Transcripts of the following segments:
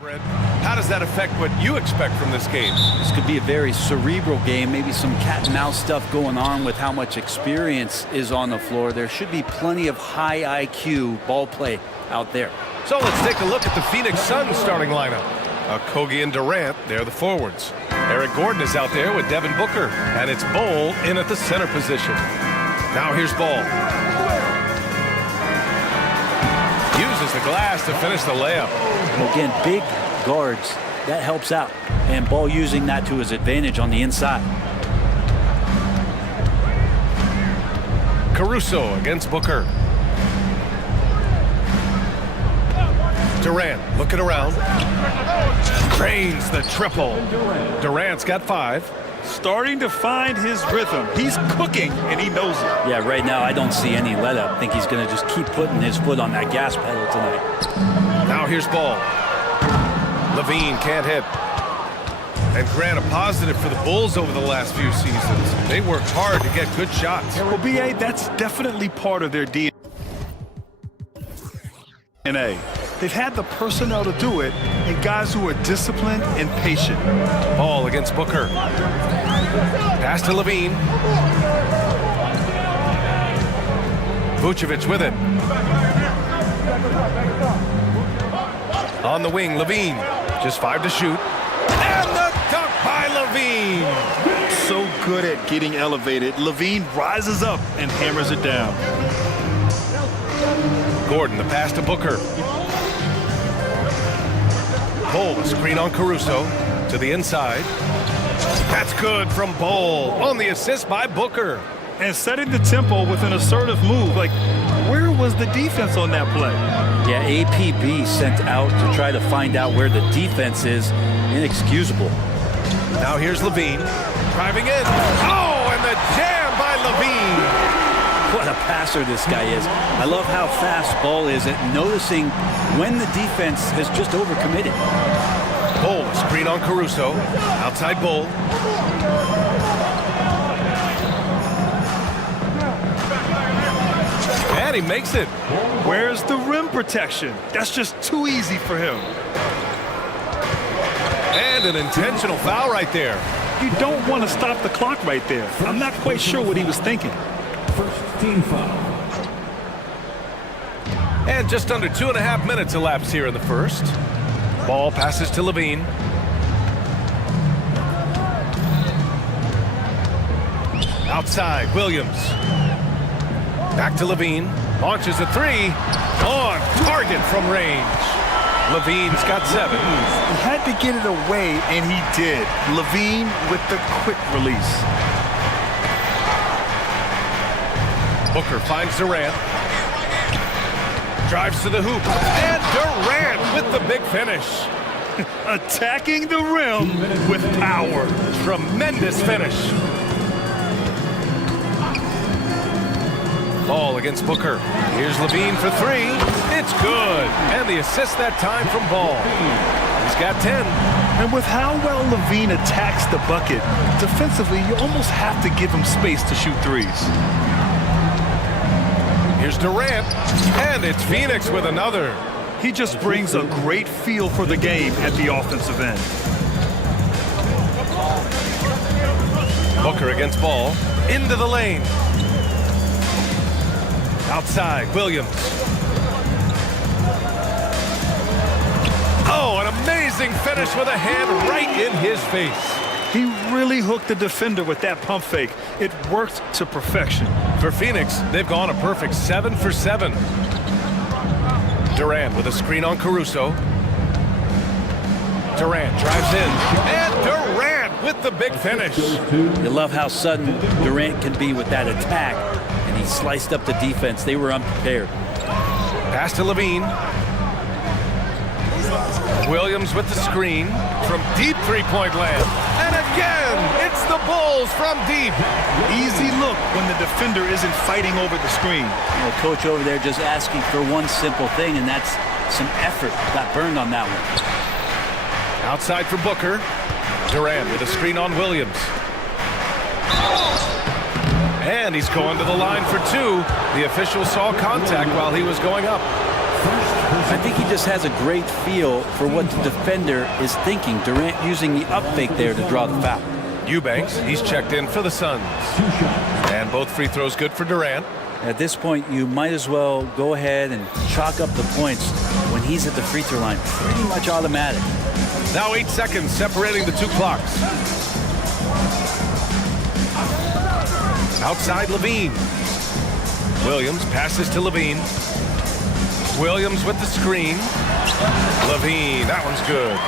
How does that affect what you expect from this game? This could be a very cerebral game, maybe some cat and mouse stuff going on with how much experience is on the floor. There should be plenty of high IQ ball play out there. So let's take a look at the Phoenix Suns starting lineup. Kogi and Durant, they're the forwards. Eric Gordon is out there with Devin Booker, and it's Bol in at the center position. Now here's Bol. Uses the glass to finish the layup. Again, big guards, that helps out. And Ball using that to his advantage on the inside. Caruso against Booker. Durant looking around. Drains the triple. Durant's got 5. Starting to find his rhythm. He's cooking, and he knows it. Yeah, right now I don't see any let up. I think he's going to just keep putting his foot on that gas pedal tonight. Now here's Ball. Levine can't hit. And Grant, a positive for the Bulls over the last few seasons. They work hard to get good shots. Well, B.A., that's definitely part of their DNA. They've had the personnel to do it, and guys who are disciplined and patient. Ball against Booker. Pass to Levine. Vucevic with it. On the wing, Levine. Just 5 to shoot. And the dunk by Levine. So good at getting elevated. Levine rises up and hammers it down. Gordon, the pass to Booker. Bol, a screen on Caruso to the inside. That's good from Bol on the assist by Booker. And setting the tempo with an assertive move. Like, where was the defense on that play? Yeah, APB sent out to try to find out where the defense is. Inexcusable. Now here's Levine driving in. Oh, and the jam by Levine. What a passer this guy is. I love how fast Ball is at noticing when the defense has just overcommitted. Bol, screen on Caruso. Outside Bol. And he makes it. Where's the rim protection? That's just too easy for him. And an intentional foul right there. You don't want to stop the clock right there. I'm not quite sure what he was thinking. First team foul. And just under 2.5 minutes elapsed here in the first. Ball passes to Levine. Outside, Williams. Back to Levine. Launches a 3. On target from range. Levine's got 7. He had to get it away, and he did. Levine with the quick release. Booker finds Durant. Drives to the hoop. And Durant with the big finish. Attacking the rim with power. Tremendous finish. Ball against Booker. Here's Levine for 3. It's good. And the assist that time from Ball. He's got 10. And with how well Levine attacks the bucket, defensively, you almost have to give him space to shoot threes. Here's Durant, and it's Phoenix with another. He just brings a great feel for the game at the offensive end. Booker against Ball, into the lane. Outside, Williams. Oh, an amazing finish with a hand right in his face. He really hooked the defender with that pump fake. It worked to perfection. For Phoenix, they've gone a perfect 7 for 7. Durant with a screen on Caruso. Durant drives in. And Durant with the big finish. You love how sudden Durant can be with that attack. And he sliced up the defense. They were unprepared. Pass to Levine. Williams with the screen from deep three-point land. And again, it's the Bulls from deep. Easy look when the defender isn't fighting over the screen. The coach over there just asking for one simple thing, and that's some effort. Got burned on that one. Outside for Booker. Durant with a screen on Williams. And he's going to the line for 2. The official saw contact while he was going up. First I think he just has a great feel for what the defender is thinking. Durant using the up fake there to draw the foul. Eubanks, he's checked in for the Suns. And both free throws good for Durant. At this point, you might as well go ahead and chalk up the points when he's at the free throw line. Pretty much automatic. Now 8 seconds separating the two clocks. Outside Levine. Williams passes to Levine. Williams with the screen. Levine, that one's good.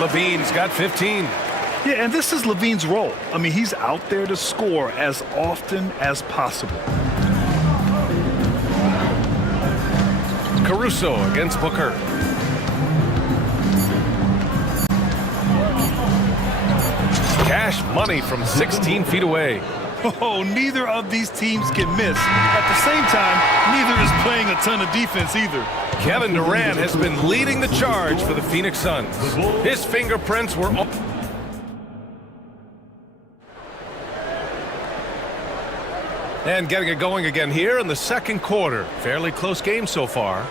Levine's got 15. Yeah, and this is Levine's role. I mean, he's out there to score as often as possible. Caruso against Booker. Cash money from 16 feet away. Oh, neither of these teams can miss. At the same time, neither is playing a ton of defense either. Kevin Durant has been leading the charge for the Phoenix Suns. His fingerprints were all... And getting it going again here in the second quarter. Fairly close game so far.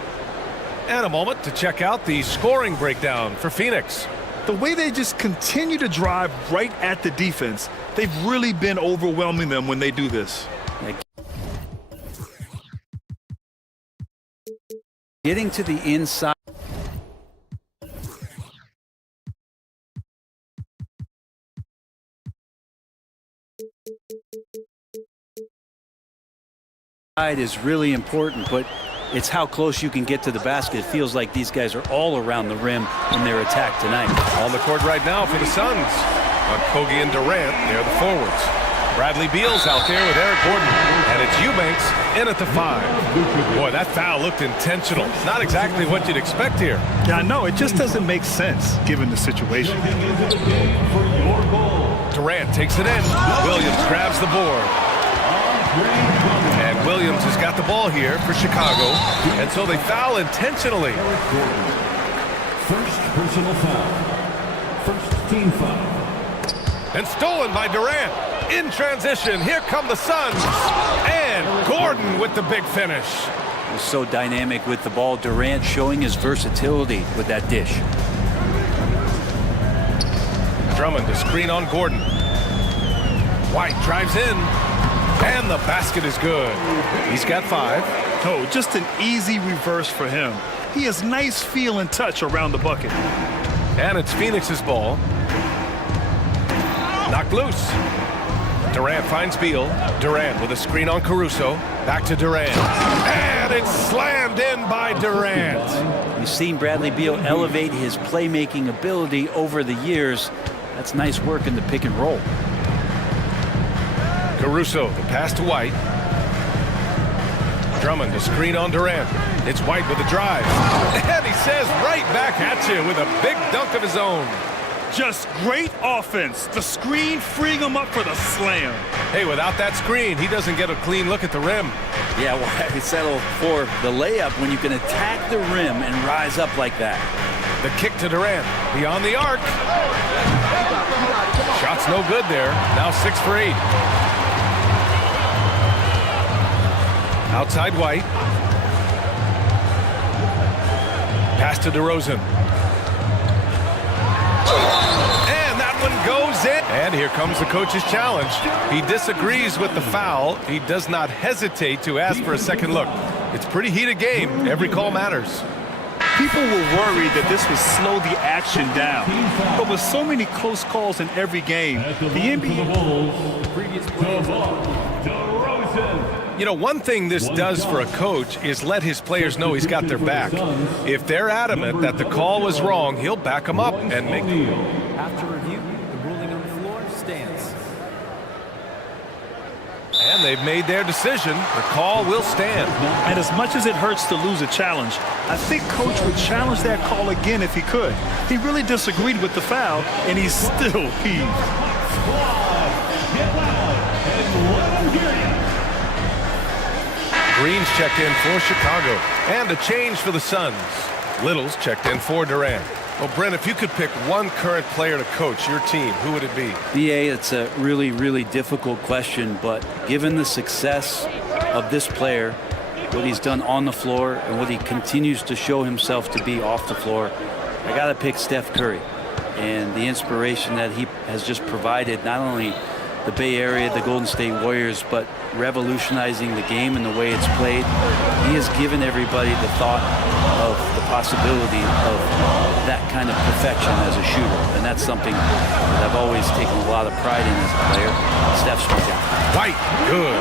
And a moment to check out the scoring breakdown for Phoenix. The way they just continue to drive right at the defense, they've really been overwhelming them when they do this. Getting to the inside. Is really important, but it's how close you can get to the basket. It feels like these guys are all around the rim in their attack tonight. On the court right now for the Suns. Kogi and Durant, they're the forwards. Bradley Beal's out there with Eric Gordon. And it's Eubanks in at the 5. Boy, that foul looked intentional. Not exactly what you'd expect here. Yeah, I know. It just doesn't make sense given the situation. Durant takes it in. Williams grabs the board. And Williams has got the ball here for Chicago. And so they foul intentionally. First personal foul. First team foul. And stolen by Durant. In transition, here come the Suns. And Gordon with the big finish. So dynamic with the ball. Durant showing his versatility with that dish. Drummond to screen on Gordon. White drives in. And the basket is good. He's got 5. Oh, just an easy reverse for him. He has nice feel and touch around the bucket. And it's Phoenix's ball. Knocked loose. Durant finds Beal. Durant with a screen on Caruso. Back to Durant. And it's slammed in by Durant. You've seen Bradley Beal elevate his playmaking ability over the years. That's nice work in the pick and roll. Caruso, the pass to White. Drummond to screen on Durant. It's White with a drive. And he says right back at you with a big dunk of his own. Just great offense. The screen freeing him up for the slam. Hey, without that screen, he doesn't get a clean look at the rim. Yeah, why settle for the layup when you can attack the rim and rise up like that? The kick to Durant. Beyond the arc. Shot's no good there. Now 6 for 8. Outside White. Pass to DeRozan. And that one goes in. And here comes the coach's challenge. He disagrees with the foul. He does not hesitate to ask for a second look. It's a pretty heated game. Every call matters. People were worried that this would slow the action down. But with so many close calls in every game, the NBA... You know, one thing this does for a coach is let his players know he's got their back. If they're adamant that the call was wrong, he'll back them up and make the... After review, the ruling on the floor stands. And they've made their decision. The call will stand. And as much as it hurts to lose a challenge, I think Coach would challenge that call again if he could. He really disagreed with the foul, and he's still peeved. Green's checked in for Chicago. And a change for the Suns. Little's checked in for Durant. Well, Brent, if you could pick one current player to coach your team, who would it be? BA, it's a really, really difficult question, but given the success of this player, what he's done on the floor and what he continues to show himself to be off the floor, I got to pick Steph Curry and the inspiration that he has just provided, not only the Bay Area, the Golden State Warriors, but revolutionizing the game and the way it's played. He has given everybody the thought of the possibility of that kind of perfection as a shooter, and that's something that I've always taken a lot of pride in as a player. Steph's one guy. White, good.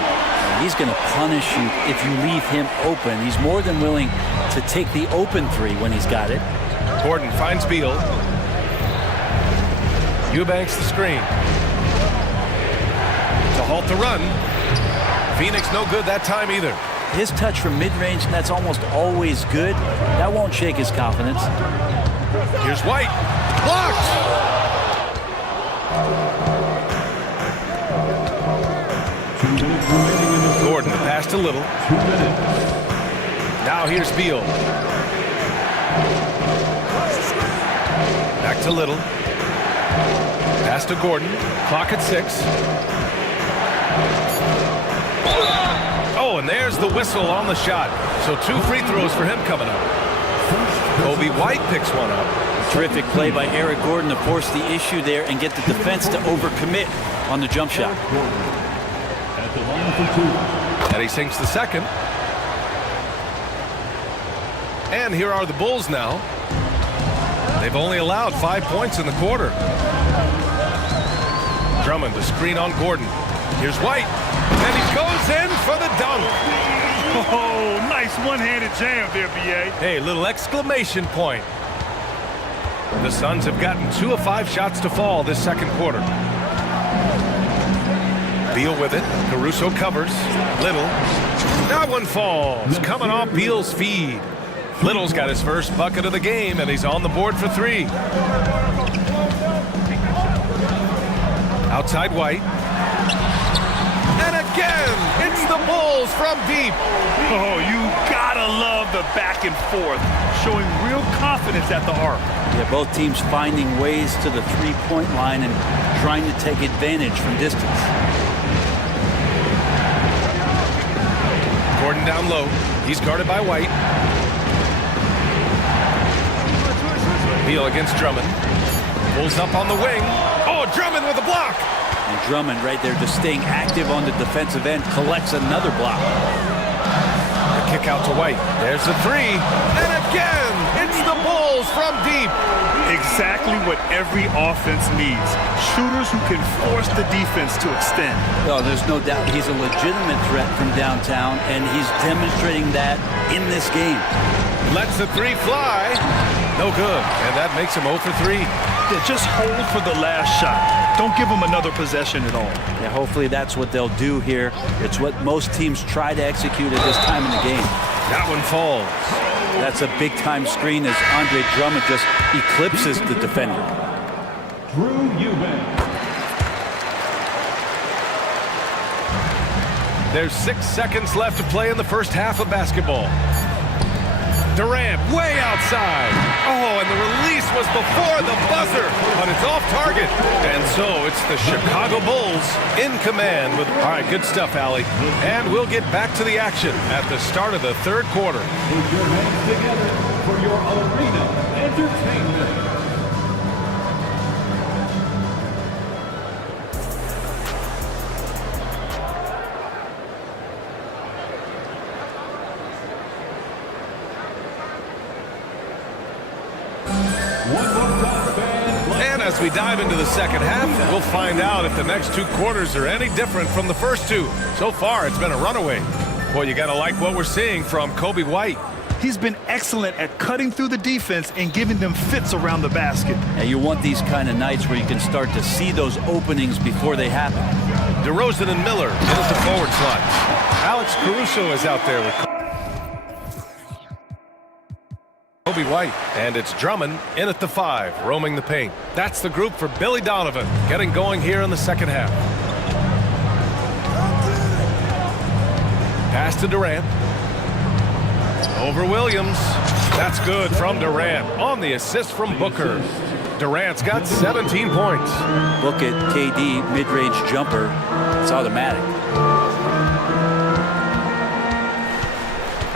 He's going to punish you if you leave him open. He's more than willing to take the open three when he's got it. Gordon finds Beal. Eubanks the screen. To halt the run. Phoenix no good that time either. His touch from mid-range, that's almost always good. That won't shake his confidence. Here's White. Blocked! Gordon passed a little. Now here's Beal. Back to Little. Pass to Gordon. Clock at 6. Oh, and there's the whistle on the shot. So 2 free throws for him coming up. Kobe White picks one up. Terrific play by Eric Gordon to force the issue there and get the defense to overcommit on the jump shot. At the line for 2. And he sinks the second. And here are the Bulls now. They've only allowed 5 points in the quarter. Drummond to screen on Gordon. Here's White. And he goes in for the dunk. Oh, nice one-handed jam there, B.A. Hey, little exclamation point. The Suns have gotten 2 of 5 shots to fall this second quarter. Beal with it. Caruso covers. Little. That one falls. Coming off Beal's feed. Little's got his first bucket of the game, and he's on the board for 3. Outside White. And again, it's the Bulls from deep. Oh, you gotta love the back and forth, showing real confidence at the arc. Yeah, both teams finding ways to the three-point line and trying to take advantage from distance. Gordon down low. He's guarded by White. Beal against Drummond. Pulls up on the wing. Oh, Drummond with a block. And Drummond right there just staying active on the defensive end, collects another block. A kick out to White. There's the 3. And again, it's the Bulls from deep. Exactly what every offense needs. Shooters who can force the defense to extend. Oh, there's no doubt he's a legitimate threat from downtown, and he's demonstrating that in this game. Lets the 3 fly. No good. And that makes him 0 for 3. Yeah, just hold for the last shot. Don't give him another possession at all. Yeah, hopefully that's what they'll do here. It's what most teams try to execute at this time in the game. That one falls. That's a big-time screen as Andre Drummond just eclipses the defender. Drew Eubanks. There's 6 seconds left to play in the first half of basketball. Durant way outside. Oh, and the release was before the buzzer, but it's off target. And so it's the Chicago Bulls in command with, all right, good stuff, Allie. And we'll get back to the action at the start of the third quarter. Put your hands together for your arena entertainment. And as we dive into the second half, we'll find out if the next 2 quarters are any different from the first 2. So far, it's been a runaway. Boy, you gotta like what we're seeing from Kobe White. He's been excellent at cutting through the defense and giving them fits around the basket. And you want these kind of nights where you can start to see those openings before they happen. DeRozan and Miller into the forward slot. Alex Caruso is out there with Kobe White, and it's Drummond in at the 5, roaming the paint. That's the group for Billy Donovan, getting going here in the second half. Pass to Durant. Over Williams. That's good from Durant on the assist from Booker. Durant's got 17 points. Look at KD, mid-range jumper. It's automatic.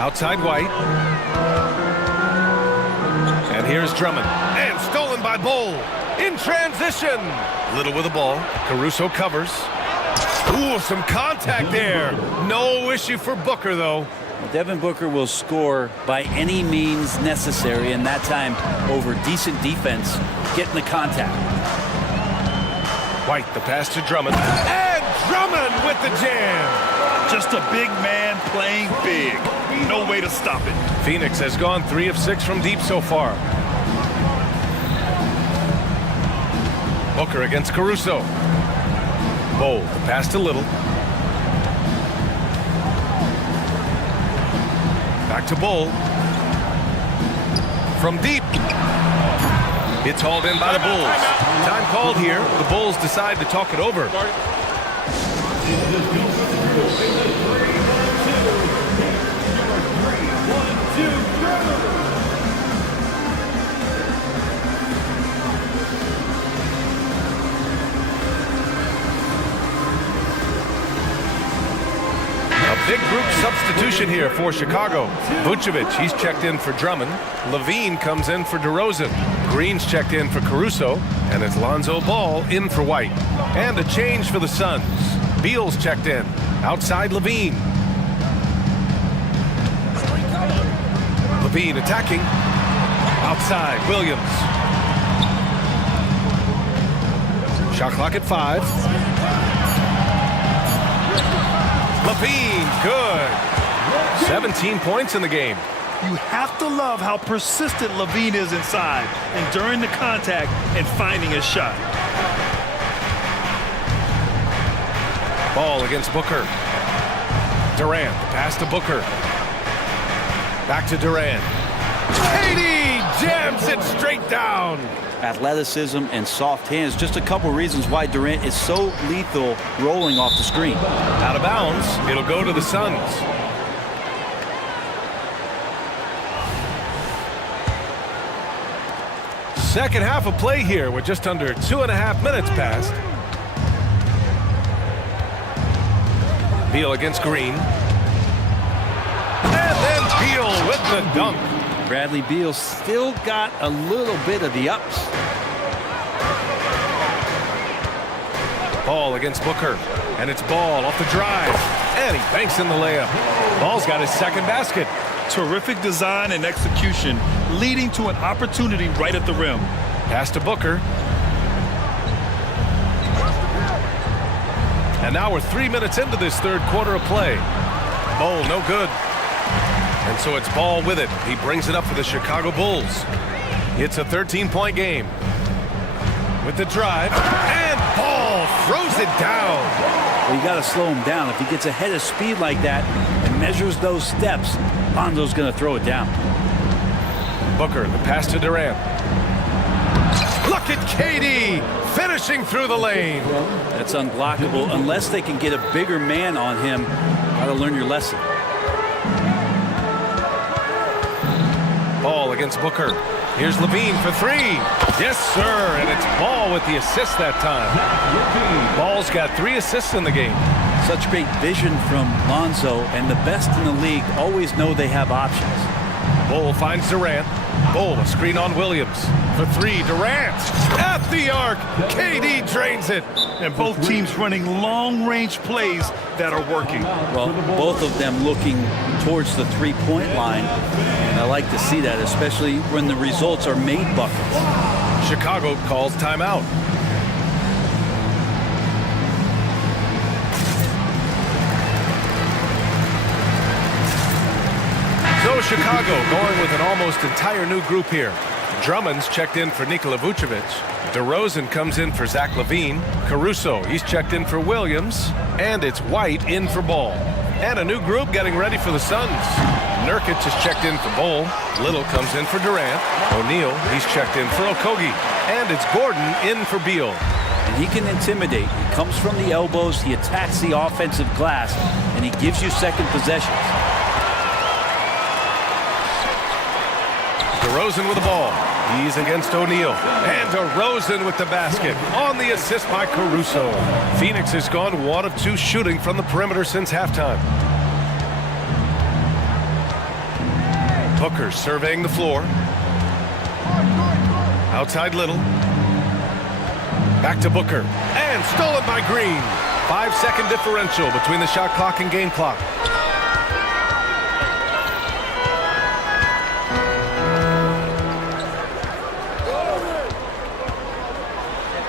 Outside White. And here's Drummond. And stolen by Bowl. In transition. Little with the ball. Caruso covers. Ooh, some contact there. No issue for Booker, though. Devin Booker will score by any means necessary, and that time over decent defense, getting the contact. White, the pass to Drummond. And Drummond with the jam. Just a big man playing big. No way to stop it. Phoenix has gone 3 of 6 from deep so far. Booker against Caruso. Bowl, the pass to Little. Back to Bowl. From deep. It's hauled in by the Bulls. Time called here. The Bulls decide to talk it over. Big group substitution here for Chicago. Vucevic, he's checked in for Drummond. Levine comes in for DeRozan. Green's checked in for Caruso. And it's Lonzo Ball in for White. And a change for the Suns. Beal's checked in. Outside Levine. Levine attacking. Outside Williams. Shot clock at 5. Levine, good. 17 points in the game. You have to love how persistent Levine is inside and during the contact and finding a shot. Ball against Booker. Durant, pass to Booker. Back to Durant. KD jams it straight down. Athleticism and soft hands, just a couple reasons why Durant is so lethal rolling off the screen. Out of bounds, it'll go to the Suns. Second half of play here with just under 2.5 minutes passed. Beal against Green. And then Beal with the dunk. Bradley Beal still got a little bit of the ups. Ball against Booker. And it's Ball off the drive. And he banks in the layup. Ball's got his second basket. Terrific design and execution, leading to an opportunity right at the rim. Pass to Booker. And now we're 3 minutes into this third quarter of play. Ball, no good. And so it's Ball with it. He brings it up for the Chicago Bulls. It's a 13-point game. With the drive, and Ball throws it down. Well, you got to slow him down. If he gets ahead of speed like that and measures those steps, Lonzo's going to throw it down. Booker, the pass to Durant. Look at KD finishing through the lane. That's unblockable unless they can get a bigger man on him. Got to learn your lesson. Ball against Booker. Here's Levine for 3. Yes, sir. And it's Ball with the assist that time. Ball's got 3 assists in the game. Such great vision from Lonzo, and the best in the league always know they have options. Ball finds Durant. Ball, a screen on Williams. For 3, Durant. At the arc. KD drains it. And both teams running long-range plays that are working. Well, both of them looking towards the three-point line. And I like to see that, especially when the results are made buckets. Chicago calls timeout. So Chicago going with an almost entire new group here. Drummond's checked in for Nikola Vucevic. DeRozan comes in for Zach LaVine. Caruso, he's checked in for Williams. And it's White in for Ball. And a new group getting ready for the Suns. Nurkic is checked in for Bol. Little comes in for Durant. O'Neal, he's checked in for Okogie. And it's Gordon in for Beal. And he can intimidate. He comes from the elbows, he attacks the offensive glass, and he gives you second possessions. DeRozan with the ball. He's against O'Neal. And DeRozan with the basket. On the assist by Caruso. Phoenix has gone 1 of 2 shooting from the perimeter since halftime. Booker surveying the floor. Outside Little. Back to Booker. And stolen by Green. 5-second differential between the shot clock and game clock.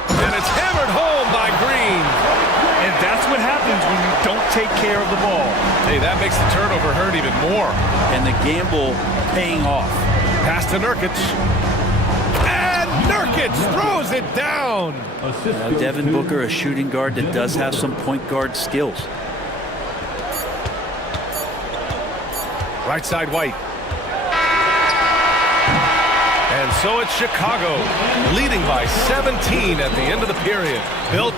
And it's hammered home by Green. And that's what happens when you don't take care of the ball. Hey, that makes the turnover hurt even more. And the gamble paying off. Pass to Nurkic. And Nurkic throws it down. Now Devin Booker, a shooting guard that does have some point guard skills. Right side White. And so it's Chicago, leading by 17 at the end of the period. Bill.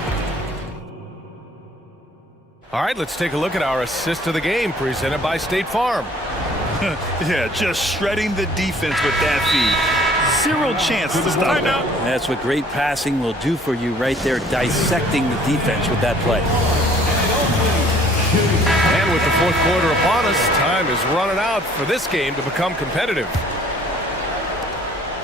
All right, let's take a look at our assist of the game presented by State Farm. Yeah, just shredding the defense with that feed. Zero chance to stop that. That's what great passing will do for you right there, dissecting the defense with that play. And with the fourth quarter upon us, time is running out for this game to become competitive.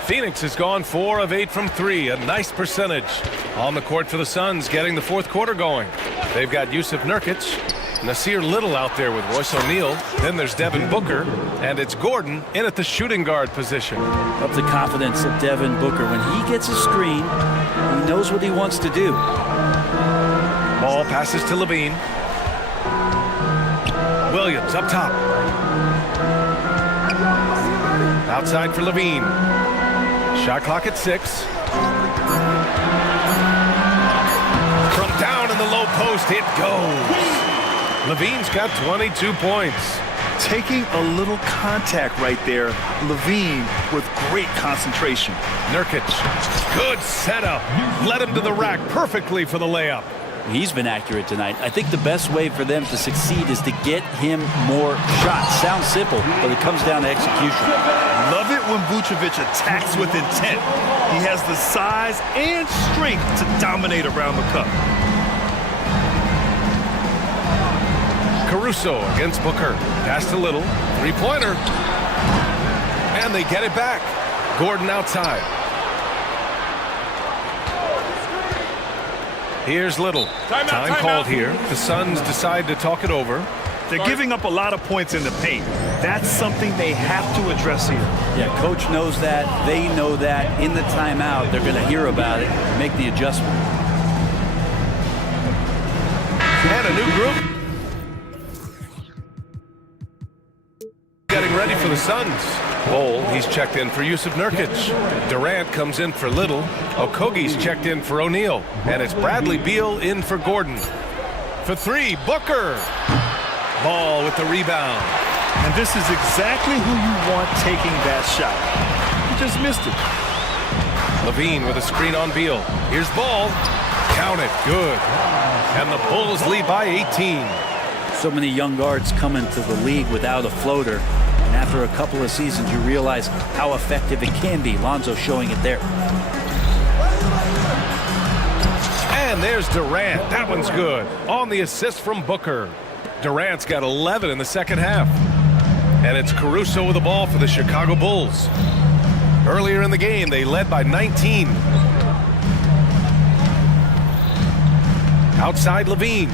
Phoenix has gone 4 of 8 from 3, a nice percentage. On the court for the Suns, getting the fourth quarter going. They've got Yusuf Nurkic, Nasir Little out there with Royce O'Neal. Then there's Devin Booker, and it's Gordon in at the shooting guard position. Up the confidence of Devin Booker. When he gets a screen, he knows what he wants to do. Ball passes to Levine. Williams up top. Outside for Levine. Shot clock at 6. From down in the low post, it goes. Levine's got 22 points. Taking a little contact right there. Levine with great concentration. Nurkic, good setup. Led him to the rack perfectly for the layup. He's been accurate tonight. I think the best way for them to succeed is to get him more shots. Sounds simple, but it comes down to execution. Love it when Vucevic attacks with intent. He has the size and strength to dominate around the cup. Caruso against Booker. Pass to Little. Three-pointer. And they get it back. Gordon outside. Here's Little. Time called here. The Suns decide to talk it over. They're giving up a lot of points in the paint. That's something they have to address here. Yeah, coach knows that. They know that. In the timeout, they're going to hear about it and make the adjustment. And a new group. Getting ready for the Suns. Bol, he's checked in for Yusuf Nurkic. Durant comes in for Little. Okogie's checked in for O'Neal. And it's Bradley Beal in for Gordon. For 3, Booker. Ball with the rebound. And this is exactly who you want taking that shot. He just missed it. Levine with a screen on Beal. Here's Ball. Count it. Good. And the Bulls lead by 18. So many young guards come into the league without a floater. And after a couple of seasons, you realize how effective it can be. Lonzo's showing it there. And there's Durant. That one's good. On the assist from Booker. Durant's got 11 in the second half. And it's Caruso with the ball for the Chicago Bulls. Earlier in the game, they led by 19. Outside Levine.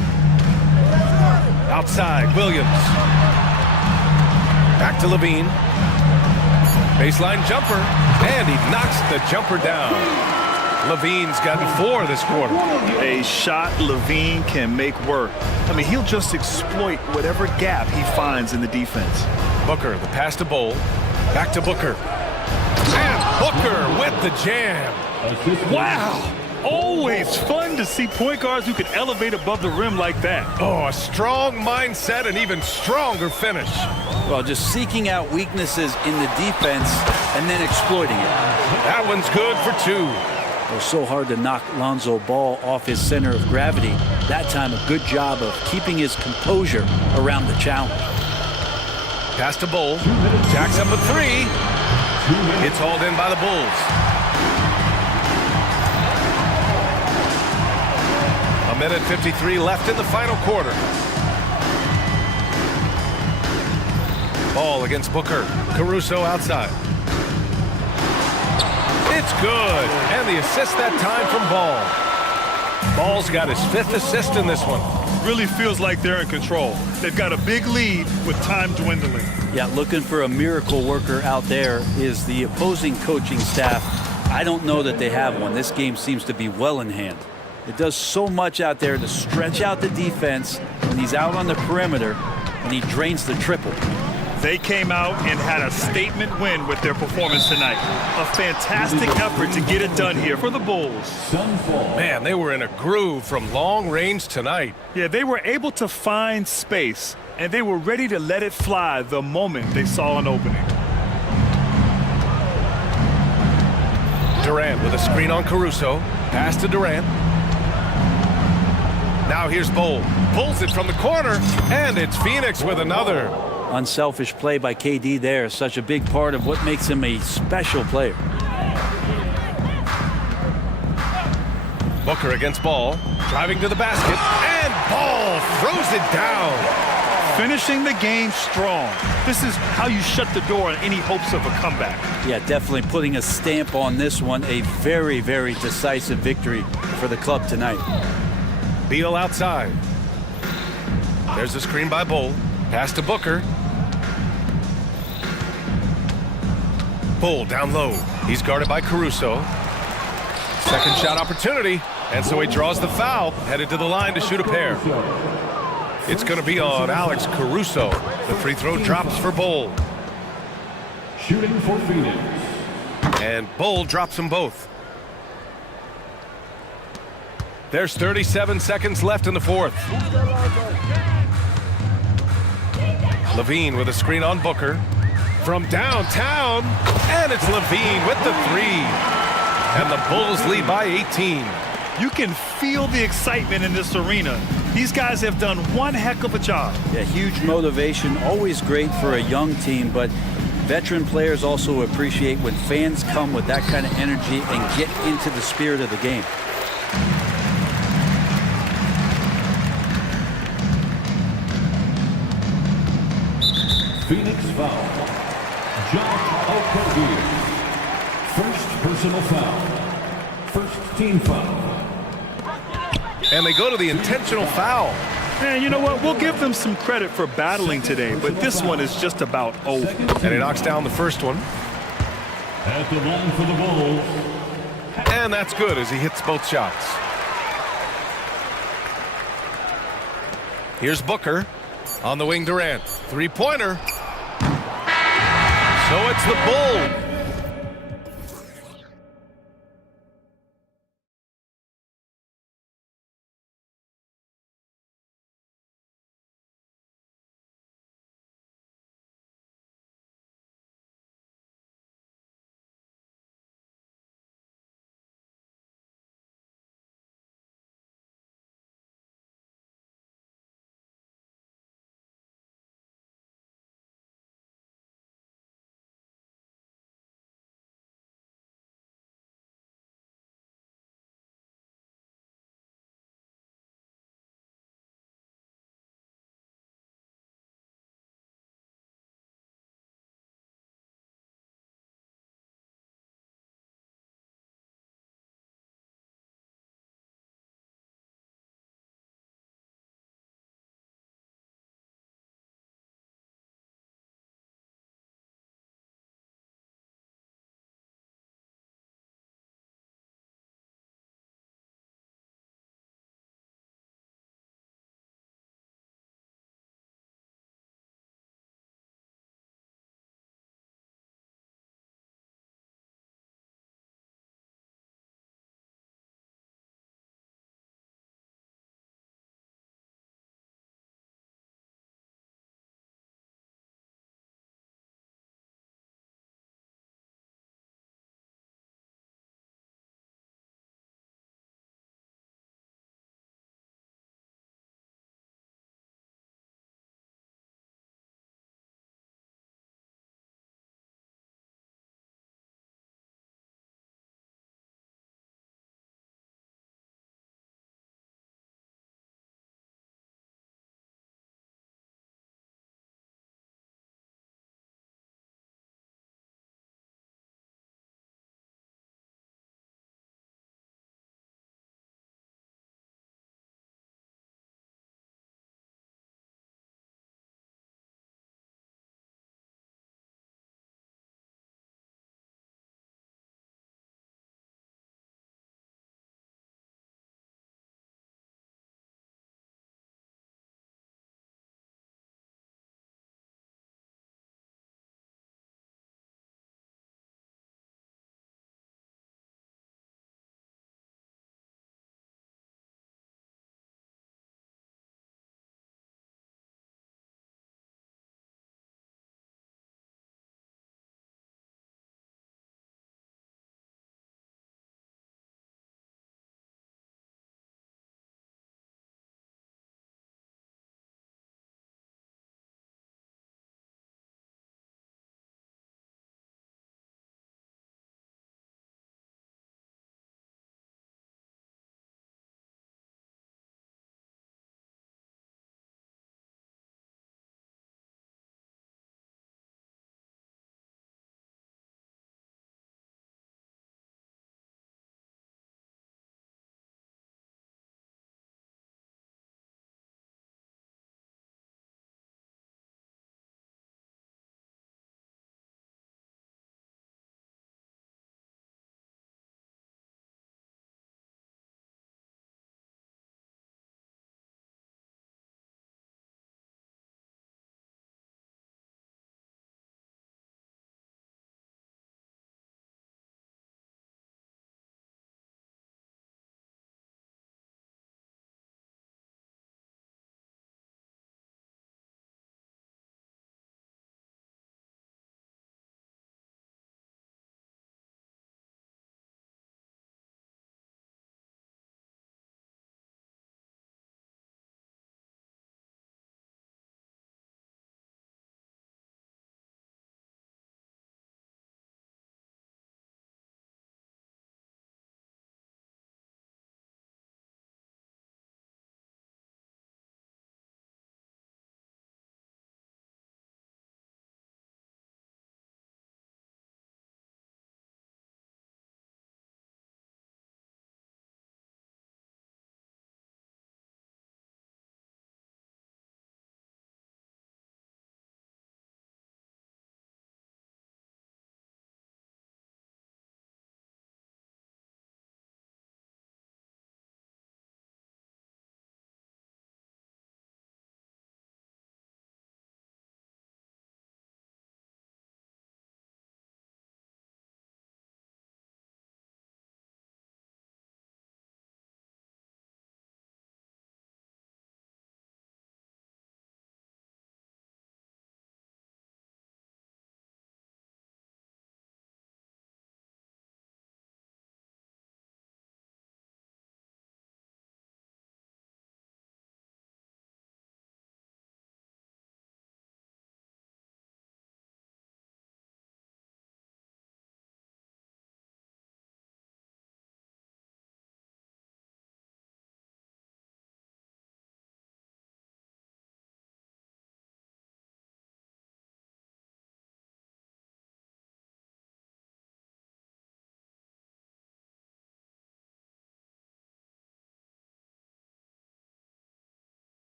Outside Williams. Back to Levine. Baseline jumper. And he knocks the jumper down. Levine's gotten 4 this quarter. A shot Levine can make work. I mean, he'll just exploit whatever gap he finds in the defense. Booker, the pass to Bol. Back to Booker. And Booker with the jam. Wow! Always fun to see point guards who can elevate above the rim like that. Oh, a strong mindset and even stronger finish. Well, just seeking out weaknesses in the defense and then exploiting it. That one's good for 2. It was so hard to knock Lonzo Ball off his center of gravity. That time, a good job of keeping his composure around the challenge. Pass to Bol. Jacks up a 3. It's hauled in by the Bulls. A minute 53 left in the final quarter. Ball against Booker. Caruso outside. It's good. And the assist that time from Ball. Ball's got his 5th assist in this one. Really feels like they're in control. They've got a big lead with time dwindling. Yeah, looking for a miracle worker out there is the opposing coaching staff. I don't know that they have one. This game seems to be well in hand. It does so much out there to stretch out the defense when he's out on the perimeter, and he drains the triple. They came out and had a statement win with their performance tonight. A fantastic effort to get it done here for the Bulls. Man, they were in a groove from long range tonight. Yeah, they were able to find space, and they were ready to let it fly the moment they saw an opening. Durant with a screen on Caruso. Pass to Durant. Now here's Bowl. Pulls it from the corner, and it's Phoenix with another. Unselfish play by KD there. Such a big part of what makes him a special player. Booker against Ball. Driving to the basket, and Ball throws it down. Finishing the game strong. This is how you shut the door on any hopes of a comeback. Yeah, definitely putting a stamp on this one. A very, very decisive victory for the club tonight. Beal outside. There's a screen by Bull. Pass to Booker. Bull down low. He's guarded by Caruso. Second shot opportunity. And so he draws the foul. Headed to the line to shoot a pair. It's going to be on Alex Caruso. The free throw drops for Bull. Shooting for Phoenix. And Bull drops them both. There's 37 seconds left in the fourth. Levine with a screen on Booker. From downtown, and it's Levine with the 3. And the Bulls lead by 18. You can feel the excitement in this arena. These guys have done one heck of a job. Yeah, huge motivation, always great for a young team, but veteran players also appreciate when fans come with that kind of energy and get into the spirit of the game. Phoenix foul. Josh Okogie. First personal foul. First team foul. And they go to the intentional foul. And you know what? We'll give them some credit for battling today, but this one is just about over. And he knocks down the first one. At the line for the Bulls. And that's good as he hits both shots. Here's Booker. On the wing, Durant. Three-pointer. So it's the Bulls.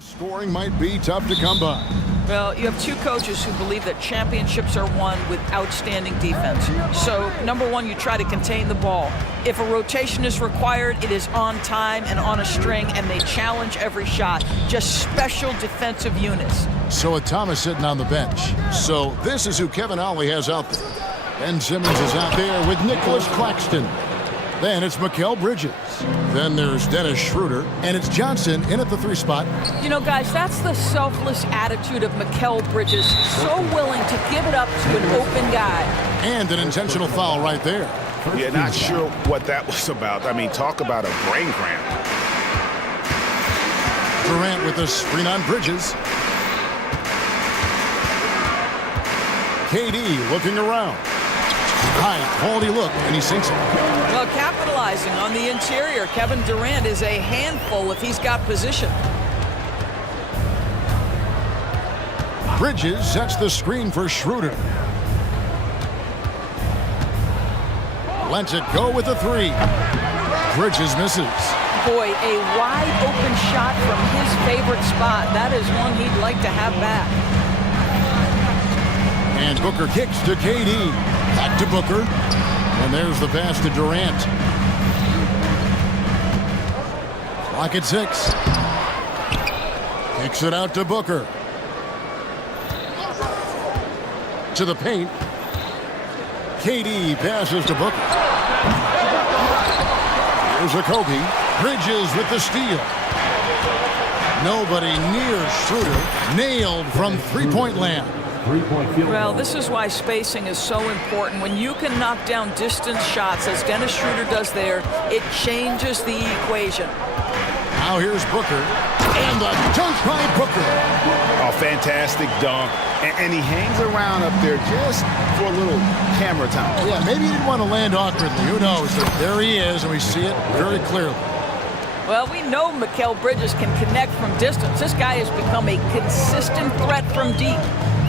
Scoring might be tough to come by. Well, you have two coaches who believe that championships are won with outstanding defense. So, number one, you try to contain the ball. If a rotation is required, it is on time and on a string, and they challenge every shot. Just special defensive units. So with Thomas sitting on the bench. So this is who Kevin Ollie has out there. Ben Simmons is out there with Nicholas Claxton. Then it's Mikal Bridges. Then there's Dennis Schroeder. And it's Johnson in at the 3 spot. You know, guys, that's the selfless attitude of Mikal Bridges. So willing to give it up to an open guy. And an intentional foul right there. Yeah, not sure what that was about. I mean, talk about a brain cramp. Durant with the screen on Bridges. KD looking around. High quality look, and he sinks it. Well, capitalizing on the interior, Kevin Durant is a handful if he's got position. Bridges sets the screen for Schroeder. Lets it go with the 3. Bridges misses. Boy, a wide open shot from his favorite spot. That is one he'd like to have back. And Booker kicks to KD. Back to Booker. And there's the pass to Durant. Clock at 6. Kicks it out to Booker. To the paint. KD passes to Booker. Here's a Kobe. Bridges with the steal. Nobody near Schroeder. Nailed from three-point land. Well, this is why spacing is so important. When you can knock down distance shots, as Dennis Schroeder does there, it changes the equation. Now here's Booker. And the dunk by Booker. Oh, fantastic dunk. And he hangs around up there just for a little camera time. Yeah, maybe he didn't want to land awkwardly. Who knows? But there he is, and we see it very clearly. Well, we know Mikal Bridges can connect from distance. This guy has become a consistent threat from deep.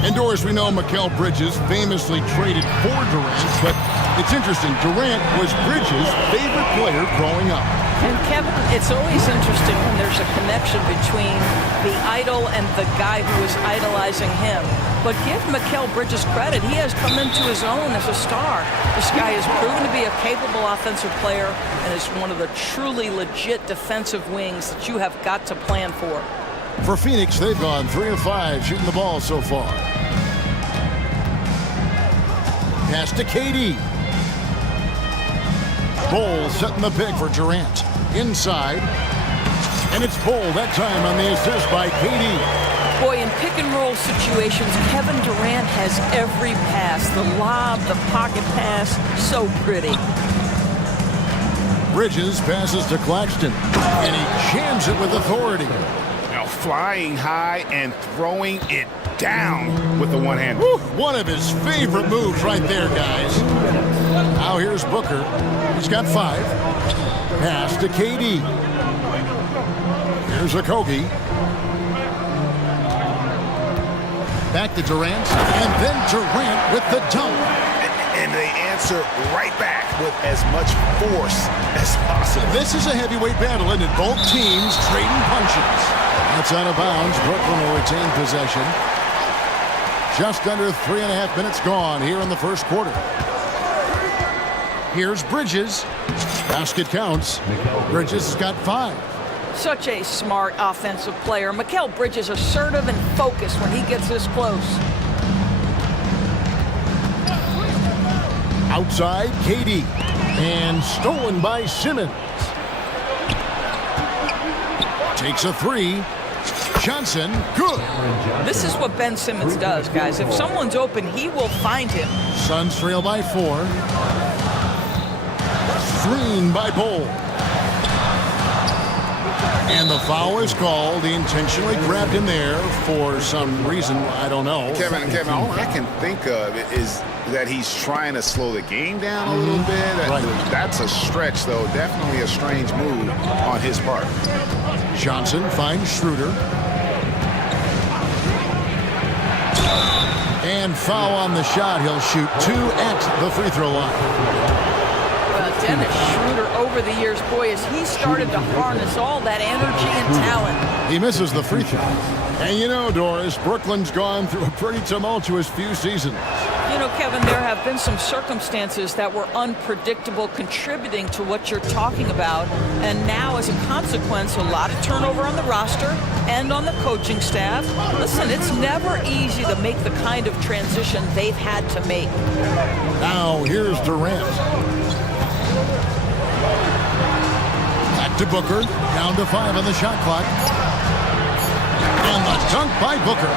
Indoors, we know Mikal Bridges famously traded for Durant, but it's interesting. Durant was Bridges' favorite player growing up. And Kevin, it's always interesting when there's a connection between the idol and the guy who is idolizing him. But give Mikal Bridges credit. He has come into his own as a star. This guy has proven to be a capable offensive player and is one of the truly legit defensive wings that you have got to plan for. For Phoenix, they've gone 3 of 5 shooting the ball so far. Pass to KD. Bol setting the pick for Durant. Inside. And it's Bol that time on the assist by KD. Boy, in pick and roll situations, Kevin Durant has every pass. The lob, the pocket pass, so pretty. Bridges passes to Claxton. And he jams it with authority. Now flying high and throwing it down with the one hand. One of his favorite moves right there, guys. Now here's Booker. He's got 5. Pass to KD. Here's a Kobe. Back to Durant. And then Durant with the dunk. And they answer right back with as much force as possible. This is a heavyweight battle, isn't it? Both teams trading punches. That's out of bounds. Brooklyn will retain possession. Just under 3.5 minutes gone here in the first quarter. Here's Bridges. Basket counts. Bridges has got 5. Such a smart offensive player. Mikal Bridges assertive and focused when he gets this close. Outside, KD. And stolen by Simmons. Takes a 3. Johnson, good. This is what Ben Simmons does, guys. If someone's open, he will find him. Suns trail by 4. Screen by Bol. And the foul is called. He intentionally grabbed him there for some reason. I don't know. Kevin, all I can think of is that he's trying to slow the game down a little bit. Right. That's a stretch, though. Definitely a strange move on his part. Johnson finds Schroeder. And foul on the shot. He'll shoot 2 at the free throw line. Dennis Schroeder over the years, boy, as he started to harness all that energy and talent. He misses the free throw. And you know, Doris, Brooklyn's gone through a pretty tumultuous few seasons. You know, Kevin, there have been some circumstances that were unpredictable contributing to what you're talking about. And now, as a consequence, a lot of turnover on the roster and on the coaching staff. Listen, it's never easy to make the kind of transition they've had to make. Now, here's Durant. Back to Booker. Down to 5 on the shot clock. And the dunk by Booker.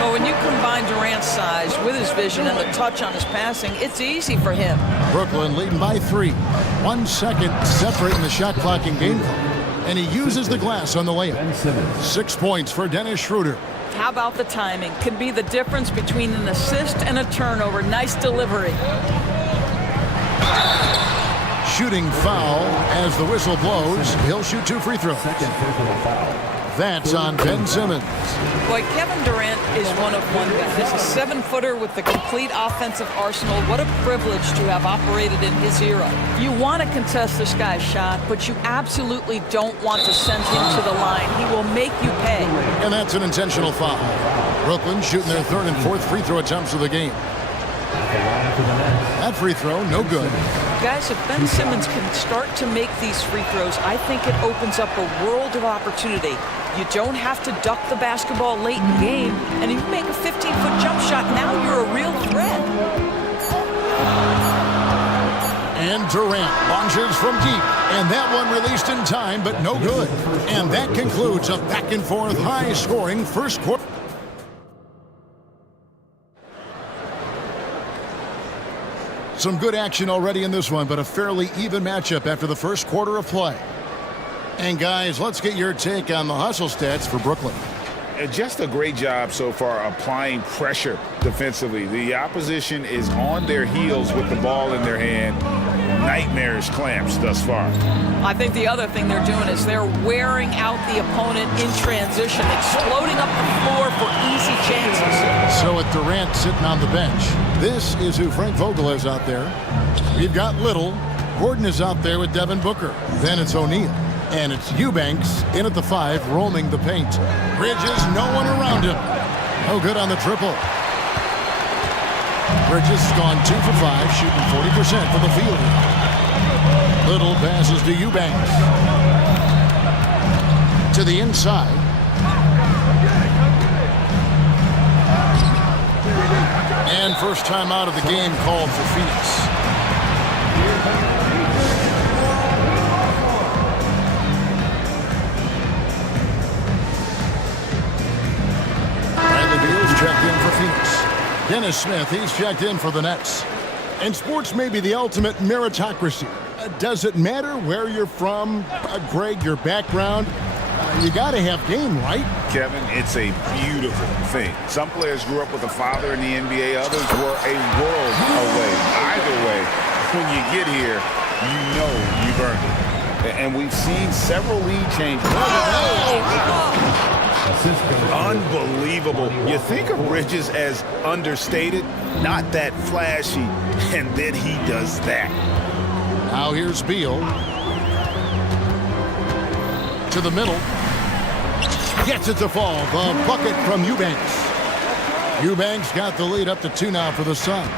Well, when you combine Durant's size with his vision and the touch on his passing, it's easy for him. Brooklyn leading by 3. 1 second separating the shot clock and game clock. And he uses the glass on the layup. 6 points for Dennis Schroeder. How about the timing? Can be the difference between an assist and a turnover. Nice delivery. Shooting foul as the whistle blows. He'll shoot 2 free throws. That's on Ben Simmons. Boy, Kevin Durant is one of one guy. He's a 7-footer with the complete offensive arsenal. What a privilege to have operated in his era. You want to contest this guy's shot, but you absolutely don't want to send him to the line. He will make you pay. And that's an intentional foul. Brooklyn shooting their 3rd and 4th free throw attempts of the game. That free throw, no good. Guys, if Ben Simmons can start to make these free throws, I think it opens up a world of opportunity. You don't have to duck the basketball late in the game, and if you make a 15-foot jump shot, now you're a real threat. And Durant launches from deep, and that one released in time, but no good. And that concludes a back-and-forth, high-scoring first quarter. Some good action already in this one, but a fairly even matchup after the first quarter of play. And guys, let's get your take on the hustle stats for Brooklyn. Just a great job so far applying pressure defensively. The opposition is on their heels with the ball in their hand. Nightmarish clamps thus far. I think the other thing they're doing is they're wearing out the opponent in transition, exploding up the floor for easy chances. So with Durant sitting on the bench, this is who Frank Vogel is out there. We've got Little. Gordon is out there with Devin Booker. Then it's O'Neal. And it's Eubanks in at the 5, roaming the paint. Bridges, no one around him. No good on the triple. Bridges has gone 2 for 5, shooting 40% from the field. Little passes to Eubanks. To the inside. And first time out of the game called for Phoenix. Checked in for Phoenix. Dennis Smith, he's checked in for the Nets. And sports may be the ultimate meritocracy. Does it matter where you're from, Greg, your background? You got to have game, right? Kevin, it's a beautiful thing. Some players grew up with a father in the NBA. Others were a world away. Either way, when you get here, you know you've earned it. And we've seen several lead changes. Unbelievable. You think of Bridges as understated, not that flashy, and then he does that. Now here's Beal. To the middle. Gets it to fall. The bucket from Eubanks. Eubanks got the lead up to 2 now for the Suns.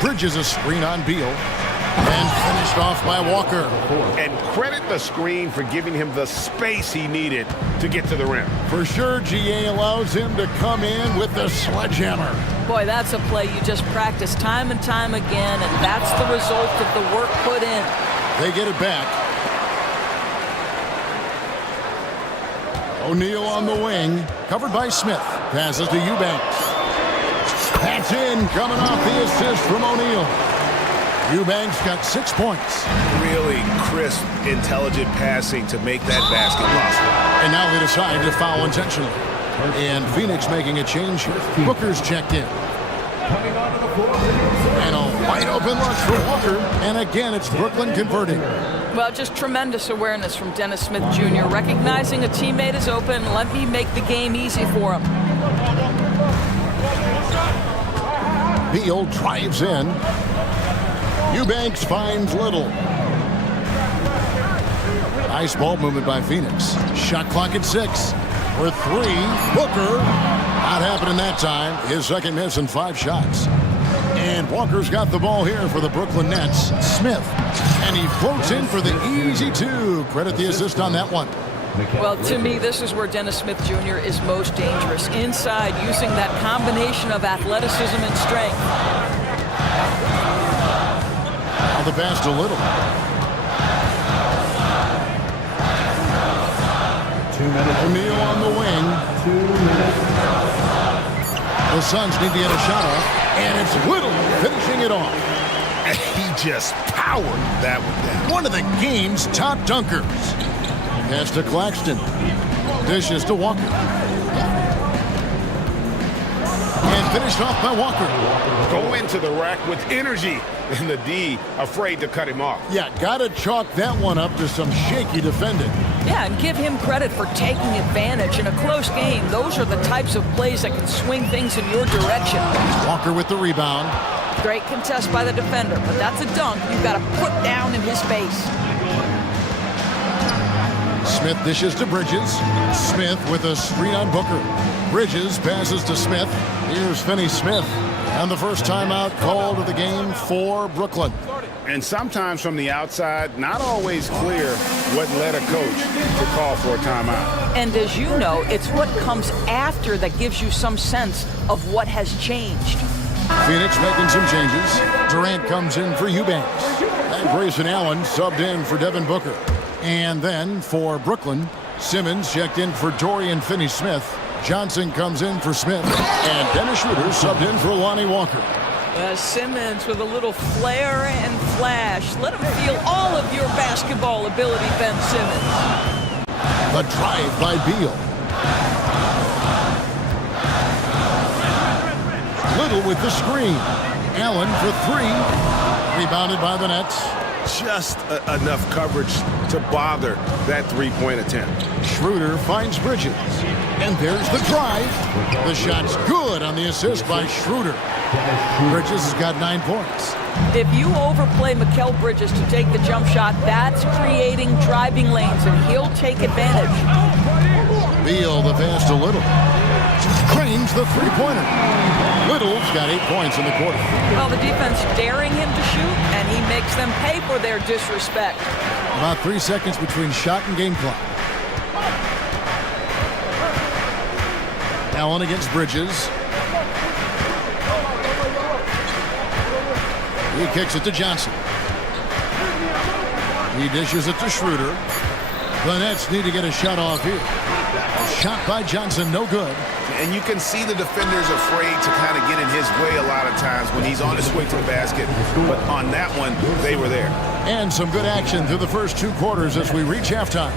Bridges a screen on Beal. And finished off by Walker. And credit the screen for giving him the space he needed to get to the rim. For sure, GA allows him to come in with the sledgehammer. Boy, that's a play you just practice time and time again, and that's the result of the work put in. They get it back. O'Neal on the wing, covered by Smith. Passes to Eubanks. That's in, coming off the assist from O'Neal. Eubanks got 6 points. Really crisp, intelligent passing to make that basket possible. And now they decide to foul intentionally. And Phoenix making a change here. Booker's checked in. And a wide open look for Walker. And again, it's Brooklyn converting. Well, just tremendous awareness from Dennis Smith Jr. Recognizing a teammate is open, let me make the game easy for him. Beal drives in. Eubanks finds Little. Nice ball movement by Phoenix. Shot clock at 6. For 3, Booker. Not happening that time. His second miss in 5 shots. And Walker's got the ball here for the Brooklyn Nets. Smith. And he floats in for the easy 2. Credit the assist on that one. Well, to me, this is where Dennis Smith Jr. is most dangerous. Inside, using that combination of athleticism and strength. Now the pass to Little. 2 minutes. O'Neal on the wing. 2 minutes. The Suns need to get a shot off. And it's Little finishing it off. He just powered that one down. One of the game's top dunkers. Pass to Claxton. Dishes to Walker. And finished off by Walker. Go into the rack with energy. And the D afraid to cut him off. Yeah, gotta chalk that one up to some shaky defending. Yeah, and give him credit for taking advantage in a close game. Those are the types of plays that can swing things in your direction. Walker with the rebound. Great contest by the defender, but that's a dunk you've got to put down in his face. Smith dishes to Bridges. Smith with a screen on Booker. Bridges passes to Smith. Here's Finney Smith. And the first timeout called of the game for Brooklyn. And sometimes from the outside, not always clear what led a coach to call for a timeout. And as you know, it's what comes after that gives you some sense of what has changed. Phoenix making some changes. Durant comes in for Eubanks. And Grayson Allen subbed in for Devin Booker. And then for Brooklyn, Simmons checked in for Dorian Finney-Smith. Johnson comes in for Smith. And Dennis Schroeder subbed in for Lonnie Walker. Simmons with a little flair and flash. Let him feel all of your basketball ability, Ben Simmons. The drive by Beal. Little with the screen. Allen for 3. Rebounded by the Nets. Just enough coverage to bother that three-point attempt. Schroeder finds Bridges. And there's the drive. The shot's good on the assist by Schroeder. Bridges has got 9 points. If you overplay Mikal Bridges to take the jump shot, that's creating driving lanes, and he'll take advantage. Beal, the pass to Little. Cranes the three-pointer. Little's got 8 points in the quarter. Well, the defense daring him to shoot, and he makes them pay for their disrespect. About 3 seconds between shot and game clock. Allen against Bridges. He kicks it to Johnson. He dishes it to Schroeder. The Nets need to get a shot off here. A shot by Johnson, no good. And you can see the defenders afraid to kind of get in his way a lot of times when he's on his way to the basket. But on that one, they were there. And some good action through the first 2 quarters as we reach halftime.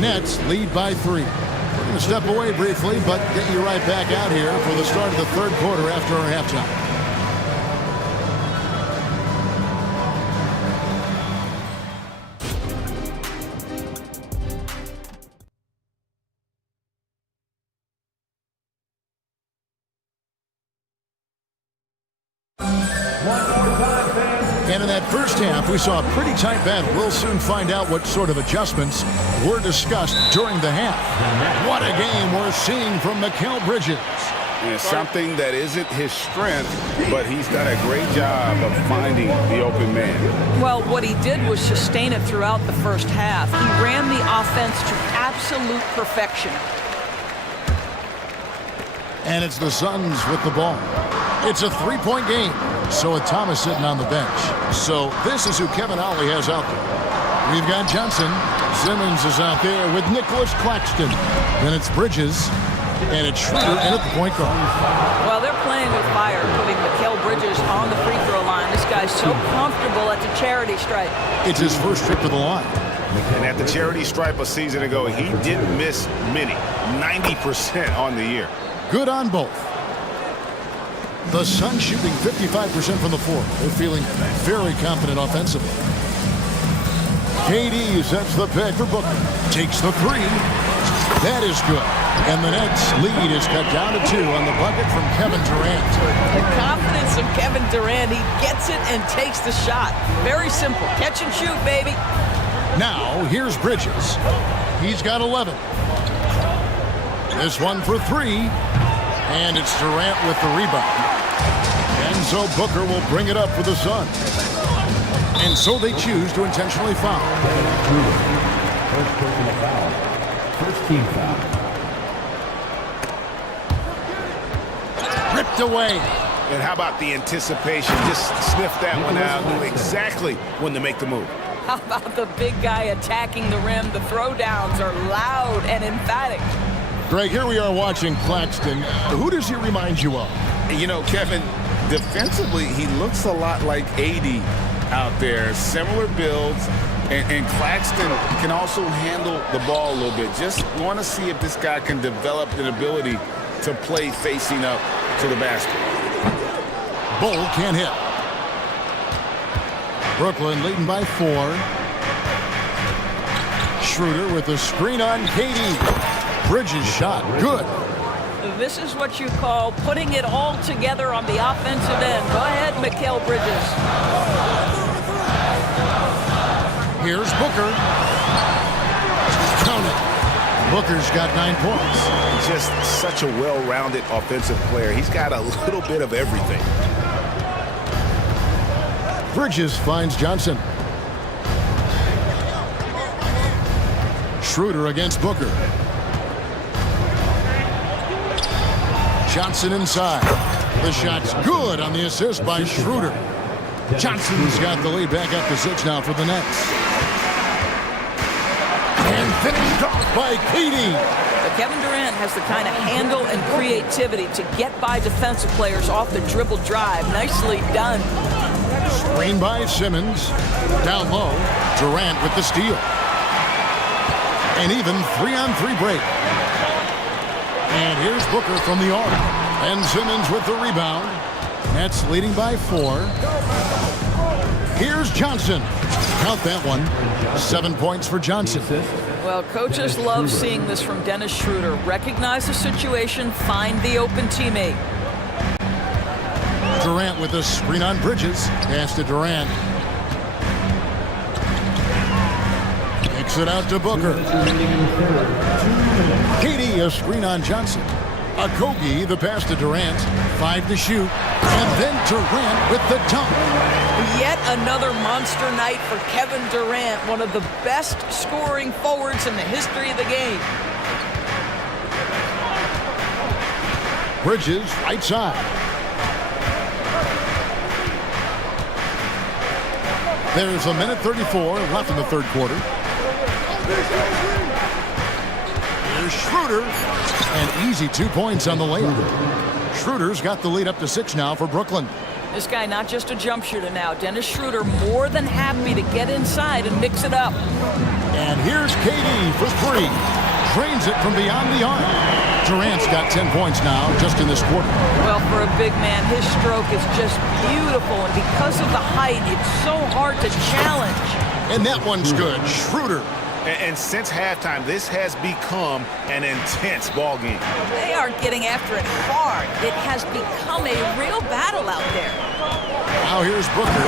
Nets lead by 3. We're going to step away briefly, but get you right back out here for the start of the 3rd quarter after our halftime. And in that first half, we saw a pretty tight battle. We'll soon find out what sort of adjustments were discussed during the half. What a game we're seeing from Mikal Bridges. And something that isn't his strength, but he's done a great job of finding the open man. Well, what he did was sustain it throughout the first half. He ran the offense to absolute perfection. And it's the Suns with the ball. It's a 3-point game. So with Thomas sitting on the bench. So this is who Kevin Ollie has out there. We've got Johnson. Simmons is out there with Nicholas Claxton. Then it's Bridges. And it's Schroeder in at the point guard. Well, they're playing with fire, putting Mikal Bridges on the free throw line. This guy's so comfortable at the charity stripe. It's his first trip to the line. And at the charity stripe a season ago, he didn't miss many. 90% on the year. Good on both. The Suns shooting 55% from the floor. They're feeling very confident offensively. KD sets the pick for Booker. Takes the three. That is good. And the Nets' lead is cut down to 2 on the bucket from Kevin Durant. The confidence of Kevin Durant. He gets it and takes the shot. Very simple. Catch and shoot, baby. Now, here's Bridges. He's got 11. This one for 3. And it's Durant with the rebound. And so Booker will bring it up for the Suns. And so they choose to intentionally foul. First personal foul. First team foul. Ripped away. And how about the anticipation? Just sniff that one out. Knew exactly when to make the move. How about the big guy attacking the rim? The throwdowns are loud and emphatic. Greg, here we are watching Claxton. Who does he remind you of? You know, Kevin, defensively, he looks a lot like AD out there. Similar builds. And Claxton can also handle the ball a little bit. Just want to see if this guy can develop an ability to play facing up to the basket. Bull can't hit. Brooklyn leading by 4. Schroeder with the screen on KD. Bridges shot. Good. This is what you call putting it all together on the offensive end. Go ahead, Mikal Bridges. Here's Booker. Count it. Booker's got 9 points. Just such a well-rounded offensive player. He's got a little bit of everything. Bridges finds Johnson. Schroeder against Booker. Johnson inside. The shot's good on the assist by Schroeder. Johnson's got the lead back up to 6 now for the Nets. And finished off by KD. But Kevin Durant has the kind of handle and creativity to get by defensive players off the dribble drive. Nicely done. Screen by Simmons. Down low. Durant with the steal. And even 3-on-3 break. And here's Booker from the arc. And Simmons with the rebound. Nets leading by 4. Here's Johnson. Count that one. 7 points for Johnson. Well, coaches love seeing this from Dennis Schroeder. Recognize the situation, find the open teammate. Durant with the screen on Bridges. Pass to Durant. Kicks it out to Booker. KD a screen on Johnson. Okogie the pass to Durant. 5 to shoot. And then Durant with the dunk. Yet another monster night for Kevin Durant, one of the best scoring forwards in the history of the game. Bridges right side. There's 1:34 left in the third quarter. Here's Schroeder. And easy 2 points on the layup. Schroeder's got the lead up to 6 now for Brooklyn. This guy not just a jump shooter now. Dennis Schroeder more than happy to get inside and mix it up. And here's KD for 3. Drains it from beyond the arc. Durant's got 10 points now just in this quarter. Well, for a big man, his stroke is just beautiful. And because of the height, it's so hard to challenge. And that one's good. Schroeder. And since halftime, this has become an intense ball game. They are getting after it hard. It has become a real battle out there. Now here's Booker.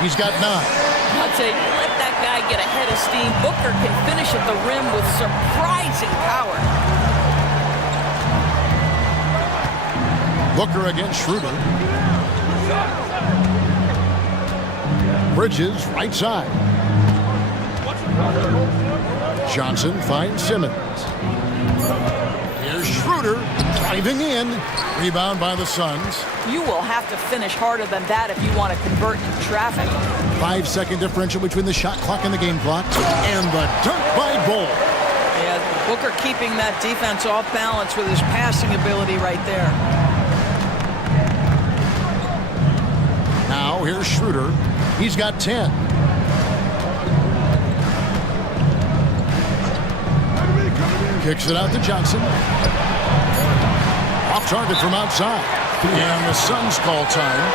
He's got 9. I'll tell you, let that guy get a head of steam. Booker can finish at the rim with surprising power. Booker against Schroeder. Bridges right side. Johnson finds Simmons. Here's Schroeder driving in. Rebound by the Suns. You will have to finish harder than that if you want to convert in traffic. 5-second differential between the shot clock and the game clock. And the dunk by Bull. Yeah, Booker keeping that defense off balance with his passing ability right there. Now here's Schroeder. He's got 10. Kicks it out to Johnson. Off target from outside. And the Suns call time.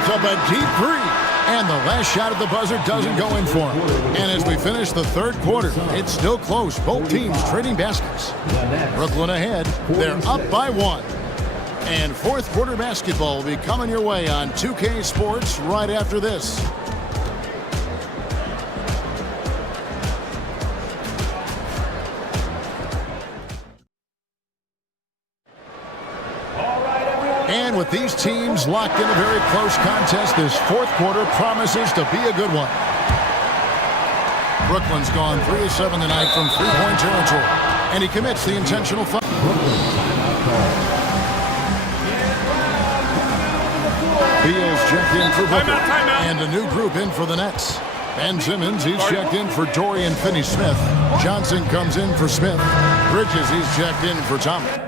puts up a deep three. And the last shot at the buzzer doesn't go in for him. And as we finish the third quarter, it's still close. Both teams trading baskets. Brooklyn ahead. They're up by 1. And fourth quarter basketball will be coming your way on 2K Sports right after this. And with these teams locked in a very close contest, this fourth quarter promises to be a good one. Brooklyn's gone 3 of 7 tonight from three-point territory. And he commits the intentional foul. Beal's checked in for Booker. And a new group in for the Nets. Ben Simmons, he's checked in for Dorian Finney-Smith. Johnson comes in for Smith. Bridges, he's checked in for Thomas.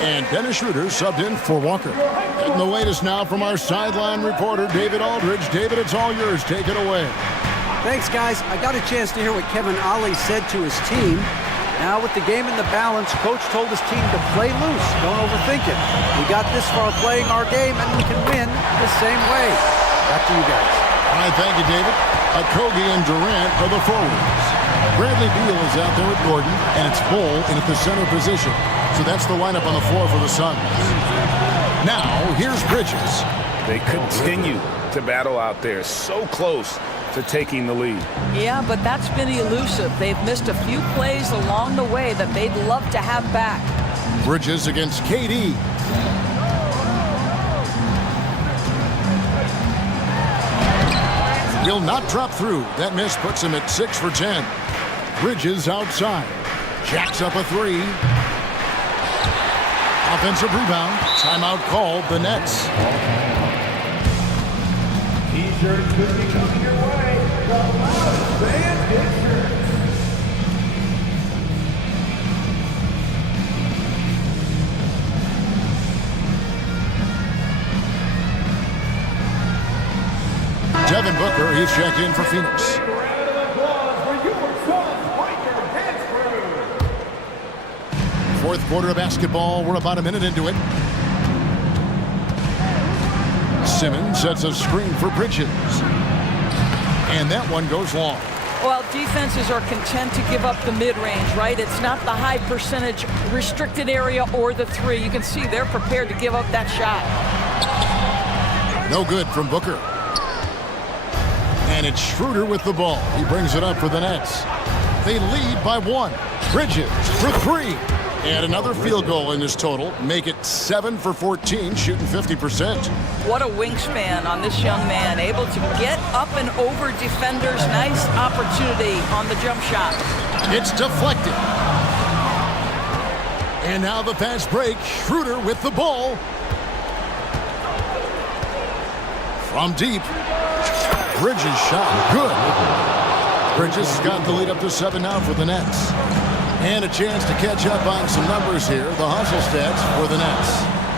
And Dennis Schroeder subbed in for Walker. Getting the latest now from our sideline reporter, David Aldridge. David, it's all yours. Take it away. Thanks, guys. I got a chance to hear what Kevin Ollie said to his team. Now with the game in the balance, Coach told his team to play loose. Don't overthink it. We got this far playing our game, and we can win the same way. Back to you guys. All right, thank you, David. Kogi and Durant are the forwards. Bradley Beal is out there with Gordon, and it's Bull in at the center position. So that's the lineup on the floor for the Suns. Now, here's Bridges. They continue to battle out there, so close to taking the lead. Yeah, but that's been elusive. They've missed a few plays along the way that they'd love to have back. Bridges against KD. Will not drop through. That miss puts him at 6 for 10. Bridges outside. Jacks up a three. Offensive rebound. Timeout called. The Nets. T-shirts could be coming your way. The Loud Band T-shirts. Devin Booker, he's checked in for Phoenix. Round of applause for your Suns Biker Dance Crew. Fourth quarter of basketball. We're about a minute into it. Simmons sets a screen for Bridges. And that one goes long. Well, defenses are content to give up the mid-range, right? It's not the high percentage restricted area or the three. You can see they're prepared to give up that shot. No good from Booker. And it's Schroeder with the ball. He brings it up for the Nets. They lead by 1. Bridges for 3. And another field goal in this total. Make it 7 for 14, shooting 50%. What a wingspan on this young man. Able to get up and over defenders. Nice opportunity on the jump shot. It's deflected. And now the fast break. Schroeder with the ball. From deep. Bridges shot. Good. Bridges has got the lead up to 7 now for the Nets. And a chance to catch up on some numbers here. The hustle stats for the Nets.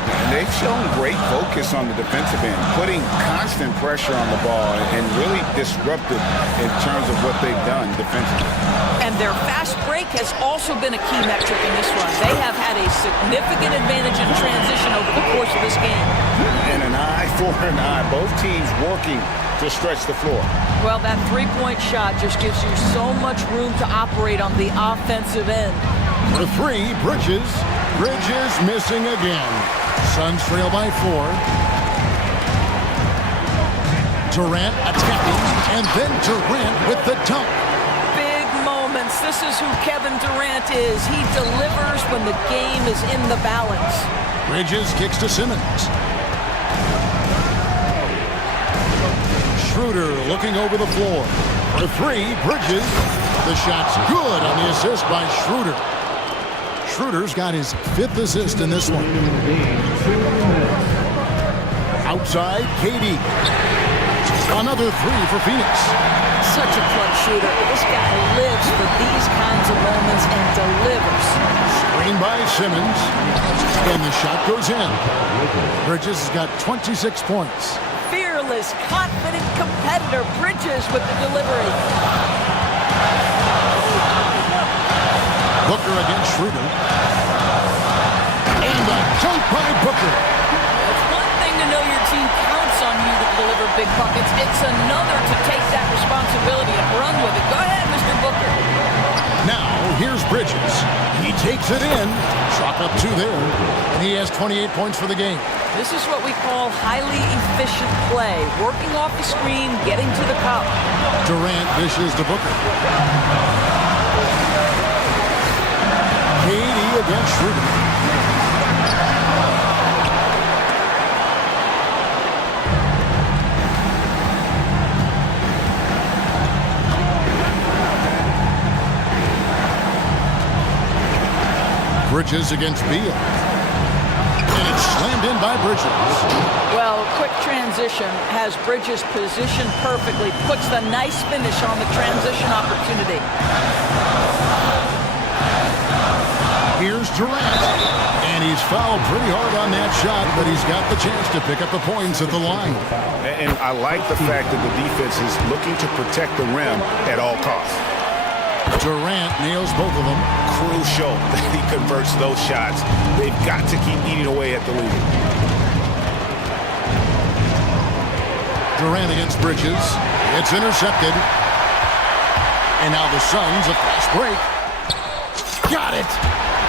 And they've shown great focus on the defensive end, putting constant pressure on the ball and really disruptive in terms of what they've done defensively. And their fast break has also been a key metric in this run. They have had a significant advantage in transition over the course of this game. And an eye for an eye. Both teams working to stretch the floor. Well, that three-point shot just gives you so much room to operate on the offensive end. For 3, Bridges. Bridges missing again. Suns trail by 4. Durant attacking, and then Durant with the dunk. Big moments. This is who Kevin Durant is. He delivers when the game is in the balance. Bridges kicks to Simmons. Schroeder looking over the floor. For 3, Bridges. The shot's good on the assist by Schroeder. Schroeder's got his 5th assist in this one. Outside, KD. Another 3 for Phoenix. Such a clutch shooter. This guy lives for these kinds of moments and delivers. Screen by Simmons. And the shot goes in. Bridges has got 26 points. Fearless, confident competitor. Bridges with the delivery. Booker against Schroeder. Dunked by Booker. It's one thing to know your team counts on you to deliver big buckets. It's another to take that responsibility and run with it. Go ahead, Mr. Booker. Now, here's Bridges. He takes it in. Chalk up 2 there. And he has 28 points for the game. This is what we call highly efficient play. Working off the screen, getting to the cup. Durant dishes to Booker. KD against Schroeder. Bridges against Beal. And it's slammed in by Bridges. Well, quick transition has Bridges positioned perfectly, puts the nice finish on the transition opportunity. Here's Durant. And he's fouled pretty hard on that shot, but he's got the chance to pick up the points at the line. And I like the fact that the defense is looking to protect the rim at all costs. Durant nails both of them. Crucial that he converts those shots. They've got to keep eating away at the lead. Durant against Bridges. It's intercepted. And now the Suns, a fast break. Got it!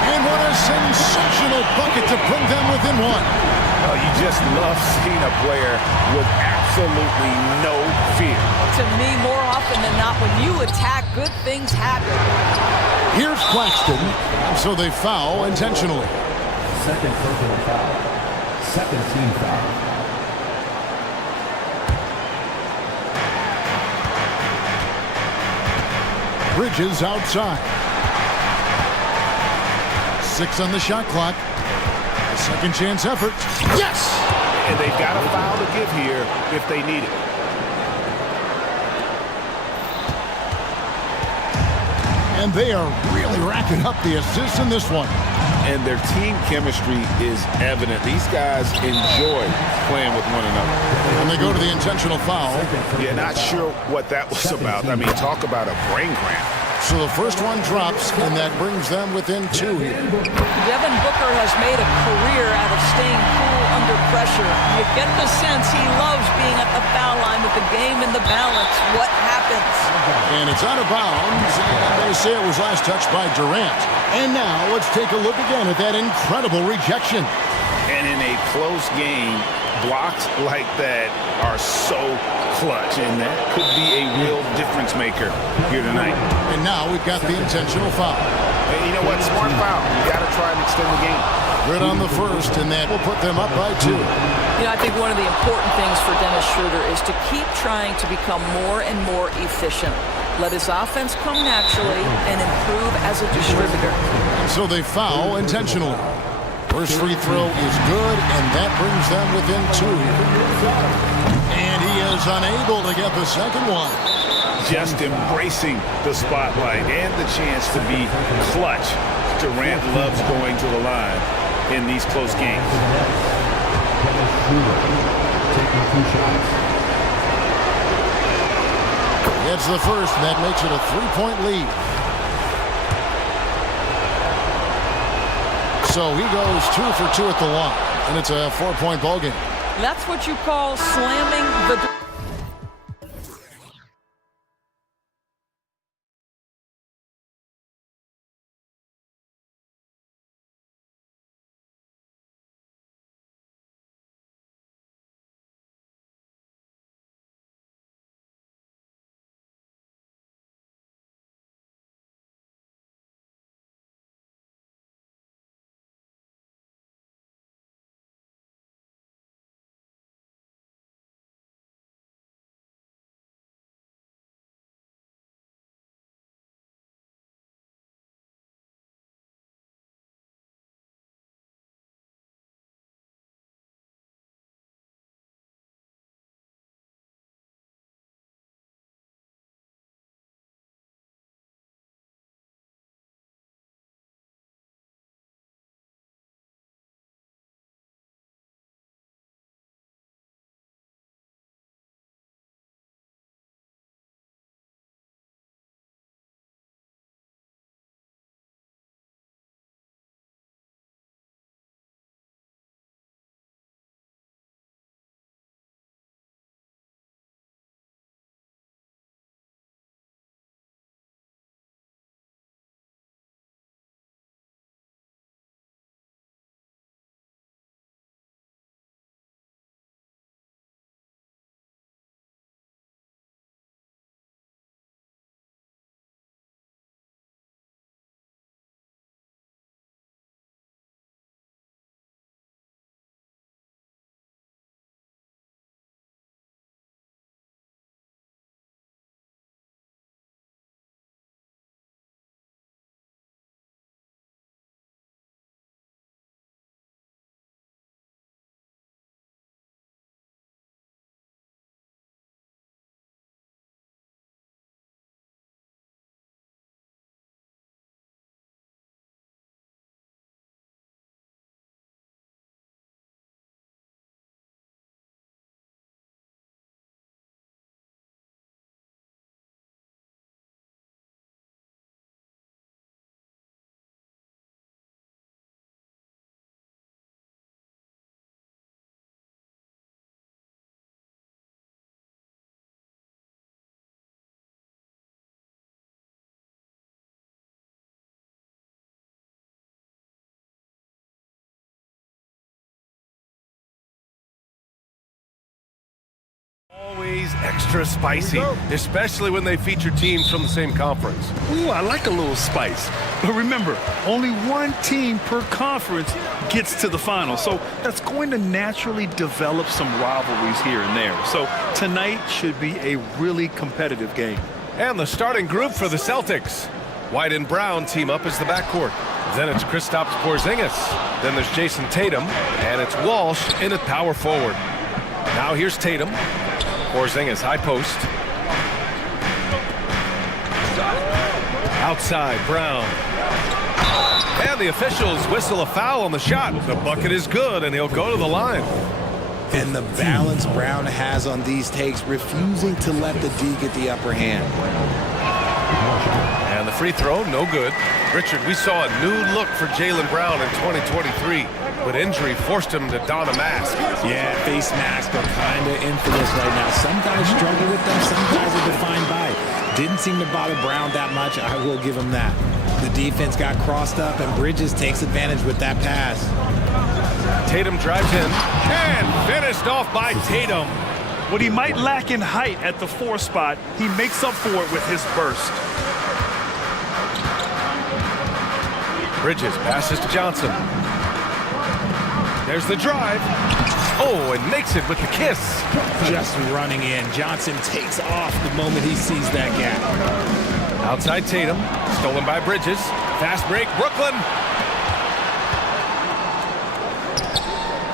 And what a sensational bucket to bring them within 1. Oh, you just love seeing a player with absolutely no fear. To me, more often than not, when you attack, good things happen. Here's Claxton. So they foul intentionally. Second personal foul. Second team foul. Bridges outside. 6 on the shot clock. A second chance effort. Yes! And they've got a foul to give here if they need it. And they are really racking up the assists in this one. And their team chemistry is evident. These guys enjoy playing with one another. And they go to the intentional foul. Yeah, not sure what that was about. I mean, talk about a brain cramp. So the first one drops, and that brings them within 2 here. Devin Booker has made a career out of staying cool under pressure. You get the sense he loves being at the foul line with the game in the balance. What happens? And it's out of bounds, and they say it was last touched by Durant. And now let's take a look again at that incredible rejection. And in a close game, blocks like that are so clutch, and that could be a real difference maker here tonight. And now we've got the intentional foul. And you know what? Smart foul. You got to try and extend the game. Good on the first, and that will put them up by 2. You know, I think one of the important things for Dennis Schroeder is to keep trying to become more and more efficient. Let his offense come naturally and improve as a distributor. So they foul intentionally. First free throw is good, and that brings them within 2 here. And he is unable to get the second one. Just embracing the spotlight and the chance to be clutch. Durant loves going to the line in these close games. Taking 2 shots. Gets the first, and that makes it a 3-point lead. So he goes 2 for 2 at the line, and it's a 4-point ball game. That's what you call slamming the always extra spicy, especially when they feature teams from the same conference. Ooh, I like a little spice. But remember, only one team per conference gets to the final. So that's going to naturally develop some rivalries here and there. So tonight should be a really competitive game. And the starting group for the Celtics. White and Brown team up as the backcourt. Then it's Kristaps Porzingis. Then there's Jason Tatum. And it's Walsh in at power forward. Now here's Tatum. Porzingis, high post. Outside, Brown. And the officials whistle a foul on the shot. The bucket is good, and he'll go to the line. And the balance Brown has on these takes, refusing to let the D get the upper hand. And the free throw, no good. Richard, we saw a new look for Jaylen Brown in 2023, but injury forced him to don a mask. Yeah, face masks are kind of infamous right now. Some guys struggle with them, some guys are defined by it. Didn't seem to bother Brown that much, I will give him that. The defense got crossed up, and Bridges takes advantage with that pass. Tatum drives in, and finished off by Tatum. What he might lack in height at the 4 spot, he makes up for it with his burst. Bridges passes to Johnson. There's the drive. Oh, and makes it with the kiss. Just running in. Johnson takes off the moment he sees that gap. Outside Tatum, stolen by Bridges. Fast break, Brooklyn.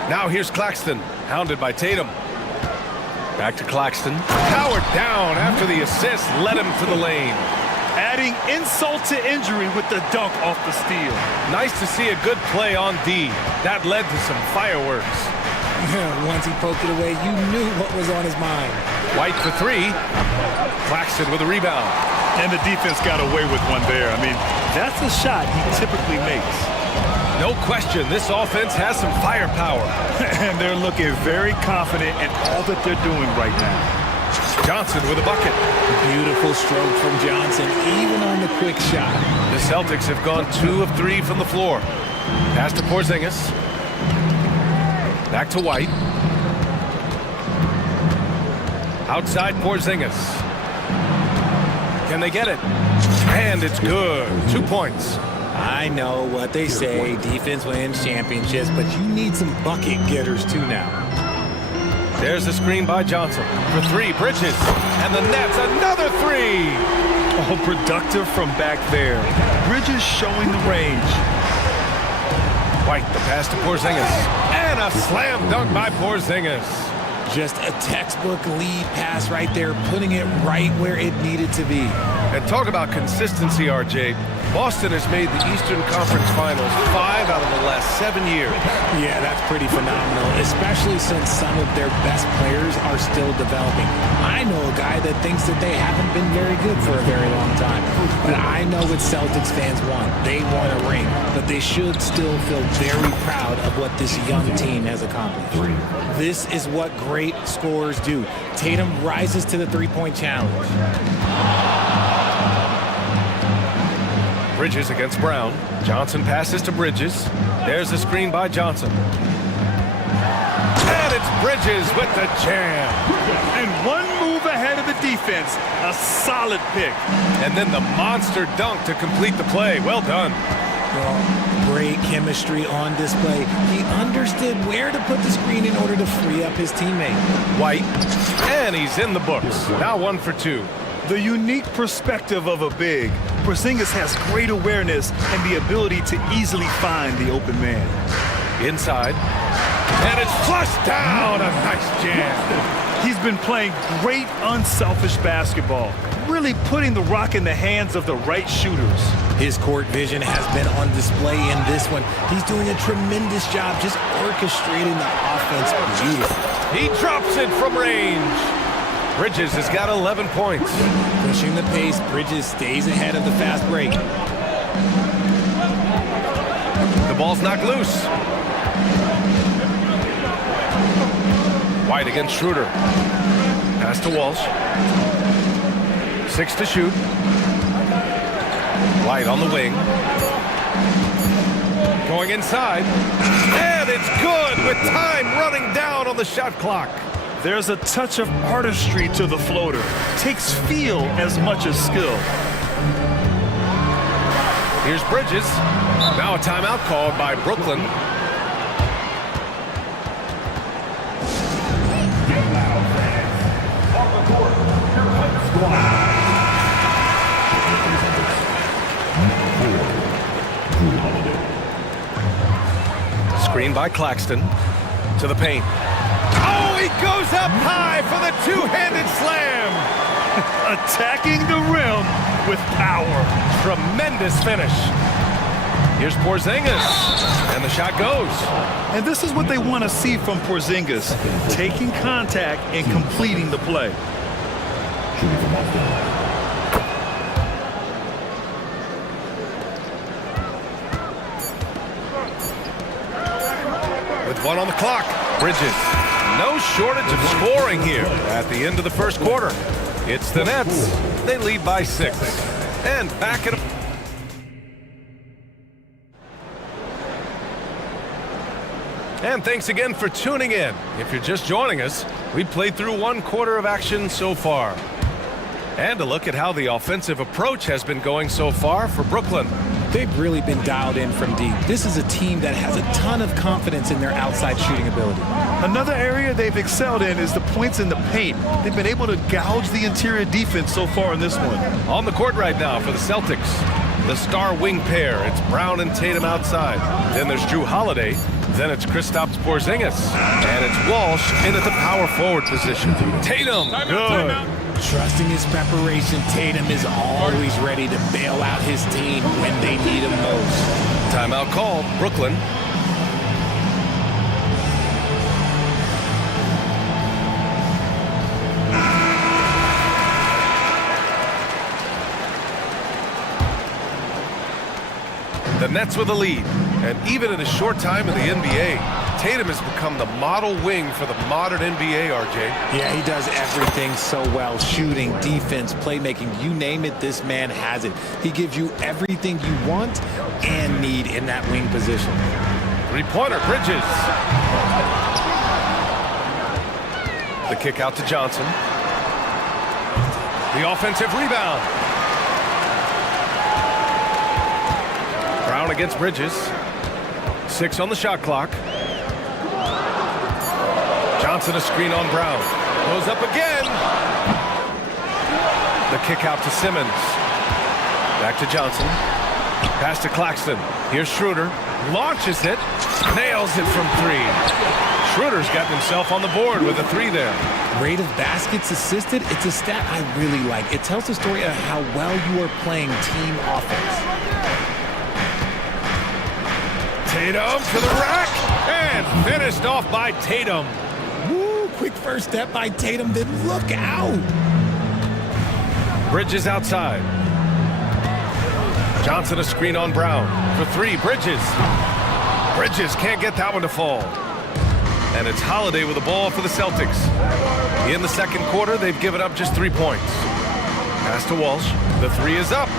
Now here's Claxton, hounded by Tatum. Back to Claxton. Powered down after the assist led him to the lane. Adding insult to injury with the dunk off the steal. Nice to see a good play on D. That led to some fireworks. Once he poked it away, you knew what was on his mind. White for 3. Claxton with a rebound. And the defense got away with one there. I mean, that's a shot he typically makes. No question, this offense has some firepower. And they're looking very confident in all that they're doing right now. Johnson with a bucket. Beautiful stroke from Johnson, even on the quick shot. The Celtics have gone 2 of 3 from the floor. Pass to Porzingis. Back to White. Outside Porzingis. Can they get it? And it's good. 2 points. I know what they say, defense wins championships, but you need some bucket getters too now. There's a screen by Johnson. For 3, Bridges. And the net's another 3. Oh, productive from back there. Bridges showing the range. White, the pass to Porzingis. And a slam dunk by Porzingis. Just a textbook lead pass right there, putting it right where it needed to be. And talk about consistency, RJ. Boston has made the Eastern Conference Finals 5 out of the last 7 years. Yeah, that's pretty phenomenal, especially since some of their best players are still developing. I know a guy that thinks that they haven't been very good for a very long time. But I know what Celtics fans want. They want a ring, but they should still feel very proud of what this young team has accomplished. This is what great scorers do. Tatum rises to the three-point challenge. Bridges against Brown. Johnson passes to Bridges. There's a screen by Johnson. And it's Bridges with the jam. And one move ahead of the defense. A solid pick. And then the monster dunk to complete the play. Well done. Well, great chemistry on display. He understood where to put the screen in order to free up his teammate. White. And he's in the books. Now 1 for 2. The unique perspective of a big. Porzingis has great awareness and the ability to easily find the open man. Inside. And it's flushed down. A nice jam. He's been playing great unselfish basketball, really putting the rock in the hands of the right shooters. His court vision has been on display in this one. He's doing a tremendous job just orchestrating the offense beautifully. He drops it from range. Bridges has got 11 points. Pushing the pace, Bridges stays ahead of the fast break. The ball's knocked loose. White against Schroeder. Pass to Walsh. 6 to shoot. White on the wing. Going inside. And it's good with time running down on the shot clock. There's a touch of artistry to the floater. Takes feel as much as skill. Here's Bridges. Now a timeout called by Brooklyn. Screen by Claxton to the paint. Oh, he goes up high for the two-handed slam. Attacking the rim with power. Tremendous finish. Here's Porzingis, and the shot goes. And this is what they want to see from Porzingis, taking contact and completing the play. With one on the clock, Bridges. No shortage of scoring here at the end of the first quarter. It's the Nets. They lead by 6. And back at And thanks again for tuning in. If you're just joining us, we played through one quarter of action so far. And a look at how the offensive approach has been going so far for Brooklyn. They've really been dialed in from deep. This is a team that has a ton of confidence in their outside shooting ability. Another area they've excelled in is the points in the paint. They've been able to gouge the interior defense so far in this one. On the court right now for the Celtics, the star wing pair. It's Brown and Tatum outside. Then there's Drew Holiday. Then it's Kristaps Porzingis. And it's Walsh in at the power forward position. Tatum, good. Trusting his preparation, Tatum is always ready to bail out his team when they need him most. Timeout called, Brooklyn. The Nets with a lead, and even in a short time in the NBA, Tatum has become the model wing for the modern NBA, RJ. Yeah, he does everything so well. Shooting, defense, playmaking, you name it, this man has it. He gives you everything you want and need in that wing position. Three-pointer, Bridges. The kick out to Johnson. The offensive rebound. Brown against Bridges. 6 on the shot clock. Johnson a screen on Brown. Goes up again. The kick out to Simmons. Back to Johnson. Pass to Claxton. Here's Schroeder. Launches it. Nails it from 3. Schroeder's gotten himself on the board with a 3 there. Rate of baskets assisted, it's a stat I really like. It tells the story of how well you are playing team offense. Tatum to the rack. And finished off by Tatum. Woo, quick first step by Tatum, then look out. Bridges outside. Johnson a screen on Brown. For 3, Bridges. Bridges can't get that one to fall. And it's Holiday with the ball for the Celtics. In the second quarter, they've given up just 3 points. Pass to Walsh. The 3 is up.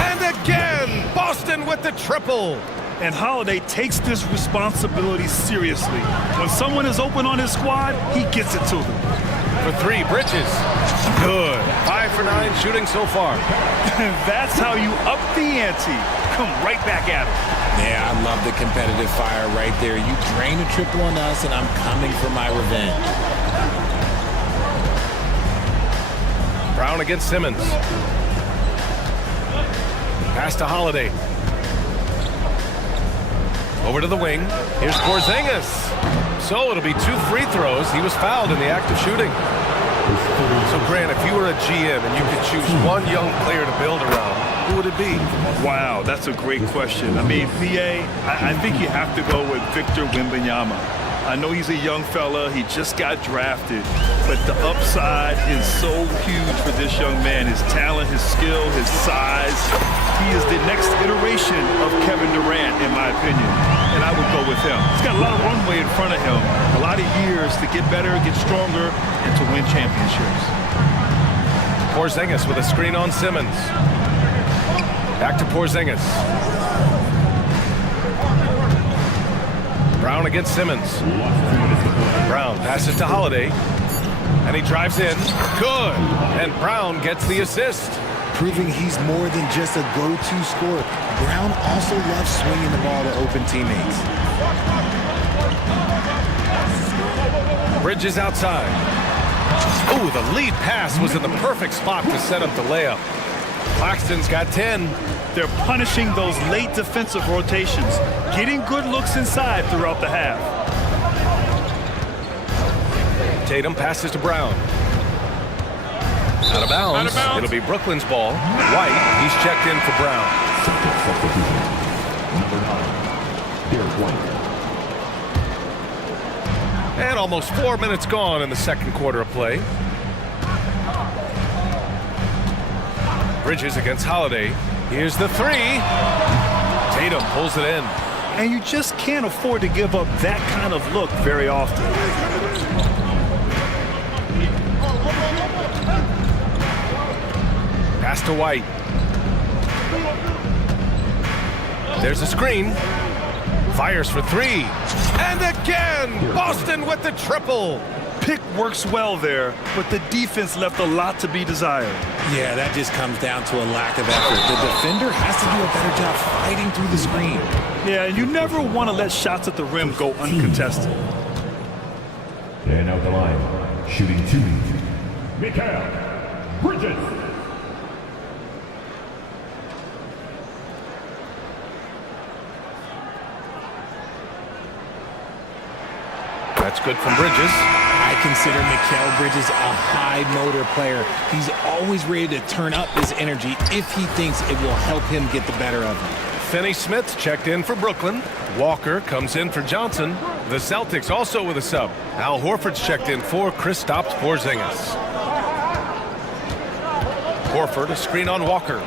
And again, Boston with the triple. And Holiday takes this responsibility seriously. When someone is open on his squad, he gets it to them. For 3, Bridges. Good. 5 for 9 shooting so far. That's how you up the ante. Come right back at him. Yeah, I love the competitive fire right there. You drain a triple on us, and I'm coming for my revenge. Brown against Simmons. Pass to Holiday. Over to the wing. Here's Porzingis. So it'll be 2 free throws. He was fouled in the act of shooting. So, Grant, if you were a GM and you could choose one young player to build around, who would it be? Wow, that's a great question. I mean, PA, I think you have to go with Victor Wembanyama. I know he's a young fella. He just got drafted. But the upside is so huge for this young man. His talent, his skill, his size. He is the next iteration of Kevin Durant, in my opinion. And I would go with him. He's got a lot of runway in front of him. A lot of years to get better, get stronger, and to win championships. Porzingis with a screen on Simmons. Back to Porzingis. Brown against Simmons. Brown passes to Holiday. And he drives in. Good. And Brown gets the assist. Proving he's more than just a go-to scorer. Brown also loves swinging the ball to open teammates. Bridges outside. Oh, the lead pass was in the perfect spot to set up the layup. Claxton's got 10. They're punishing those late defensive rotations, getting good looks inside throughout the half. Tatum passes to Brown. Out of bounds. It'll be Brooklyn's ball. White, he's checked in for Brown. And almost 4 minutes gone in the second quarter of play. Bridges against Holiday. Here's the three. Tatum pulls it in. And you just can't afford to give up that kind of look very often. Pass to White. There's a screen. Fires for three. And again, Boston with the triple. Pick works well there, but the defense left a lot to be desired. Yeah, that just comes down to a lack of effort. The defender has to do a better job fighting through the screen. Yeah, you never want to let shots at the rim go uncontested. And out the line, shooting 2, Mikal Bridges. That's good from Bridges. I consider Mikal Bridges a high motor player. He's always ready to turn up his energy if he thinks it will help him get the better of him. Finney-Smith's checked in for Brooklyn. Walker comes in for Johnson. The Celtics also with a sub. Al Horford's checked in for Kristaps Porzingis. Horford, a screen on Walker.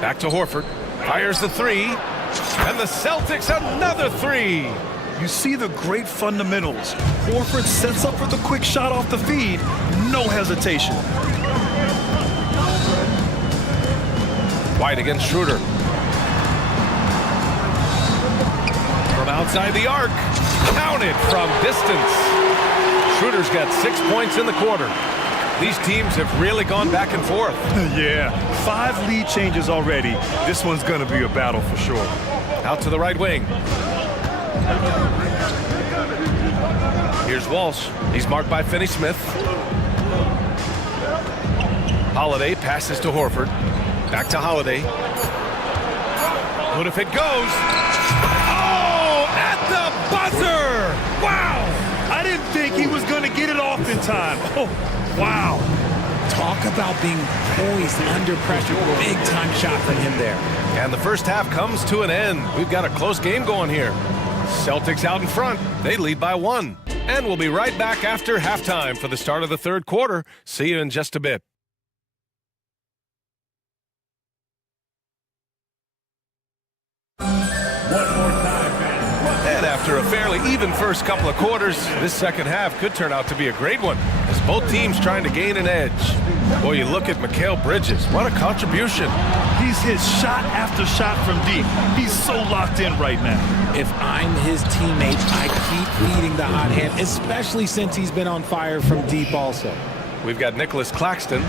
Back to Horford. Fires the three. And the Celtics another three. You see the great fundamentals. Horford sets up for the quick shot off the feed. No hesitation. White against Schroeder. From outside the arc. Counted from distance. Schroeder's got 6 points in the quarter. These teams have really gone back and forth. Yeah, 5 lead changes already. This one's going to be a battle for sure. Out to the right wing. Here's Walsh. He's marked by Finney-Smith. Holiday passes to Horford. Back to Holiday. What if it goes? Oh, at the buzzer! Wow! I didn't think he was going to get it off in time. Oh, wow. Talk about being poised under pressure. Big time shot from him there. And the first half comes to an end. We've got a close game going here. Celtics out in front. They lead by 1. And we'll be right back after halftime for the start of the third quarter. See you in just a bit. And after a fairly even first couple of quarters, this second half could turn out to be a great one as both teams trying to gain an edge. Boy, you look at Mikal Bridges. What a contribution. He's hit shot after shot from deep. He's so locked in right now. If I'm his teammate, I keep feeding the hot hand, especially since he's been on fire from deep also. We've got Nicholas Claxton.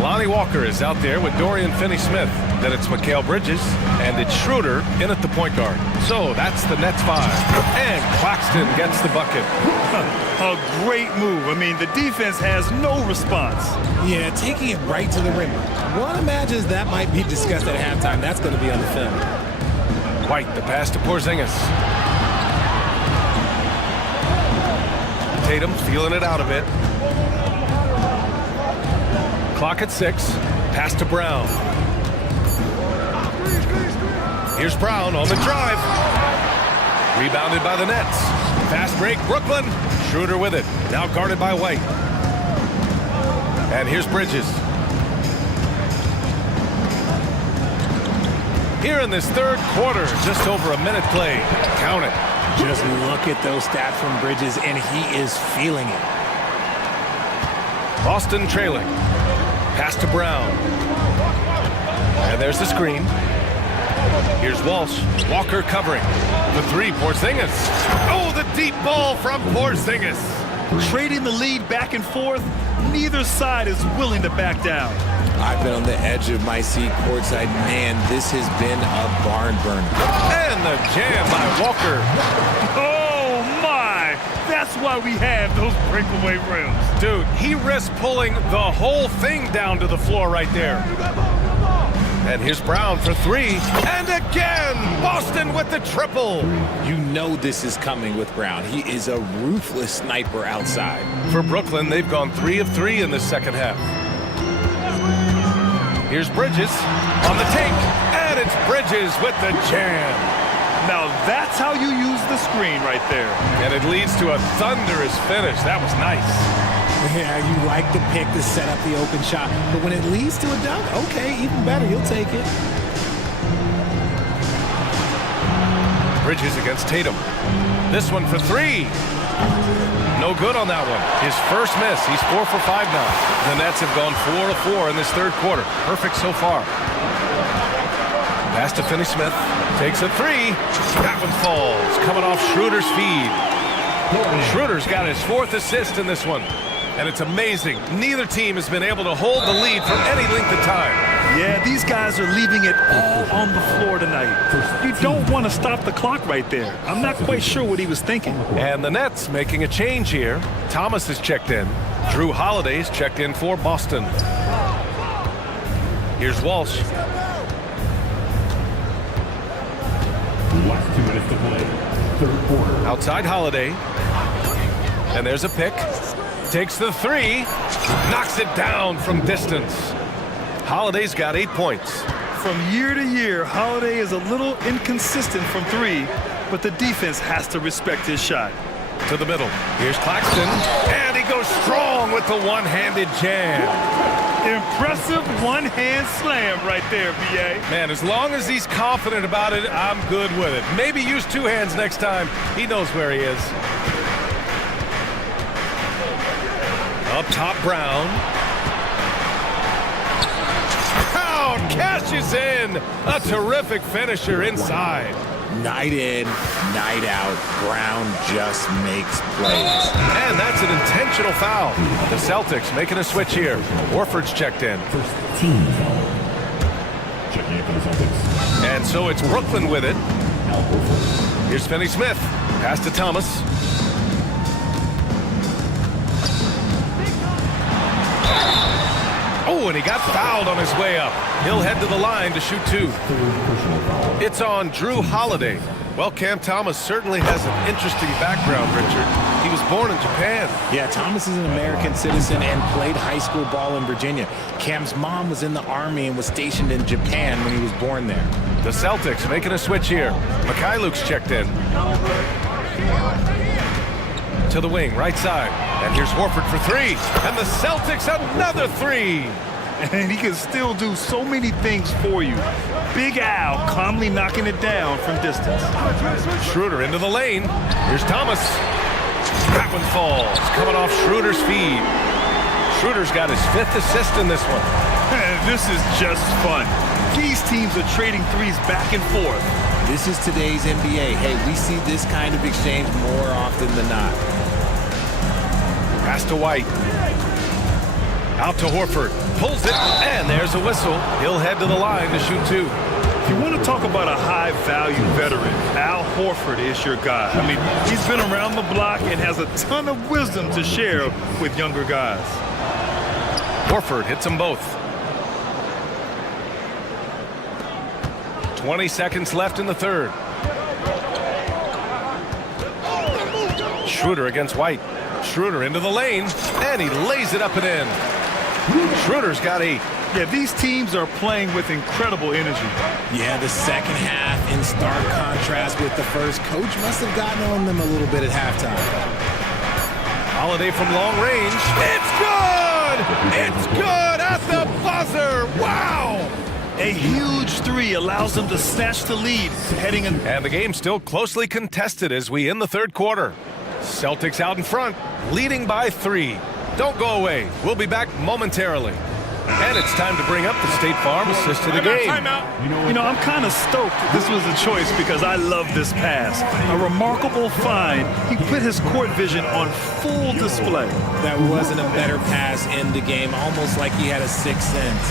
Lonnie Walker is out there with Dorian Finney-Smith. Then it's Mikal Bridges, and it's Schroeder in at the point guard. So that's the Nets 5. And Claxton gets the bucket. A great move. I mean, the defense has no response. Yeah, taking it right to the rim. One imagines that might be discussed at halftime. That's going to be on the film. White, the pass to Porzingis. Tatum feeling it out a bit. Clock at 6. Pass to Brown. Here's Brown on the drive. Rebounded by the Nets. Fast break, Brooklyn. Schroeder with it. Now guarded by White. And here's Bridges. Here in this third quarter, just over a minute played. Count it. Just look at those stats from Bridges, and he is feeling it. Boston trailing. Pass to Brown. And there's the screen. Here's Walsh. Walker covering. The three, Porzingis. Oh, the deep ball from Porzingis. Trading the lead back and forth, neither side is willing to back down. I've been on the edge of my seat courtside. Man, this has been a barn burner. And the jam by Walker. Oh, my! That's why we have those breakaway rims. Dude, he risked pulling the whole thing down to the floor right there. And here's Brown for three. And again, Boston with the triple. You know this is coming with Brown. He is a ruthless sniper outside. For Brooklyn, they've gone 3 of 3 in the second half. Here's Bridges on the take, and it's Bridges with the jam. Now that's how you use the screen right there. And it leads to a thunderous finish. That was nice. Yeah, you like the pick to set up the open shot, but when it leads to a dunk, okay, even better, you'll take it. Bridges against Tatum. This one for three. No good on that one. His first miss. He's 4 for 5 now. The Nets have gone 4 of 4 in this third quarter. Perfect so far. Pass to Finney-Smith. Takes a three. That one falls. Coming off Schroeder's feed. Schroeder's got his 4th assist in this one. And it's amazing. Neither team has been able to hold the lead for any length of time. Yeah, these guys are leaving it all on the floor tonight. You don't want to stop the clock right there. I'm not quite sure what he was thinking. And the Nets making a change here. Thomas has checked in. Drew Holiday's checked in for Boston. Here's Walsh. Last 2 minutes to play. Third quarter. Outside Holiday. And there's a pick. Takes the three. Knocks it down from distance. Holiday's got 8 points. From year to year, Holiday is a little inconsistent from three, but the defense has to respect his shot. To the middle. Here's Claxton. And he goes strong with the one-handed jam. Impressive one-hand slam right there, B.A. Man, as long as he's confident about it, I'm good with it. Maybe use 2 hands next time. He knows where he is. Up top, Brown. Brown cashes in. A terrific finisher inside. Night in, night out, Brown just makes plays. And that's an intentional foul. The Celtics making a switch here. Warford's checked in. First team foul. Checking in for the Celtics. And so it's Brooklyn with it. Al Horford. Here's Finney-Smith. Pass to Thomas. Oh, and he got fouled on his way up. He'll head to the line to shoot 2. It's on Drew Holiday. Well, Cam Thomas certainly has an interesting background, Richard. He was born in Japan. Yeah, Thomas is an American citizen and played high school ball in Virginia. Cam's mom was in the Army and was stationed in Japan when he was born there. The Celtics making a switch here. Mikhailuk's checked in. To the wing, right side. And here's Horford for 3. And the Celtics another 3. And he can still do so many things for you. Big Al calmly knocking it down from distance. Schroeder into the lane. Here's Thomas. That one falls. Coming off Schroeder's feed. Schroeder's got his 5th assist in this one. This is just fun. These teams are trading threes back and forth. This is today's NBA. Hey, we see this kind of exchange more often than not. Pass to White. Out to Horford. Pulls it, and there's a whistle. He'll head to the line to shoot 2. If you want to talk about a high-value veteran, Al Horford is your guy. I mean, he's been around the block and has a ton of wisdom to share with younger guys. Horford hits them both. 20 seconds left in the third. Schroeder against White. Schroeder into the lane, and he lays it up and in. Schroeder's got 8. Yeah, these teams are playing with incredible energy. Yeah, the second half in stark contrast with the first. Coach must have gotten on them a little bit at halftime. Holiday from long range. It's good! It's good at the buzzer! Wow! A huge 3 allows them to snatch the lead heading in. And the game's still closely contested as we end the third quarter. Celtics out in front, leading by 3. Don't go away. We'll be back momentarily. And it's time to bring up the State Farm assist to the game. You know, I'm kind of stoked this was a choice because I love this pass. A remarkable find. He put his court vision on full display. That wasn't a better pass in the game, almost like he had a sixth sense.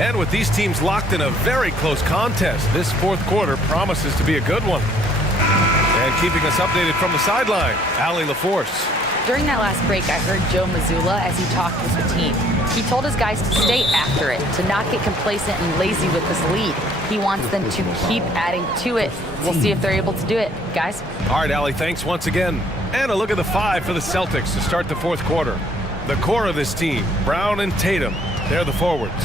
And with these teams locked in a very close contest, this fourth quarter promises to be a good one. And keeping us updated from the sideline, Allie LaForce. During that last break, I heard Joe Mazzulla as he talked with the team. He told his guys to stay after it, to not get complacent and lazy with this lead. He wants them to keep adding to it. We'll see if they're able to do it, guys. All right, Allie, thanks once again. And a look at the five for the Celtics to start the fourth quarter. The core of this team, Brown and Tatum, they're the forwards.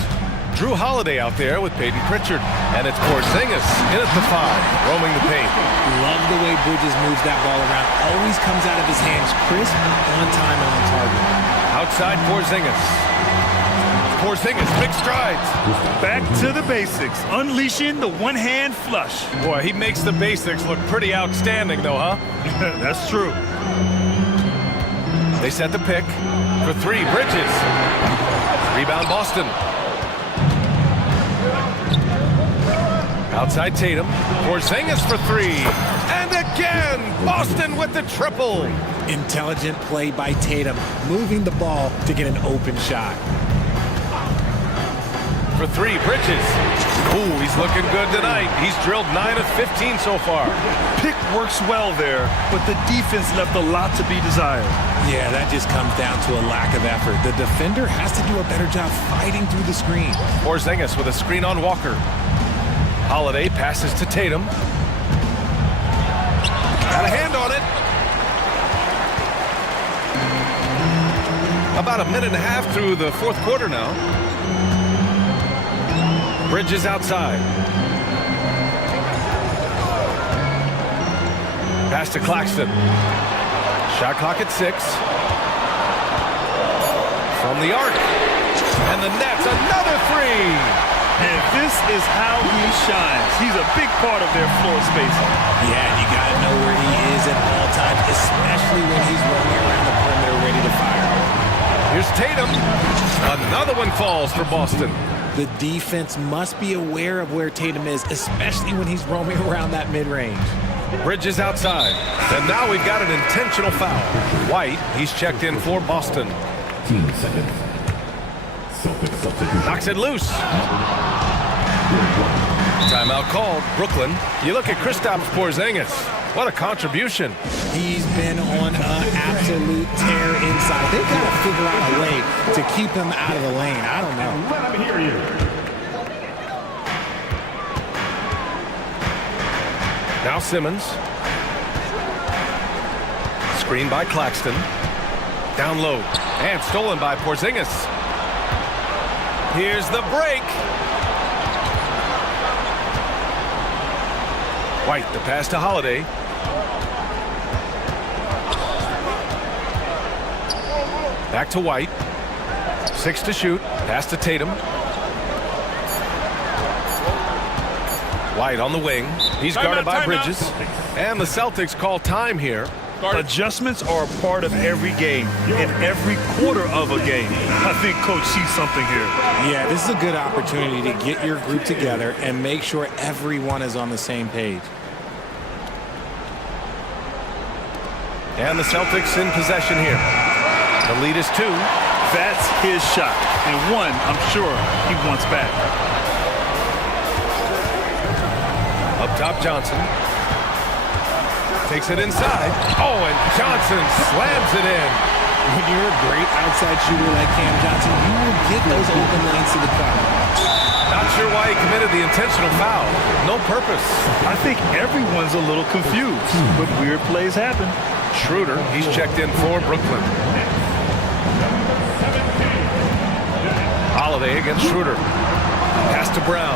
Drew Holiday out there with Peyton Pritchard. And it's Porzingis in at the five, roaming the paint. Love the way Bridges moves that ball around. Always comes out of his hands crisp, on time, and on target. Outside Porzingis. Porzingis, big strides. Back to the basics, unleashing the one-hand flush. Boy, he makes the basics look pretty outstanding, though, huh? That's true. They set the pick for three. Bridges. Rebound Boston. Outside Tatum. Porzingis for three. And again, Boston with the triple. Intelligent play by Tatum, moving the ball to get an open shot. For three, Bridges. Ooh, he's looking good tonight. He's drilled 9 of 15 so far. Pick works well there, but the defense left a lot to be desired. Yeah, that just comes down to a lack of effort. The defender has to do a better job fighting through the screen. Porzingis with a screen on Walker. Holiday passes to Tatum. Got a hand on it. About a minute and a half through the fourth quarter now. Bridges outside. Pass to Claxton. Shot clock at 6. From the arc. And the Nets, another three. And this is how he shines. He's a big part of their floor spacing. Yeah, and you got to know where he is at all times, especially when he's roaming around the perimeter ready to fire. Here's Tatum. Another one falls for Boston. The defense must be aware of where Tatum is, especially when he's roaming around that mid-range. Bridges outside. And now we've got an intentional foul. White, he's checked in for Boston. 15 seconds. Knocks it loose. Timeout called. Brooklyn. You look at Kristaps Porzingis. What a contribution. He's been on an absolute tear inside. They've got to figure out a way to keep him out of the lane. I don't know. Let him hear you. Now Simmons. Screen by Claxton. Down low. And stolen by Porzingis. Here's the break. White, the pass to Holiday. Back to White. 6 to shoot. Pass to Tatum. White on the wing. He's guarded by Bridges. And the Celtics call time here. Adjustments are a part of every game, in every quarter of a game. I think Coach sees something here. Yeah, this is a good opportunity to get your group together and make sure everyone is on the same page. And the Celtics in possession here. The lead is 2. That's his shot, and one I'm sure he wants back. Up top, Johnson. Takes it inside. Oh, and Johnson slams it in. When you're a great outside shooter like Cam Johnson, you will get those open lanes to the cup. Not sure why he committed the intentional foul. No purpose. I think everyone's a little confused, but weird plays happen. Schroeder, he's checked in for Brooklyn. Holiday against Schroeder. Pass to Brown.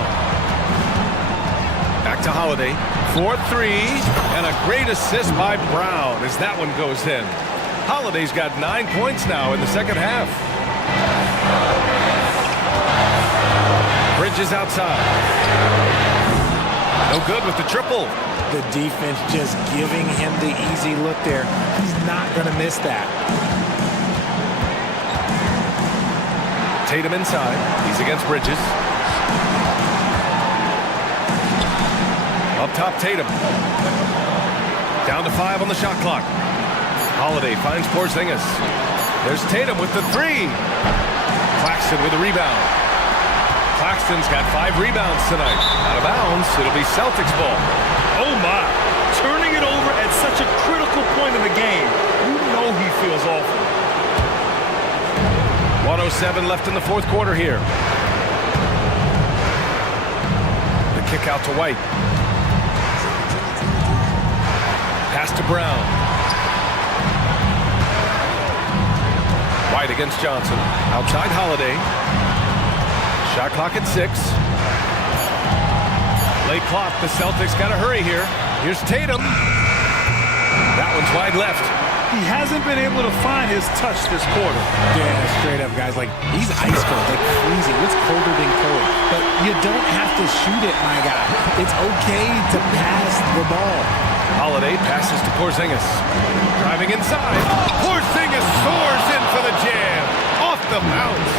Back to Holiday. 4-3, and a great assist by Brown as that one goes in. Holiday's got 9 points now in the second half. Bridges outside. No good with the triple. The defense just giving him the easy look there. He's not going to miss that. Tatum inside. He's against Bridges. Up top, Tatum. Down to 5 on the shot clock. Holiday finds Porzingis. There's Tatum with the 3. Claxton with a rebound. Claxton's got 5 rebounds tonight. Out of bounds, it'll be Celtics ball. Oh my, turning it over at such a critical point in the game. You know he feels awful. 1:07 left in the fourth quarter here. The kick out to White. Pass to Brown. White against Johnson. Outside Holiday. Shot clock at 6. Late clock. The Celtics got to hurry here. Here's Tatum. That one's wide left. He hasn't been able to find his touch this quarter. Yeah, straight up, guys. Like, he's ice cold, like freezing. What's colder than cold? But you don't have to shoot it, my guy. It's okay to pass the ball. Holiday passes to Porzingis. Driving inside. Porzingis soars in for the jam. Off the bounce.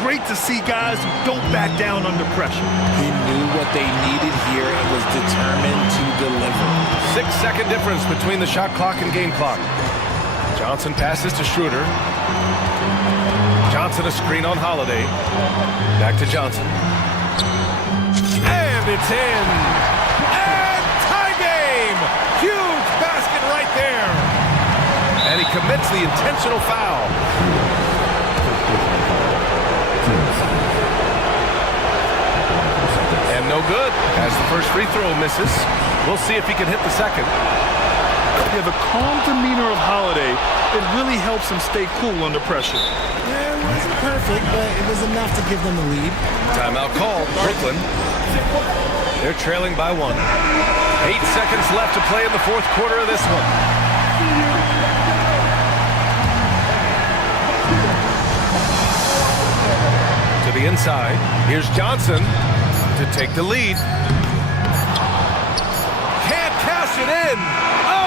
Great to see guys who don't back down under pressure. He knew what they needed here and was determined to deliver. 6-second difference between the shot clock and game clock. Johnson passes to Schroeder. Johnson a screen on Holiday. Back to Johnson. And it's in. And tie game. Huge basket right there. And he commits the intentional foul. And no good as the first free throw misses. We'll see if he can hit the second. Yeah, the calm demeanor of Holiday, it really helps him stay cool under pressure. Yeah, it wasn't perfect, but it was enough to give them the lead. Timeout called. Brooklyn. They're trailing by 1. 8 seconds left to play in the fourth quarter of this one. To the inside. Here's Johnson to take the lead. Can't cash it in. Oh!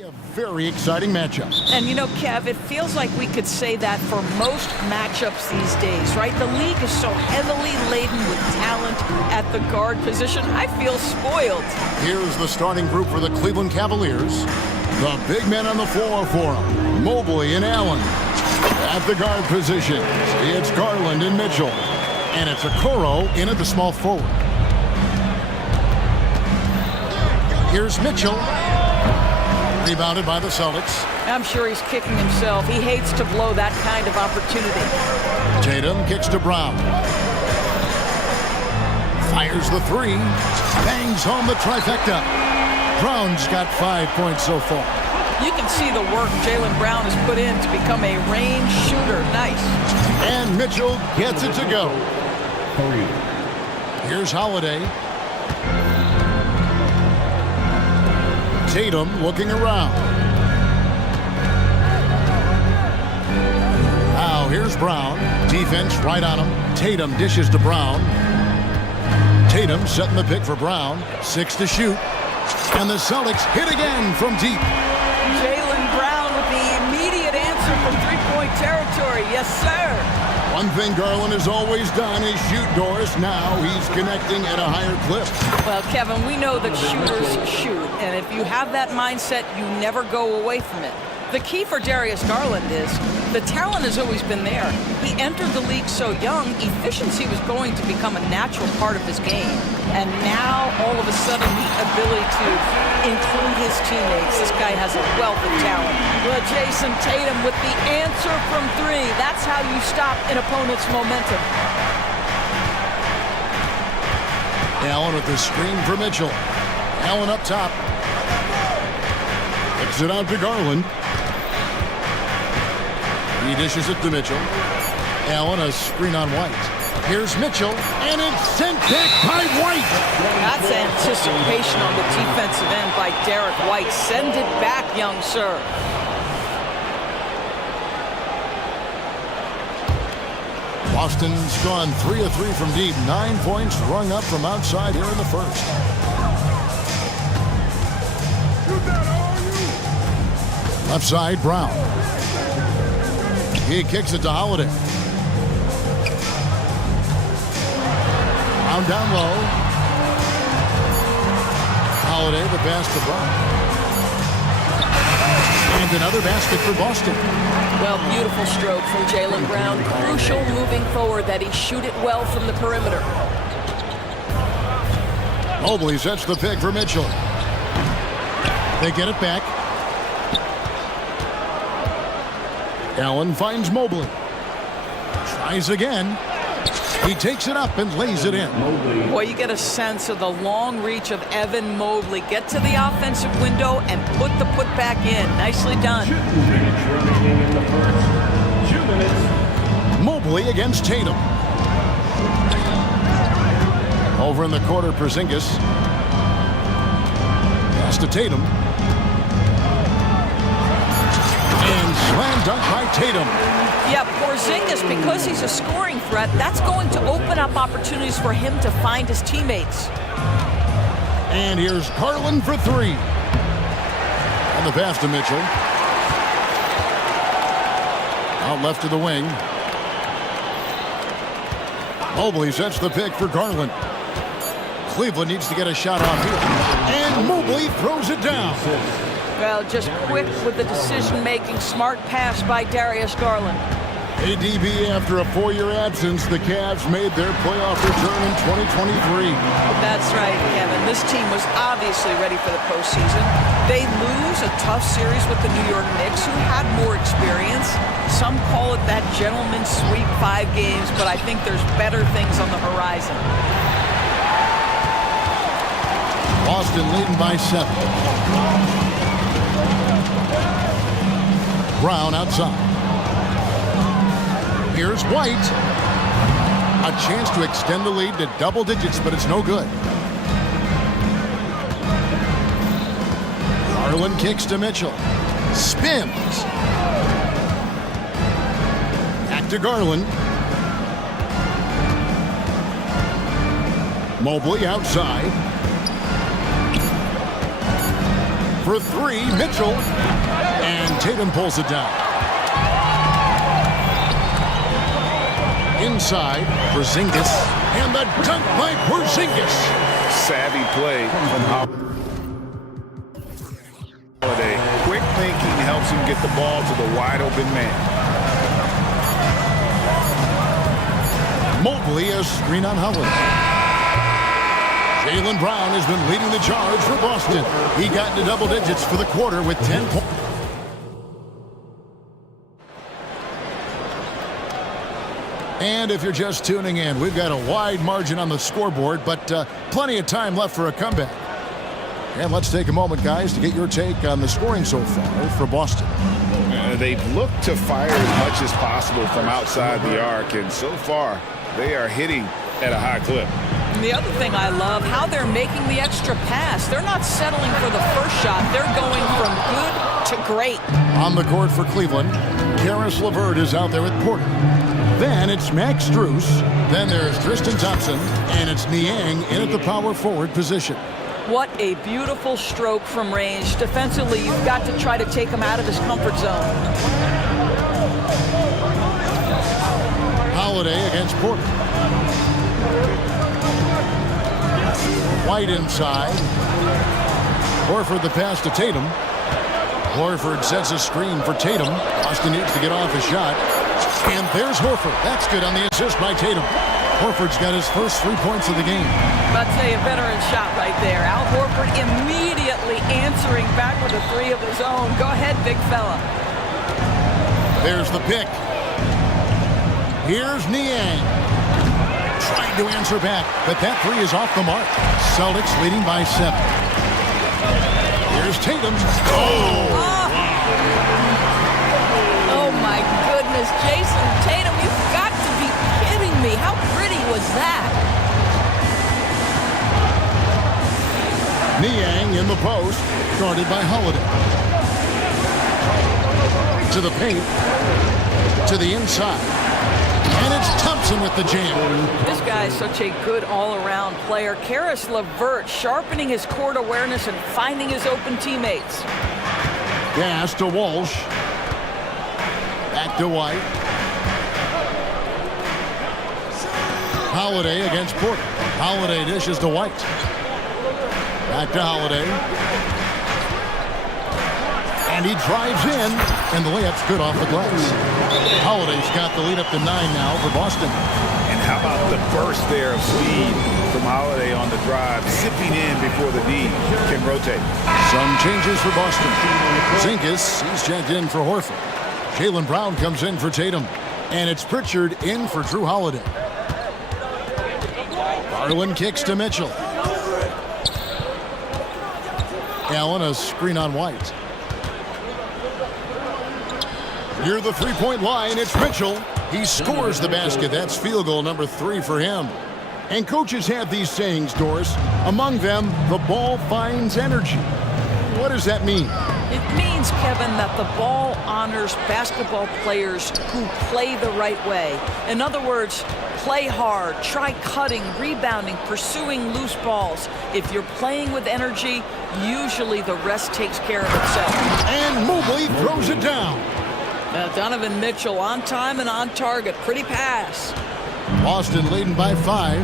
A very exciting matchup. And you know, Kev, it feels like we could say that for most matchups these days, right? The league is so heavily laden with talent at the guard position. I feel spoiled. Here's the starting group for the Cleveland Cavaliers. The big men on the floor for them. Mobley and Allen. At the guard position, it's Garland and Mitchell. And it's Okoro in at the small forward. Here's Mitchell. Rebounded by the Celtics. I'm sure he's kicking himself. He hates to blow that kind of opportunity. Tatum kicks to Brown. Fires the three. Bangs home the trifecta. Brown's got 5 points so far. You can see the work Jaylen Brown has put in to become a range shooter. Nice. And Mitchell gets it to go. Here's Holiday. Tatum looking around. Now here's Brown. Defense right on him. Tatum dishes to Brown. Tatum setting the pick for Brown. 6 to shoot. And the Celtics hit again from deep. Jaylen Brown with the immediate answer from three-point territory. Yes, sir. One thing Garland has always done is shoot doors. Now he's connecting at a higher clip. Well, Kevin, we know that shooters shoot, and if you have that mindset, you never go away from it. The key for Darius Garland is the talent has always been there. He entered the league so young, efficiency was going to become a natural part of his game. And now, all of a sudden, the ability to include his teammates. This guy has a wealth of talent. Well, Jason Tatum with the answer from three. That's how you stop an opponent's momentum. Allen with the screen for Mitchell. Allen up top. Kicks it out to Garland. He dishes it to Mitchell. Allen, a screen on White. Here's Mitchell, and it's sent back by White. That's anticipation on the defensive end by Derek White. Send it back, young sir. Boston's gone 3 of 3 from deep. 9 points rung up from outside here in the first. Left side, Brown. He kicks it to Holiday. Brown down low. Holiday, the pass to Brown. And another basket for Boston. Well, beautiful stroke from Jaylen Brown. Crucial moving forward that he shoot it well from the perimeter. Mobley sets the pick for Mitchell. They get it back. Allen finds Mobley. Tries again. He takes it up and lays it in. Boy, you get a sense of the long reach of Evan Mobley. Get to the offensive window and put the putback in. Nicely done. 2 minutes remaining in the first. 2 minutes. Mobley against Tatum. Over in the corner, Porzingis. Pass to Tatum. And slam dunk by Tatum. Yeah, Porzingis, because he's a scoring threat, that's going to open up opportunities for him to find his teammates. And here's Garland for three. And the pass to Mitchell. Out left to the wing. Mobley sets the pick for Garland. Cleveland needs to get a shot off here. And Mobley throws it down. Well, just quick with the decision-making, smart pass by Darius Garland. ADB, after a 4-year absence, the Cavs made their playoff return in 2023. That's right, Kevin. This team was obviously ready for the postseason. They lose a tough series with the New York Knicks, who had more experience. Some call it that gentleman's sweep, 5 games, but I think there's better things on the horizon. Boston leading by 7. Brown outside. Here's White. A chance to extend the lead to double digits, but it's no good. Garland kicks to Mitchell. Spins. Back to Garland. Mobley outside. For three, Mitchell. And Tatum pulls it down. Inside, Porzingis. And the dunk by Porzingis. Savvy play from Holiday. Quick thinking helps him get the ball to the wide open man. Mobley, a screen on Holiday. Jaylen Brown has been leading the charge for Boston. He got into double digits for the quarter with 10 points. And if you're just tuning in, we've got a wide margin on the scoreboard, but plenty of time left for a comeback. And let's take a moment, guys, to get your take on the scoring so far for Boston. They've looked to fire as much as possible from outside the arc, and so far they are hitting at a high clip. And the other thing I love, how they're making the extra pass. They're not settling for the first shot. They're going from good to great. On the court for Cleveland, Karis LeVert is out there with Porter. Then it's Max Strus. Then there's Tristan Thompson, and it's Niang in at the power forward position. What a beautiful stroke from range. Defensively, you've got to try to take him out of his comfort zone. Holiday against Porter. White inside. Horford the pass to Tatum. Horford sets a screen for Tatum. Boston needs to get off a shot. And there's Horford. That's good on the assist by Tatum. Horford's got his first 3 points of the game. I'd say a veteran shot right there. Al Horford immediately answering back with a three of his own. Go ahead, big fella. There's the pick. Here's Niang. Trying to answer back, but that three is off the mark. Celtics leading by 7. Here's Tatum. Oh my goodness, Jason Tatum, you've got to be kidding me. How pretty was that? Niang in the post, guarded by Holiday. To the paint, to the inside. And it's Thompson with the jam. This guy is such a good all-around player. Karis LeVert sharpening his court awareness and finding his open teammates. Pass to Walsh. Back to White. Holiday against Porter. Holiday dishes to White. Back to Holiday. And he drives in, and the layup's good off the glass. Holiday's got the lead up to 9 now for Boston. And how about the burst there of speed from Holiday on the drive, zipping in before the D can rotate. Some changes for Boston. Zinkas, he's checked in for Horford. Jaylen Brown comes in for Tatum. And it's Pritchard in for Drew Holiday. Garland kicks to Mitchell. Allen, a screen on White. Near the three-point line, it's Mitchell. He scores the basket. That's field goal number 3 for him. And coaches have these sayings, Doris. Among them, the ball finds energy. What does that mean? It means, Kevin, that the ball honors basketball players who play the right way. In other words, play hard, try cutting, rebounding, pursuing loose balls. If you're playing with energy, usually the rest takes care of itself. And Mobley throws it down. Donovan Mitchell on time and on target. Pretty pass. Boston leading by 5.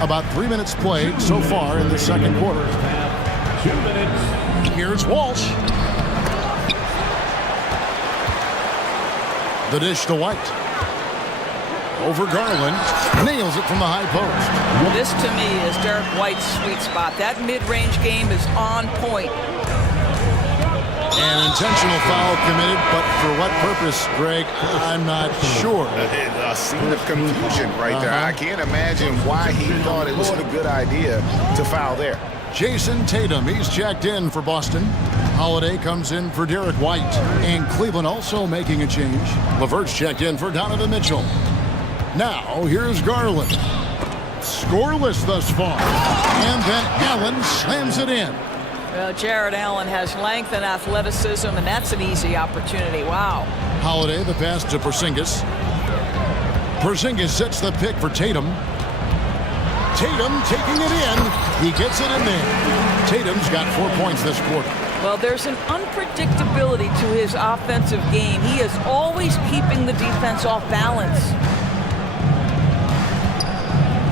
About 3 minutes played so far in the second quarter. 2 minutes. Here's Walsh. The dish to White. Over Garland. Nails it from the high post. This, to me, is Derek White's sweet spot. That mid-range game is on point. An intentional foul committed, but for what purpose, Greg, I'm not sure. A scene of confusion right there. I can't imagine why he thought it was a good idea to foul there. Jason Tatum, he's checked in for Boston. Holiday comes in for Derek White. And Cleveland also making a change. LeVert's checked in for Donovan Mitchell. Now, here's Garland. Scoreless thus far. And then Allen slams it in. Well, Jared Allen has length and athleticism, and that's an easy opportunity. Wow. Holiday, the pass to Porzingis. Porzingis sets the pick for Tatum. Tatum taking it in. He gets it in there. Tatum's got 4 points this quarter. Well, there's an unpredictability to his offensive game. He is always keeping the defense off balance.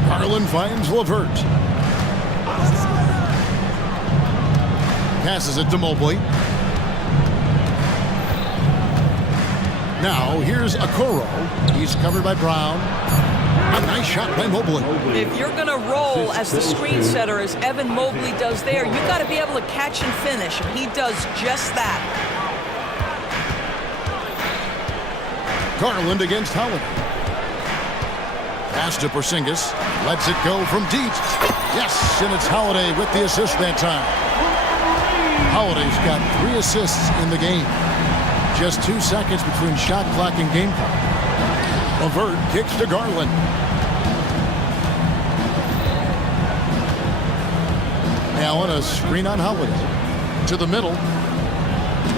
Garland finds LeVert. Passes it to Mobley. Now here's Okoro. He's covered by Brown. A nice shot by Mobley. If you're going to roll as the screen setter, as Evan Mobley does there, you got to be able to catch and finish, and he does just that. Garland against Holiday. Pass to Porzingis. Lets it go from deep. Yes, and it's Holiday with the assist that time. Holiday's got 3 assists in the game. Just 2 seconds between shot clock and game clock. LeVert kicks to Garland. Allen, a screen on Holiday. To the middle.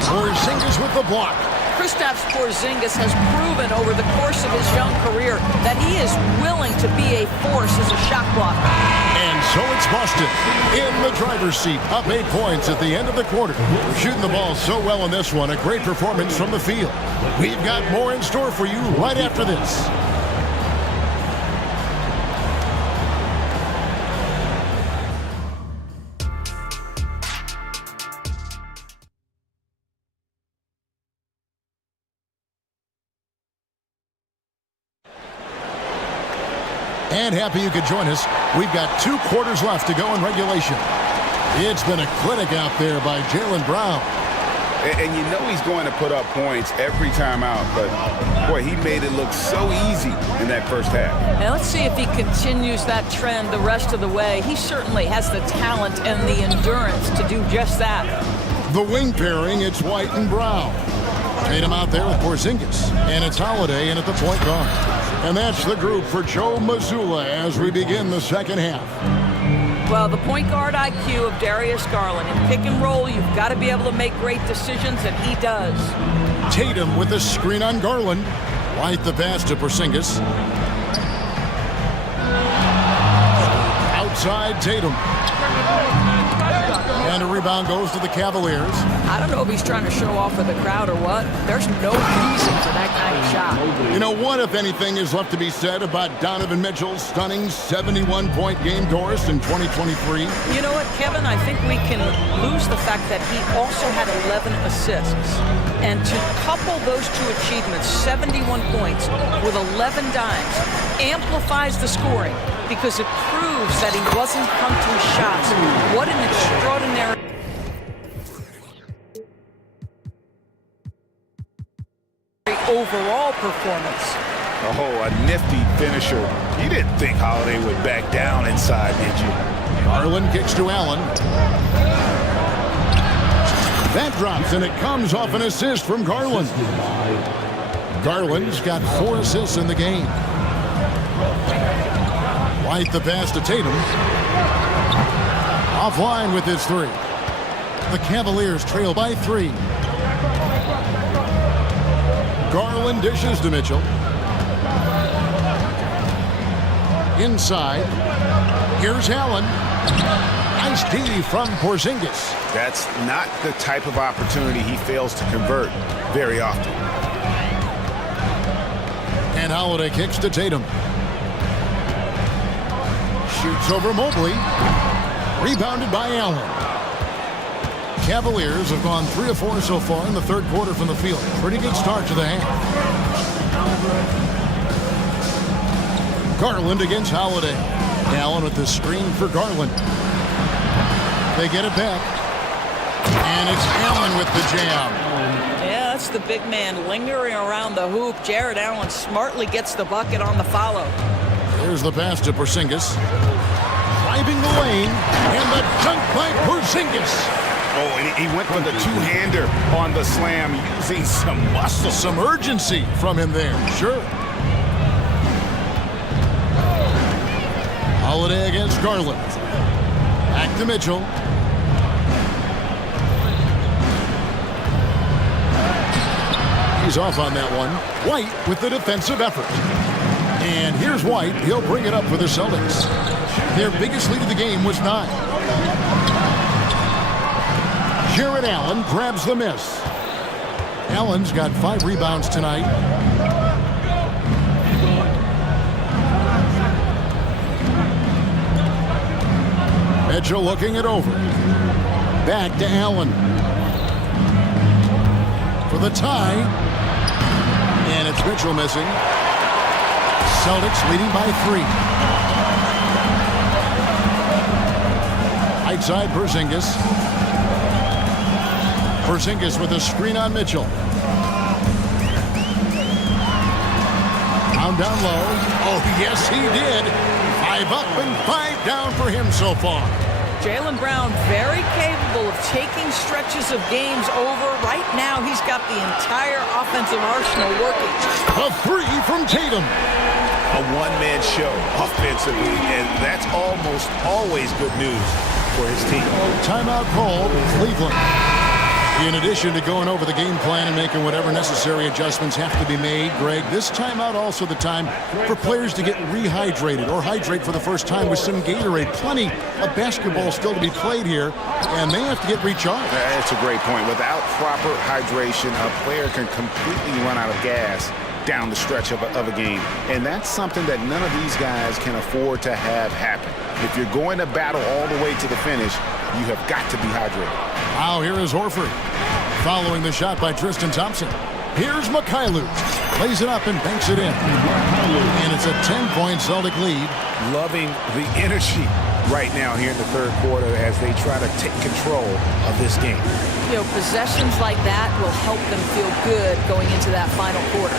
Porzingis with the block. Kristaps Porzingis has proven over the course of his young career that he is willing to be a force as a shot blocker. And so it's Boston in the driver's seat, up 8 points at the end of the quarter. We're shooting the ball so well in this one, a great performance from the field. We've got more in store for you right after this. And happy you could join us. We've got 2 quarters left to go in regulation. It's been a clinic out there by Jaylen Brown. And you know he's going to put up points every time out, but boy, he made it look so easy in that first half. And let's see if he continues that trend the rest of the way. He certainly has the talent and the endurance to do just that. The wing pairing, it's White and Brown. Tatum out there with Porzingis. And it's Holiday in at the point guard. And that's the group for Joe Mazzulla as we begin the second half. Well, the point guard IQ of Darius Garland. In pick and roll, you've got to be able to make great decisions, and he does. Tatum with the screen on Garland. White the pass to Porzingis. Outside Tatum. And a rebound goes to the Cavaliers. I don't know if he's trying to show off for the crowd or what. There's no reason for that kind of shot. You know, what, if anything, is left to be said about Donovan Mitchell's stunning 71-point game Doris in 2023? You know what, Kevin? I think we can lose the fact that he also had 11 assists. And to couple those 2 achievements, 71 points with 11 dimes, amplifies the scoring because it proves that he wasn't hunting shots. What an extraordinary overall performance. Oh, a nifty finisher. You didn't think Holiday would back down inside, did you? Garland kicks to Allen. That drops, and it comes off an assist from Garland. Garland's got 4 assists in the game. White the pass to Tatum. Offline with his 3. The Cavaliers trail by 3. Garland dishes to Mitchell. Inside. Here's Allen. Nice D from Porzingis. That's not the type of opportunity he fails to convert very often. And Holiday kicks to Tatum. Shoots over Mobley. Rebounded by Allen. Cavaliers have gone 3 of 4 so far in the third quarter from the field. Pretty good start to the half. Garland against Holiday. Allen with the screen for Garland. They get it back. And it's Allen with the jam. Yeah, that's the big man lingering around the hoop. Jared Allen smartly gets the bucket on the follow. There's the pass to Porzingis. Driving the lane. And the dunk by Porzingis. Oh, and he went with the 2-hander on the slam, using some muscle. Some urgency from him there, sure. Holiday against Garland. Back to Mitchell. He's off on that one. White with the defensive effort. And here's White. He'll bring it up for the Celtics. Their biggest lead of the game was 9. Jared Allen grabs the miss. Allen's got 5 rebounds tonight. Mitchell looking it over. Back to Allen. For the tie. And it's Mitchell missing. Celtics leading by 3. Right side, Porzingis. Porzingis with a screen on Mitchell. Down low. Oh, yes, he did. 5 up and 5 down for him so far. Jaylen Brown very capable of taking stretches of games over. Right now, he's got the entire offensive arsenal working. A 3 from Tatum. A one-man show offensively, and that's almost always good news for his team. Timeout called, Cleveland. In addition to going over the game plan and making whatever necessary adjustments have to be made, Greg, this timeout also the time for players to get rehydrated or hydrate for the first time with some Gatorade. Plenty of basketball still to be played here, and they have to get recharged. That's a great point. Without proper hydration, a player can completely run out of gas down the stretch of a game. And that's something that none of these guys can afford to have happen. If you're going to battle all the way to the finish, you have got to be hydrated. Now here is Horford. Following the shot by Tristan Thompson. Here's Mikhailuk. Plays it up and banks it in. And it's a 10-point Celtic lead. Loving the energy right now here in the third quarter as they try to take control of this game. You know, possessions like that will help them feel good going into that final quarter.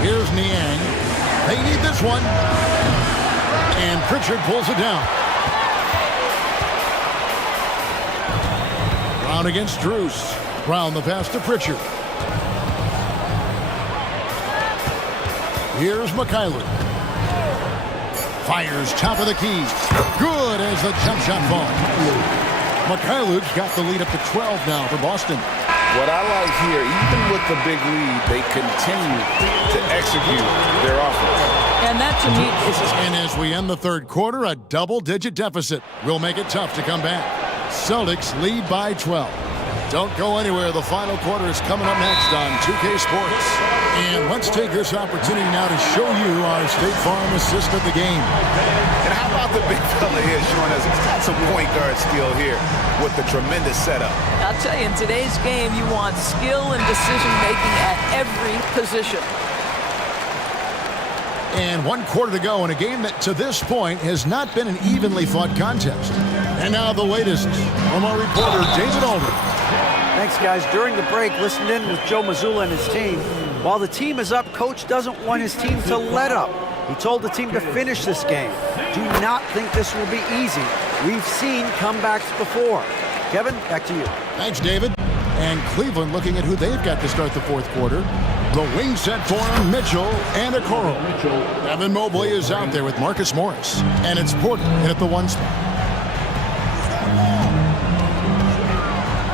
Here's Niang. They need this one. And Pritchard pulls it down. Brown against Drews. Brown the pass to Pritchard. Here's Mikhailuk. Fires top of the key. Good as the jump shot falls. Mikhailuk's got the lead up to 12 now for Boston. What I like here, even with the big lead, they continue to execute their offense. And that to me is... And as we end the third quarter, a double-digit deficit will make it tough to come back. Celtics lead by 12. Don't go anywhere. The final quarter is coming up next on 2K Sports. And let's take this opportunity now to show you our State Farm assist of the game. And how about the big fella here showing us he's got some point guard skill here with the tremendous setup. I'll tell you, in today's game, you want skill and decision-making at every position. And 1 quarter to go in a game that, to this point, has not been an evenly fought contest. And now the latest from our reporter, David Aldridge. Thanks, guys. During the break, listened in with Joe Mazzulla and his team. While the team is up, Coach doesn't want his team to let up. He told the team to finish this game. Do not think this will be easy. We've seen comebacks before. Kevin, back to you. Thanks, David. And Cleveland looking at who they've got to start the fourth quarter. The wing set for him, Mitchell and Okoro. Evan Mobley is out there with Marcus Morris. And it's Porter in at the 1 spot.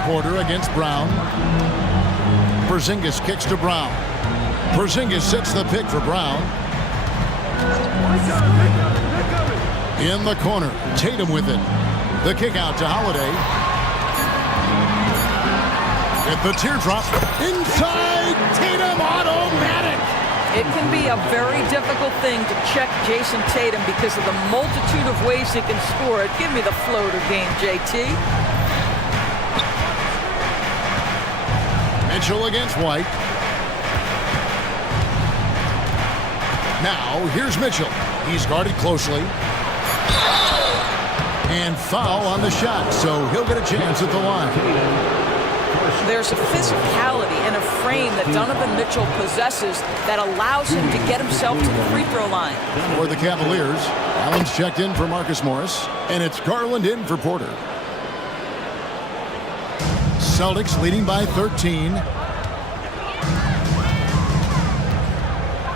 Porter against Brown. Porzingis kicks to Brown. Porzingis sets the pick for Brown. In the corner, Tatum with it. The kick out to Holiday. At the teardrop, inside, Tatum automatic. It can be a very difficult thing to check Jason Tatum because of the multitude of ways he can score it. Give me the floater game, JT. Mitchell against White. Now, here's Mitchell. He's guarded closely. And foul on the shot, so he'll get a chance at the line. There's a physicality and a frame that Donovan Mitchell possesses that allows him to get himself to the free throw line. For the Cavaliers, Allen's checked in for Marcus Morris, and it's Garland in for Porter. Celtics leading by 13.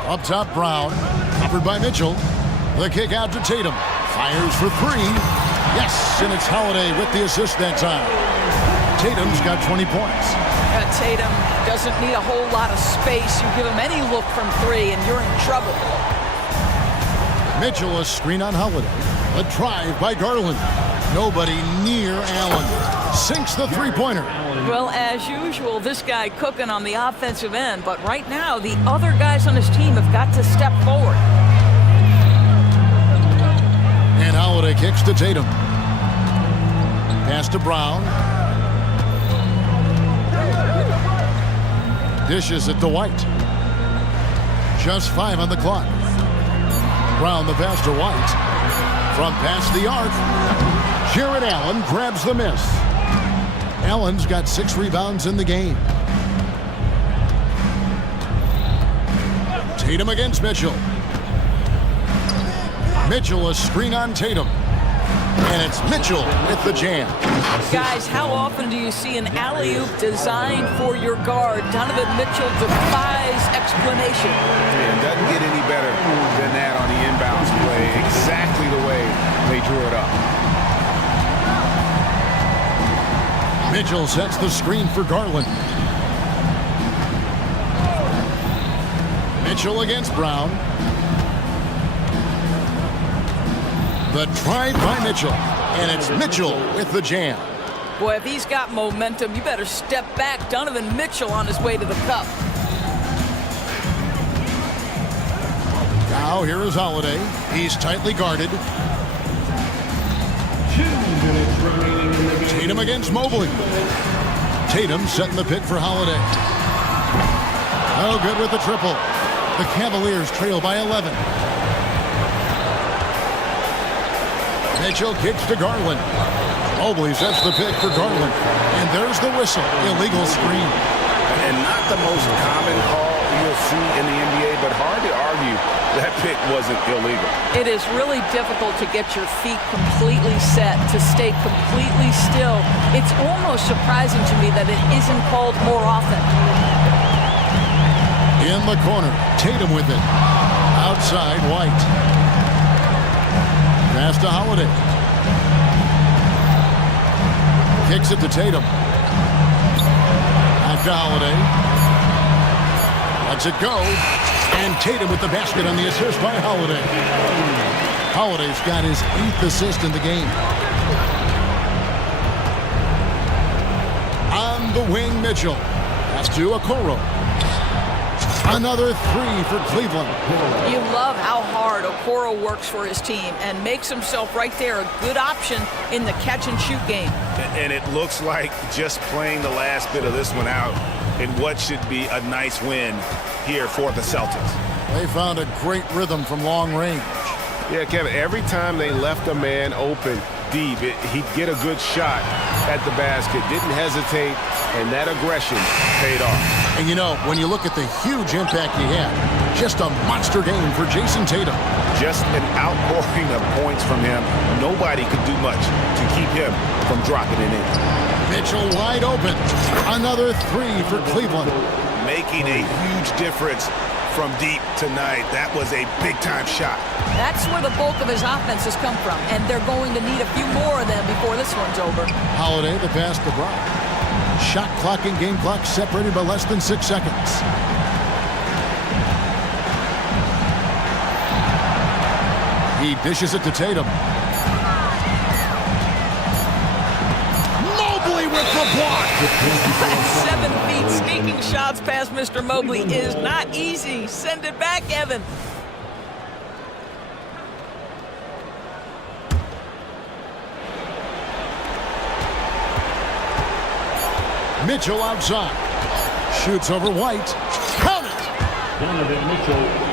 Up top, Brown. Covered by Mitchell. The kick out to Tatum. Fires for 3. Yes, and it's Holiday with the assist that time. Tatum's got 20 points. Tatum doesn't need a whole lot of space. You give him any look from 3 and you're in trouble. Mitchell, a screen on Holiday. A drive by Garland. Nobody near Allen. Sinks the three-pointer. Well, as usual, this guy cooking on the offensive end, but right now the other guys on his team have got to step forward. And Holiday kicks to Tatum. Pass to Brown. Dishes it to White. Just 5 on the clock. Brown the pass to White. From past the arc, Jared Allen grabs the miss. Allen's got 6 rebounds in the game. Tatum against Mitchell. Mitchell a screen on Tatum. And it's Mitchell with the jam. Guys, how often do you see an alley-oop designed for your guard? Donovan Mitchell defies explanation. And doesn't get any better than that on the inbounds play. Exactly the way they drew it up. Mitchell sets the screen for Garland. Mitchell against Brown. The drive by Mitchell. And it's Mitchell with the jam. Boy, if he's got momentum, you better step back. Donovan Mitchell on his way to the cup. Now here is Holiday. He's tightly guarded. 2 minutes remaining in the game. Tatum against Mobley. Tatum setting the pick for Holiday. Oh, good with the triple. The Cavaliers trail by 11. Mitchell kicks to Garland. Mobley sets the pick for Garland. And there's the whistle. Illegal screen. And not the most common call you'll see in the NBA, but hard to argue that pick wasn't illegal. It is really difficult to get your feet completely set, to stay completely still. It's almost surprising to me that it isn't called more often. In the corner, Tatum with it. Outside, White. Pass to Holiday. Kicks it to Tatum. Back to Holiday. Lets it go. And Tatum with the basket on the assist by Holiday. Holiday's got his 8th assist in the game. On the wing, Mitchell. Pass to Okoro. Another 3 for Cleveland. You love how hard Okoro works for his team and makes himself right there a good option in the catch-and-shoot game. And it looks like just playing the last bit of this one out in what should be a nice win here for the Celtics. They found a great rhythm from long range. Yeah, Kevin, every time they left a man open deep, he'd get a good shot at the basket, didn't hesitate, and that aggression paid off. And you know, when you look at the huge impact he had, just a monster game for Jason Tatum. Just an outpouring of points from him. Nobody could do much to keep him from dropping it in. Mitchell wide open. Another 3 for Cleveland. Making a huge difference from deep tonight. That was a big-time shot. That's where the bulk of his offense has come from, and they're going to need a few more of them before this one's over. Holiday, the pass to Brown. Shot clock and game clock separated by less than 6 seconds. He dishes it to Tatum. Mobley with the block. 7 feet sneaking shots past Mr. Mobley is not easy. Send it back, Evan. Mitchell outside. Shoots over White. Count it! Donovan Mitchell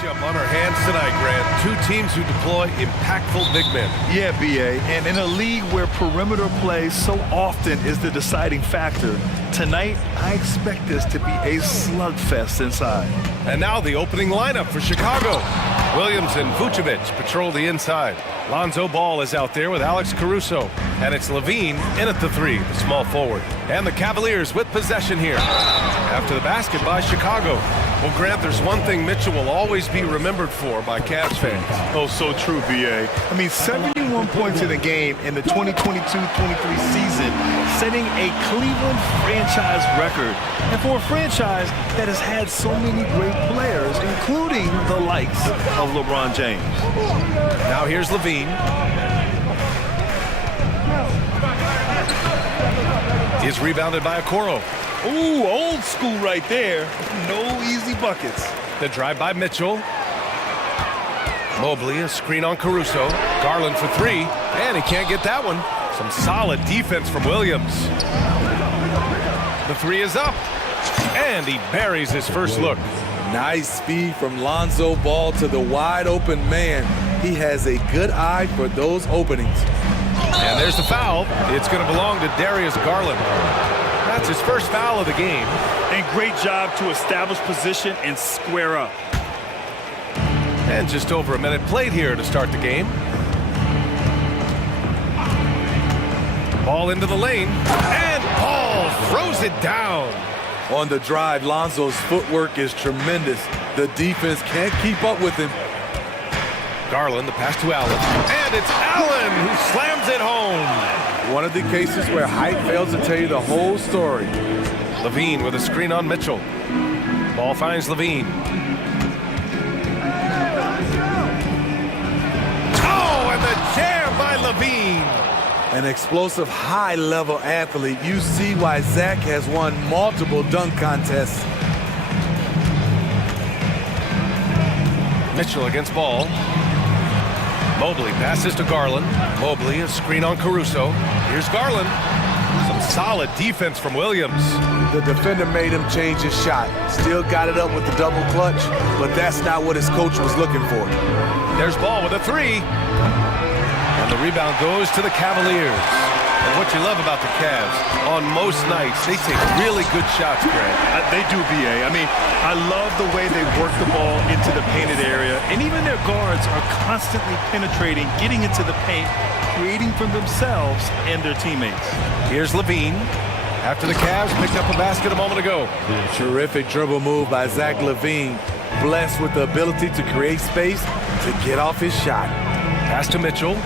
matchup on our hands tonight, Grant. Two teams who deploy impactful big men. Yeah, B.A., and in a league where perimeter play so often is the deciding factor, tonight I expect this to be a slugfest inside. And now the opening lineup for Chicago. Williams and Vucevic patrol the inside. Lonzo Ball is out there with Alex Caruso. And it's Levine in at the three, the small forward. And the Cavaliers with possession here. After the basket by Chicago. Well, Grant, there's one thing Mitchell will always be remembered for by Cavs fans. Oh, so true, B.A. I mean, 71 points in the game in the 2022-23 season, setting a Cleveland franchise record. And for a franchise that has had so many great players, including the likes of LeBron James. Now here's Levine. Is rebounded by Okoro. Ooh, old school right there. No easy buckets. The drive by Mitchell. Mobley, a screen on Caruso. Garland for three, and he can't get that one. Some solid defense from Williams. The three is up, and he buries his first look. Nice speed from Lonzo Ball to the wide open man. He has a good eye for those openings. And there's the foul. It's going to belong to Darius Garland. That's his first foul of the game. And great job to establish position and square up. And just over a minute played here to start the game. Ball into the lane, and Ball throws it down. On the drive, Lonzo's footwork is tremendous. The defense can't keep up with him. Garland, the pass to Allen, and it's Allen who slams it home. One of the cases where height fails to tell you the whole story. Levine with a screen on Mitchell. Ball finds Levine. Oh, and the jam by Levine. An explosive, high-level athlete. You see why Zach has won multiple dunk contests. Mitchell against Ball. Mobley passes to Garland. Mobley, a screen on Caruso. Here's Garland. Some solid defense from Williams. The defender made him change his shot. Still got it up with the double clutch, but that's not what his coach was looking for. There's Ball with a three. And the rebound goes to the Cavaliers. And what you love about the Cavs, on most nights, they take really good shots, Grant. They do, B.A. I mean, I love the way they work the ball into the painted area. And even their guards are constantly penetrating, getting into the paint, creating for themselves and their teammates. Here's Levine. After the Cavs picked up a basket a moment ago. Terrific dribble move by Zach LaVine. Blessed with the ability to create space to get off his shot. Pass to Mitchell.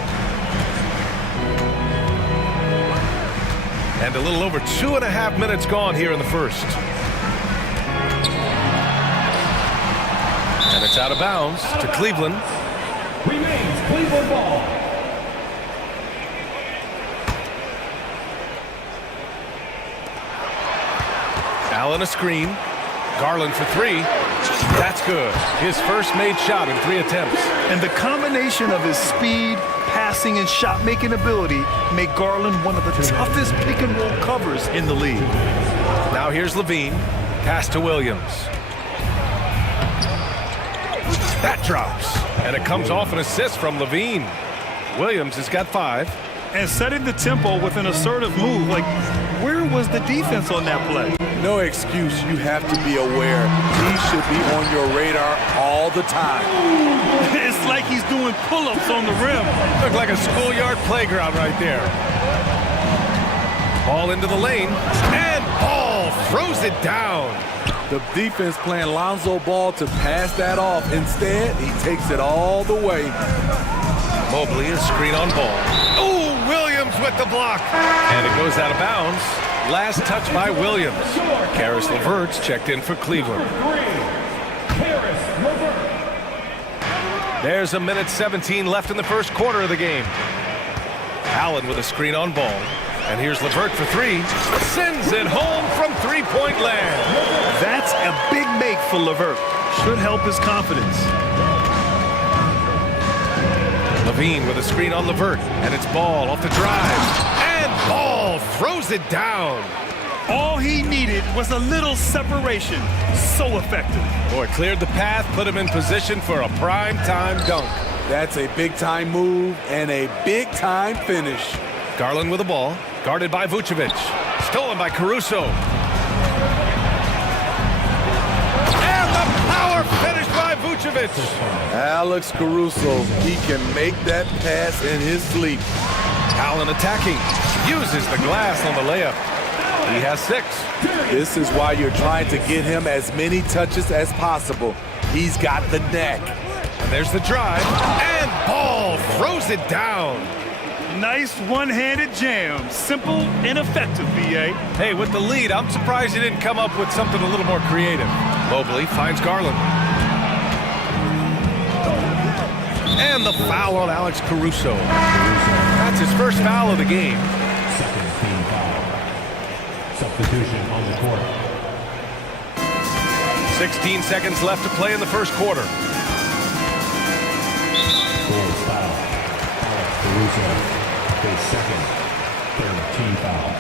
And a little over 2.5 minutes gone here in the first. And it's out of bounds to Cleveland. Remains Cleveland ball. Allen a screen. Garland for three. That's good. His first made shot in 3 attempts. And the combination of his speed, passing, and shot-making ability make Garland one of the toughest pick-and-roll covers in the league. Now here's Levine. Pass to Williams. That drops. And it comes off an assist from Levine. Williams has got 5. And setting the tempo with an assertive move. Like, where was the defense on that play? No excuse. You have to be aware. He should be on your radar all the time. It's like he's doing pull-ups on the rim. Looked like a schoolyard playground right there. Ball into the lane. And Ball throws it down. The defense playing Lonzo Ball to pass that off. Instead, he takes it all the way. Mobley, a screen on Ball. Oh, Williams with the block. And it goes out of bounds. Last touch by Williams. Karis LeVert's checked in for Cleveland. There's a minute 17 left in the first quarter of the game. Allen with a screen on Ball. And here's LeVert for three. Sends it home from three-point land. That's a big make for LeVert. Should help his confidence. Levine with a screen on LeVert. And it's Ball off the drive. And Ball throws it down. All he needed was a little separation. So effective. Boy, cleared the path, put him in position for a prime-time dunk. That's a big-time move and a big-time finish. Garland with the ball, guarded by Vucevic. Stolen by Caruso. And the power finish by Vucevic. Alex Caruso, he can make that pass in his sleep. Allen attacking, uses the glass on the layup. He has 6. This is why you're trying to get him as many touches as possible. He's got the neck. And there's the drive, and Ball throws it down. Nice one-handed jam. Simple and effective, B.A. Hey, with the lead, I'm surprised he didn't come up with something a little more creative. Mobley finds Garland. And the foul on Alex Caruso. That's his first foul of the game. Second team foul. Substitution on the court. 16 seconds left to play in the first quarter. Bulls foul. Alex Caruso. His second. Third team foul.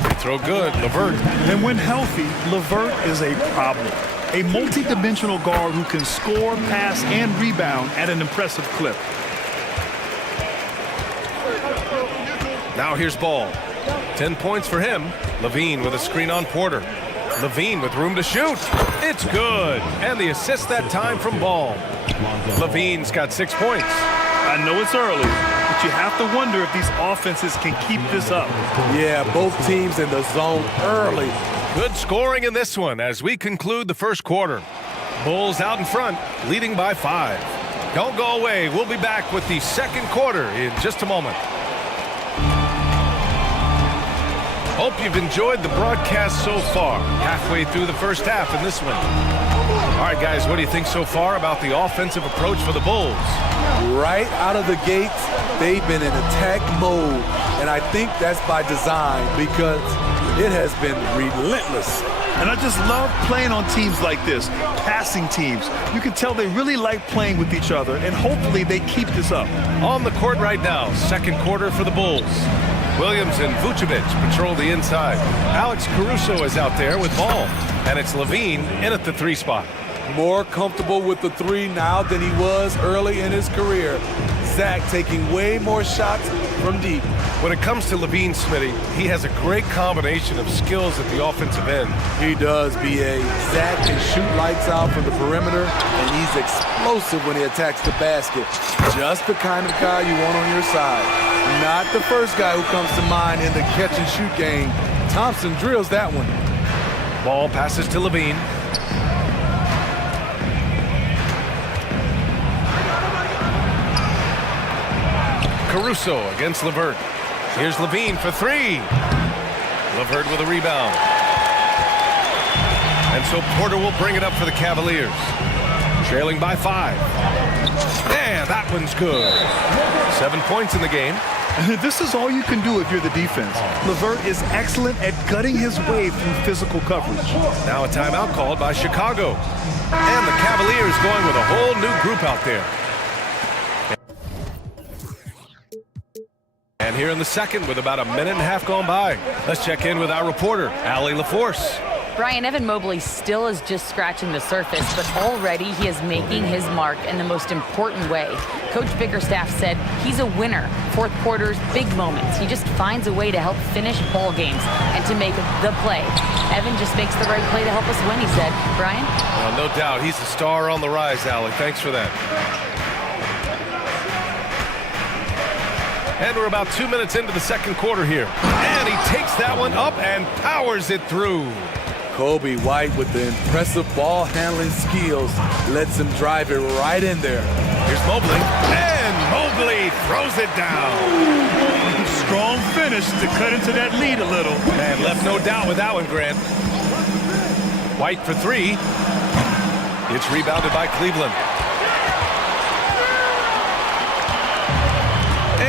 Free throw good. LeVert. And when healthy, LeVert is a problem. A multi-dimensional guard who can score, pass, and rebound at an impressive clip. Now here's Ball. 10 points for him. Levine with a screen on Porter. Levine with room to shoot. It's good. And the assist that time from Ball. Levine's got 6 points. I know it's early, but you have to wonder if these offenses can keep this up. Yeah, both teams in the zone early. Good scoring in this one as we conclude the first quarter. Bulls out in front, leading by 5. Don't go away. We'll be back with the second quarter in just a moment. Hope you've enjoyed the broadcast so far. Halfway through the first half in this one. All right, guys, what do you think so far about the offensive approach for the Bulls? Right out of the gates, they've been in attack mode. And I think that's by design because it has been relentless. And I just love playing on teams like this, passing teams. You can tell they really like playing with each other, and hopefully they keep this up. On the court right now, second quarter for the Bulls. Williams and Vucevic patrol the inside. Alex Caruso is out there with Ball, and it's Levine in at the 3 spot. More comfortable with the 3 now than he was early in his career. Zach taking way more shots from deep. When it comes to Levine, Smitty, he has a great combination of skills at the offensive end. He does, B.A. Zach can shoot lights out from the perimeter, and he's explosive when he attacks the basket. Just the kind of guy you want on your side. Not the first guy who comes to mind in the catch-and-shoot game. Thompson drills that one. Ball passes to Levine. Caruso against LeVert. Here's Levine for 3. LeVert with a rebound. And so Porter will bring it up for the Cavaliers. Trailing by 5. And that one's good. 7 points in the game. This is all you can do if you're the defense. LeVert is excellent at gutting his way through physical coverage. Now a timeout called by Chicago. And the Cavaliers going with a whole new group out there. And here in the second with about a minute and a half gone by. Let's check in with our reporter, Allie LaForce. Brian, Evan Mobley still is just scratching the surface, but already he is making his mark in the most important way. Coach Bickerstaff said he's a winner. Fourth quarter's big moments. He just finds a way to help finish ball games and to make the play. Evan just makes the right play to help us win, he said. Brian? No doubt. He's a star on the rise, Allie. Thanks for that. And we're about 2 minutes into the second quarter here. And he takes that one up and powers it through. Kobe White with the impressive ball handling skills lets him drive it right in there. Here's Mobley. And Mobley throws it down. Strong finish to cut into that lead a little. And left no doubt with that one, Grant. White for 3. It's rebounded by Cleveland.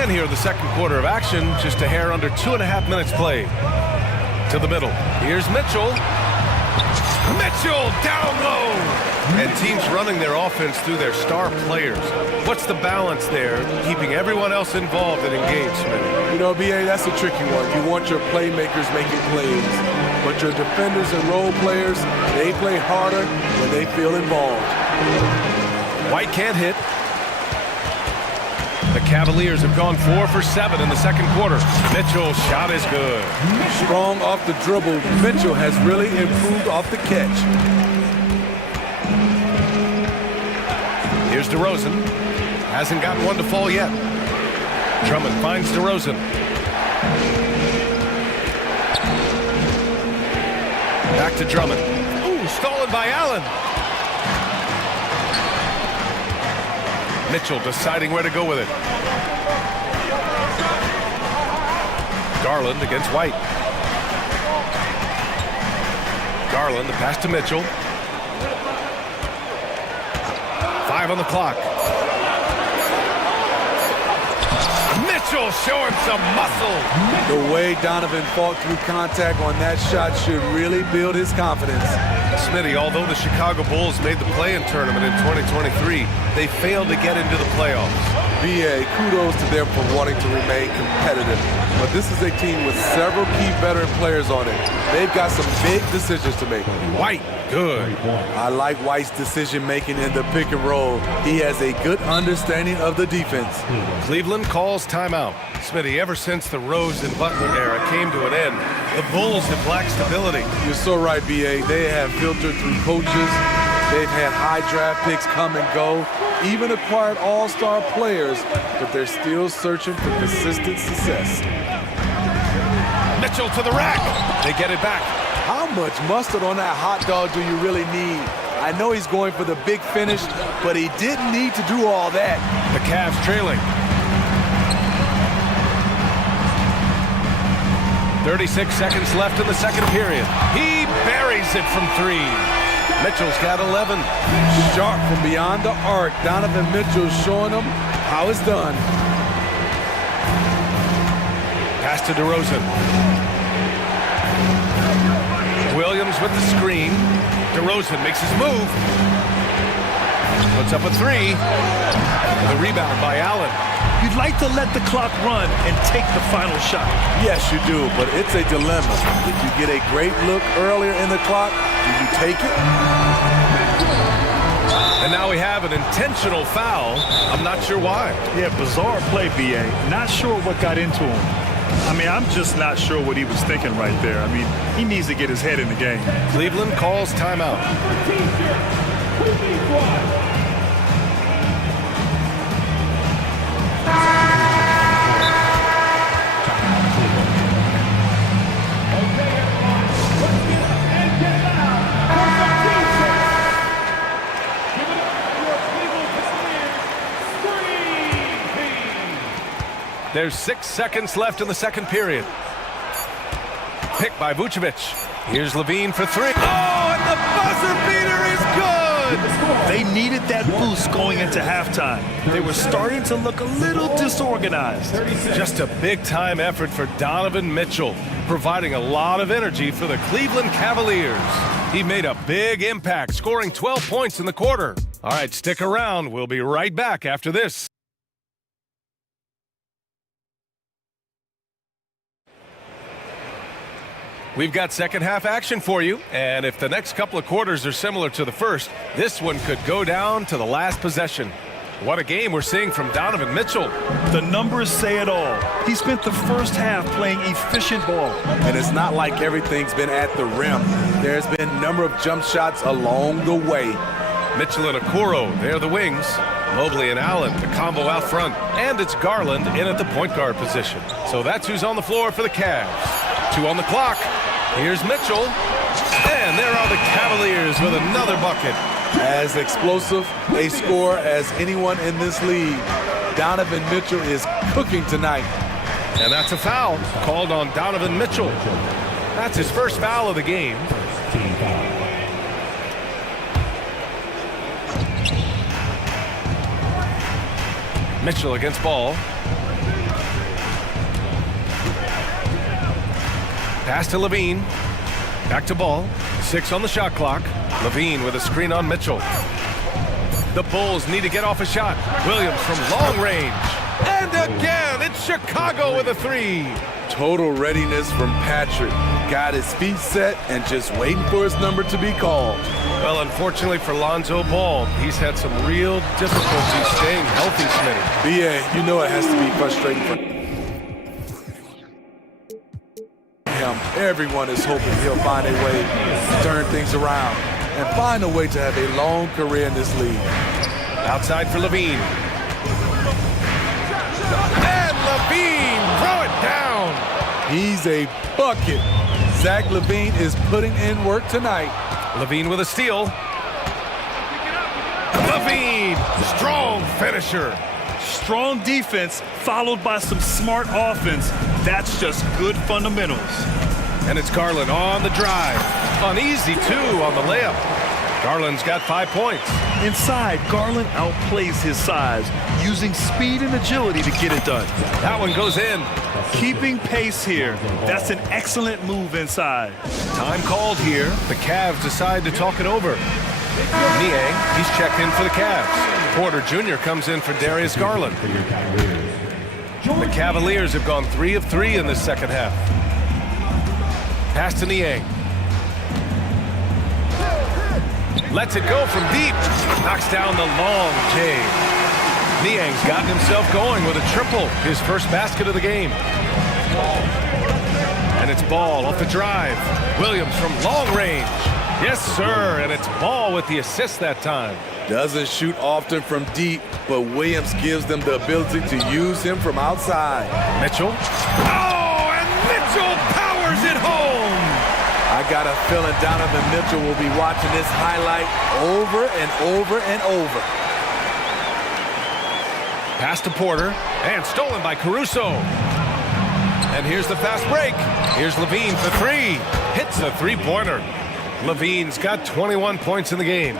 And here in the second quarter of action, just a hair under 2.5 minutes played. To the middle. Here's Mitchell. Mitchell down low. and teams running their offense through their star players. What's the balance there, keeping everyone else involved and engaged, Smitty? You know, B.A., that's a tricky one. You want your playmakers making plays, but your defenders and role players, they play harder when they feel involved. White can't hit. The Cavaliers have gone 4 for 7 in the second quarter. Mitchell's shot is good. Strong off the dribble. Mitchell has really improved off the catch. Here's DeRozan. Hasn't gotten one to fall yet. Drummond finds DeRozan. Back to Drummond. Ooh, stolen by Allen. Mitchell deciding where to go with it. Garland against White. Garland, the pass to Mitchell. 5 on the clock. Mitchell showing some muscle. The way Donovan fought through contact on that shot should really build his confidence. Smitty, although the Chicago Bulls made the play-in tournament in 2023, they failed to get into the playoffs. B.A., kudos to them for wanting to remain competitive. But this is a team with several key veteran players on it. They've got some big decisions to make. White, good. I like White's decision-making in the pick and roll. He has a good understanding of the defense. Cleveland calls timeout. Smitty, ever since the Rose and Butler era came to an end, the Bulls have lacked stability. You're so right, B.A. They have filtered through coaches. They've had high draft picks come and go, even acquired all-star players, but they're still searching for consistent success. Mitchell to the rack. They get it back. How much mustard on that hot dog do you really need? I know he's going for the big finish, but he didn't need to do all that. The Cavs trailing. 36 seconds left in the second period. He buries it from 3. Mitchell's got 11. Sharp from beyond the arc. Donovan Mitchell showing them how it's done. Pass to DeRozan. Williams with the screen. DeRozan makes his move. Puts up a 3. The rebound by Allen. You'd like to let the clock run and take the final shot. Yes, you do, but it's a dilemma. If you get a great look earlier in the clock, do you take it? And now we have an intentional foul. I'm not sure why. Yeah, bizarre play, B.A. Not sure what got into him. I mean, I'm just not sure what he was thinking right there. I mean, he needs to get his head in the game. Cleveland calls timeout. There's 6 seconds left in the second period. Picked by Vucevic. Here's Levine for 3. Oh, and the buzzer beater is good! They needed that boost going into halftime. They were starting to look a little disorganized. Just a big-time effort for Donovan Mitchell, providing a lot of energy for the Cleveland Cavaliers. He made a big impact, scoring 12 points in the quarter. All right, stick around. We'll be right back after this. We've got second half action for you, and if the next couple of quarters are similar to the first, this one could go down to the last possession. What a game we're seeing from Donovan Mitchell. The numbers say it all. He spent the first half playing efficient ball. And it's not like everything's been at the rim. There's been a number of jump shots along the way. Mitchell and Okoro, they're the wings. Mobley and Allen, the combo out front. And it's Garland in at the point guard position. So that's who's on the floor for the Cavs. 2 on the clock. Here's Mitchell. And there are the Cavaliers with another bucket. As explosive a scorer as anyone in this league, Donovan Mitchell is cooking tonight. And that's a foul called on Donovan Mitchell. That's his first foul of the game. Team foul. Mitchell against Ball. Pass to Levine. Back to Ball. 6 on the shot clock. Levine with a screen on Mitchell. The Bulls need to get off a shot. Williams from long range. And again, it's Chicago with a three. Total readiness from Patrick. Got his feet set and just waiting for his number to be called. Well, unfortunately for Lonzo Ball, he's had some real difficulty staying healthy, Smitty. BA, you know it has to be frustrating for him. Everyone is hoping he'll find a way to turn things around and find a way to have a long career in this league. Outside for Levine. And Levine, throw it down. He's a bucket. Zach LaVine is putting in work tonight. Levine with a steal. Levine, strong finisher. Strong defense followed by some smart offense. That's just good fundamentals. And it's Garland on the drive. Uneasy, too, on the layup. Garland's got 5 points. Inside, Garland outplays his size, using speed and agility to get it done. That one goes in. Keeping pace here. That's an excellent move inside. Time called here. The Cavs decide to talk it over. Niang, he's checked in for the Cavs. Porter Jr. comes in for Darius Garland. The Cavaliers have gone 3 of 3 in this second half. Pass to Niang. Lets it go from deep. Knocks down the long J. Niang's gotten himself going with a triple, his first basket of the game. And it's Ball off the drive. Williams from long range. Yes, sir, and it's Ball with the assist that time. Doesn't shoot often from deep, but Williams gives them the ability to use him from outside. Mitchell. Oh, and Mitchell powers it home. I got a feeling Donovan Mitchell will be watching this highlight over and over and over. Pass to Porter, and stolen by Caruso. And here's the fast break. Here's Levine for three. Hits a three-pointer. Levine's got 21 points in the game.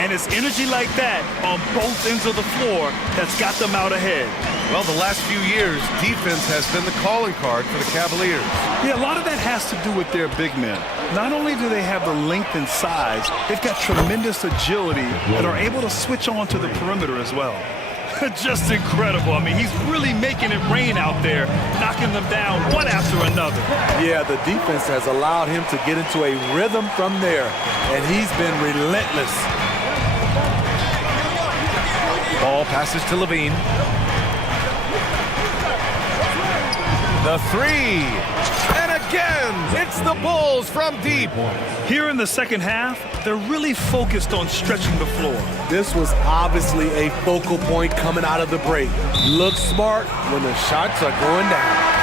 And it's energy like that on both ends of the floor that's got them out ahead. Well, the last few years, defense has been the calling card for the Cavaliers. Yeah, a lot of that has to do with their big men. Not only do they have the length and size, they've got tremendous agility and are able to switch on to the perimeter as well. Just incredible. I mean, he's really making it rain out there, knocking them down one after another. Yeah, the defense has allowed him to get into a rhythm from there, and he's been relentless. Ball passes to Levine. The three. And again, it's the Bulls from deep. Here in the second half, they're really focused on stretching the floor. This was obviously a focal point coming out of the break. Looks smart when the shots are going down.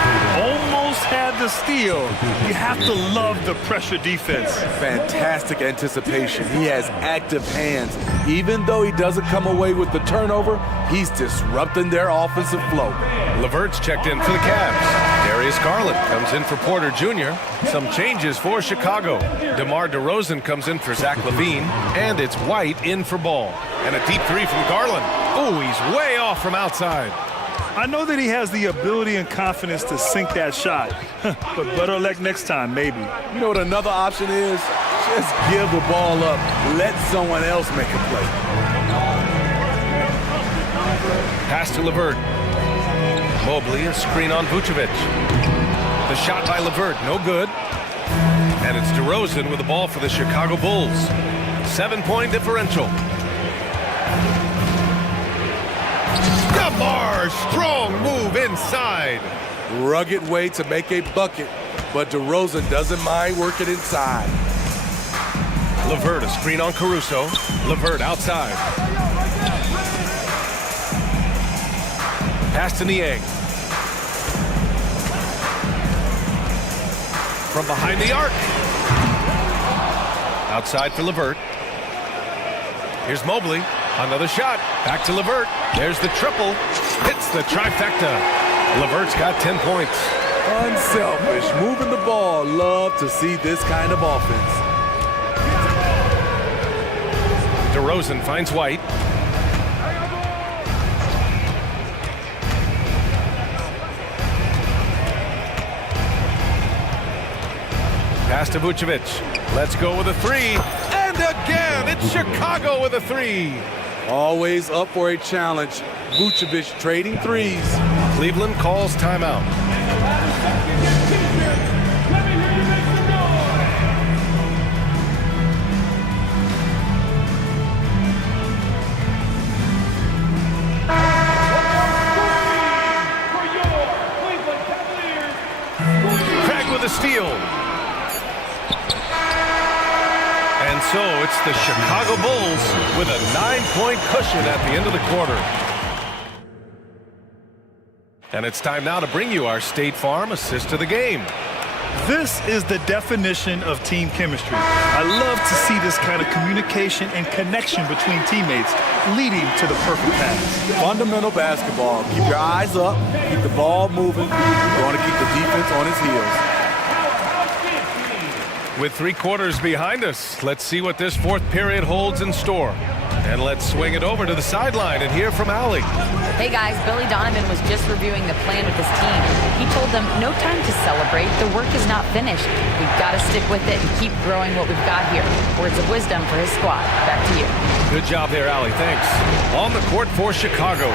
Almost had the steal. You have to love the pressure defense. Fantastic anticipation. He has active hands. Even though he doesn't come away with the turnover, he's disrupting their offensive flow. LeVert's checked in for the Cavs. Darius Garland comes in for Porter Jr. Some changes for Chicago. DeMar DeRozan comes in for Zach LaVine. And it's White in for Ball. And a deep three from Garland. Oh, he's way off from outside. I know that he has the ability and confidence to sink that shot. But better luck next time, maybe. You know what another option is? Just give the ball up. Let someone else make a play. Pass to LeVert. Mobley, a screen on Vucevic. The shot by LeVert, no good. And it's DeRozan with the ball for the Chicago Bulls. 7-point differential. DeMar, strong move inside. Rugged way to make a bucket, but DeRozan doesn't mind working inside. LeVert, a screen on Caruso. LeVert outside. Pass to Niang. From behind the arc. Outside for LeVert. Here's Mobley. Another shot. Back to LeVert. There's the triple. Hits the trifecta. LeVert's got 10 points. Unselfish. Moving the ball. Love to see this kind of offense. DeRozan finds White. Pass to Vucevic. Let's go with a three. And And again, it's Chicago with a three. Always up for a challenge. Vucevic trading threes. Cleveland calls timeout. Craig with a steal. And so it's the Chicago Bulls with a 9-point cushion at the end of the quarter. And it's time now to bring you our State Farm assist of the game. This is the definition of team chemistry. I love to see this kind of communication and connection between teammates leading to the perfect pass. Fundamental basketball. Keep your eyes up, keep the ball moving. You want to keep the defense on its heels. With 3 quarters behind us, let's see what this fourth period holds in store. And let's swing it over to the sideline and hear from Allie. Hey guys, Billy Donovan was just reviewing the plan with his team. He told them no time to celebrate. The work is not finished. We've got to stick with it and keep growing what we've got here. Words of wisdom for his squad. Back to you. Good job there, Allie. Thanks. On the court for Chicago,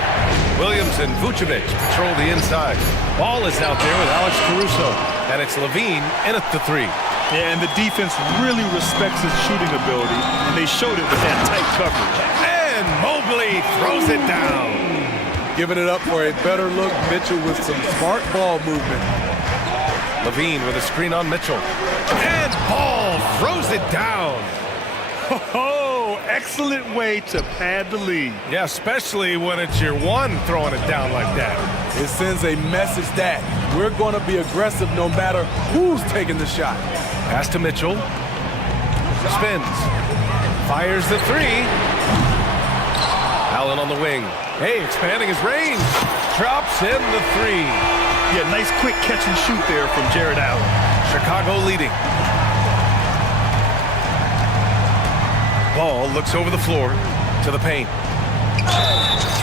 Williams and Vucevic patrol the inside. Ball is out there with Alex Caruso, and it's Levine in at the three. Yeah, and the defense really respects his shooting ability, and they showed it with that tight coverage. And Mobley throws it down. Giving it up for a better look. Mitchell with some smart ball movement. Levine with a screen on Mitchell. And Ball throws it down. Oh, excellent way to pad the lead. Yeah, especially when it's your one throwing it down like that. It sends a message that we're going to be aggressive no matter who's taking the shot. Pass to Mitchell. Spins. Fires the three. Allen on the wing. Hey, expanding his range. Drops in the three. Yeah, nice quick catch and shoot there from Jared Allen. Chicago leading. Ball looks over the floor to the paint.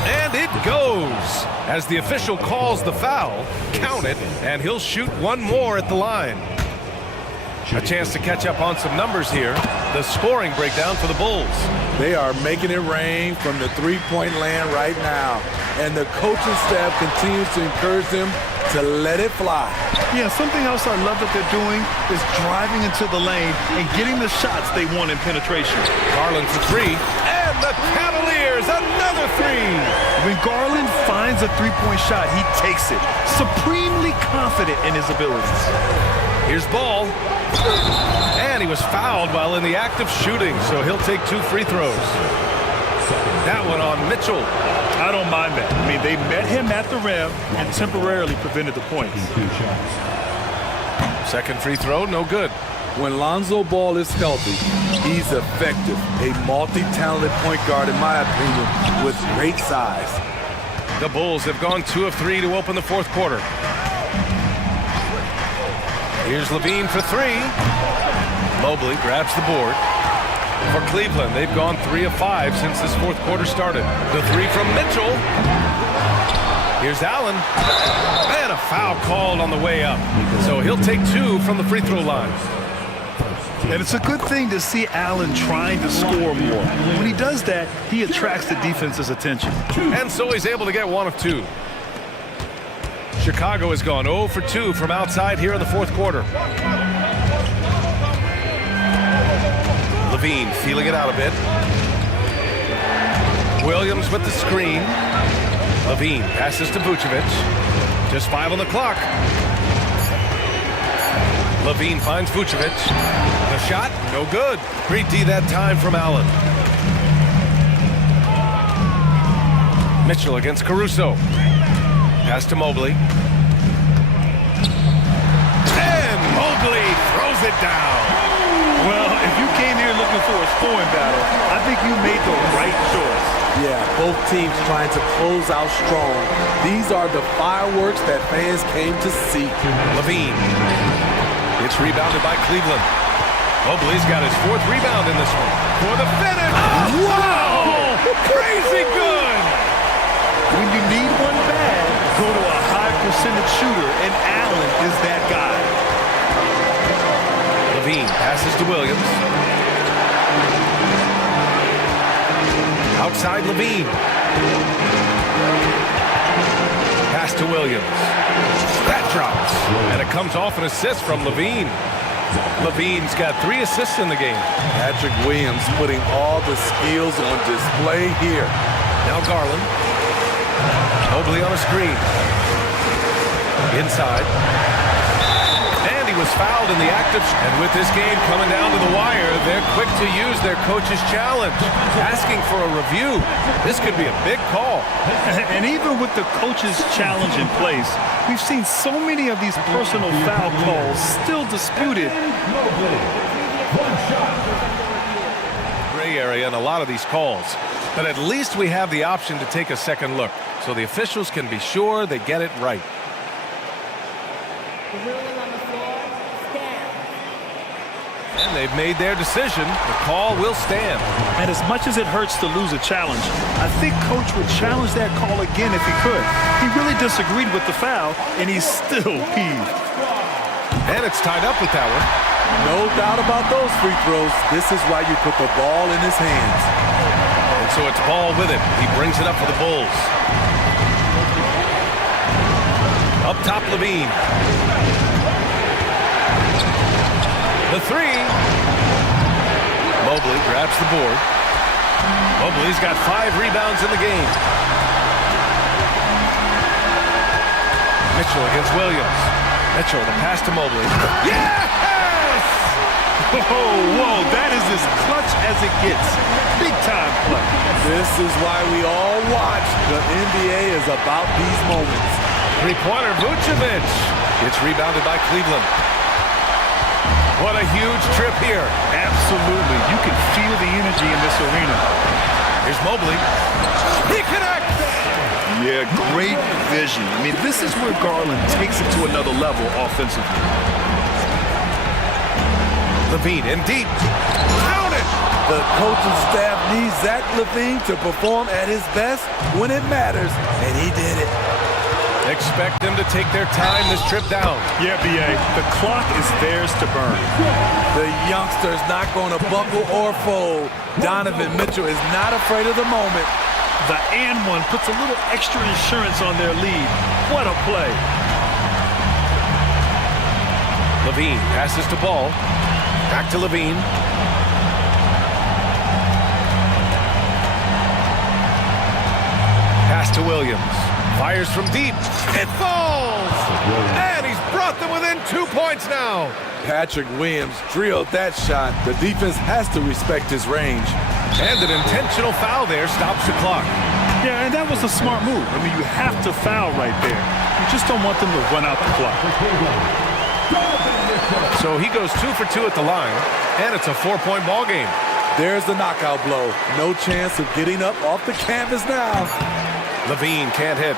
And it goes. As the official calls the foul, count it, and he'll shoot one more at the line. A chance to catch up on some numbers here. The scoring breakdown for the Bulls. They are making it rain from the three-point land right now. And the coaching staff continues to encourage them to let it fly. Yeah, something else I love that they're doing is driving into the lane and getting the shots they want in penetration. Garland for three. And the Cavaliers, another three. When Garland finds a three-point shot, he takes it. Supremely confident in his abilities. Here's Ball. And he was fouled while in the act of shooting, so he'll take 2 free throws. That one on Mitchell. I don't mind that. I mean, they met him at the rim and temporarily prevented the points. Second free throw, no good. When Lonzo Ball is healthy, he's effective. A multi-talented point guard, in my opinion, with great size. The Bulls have gone 2 of 3 to open the fourth quarter. Here's Levine for three. Mobley grabs the board. For Cleveland, they've gone 3 of 5 since this fourth quarter started. The three from Mitchell. Here's Allen. And a foul called on the way up. So he'll take 2 from the free throw line. And it's a good thing to see Allen trying to score more. When he does that, he attracts the defense's attention. And so he's able to get 1 of 2. Chicago has gone 0 for 2 from outside here in the fourth quarter. Levine feeling it out a bit. Williams with the screen. Levine passes to Vucevic. Just 5 on the clock. Levine finds Vucevic. The shot, no good. Great D that time from Allen. Mitchell against Caruso. Pass to Mobley. And Mobley throws it down. Well, if you came here looking for a scoring battle, I think you made the right choice. Yeah, both teams trying to close out strong. These are the fireworks that fans came to see. Levine. It's rebounded by Cleveland. Mobley's got his 4th rebound in this one. For the finish. Wow! Crazy good! When you need one bad, go to a high percentage shooter, and Allen is that guy. Levine passes to Williams. Outside Levine. Pass to Williams. That drops. And it comes off an assist from Levine. Levine's got 3 assists in the game. Patrick Williams putting all the skills on display here. Now Garland. Mobley on a screen. Inside. And he was fouled in the act of... And with this game coming down to the wire, they're quick to use their coach's challenge. Asking for a review. This could be a big call. And even with the coach's challenge in place, we've seen so many of these personal foul calls still disputed. Gray area in a lot of these calls. But at least we have the option to take a second look, so the officials can be sure they get it right. And they've made their decision. The call will stand. And as much as it hurts to lose a challenge, I think Coach would challenge that call again if he could. He really disagreed with the foul, and he's still peeved. And it's tied up with that one. No doubt about those free throws. This is why you put the ball in his hands. And so it's Ball with it. He brings it up for the Bulls. Up top, Levine. The 3. Mobley grabs the board. Mobley's got 5 rebounds in the game. Mitchell against Williams. Mitchell, the pass to Mobley. Yes! Whoa, that is as clutch as it gets. Big time play. This is why we all watch. The NBA is about these moments. Three-pointer, Vucevic. It's rebounded by Cleveland. What a huge trip here. Absolutely. You can feel the energy in this arena. Here's Mobley. He connects! Yeah, great vision. I mean, this is where Garland takes it to another level offensively. Levine in deep. Count it! The coaching staff needs Zach LaVine to perform at his best when it matters, and he did it. Expect them to take their time this trip down. Yeah, B.A., the clock is theirs to burn. The youngster's not going to buckle or fold. Donovan Mitchell is not afraid of the moment. The and one puts a little extra insurance on their lead. What a play. Levine passes to Ball. Back to Levine. Pass to Williams. Fires from deep. It falls! And he's brought them within 2 points now. Patrick Williams drilled that shot. The defense has to respect his range. And an intentional foul there stops the clock. Yeah, and that was a smart move. I mean, you have to foul right there. You just don't want them to run out the clock. So he goes 2 for 2 at the line, and it's a 4-point ball game. There's the knockout blow. No chance of getting up off the canvas now. Levine can't hit.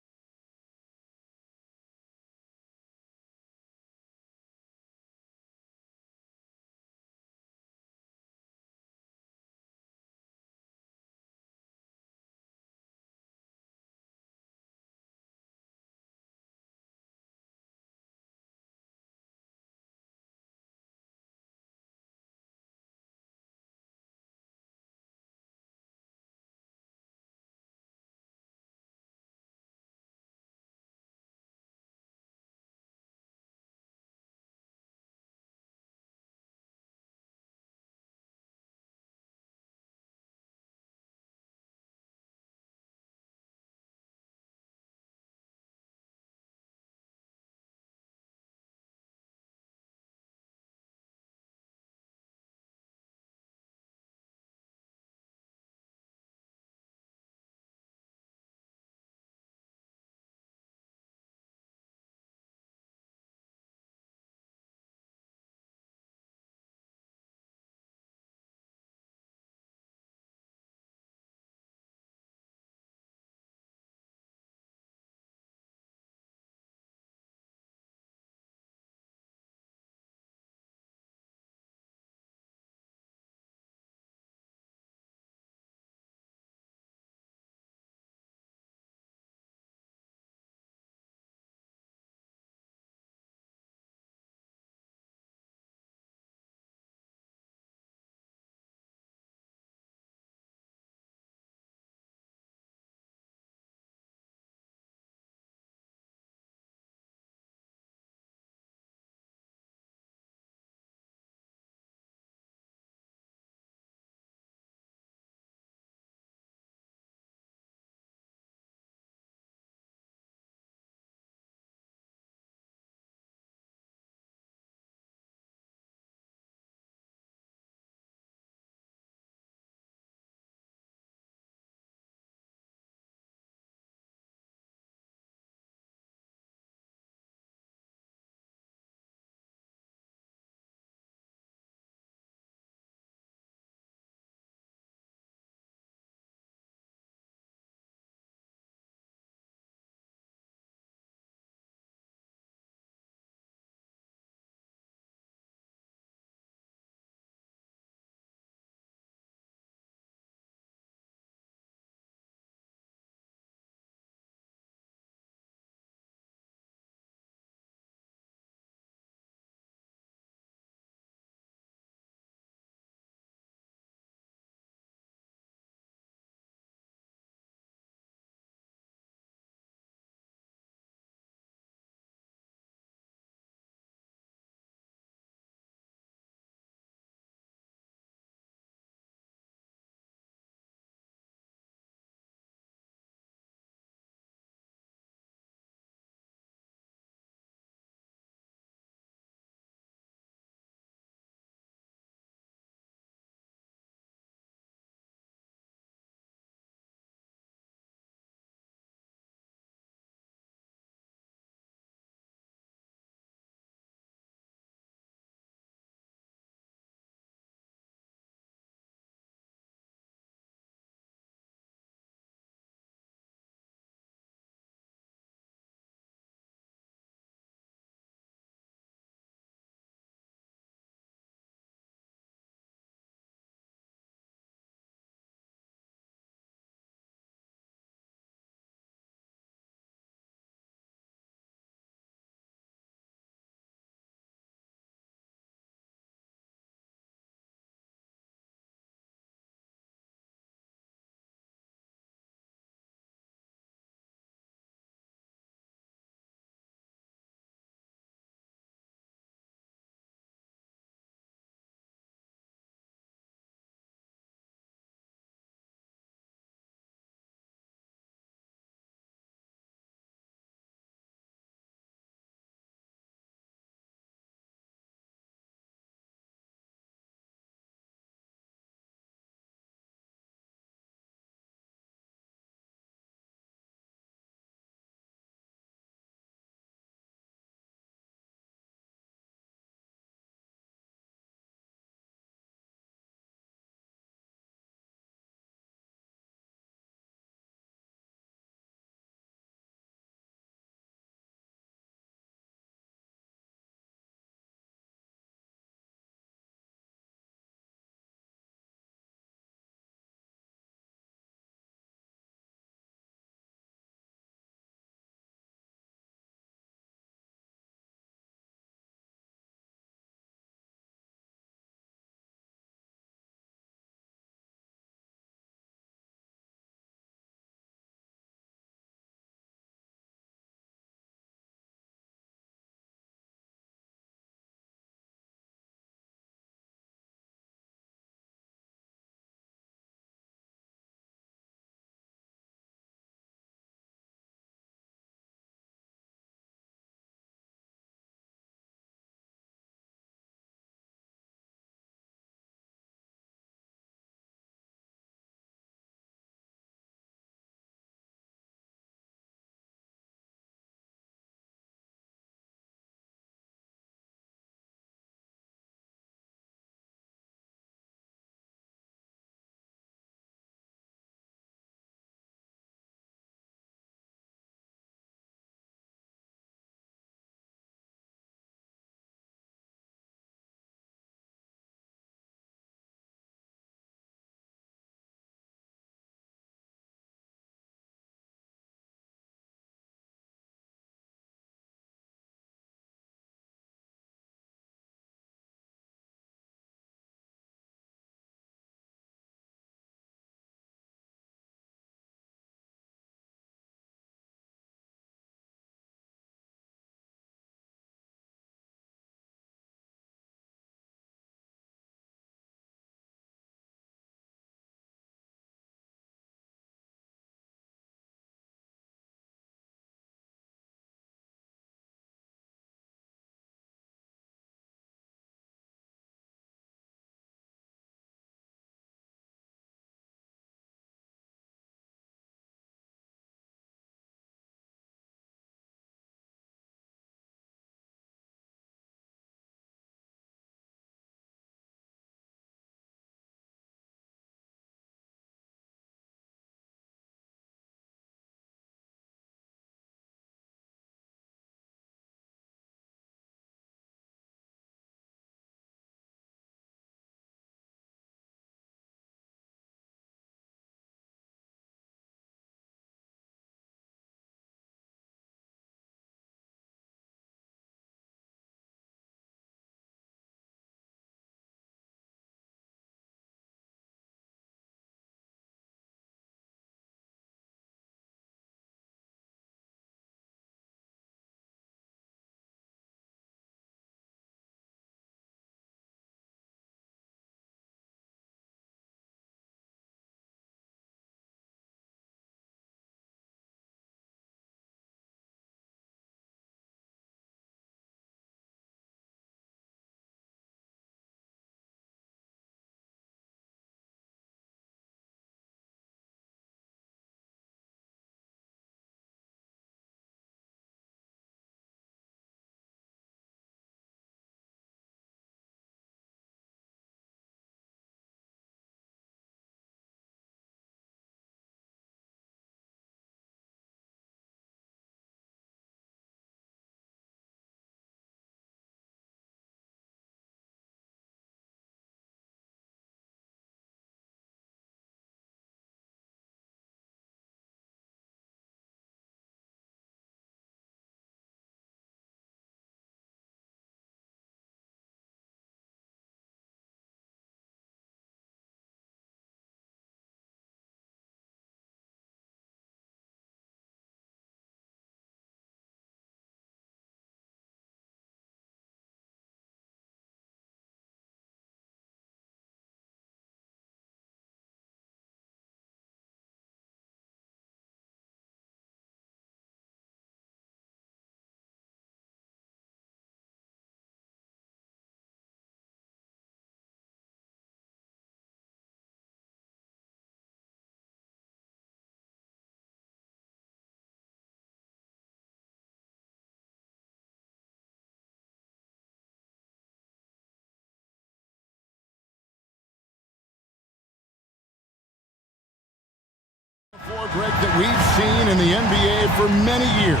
Greg, that we've seen in the NBA for many years.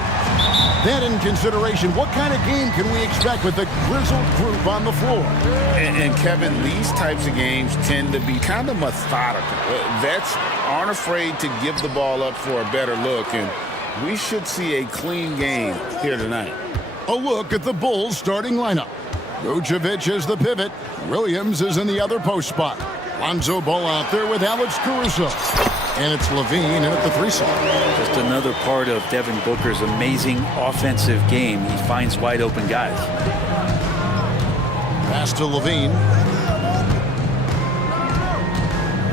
That in consideration, what kind of game can we expect with the grizzled group on the floor? And Kevin, these types of games tend to be kind of methodical. Vets aren't afraid to give the ball up for a better look, and we should see a clean game here tonight. A look at the Bulls starting lineup. Vucevic is the pivot. Williams is in the other post spot. Lonzo Ball out there with Alex Caruso. And it's Levine in at the 3 slot. Just another part of Devin Booker's amazing offensive game. He finds wide open guys. Pass to Levine.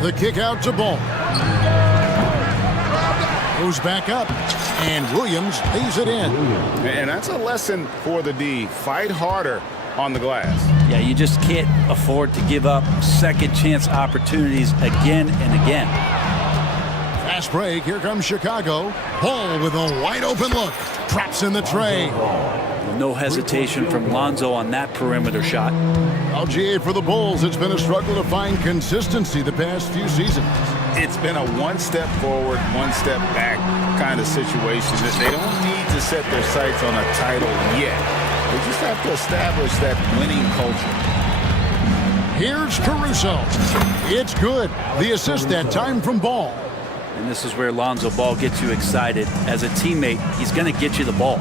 The kick out to Ball. Goes back up. And Williams lays it in. And that's a lesson for the D. Fight harder on the glass. Yeah, you just can't afford to give up second chance opportunities again and again. Fast break. Here comes Chicago. Ball with a wide open look. Traps in the tray. No hesitation from Lonzo on that perimeter shot. LGA for the Bulls. It's been a struggle to find consistency the past few seasons. It's been a one step forward, one step back kind of situation. They don't need to set their sights on a title yet. They just have to establish that winning culture. Here's Caruso. It's good. The assist that time from Ball. And this is where Lonzo Ball gets you excited. As a teammate, he's going to get you the ball.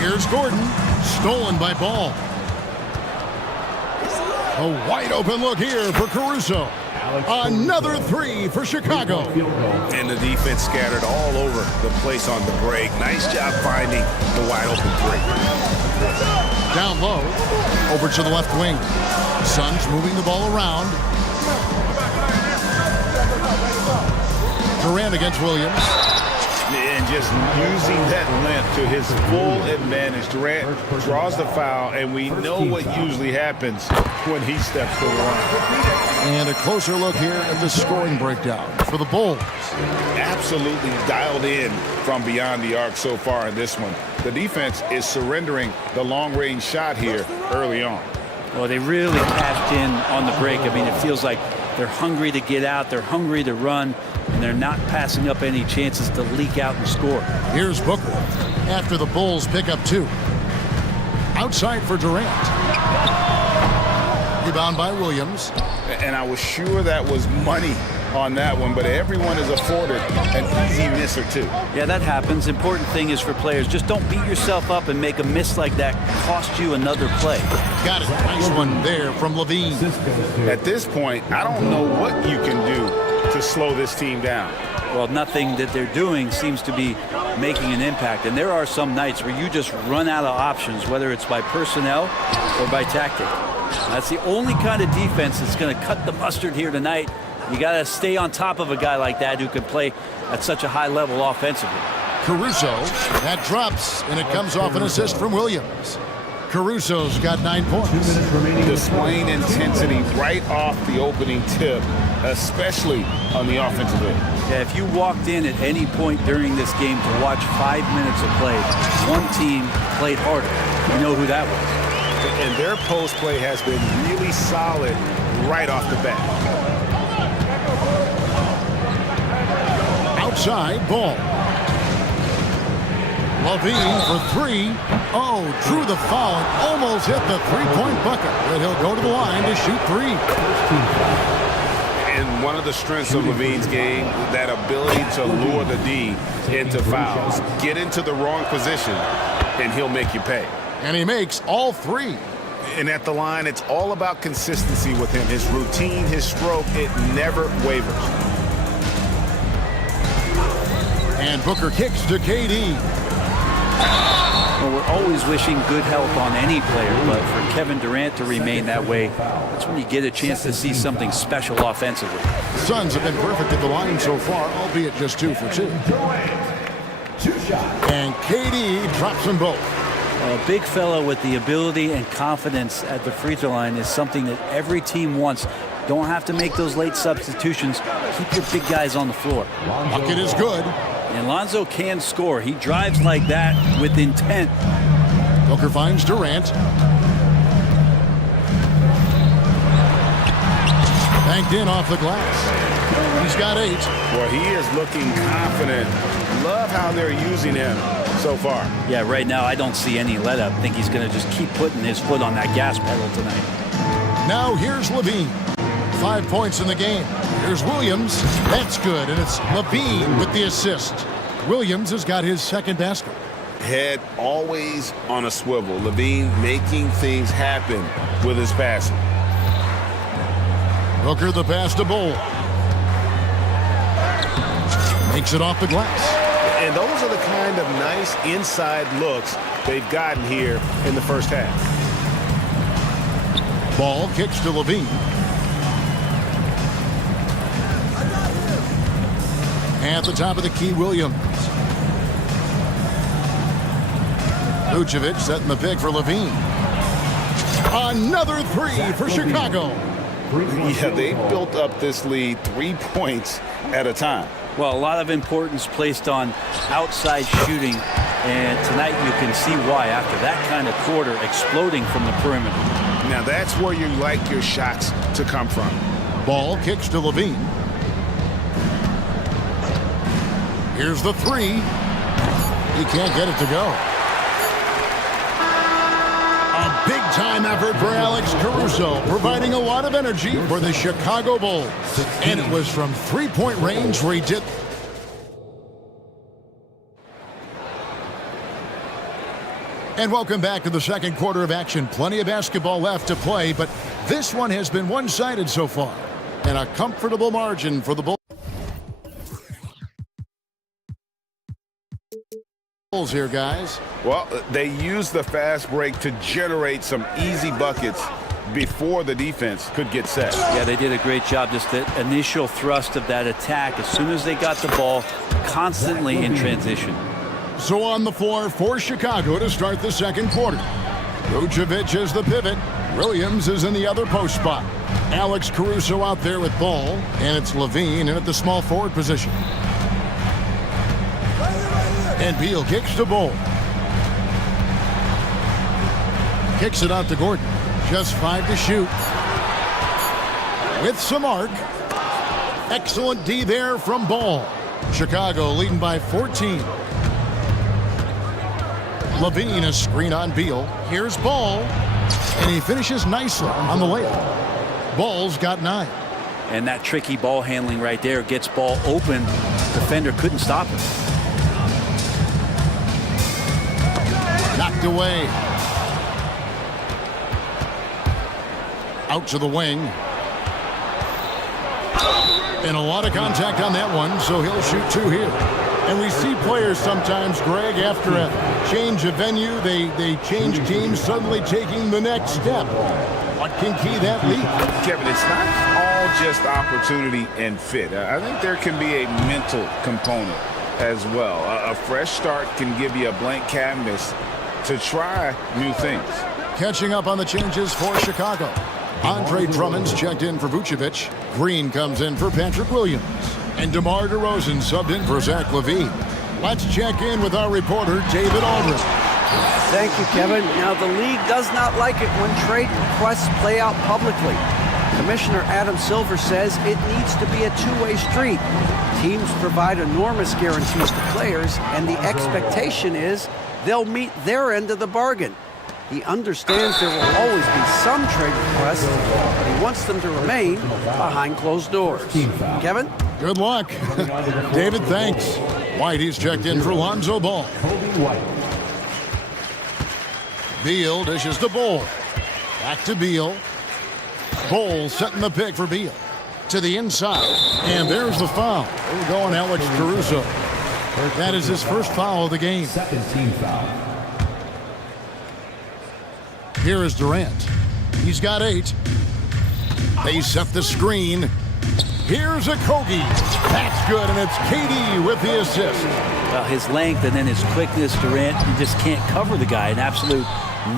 Here's Gordon. Stolen by Ball. A wide open look here for Caruso. Another 3 for Chicago. And the defense scattered all over the place on the break. Nice job finding the wide open 3. Down low. Over to the left wing. Suns moving the ball around. Durant against Williams. And just using that length to his full advantage. Durant draws the foul, and we know what usually happens when he steps to the line. And a closer look here at the scoring breakdown for the Bulls. Absolutely dialed in from beyond the arc so far in this one. The defense is surrendering the long-range shot here early on. Well, they really cashed in on the break. I mean, it feels like they're hungry to get out. They're hungry to run. And they're not passing up any chances to leak out and score. Here's Booker after the Bulls pick up 2. Outside for Durant. Rebound by Williams. And I was sure that was money on that one, but everyone is afforded an easy miss or 2. Yeah, that happens. Important thing is for players, just don't beat yourself up and make a miss like that cost you another play. Got it. Nice one there from Levine. At this point, I don't know what you can do to slow this team down. Well, nothing that they're doing seems to be making an impact. And there are some nights where you just run out of options, whether it's by personnel or by tactic. That's the only kind of defense that's going to cut the mustard here tonight. You got to stay on top of a guy like that who can play at such a high level offensively. Caruso, that drops, and it comes off an assist from Williams. Caruso's got 9 points. Displaying intensity right off the opening tip, especially on the offensive end. Yeah, if you walked in at any point during this game to watch 5 minutes of play, one team played harder. You know who that was. And their post play has been really solid right off the bat. Outside Ball. Levine for 3. Oh, drew the foul and almost hit the 3-point bucket. But he'll go to the line to shoot 3. And one of the strengths of Levine's game, that ability to lure the D into fouls. Get into the wrong position, and he'll make you pay. And he makes all 3. And at the line, it's all about consistency with him. His routine, his stroke, it never wavers. And Booker kicks to KD. Well, we're always wishing good health on any player, but for Kevin Durant to remain that way, that's when you get a chance to see something special offensively. Suns have been perfect at the line so far, albeit just 2 for 2. And KD drops them both. A big fella with the ability and confidence at the free throw line is something that every team wants. Don't have to make those late substitutions. Keep your big guys on the floor. Bucket is good. And Lonzo can score. He drives like that with intent. Booker finds Durant. Banked in off the glass. He's got 8. Well, he is looking confident. Love how they're using him so far. Yeah, right now I don't see any let up. I think he's going to just keep putting his foot on that gas pedal tonight. Now here's Levine. 5 points in the game. Here's Williams. That's good, and it's Levine with the assist. Williams has got his second basket. Head always on a swivel. Levine making things happen with his passing. Booker the pass to Bull. Makes it off the glass. And those are the kind of nice inside looks they've gotten here in the first half. Ball kicks to Levine. At the top of the key, Williams. Vucevic setting the pick for Levine. Another 3 for Chicago. Yeah, they built up this lead 3 points at a time. Well, a lot of importance placed on outside shooting, and tonight you can see why after that kind of quarter exploding from the perimeter. Now that's where you like your shots to come from. Ball kicks to Levine. Here's the 3. He can't get it to go. A big-time effort for Alex Caruso, providing a lot of energy for the Chicago Bulls. And it was from three-point range where he did. And welcome back to the second quarter of action. Plenty of basketball left to play, but this one has been one-sided so far. And a comfortable margin for the Bulls here, guys. Well, they used the fast break to generate some easy buckets before the defense could get set. Yeah, they did a great job. Just the initial thrust of that attack, as soon as they got the ball, constantly in transition. So on the floor for Chicago to start the second quarter. Vucevic is the pivot. Williams is in the other post spot. Alex Caruso out there with ball, and it's Levine in at the small forward position. And Beal kicks to Bull. Kicks it out to Gordon. Just 5 to shoot. With some arc. Excellent D there from Ball. Chicago leading by 14. Levine a screen on Beal. Here's Ball. And he finishes nicely on the layup. Ball's got 9. And that tricky ball handling right there gets ball open. Defender couldn't stop him. Knocked away. Out to the wing. And a lot of contact on that one, so he'll shoot 2 here. And we see players sometimes, Greg, after a change of venue, they change teams, suddenly taking the next step. What can key that leap? Kevin, it's not all just opportunity and fit. I think there can be a mental component as well. A fresh start can give you a blank canvas to try new things. Catching up on the changes for Chicago. Andre Drummond's checked in for Vucevic. Green comes in for Patrick Williams. And DeMar DeRozan subbed in for Zach LaVine. Let's check in with our reporter, David Aldridge. Thank you, Kevin. Now, the league does not like it when trade requests play out publicly. Commissioner Adam Silver says it needs to be a two-way street. Teams provide enormous guarantees to players, and the expectation is they'll meet their end of the bargain. He understands there will always be some trade requests, but he wants them to remain behind closed doors. Kevin? Good luck. David, thanks. Whitey's checked in for Lonzo Ball. Beal dishes to Bull. Back to Beal. Bull setting the pick for Beal. To the inside. And there's the foul. We're going Alex Caruso. That is his first foul of the game. Second team foul. Here is Durant. He's got 8. They set the screen. Here's a Kogi. That's good, and it's KD with the assist. Well, his length and then his quickness, Durant, you just can't cover the guy. An absolute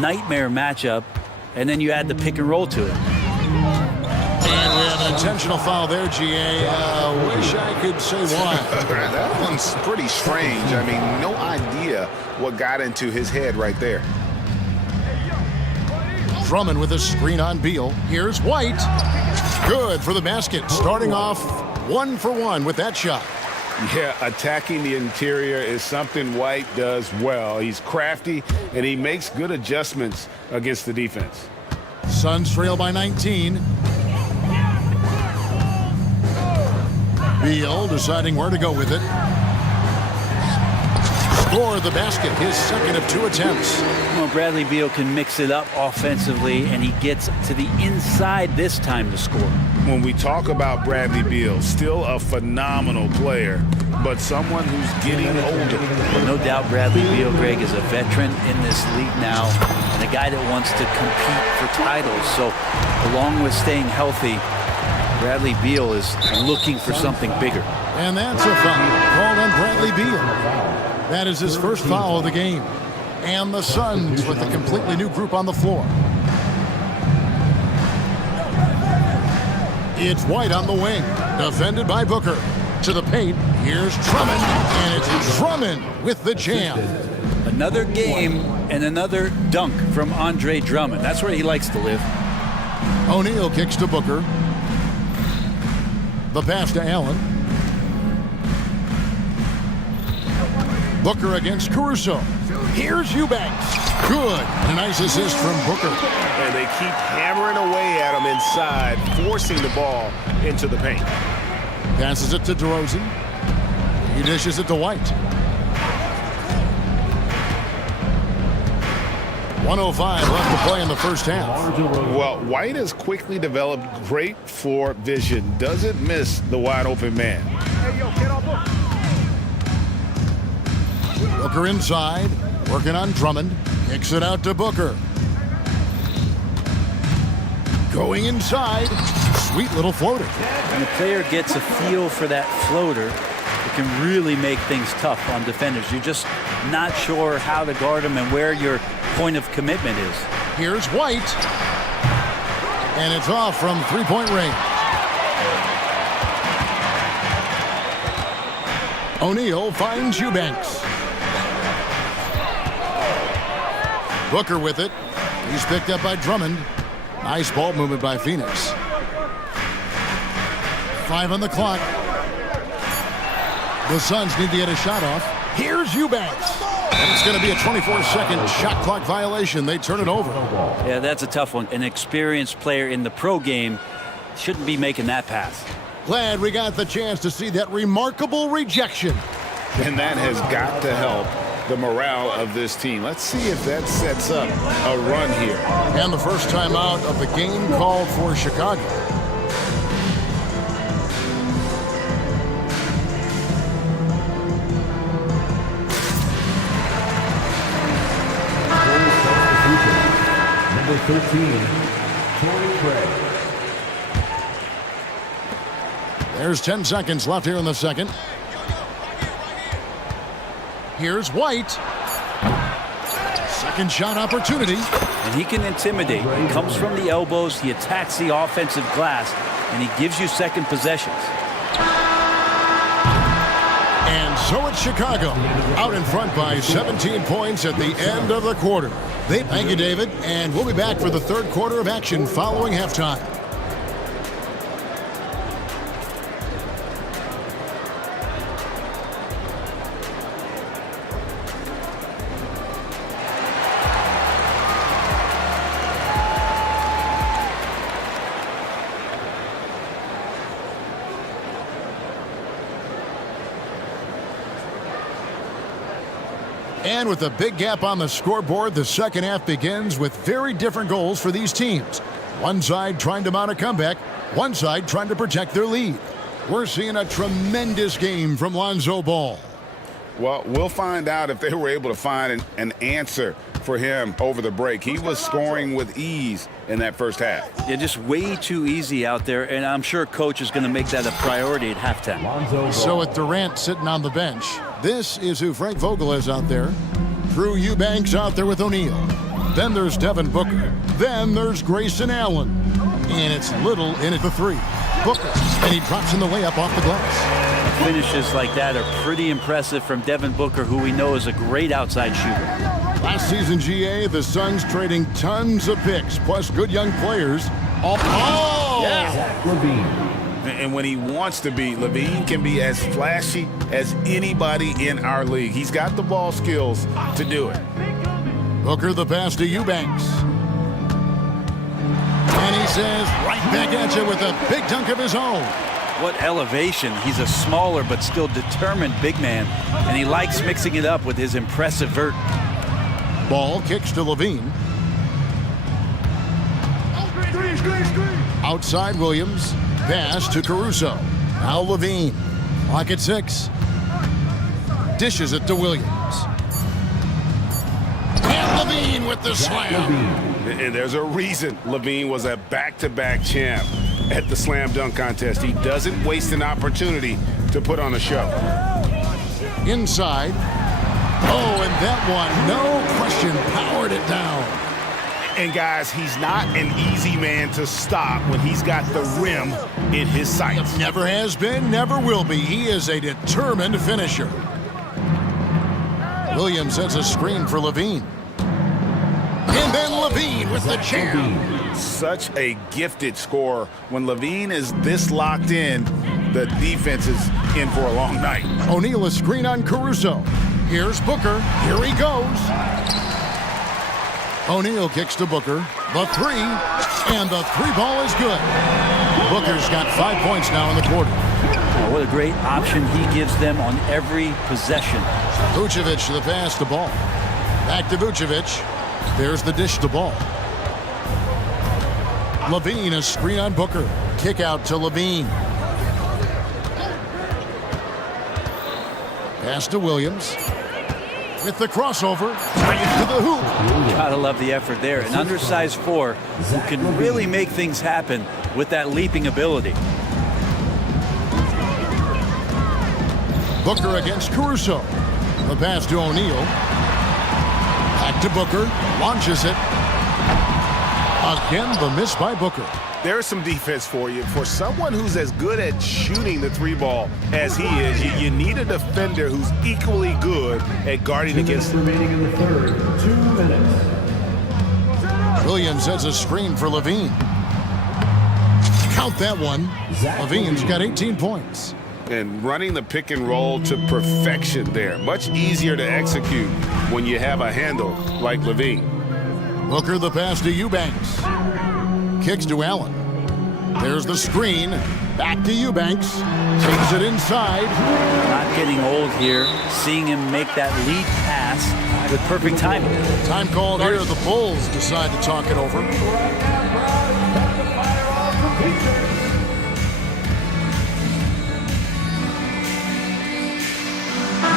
nightmare matchup. And then you add the pick and roll to it. And we have an intentional foul there, GA. Wish I could say why. That one's pretty strange. I mean, no idea what got into his head right there. Drummond with a screen on Beal. Here's White. Good for the basket. Starting off 1 for 1 with that shot. Yeah, attacking the interior is something White does well. He's crafty, and he makes good adjustments against the defense. Suns trail by 19. Beal deciding where to go with it. Score the basket, his second of 2 attempts. Well, Bradley Beal can mix it up offensively, and he gets to the inside this time to score. When we talk about Bradley Beal, still a phenomenal player, but someone who's getting older. Well, no doubt Bradley Beal, Greg, is a veteran in this league now, and a guy that wants to compete for titles. So along with staying healthy, Bradley Beal is looking for something bigger. And that's a foul called on Bradley Beal. That is his first foul of the game. And the Suns with a completely new group on the floor. It's White on the wing, defended by Booker. To the paint, here's Drummond, and it's Drummond with the jam. Another game and another dunk from Andre Drummond. That's where he likes to live. O'Neal kicks to Booker. The pass to Allen. Booker against Caruso. Here's Eubanks. Good. A nice assist from Booker. And they keep hammering away at him inside, forcing the ball into the paint. Passes it to DeRozan. He dishes it to White. 1:05 left to play in the first half. Well, White has quickly developed great floor vision. Doesn't miss the wide open man. Booker inside, working on Drummond. Kicks it out to Booker. Going inside, sweet little floater. When the player gets a feel for that floater, it can really make things tough on defenders. You're just not sure how to guard them and where your point of commitment is. Here's White. And it's off from three-point range. O'Neal finds Eubanks. Booker with it. He's picked up by Drummond. Nice ball movement by Phoenix. 5 on the clock. The Suns need to get a shot off. Here's Eubanks. And it's going to be a 24-second shot clock violation. They turn it over. Yeah, that's a tough one. An experienced player in the pro game shouldn't be making that pass. Glad we got the chance to see that remarkable rejection. And that has got to help the morale of this team. Let's see if that sets up a run here. And the first time out of the game called for Chicago. Number 13, Torrey Craig. There's 10 seconds left here in the second. Here's White. Second shot opportunity. And he can intimidate. He comes from the elbows, he attacks the offensive glass, and he gives you second possessions. And so it's Chicago, out in front by 17 points at the end of the quarter. Thank you, David, and we'll be back for the third quarter of action following halftime. And with a big gap on the scoreboard, the second half begins with very different goals for these teams. One side trying to mount a comeback, one side trying to protect their lead. We're seeing a tremendous game from Lonzo Ball. Well, we'll find out if they were able to find an answer for him over the break. He was scoring with ease in that first half. Yeah, just way too easy out there, and I'm sure coach is going to make that a priority at halftime. So with Durant sitting on the bench, this is who Frank Vogel is out there. Drew Eubanks out there with O'Neal. Then there's Devin Booker. Then there's Grayson Allen. And it's Little in at the three. Booker, and he drops in the layup off the glass. Finishes like that are pretty impressive from Devin Booker, who we know is a great outside shooter. Last season, GA, the Suns trading tons of picks, plus good young players. Oh, Oh! Zach Levine. And when he wants to be, Levine can be as flashy as anybody in our league. He's got the ball skills to do it. Booker the pass to Eubanks. And he says right back at you with a big dunk of his own. What elevation. He's a smaller but still determined big man, and he likes mixing it up with his impressive vert. Ball kicks to Levine. Outside Williams. Pass to Caruso. Now Levine. Clock at 6. Dishes it to Williams. And Levine with the slam. And there's a reason Levine was a back-to-back champ at the slam dunk contest. He doesn't waste an opportunity to put on a show. Inside. Oh, and that one, no question, powered it down. And guys, he's not an easy man to stop when he's got the rim in his sights. Never has been, never will be. He is a determined finisher. Williams sets a screen for Levine. And then Levine with the jam. Such a gifted scorer. When Levine is this locked in, the defense is in for a long night. O'Neal a screen on Caruso. Here's Booker. Here he goes. O'Neal kicks to Booker. The three. And the three ball is good. Booker's got 5 points now in the quarter. Oh, what a great option he gives them on every possession. Vucevic the pass to Ball. Back to Vucevic. There's the dish to Ball. Levine a screen on Booker. Kick out to Levine. Pass to Williams. With the crossover. To the hoop. Gotta love the effort there. An undersized four who can really make things happen with that leaping ability. Booker against Caruso. The pass to O'Neal. Back to Booker. Launches it. Again, the miss by Booker. There's some defense for you. For someone who's as good at shooting the three ball as he is, you need a defender who's equally good at guarding against him. Remaining in the third, 2 minutes. Williams has a screen for Levine. Count that one. Levine's got 18 points. And running the pick and roll to perfection there. Much easier to execute when you have a handle like Levine. Booker the pass to Eubanks. Kicks to Allen. There's the screen. Back to Eubanks. Takes it inside. Not getting old here. Seeing him make that lead pass with perfect timing. Time called here. The Bulls decide to talk it over.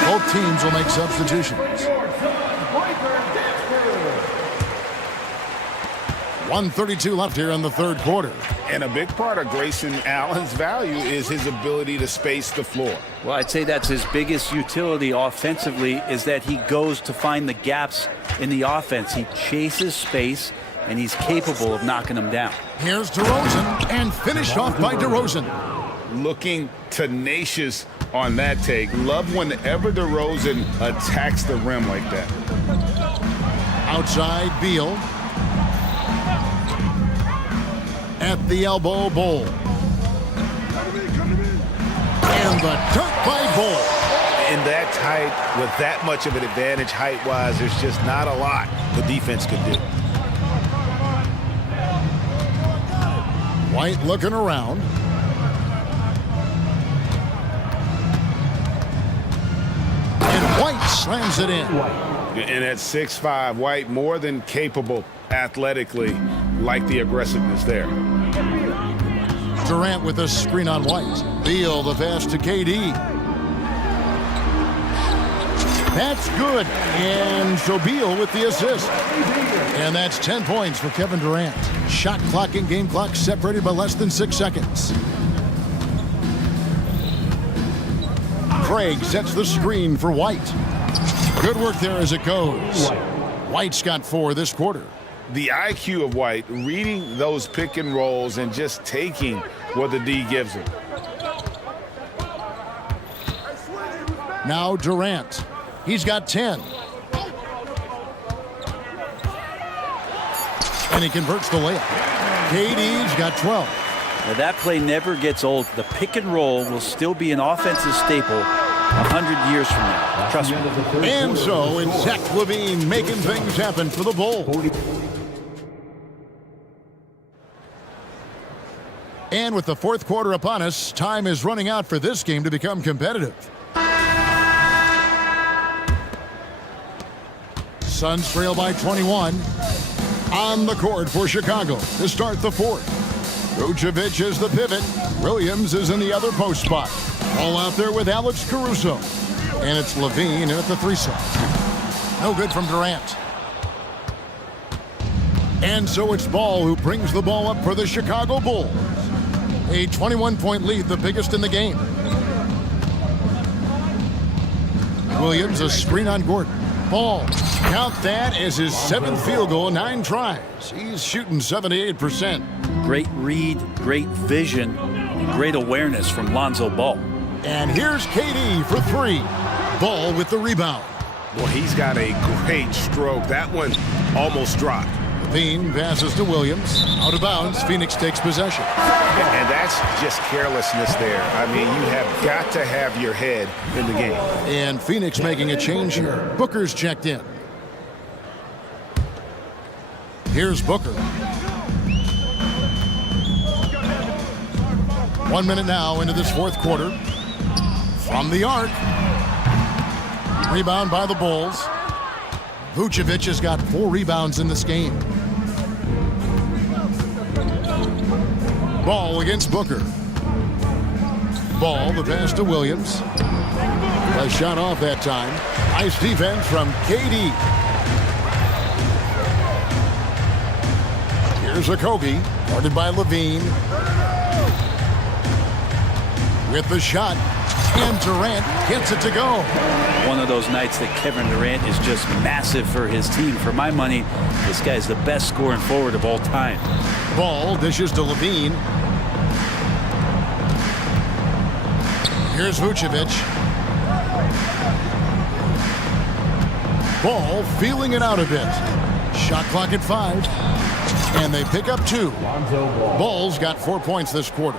Both teams will make substitutions. 1:32 left here in the third quarter. And a big part of Grayson Allen's value is his ability to space the floor. Well, I'd say that's his biggest utility offensively, is that he goes to find the gaps in the offense. He chases space, and he's capable of knocking them down. Here's DeRozan, and finished off by DeRozan. Looking tenacious on that take. Love whenever DeRozan attacks the rim like that. Outside Beal. At the elbow, Bol. And the dunk by Bol. In that tight, with that much of an advantage height-wise, there's just not a lot the defense could do. White looking around. And White slams it in. And at 6'5", White more than capable athletically, like the aggressiveness there. Durant with a screen on White. Beal the pass to KD. That's good. And so Beal with the assist. And that's 10 points for Kevin Durant. Shot clock and game clock separated by less than 6 seconds. Craig sets the screen for White. Good work there as it goes. White's got 4 this quarter. The IQ of White, reading those pick and rolls and just taking what the D gives him. Now Durant. He's got 10. And he converts the layup. KD's got 12. Now, that play never gets old. The pick and roll will still be an offensive staple 100 years from now. Trust me. And so it's Zach LaVine making things happen for the Bulls. And with the fourth quarter upon us, time is running out for this game to become competitive. Suns trail by 21. On the court for Chicago to start the fourth. Vucevic is the pivot. Williams is in the other post spot. All out there with Alex Caruso. And it's LaVine in at the 3 slot. No good from Durant. And so it's Ball who brings the ball up for the Chicago Bulls. A 21-point lead, the biggest in the game. Williams, a screen on Gordon. Ball, count that as his 7th field goal, 9 tries. He's shooting 78%. Great read, great vision, and great awareness from Lonzo Ball. And here's KD for 3. Ball with the rebound. Well, he's got a great stroke. That one almost dropped. LaVine passes to Williams. Out of bounds, Phoenix takes possession. And that's just carelessness there. I mean, you have got to have your head in the game. And Phoenix making a change here. Booker's checked in. Here's Booker. 1 minute now into this fourth quarter. From the arc. Rebound by the Bulls. Vucevic has got 4 rebounds in this game. Ball against Booker. Ball, the pass to Williams. A shot off that time. Nice defense from KD. Here's Okogie, guarded by LaVine. With the shot, and Durant gets it to go. One of those nights that Kevin Durant is just massive for his team. For my money, this guy's the best scoring forward of all time. Ball dishes to LaVine. Here's Vucevic. Ball feeling it out a bit. Shot clock at 5. And they pick up 2. Ball's got 4 points this quarter.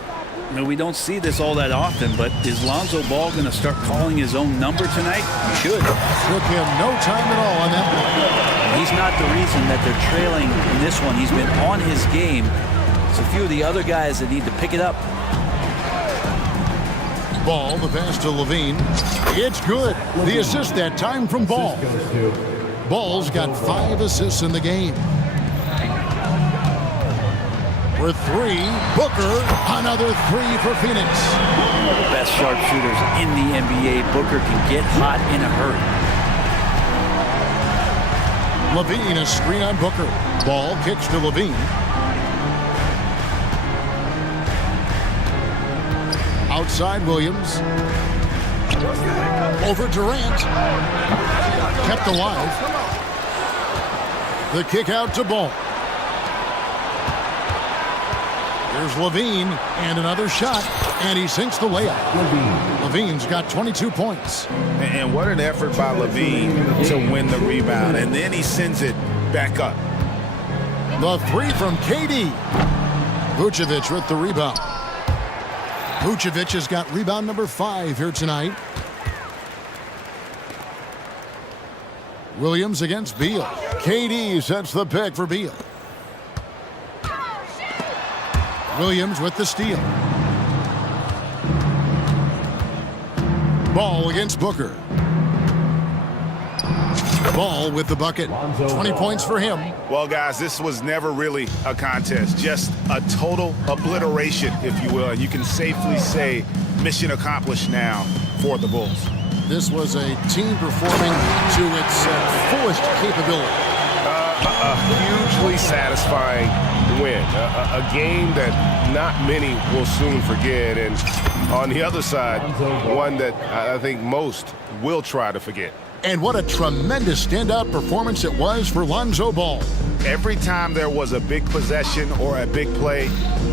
You know, we don't see this all that often, but is Lonzo Ball going to start calling his own number tonight? He should. Took him no time at all on that one. He's not the reason that they're trailing in this one. He's been on his game. It's a few of the other guys that need to pick it up. Ball, the pass to LaVine. It's good. The assist that time from Ball. Ball's got 5 assists in the game. For 3, Booker, another 3 for Phoenix. One of the best sharpshooters in the NBA. Booker can get hot in a hurry. LaVine, a screen on Booker. Ball kicks to LaVine. Outside Williams. Over Durant. Kept alive. The kick out to Ball. Here's LaVine, and another shot, and he sinks the layup. LaVine's got 22 points. And what an effort by LaVine to win the rebound, and then he sends it back up. The 3 from KD. Vucevic with the rebound. Vucevic has got rebound number 5 here tonight. Williams against Beal. KD sets the pick for Beal. Williams with the steal. Ball against Booker. Ball with the bucket. 20 points for him. Well, guys, this was never really a contest. Just a total obliteration, if you will. And you can safely say mission accomplished now for the Bulls. This was a team performing to its fullest capability. A hugely satisfying win. A game that not many will soon forget. And on the other side, one that I think most will try to forget. And what a tremendous standout performance it was for Lonzo Ball. Every time there was a big possession or a big play,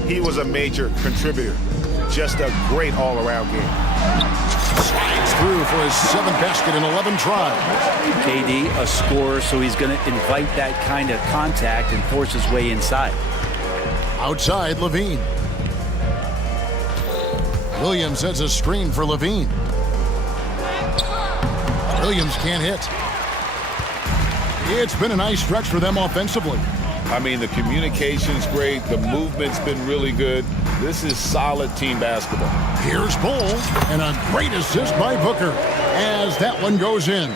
he was a major contributor. Just a great all-around game. Slides through for his 7th basket in 11 tries. KD, a scorer, so he's going to invite that kind of contact and force his way inside. Outside, LaVine. Williams sets a screen for Levine. Williams can't hit. It's been a nice stretch for them offensively. I mean, the communication's great. The movement's been really good. This is solid team basketball. Here's Bull, and a great assist by Booker as that one goes in.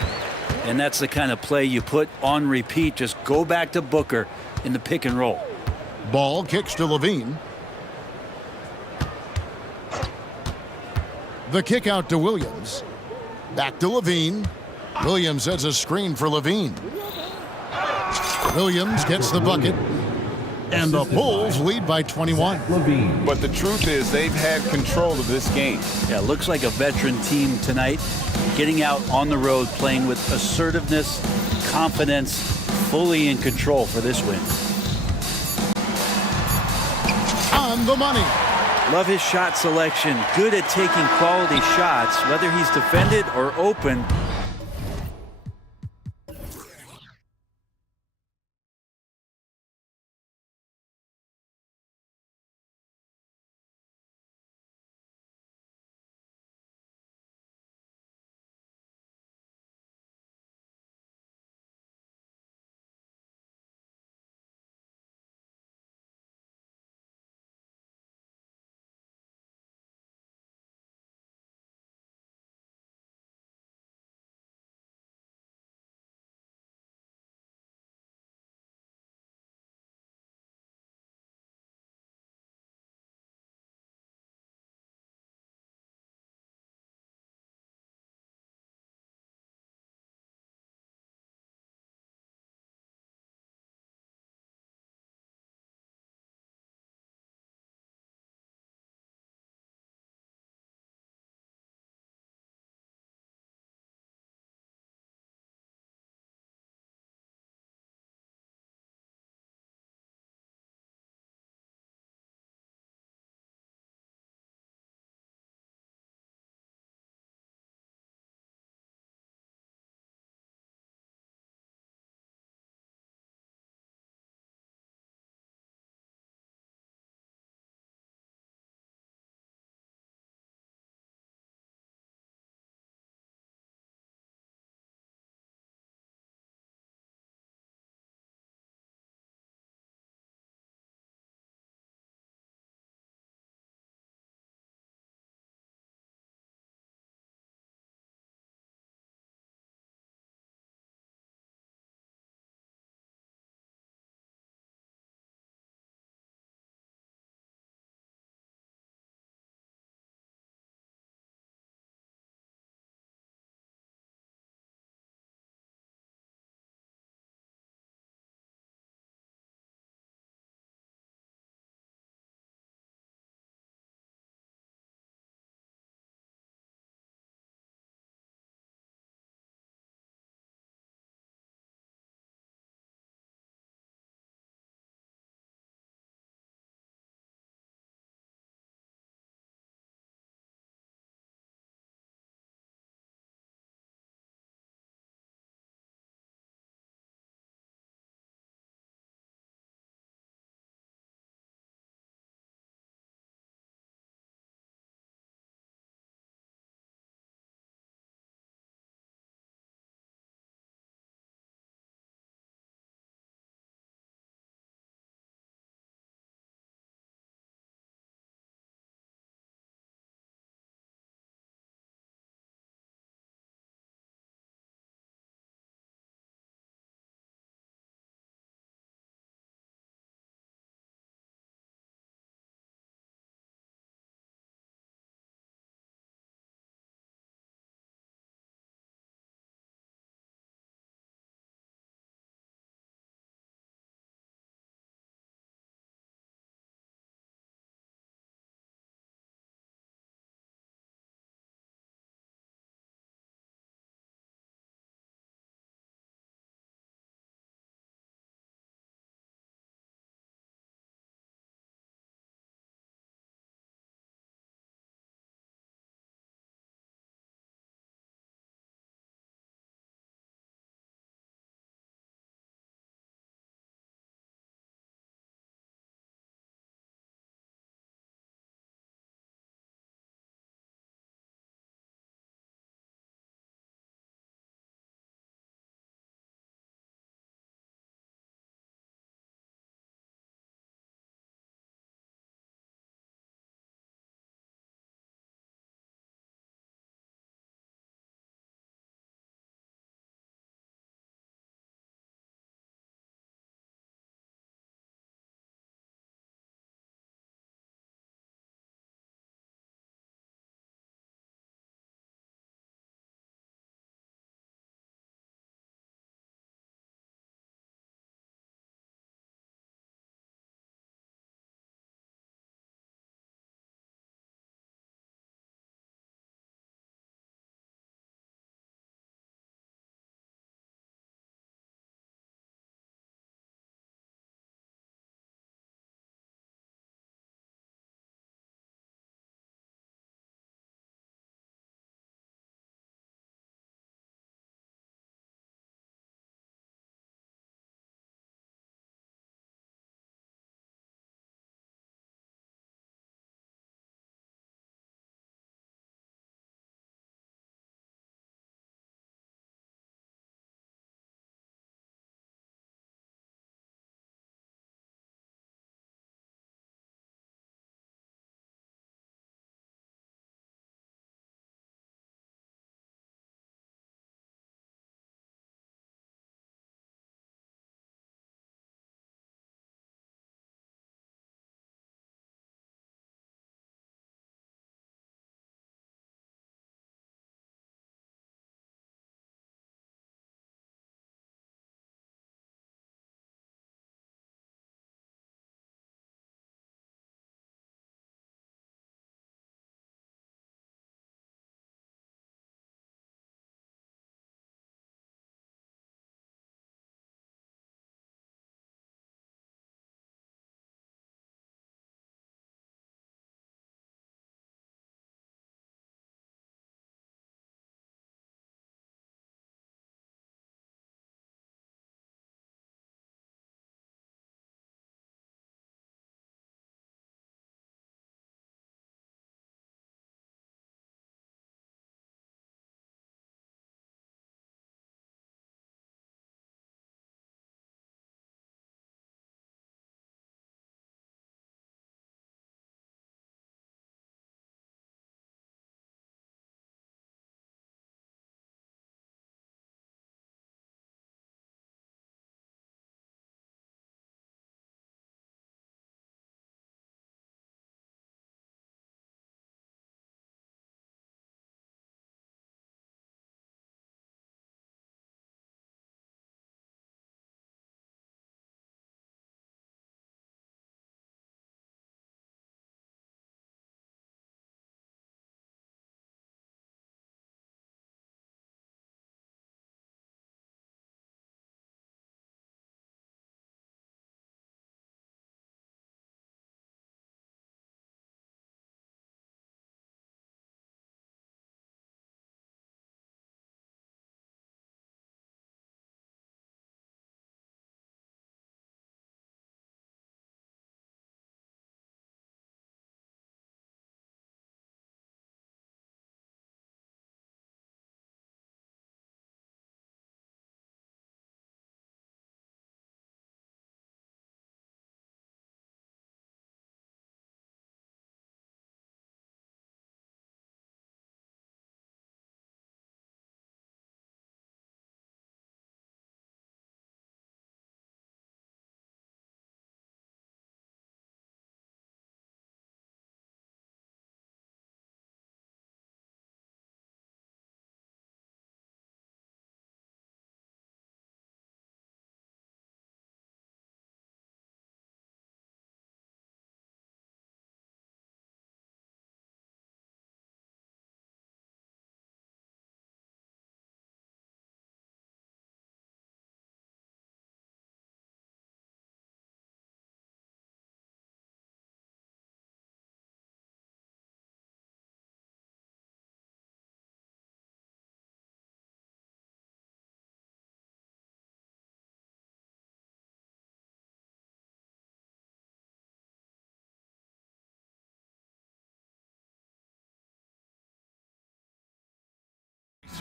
And that's the kind of play you put on repeat. Just go back to Booker in the pick and roll. Ball kicks to Levine. The kick out to Williams. Back to Levine. Williams sets a screen for Levine. Williams gets the bucket. And the Bulls lead by 21. But the truth is they've had control of this game. Yeah, looks like a veteran team tonight. Getting out on the road, playing with assertiveness, confidence, fully in control for this win. On the money. Love his shot selection. Good at taking quality shots, whether he's defended or open.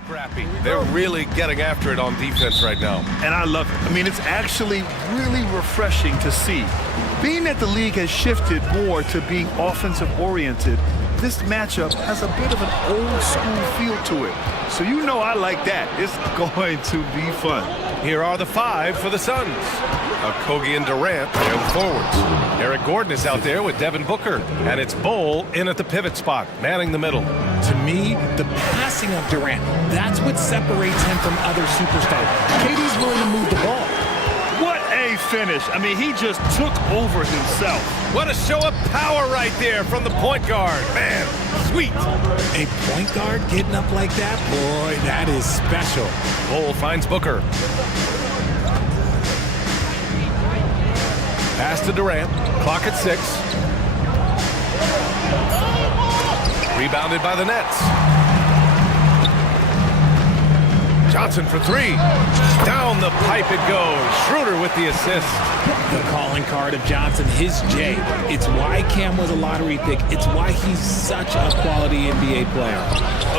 scrappy. They're really getting after it on defense right now. And I love it. I mean, it's actually really refreshing to see. Being that the league has shifted more to being offensive-oriented, this matchup has a bit of an old-school feel to it. So you know I like that. It's going to be fun. Here are the 5 for the Suns. Kogi and Durant, they're the forwards. Eric Gordon is out there with Devin Booker. And it's Bol in at the pivot spot, manning the middle. To me, the passing of Durant, that's what separates him from other superstars. KD's willing to move the ball. What a finish. I mean, he just took over himself. What a show of power right there from the point guard. Man, sweet. A point guard getting up like that? Boy, that is special. Bol finds Booker. Pass to Durant. Clock at 6. Rebounded by the Nets. Johnson for 3. Down the pipe it goes. Schroeder with the assist. The calling card of Johnson, his J. It's why Cam was a lottery pick. It's why he's such a quality NBA player.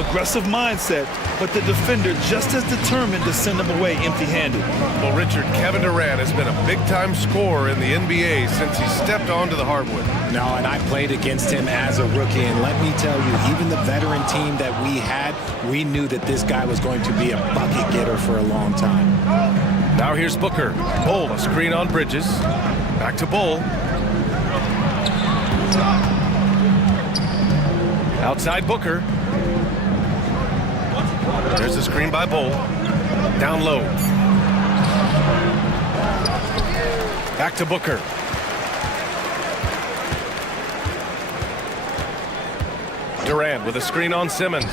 Aggressive mindset, but the defender just as determined to send him away empty-handed. Well, Richard, Kevin Durant has been a big-time scorer in the NBA since he stepped onto the hardwood. No, and I played against him as a rookie, and let me tell you, even the veteran team that we had, we knew that this guy was going to be a bucket getter for a long time. Now here's Booker. Bol, a screen on Bridges. Back to Bol. Outside Booker. There's a screen by Bol. Down low. Back to Booker. Durant with a screen on Simmons.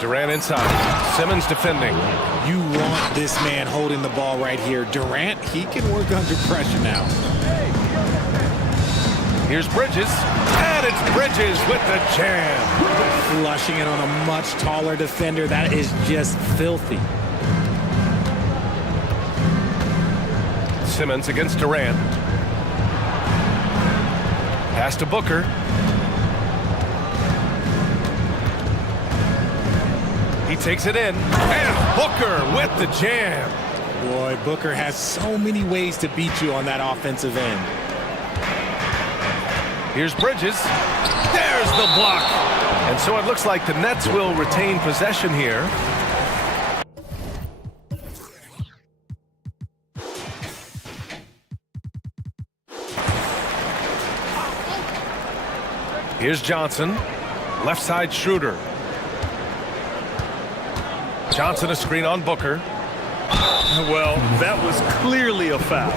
Durant inside. Simmons defending. You want this man holding the ball right here. Durant, he can work under pressure now. Here's Bridges. And it's Bridges with the jam. Flushing it on a much taller defender. That is just filthy. Simmons against Durant. Pass to Booker. He takes it in. And Booker with the jam. Boy, Booker has so many ways to beat you on that offensive end. Here's Bridges. There's the block. And so it looks like the Nets will retain possession here. Here's Johnson. Left side Schroeder. Johnson a screen on Booker. Well, that was clearly a foul.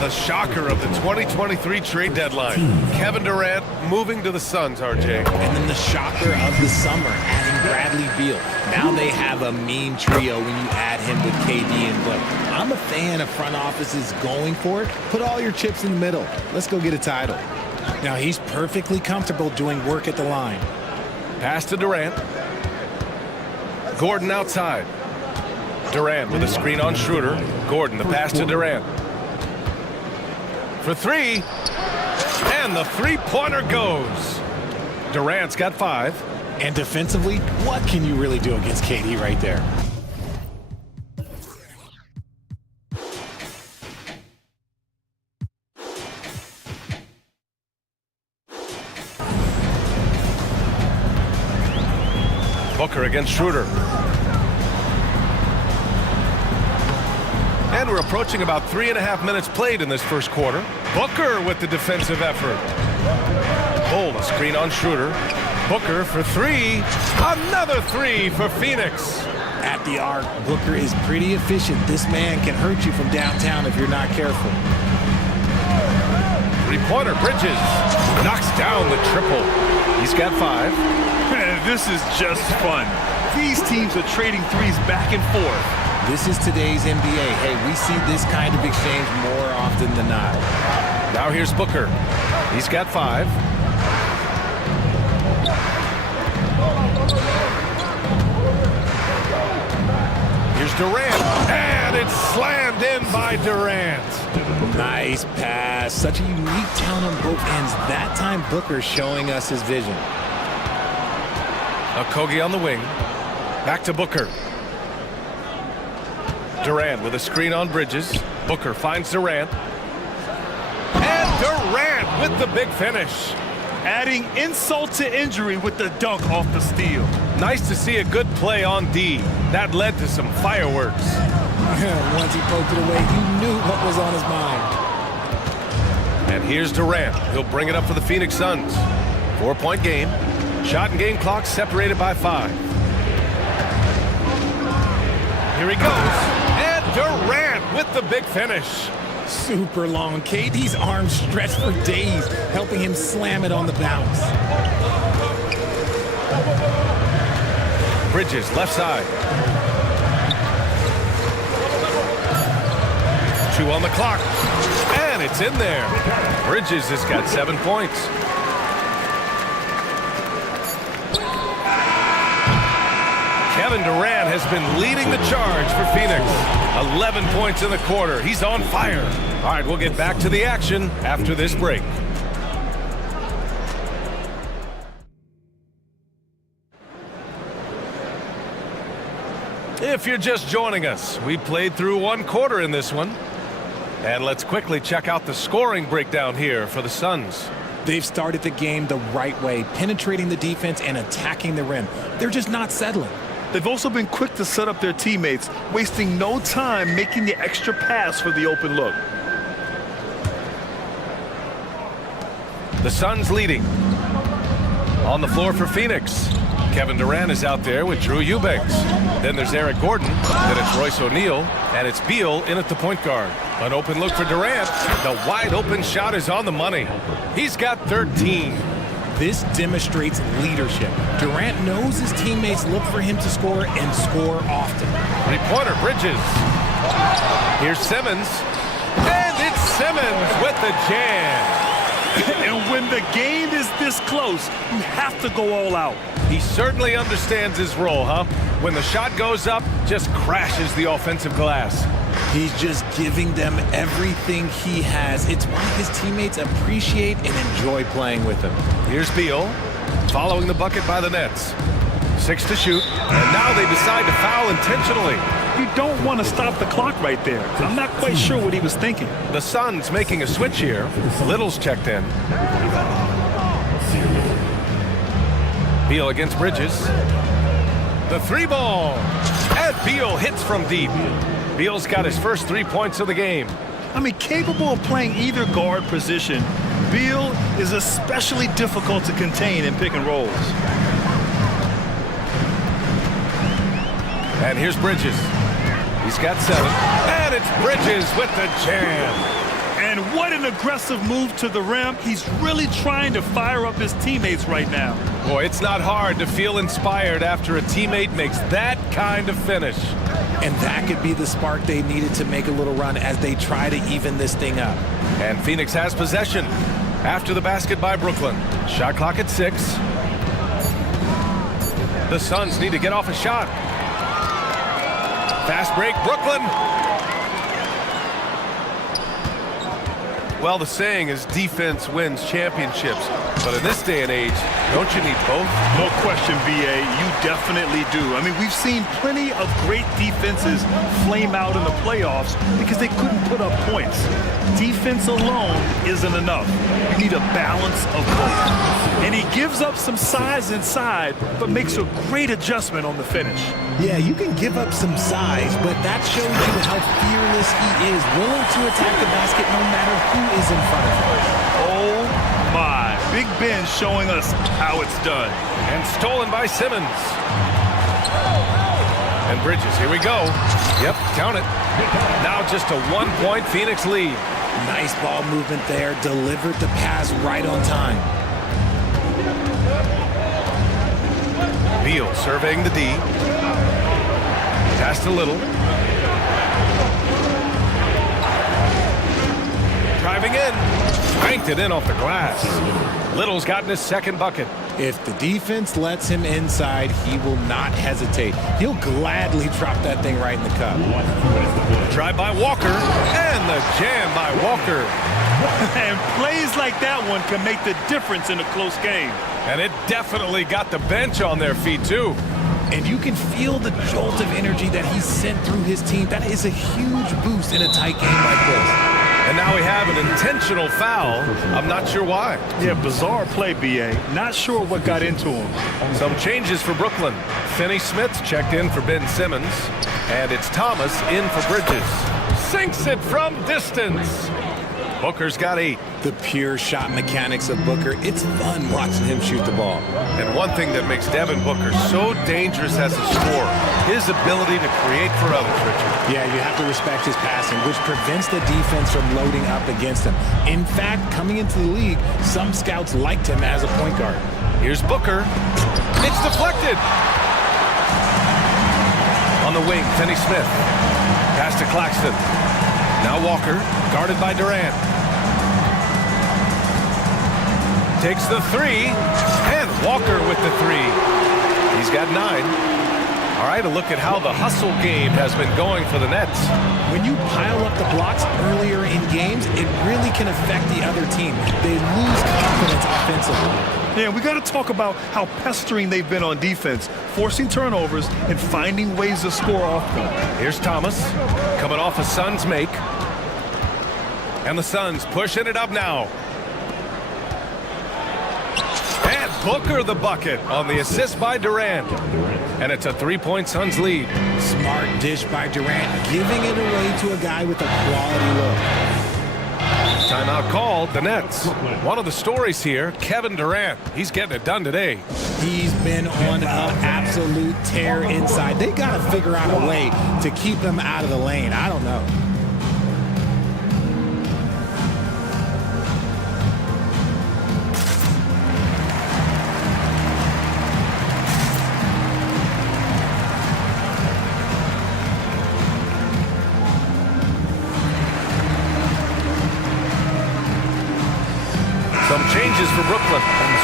The shocker of the 2023 trade deadline. Kevin Durant moving to the Suns, RJ. And then the shocker of the summer, adding Bradley Beal. Now they have a mean trio when you add him with KD and Blake. I'm a fan of front offices going for it. Put all your chips in the middle. Let's go get a title. Now he's perfectly comfortable doing work at the line. Pass to Durant. Gordon outside. Durant with a screen on Schroeder. Gordon, the pass to Durant. For 3. And the three-pointer goes. Durant's got 5. And defensively, what can you really do against KD right there? Booker against Schroeder. And we're approaching about 3.5 minutes played in this first quarter. Booker with the defensive effort. Bol, a screen on Schroeder. Booker for 3. Another 3 for Phoenix. At the arc, Booker is pretty efficient. This man can hurt you from downtown if you're not careful. Three-pointer, Bridges. Knocks down the triple. He's got 5. Man, this is just fun. These teams are trading threes back and forth. This is today's NBA. Hey, we see this kind of exchange more often than not. Now here's Booker. He's got 5. Here's Durant. And it's slammed in by Durant. Nice pass. Such a unique talent on both ends. That time, Booker showing us his vision. Okogie on the wing. Back to Booker. Durant with a screen on Bridges. Booker finds Durant. And Durant with the big finish. Adding insult to injury with the dunk off the steal. Nice to see a good play on D. That led to some fireworks. Once he poked it away, you knew what was on his mind. And here's Durant. He'll bring it up for the Phoenix Suns. 4-point game. Shot and game clock separated by 5. Here he goes. And Durant with the big finish. Super long. KD's arms stretched for days, helping him slam it on the bounce. Bridges, left side. 2 on the clock. And it's in there. Bridges has got 7 points. Kevin Durant has been leading the charge for Phoenix. 11 points in the quarter. He's on fire. All right, we'll get back to the action after this break. If you're just joining us, we played through 1 quarter in this one. And let's quickly check out the scoring breakdown here for the Suns. They've started the game the right way, penetrating the defense and attacking the rim. They're just not settling. They've also been quick to set up their teammates, wasting no time making the extra pass for the open look. The Suns leading. On the floor for Phoenix. Kevin Durant is out there with Drew Eubanks. Then there's Eric Gordon. Then it's Royce O'Neal. And it's Beal in at the point guard. An open look for Durant. The wide open shot is on the money. He's got 13. This demonstrates leadership. Durant knows his teammates look for him to score and score often. 3-pointer, Bridges. Here's Simmons. And it's Simmons with the jam. And when the game is this close, you have to go all out. He certainly understands his role, huh? When the shot goes up, just crashes the offensive glass. He's just giving them everything he has. It's why his teammates appreciate and enjoy playing with him. Here's Beal, following the bucket by the Nets. 6 to shoot, and now they decide to foul intentionally. You don't want to stop the clock right there. I'm not quite sure what he was thinking. The Suns making a switch here. Little's checked in. Beal against Bridges. The 3-ball. And Beal hits from deep. Beal's got his first 3 points of the game. I mean, capable of playing either guard position, Beal is especially difficult to contain in pick and rolls. And here's Bridges. He's got 7. And it's Bridges with the jam. And what an aggressive move to the rim. He's really trying to fire up his teammates right now. Boy, it's not hard to feel inspired after a teammate makes that kind of finish. And that could be the spark they needed to make a little run as they try to even this thing up. And Phoenix has possession after the basket by Brooklyn. Shot clock at 6. The Suns need to get off a shot. Fast break, Brooklyn. Well, the saying is defense wins championships. But in this day and age, don't you need both? No question, BA. You definitely do. I mean, we've seen plenty of great defenses flame out in the playoffs because they couldn't put up points. Defense alone isn't enough. You need a balance of both. And he gives up some size inside, but makes a great adjustment on the finish. Yeah, you can give up some size, but that shows you how fearless he is, willing to attack the basket no matter who is in front of him. Oh my. Big Ben showing us how it's done. And stolen by Simmons. And Bridges, here we go. Yep, count it. Now just a 1-point Phoenix lead. Nice ball movement there. Delivered the pass right on time. Beal surveying the D. Pass to Little. Driving in. Banked it in off the glass. Little's gotten his second bucket. If the defense lets him inside, he will not hesitate. He'll gladly drop that thing right in the cup. Drive by Walker. And the jam by Walker. And plays like that one can make the difference in a close game. And it definitely got the bench on their feet, too. And you can feel the jolt of energy that he sent through his team. That is a huge boost in a tight game like this. And now we have an intentional foul. I'm not sure why. Yeah, bizarre play, B.A. Not sure what got into him. Some changes for Brooklyn. Finney Smith's checked in for Ben Simmons. And it's Thomas in for Bridges. Sinks it from distance. Booker's got 8. The pure shot mechanics of Booker. It's fun watching him shoot the ball. And one thing that makes Devin Booker so dangerous as a scorer, his ability to create for others, Richard. Yeah, you have to respect his passing, which prevents the defense from loading up against him. In fact, coming into the league, some scouts liked him as a point guard. Here's Booker. It's deflected. On the wing, Finney Smith. Pass to Claxton. Now Walker, guarded by Durant. Takes the 3, and Walker with the 3. He's got 9. All right, a look at how the hustle game has been going for the Nets. When you pile up the blocks earlier in games, it really can affect the other team. They lose confidence offensively. Yeah, we got to talk about how pestering they've been on defense, forcing turnovers and finding ways to score off them. Here's Thomas, coming off a Suns make. And the Suns pushing it up now. And Booker the bucket on the assist by Durant. And it's a 3-point Suns lead. Smart dish by Durant, giving it away to a guy with a quality look. Timeout called, the Nets. One of the stories here, Kevin Durant. He's getting it done today. He's been on an absolute tear inside. They got to figure out a way to keep him out of the lane. I don't know. Some changes for Brooklyn.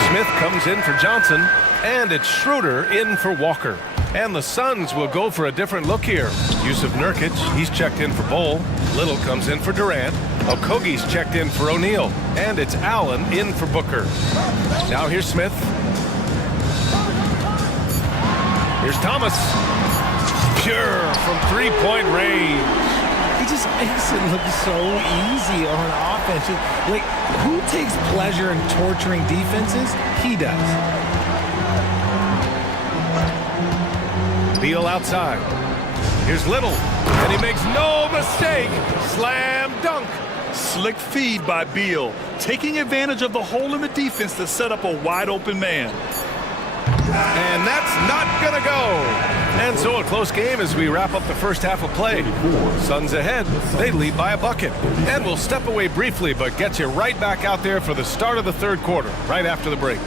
Smith comes in for Johnson, and it's Schroeder in for Walker. And the Suns will go for a different look here. Yusuf Nurkic, he's checked in for Bol. Little comes in for Durant. Okogie's checked in for O'Neal. And it's Allen in for Booker. Now here's Smith. Here's Thomas. Pure from 3-point range. He just makes it look so easy on offense. Like, who takes pleasure in torturing defenses? He does. Beal outside. Here's Little, and he makes no mistake. Slam dunk. Slick feed by Beal, taking advantage of the hole in the defense to set up a wide-open man. And that's not gonna go. And so a close game as we wrap up the first half of play. Suns ahead. They lead by a bucket. And we'll step away briefly, but get you right back out there for the start of the third quarter, right after the break.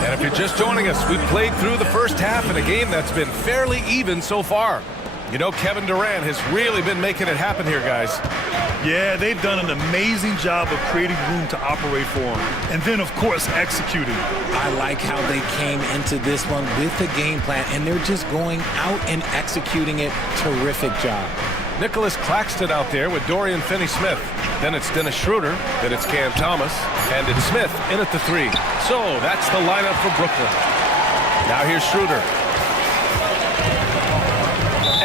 And if you're just joining us, we've played through the first half in a game that's been fairly even so far. You know, Kevin Durant has really been making it happen here, guys. Yeah, they've done an amazing job of creating room to operate for him. And then, of course, executing. I like how they came into this one with the game plan, and they're just going out and executing it. Terrific job. Nicholas Claxton out there with Dorian Finney-Smith. Then it's Dennis Schroeder. Then it's Cam Thomas. And it's Smith in at the 3. So that's the lineup for Brooklyn. Now here's Schroeder.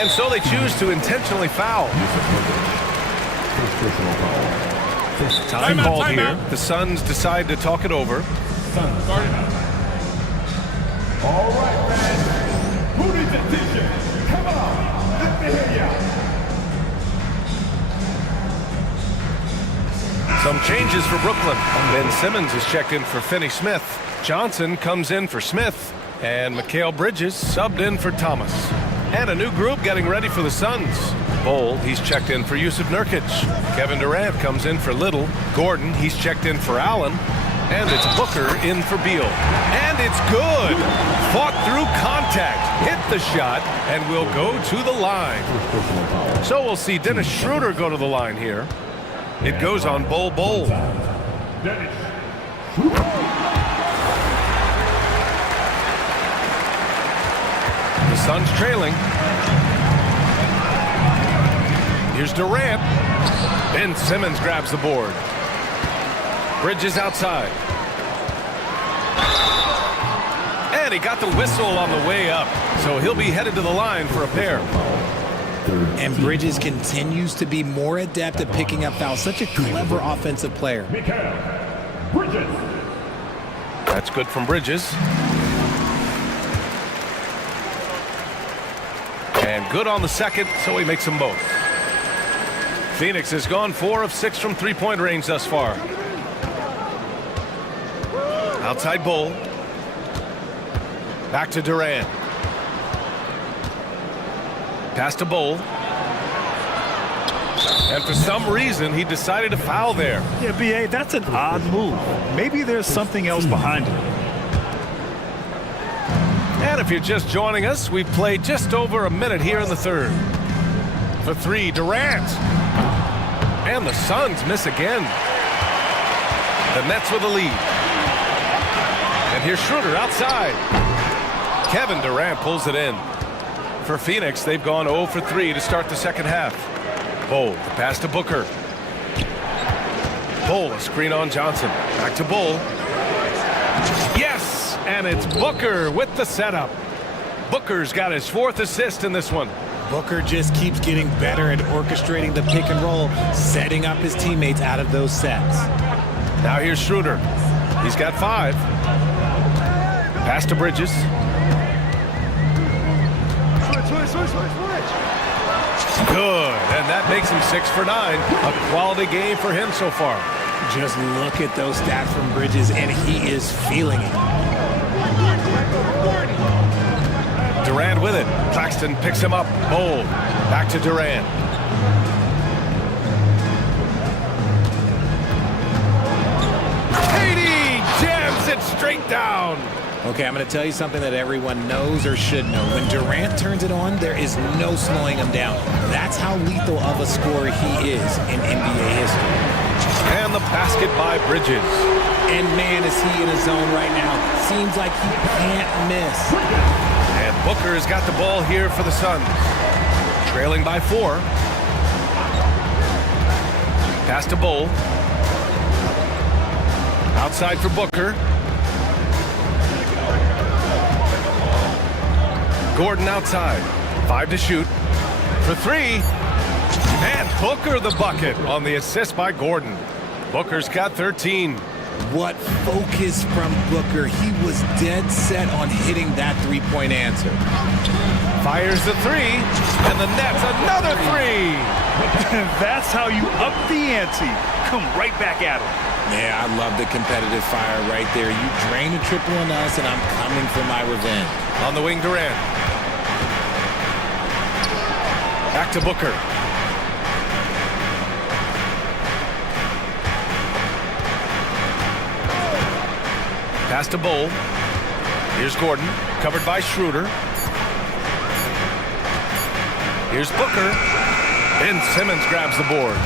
And so they choose to intentionally foul. Time called here. The Suns decide to talk it over. Suns, start it up. All right, fans. Who needs a t-shirt? Come on. Let me hear ya. Some changes for Brooklyn. Ben Simmons is checked in for Finney-Smith. Johnson comes in for Smith. And Mikal Bridges subbed in for Thomas. And a new group getting ready for the Suns. Bol, he's checked in for Yusuf Nurkic. Kevin Durant comes in for Little. Gordon, he's checked in for Allen. And it's Booker in for Beal. And it's good. Fought through contact, hit the shot, and will go to the line. So we'll see Dennis Schroeder go to the line here. It goes on Bol. The Suns trailing. Here's Durant. Ben Simmons grabs the board. Bridges outside. And he got the whistle on the way up. So he'll be headed to the line for a pair. And Bridges continues to be more adept at picking up fouls. Such a clever offensive player. Bridges. That's good from Bridges. And good on the second, so he makes them both. Phoenix has gone 4 of 6 from three-point range thus far. Outside Bol. Back to Durant. Pass to Bol. And for some reason, he decided to foul there. Yeah, B.A., that's an odd move. Maybe there's something else behind it. And if you're just joining us, we've played just over a minute here in the third. For three, Durant. And the Suns miss again. The Nets with a lead. And here's Schroeder outside. Kevin Durant pulls it in. For Phoenix, they've gone 0 for 3 to start the second half. Bol, the pass to Booker. Bol, a screen on Johnson. Back to Bol. Yes! And it's Booker with the setup. Booker's got his 4th assist in this one. Booker just keeps getting better at orchestrating the pick and roll, setting up his teammates out of those sets. Now here's Schroeder. He's got 5. Pass to Bridges. Good, and that makes him 6 for 9. A quality game for him so far. Just look at those stats from Bridges, and he is feeling it. Durant with it. Claxton picks him up. Bol. Back to Durant. Katie jams it straight down. Okay, I'm going to tell you something that everyone knows or should know. When Durant turns it on, there is no slowing him down. That's how lethal of a scorer he is in NBA history. And the basket by Bridges. And man, is he in a zone right now. Seems like he can't miss. And Booker has got the ball here for the Suns. Trailing by 4. Pass to Bol. Outside for Booker. Gordon outside. 5 to shoot. For 3. And Booker the bucket on the assist by Gordon. Booker's got 13. What focus from Booker. He was dead set on hitting that three-point answer. Fires the 3. And the Nets another 3. That's how you up the ante. Come right back at him. Yeah, I love the competitive fire right there. You drain a triple on us, and I'm coming for my revenge. On the wing, Durant. Back to Booker. Pass to Bol. Here's Gordon, covered by Schroeder. Here's Booker. Ben Simmons grabs the board.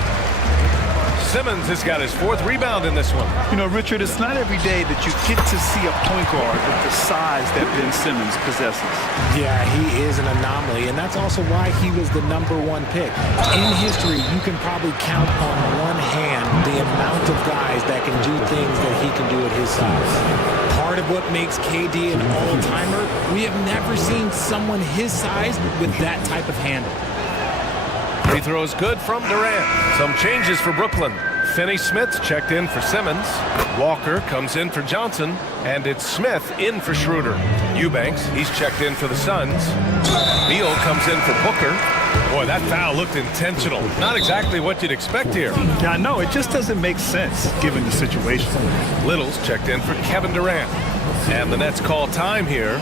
Simmons has got his 4th rebound in this one. You know, Richard, it's not every day that you get to see a point guard with the size that Ben Simmons possesses. Yeah, he is an anomaly, and that's also why he was the #1 pick. In history, you can probably count on one hand the amount of guys that can do things that he can do at his size. Part of what makes KD an all-timer, we have never seen someone his size with that type of handle. Free throws good from Durant. Some changes for Brooklyn. Finney-Smith checked in for Simmons. Walker comes in for Johnson. And it's Smith in for Schroeder. Eubanks, he's checked in for the Suns. Beal comes in for Booker. Boy, that foul looked intentional. Not exactly what you'd expect here. Yeah, I know. It just doesn't make sense given the situation. Little's checked in for Kevin Durant. And the Nets call time here.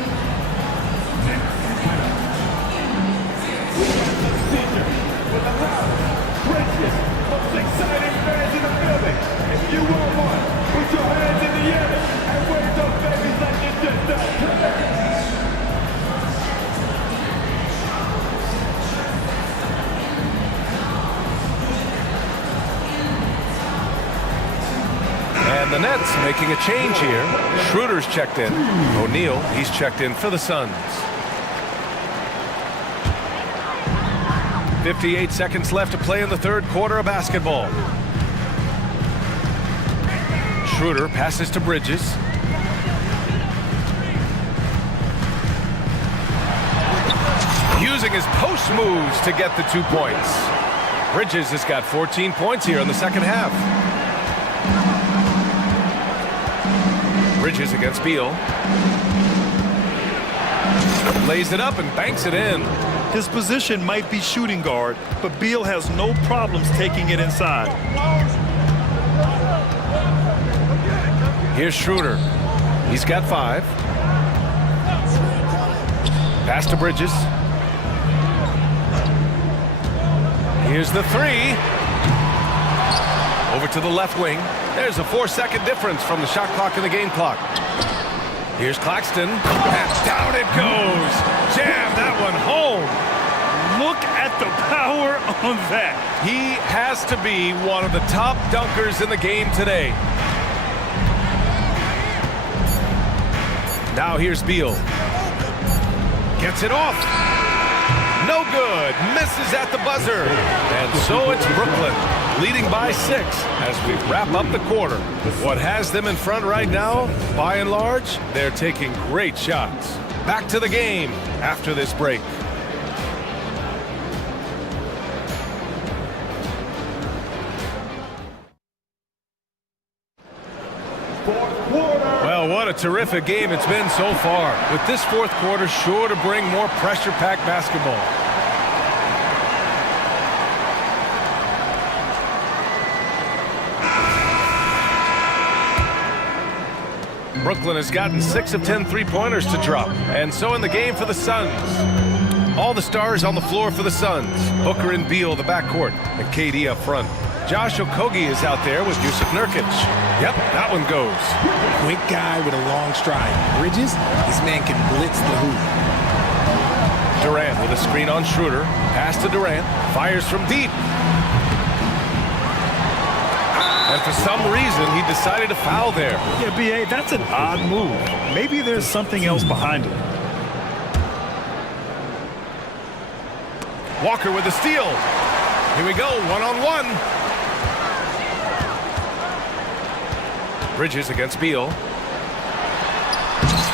the Nets making a change here. Schroeder's checked in. O'Neal, he's checked in for the Suns. 58 seconds left to play in the third quarter of basketball. Schroeder passes to Bridges. Using his post moves to get the 2 points. Bridges has got 14 points here in the second half. Bridges against Beal. Lays it up and banks it in. His position might be shooting guard, but Beal has no problems taking it inside. Here's Schroeder. He's got 5. Pass to Bridges. Here's the 3. Over to the left wing. There's a 4-second difference from the shot clock and the game clock. Here's Claxton. And down it goes. Jam that one home. Look at the power on that. He has to be one of the top dunkers in the game today. Now here's Beal. Gets it off. No good. Misses at the buzzer. And so it's Brooklyn leading by 6 as we wrap up the quarter. What has them in front right now, by and large, they're taking great shots. Back to the game after this break. Well, what a terrific game it's been so far, with this fourth quarter sure to bring more pressure-packed basketball. Brooklyn has gotten 6 of 10 three-pointers to drop, and so in the game for the Suns. All the stars on the floor for the Suns. Booker and Beal, the backcourt, and KD up front. Josh Okogie is out there with Yusuf Nurkic. Yep, that one goes. Quick guy with a long stride. Bridges, this man can blitz the hoop. Durant with a screen on Schroeder. Pass to Durant. Fires from deep. And for some reason, he decided to foul there. Yeah, B.A., that's an odd move. Maybe there's something else behind it. Walker with the steal. Here we go, one-on-one. Bridges against Beal.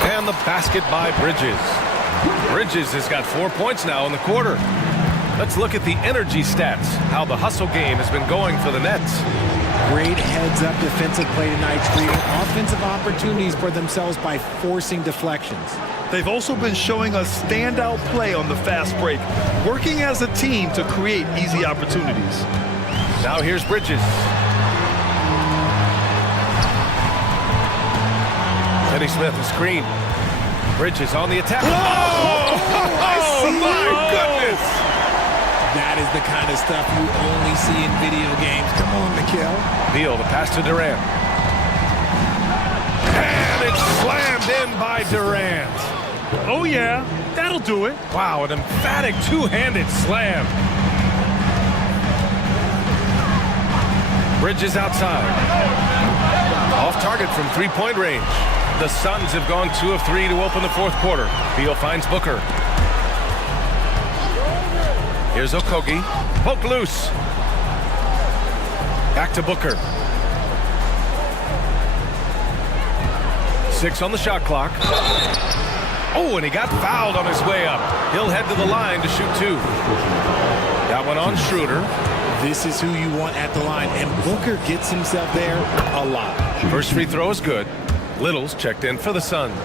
And the basket by Bridges. Bridges has got 4 points now in the quarter. Let's look at the energy stats, how the hustle game has been going for the Nets. Great heads-up defensive play tonight, creating offensive opportunities for themselves by forcing deflections. They've also been showing us standout play on the fast break, working as a team to create easy opportunities. Now here's Bridges. Teddy Smith, a screen. Bridges on the attack. Whoa! Oh, my goodness! That is the kind of stuff you only see in video games. Come on, Mikal. Beal, the pass to Durant. And it's slammed in by Durant. Oh, yeah, that'll do it. Wow, an emphatic two-handed slam. Bridges outside. Off target from three-point range. The Suns have gone 2 of 3 to open the fourth quarter. Beal finds Booker. Here's Okogie. Poke loose. Back to Booker. 6 on the shot clock. Oh, and he got fouled on his way up. He'll head to the line to shoot 2. That one on Schroeder. This is who you want at the line, and Booker gets himself there a lot. First free throw is good. Little's checked in for the Suns.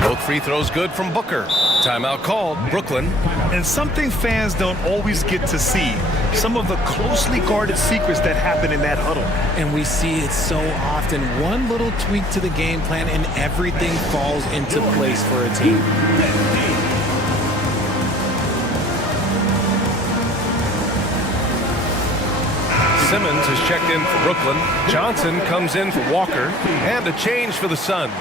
Both free throws good from Booker. Timeout called, Brooklyn. And something fans don't always get to see, some of the closely guarded secrets that happen in that huddle. And we see it so often. One little tweak to the game plan and everything falls into place for a team. Simmons is checked in for Brooklyn. Johnson comes in for Walker. And a change for the Suns.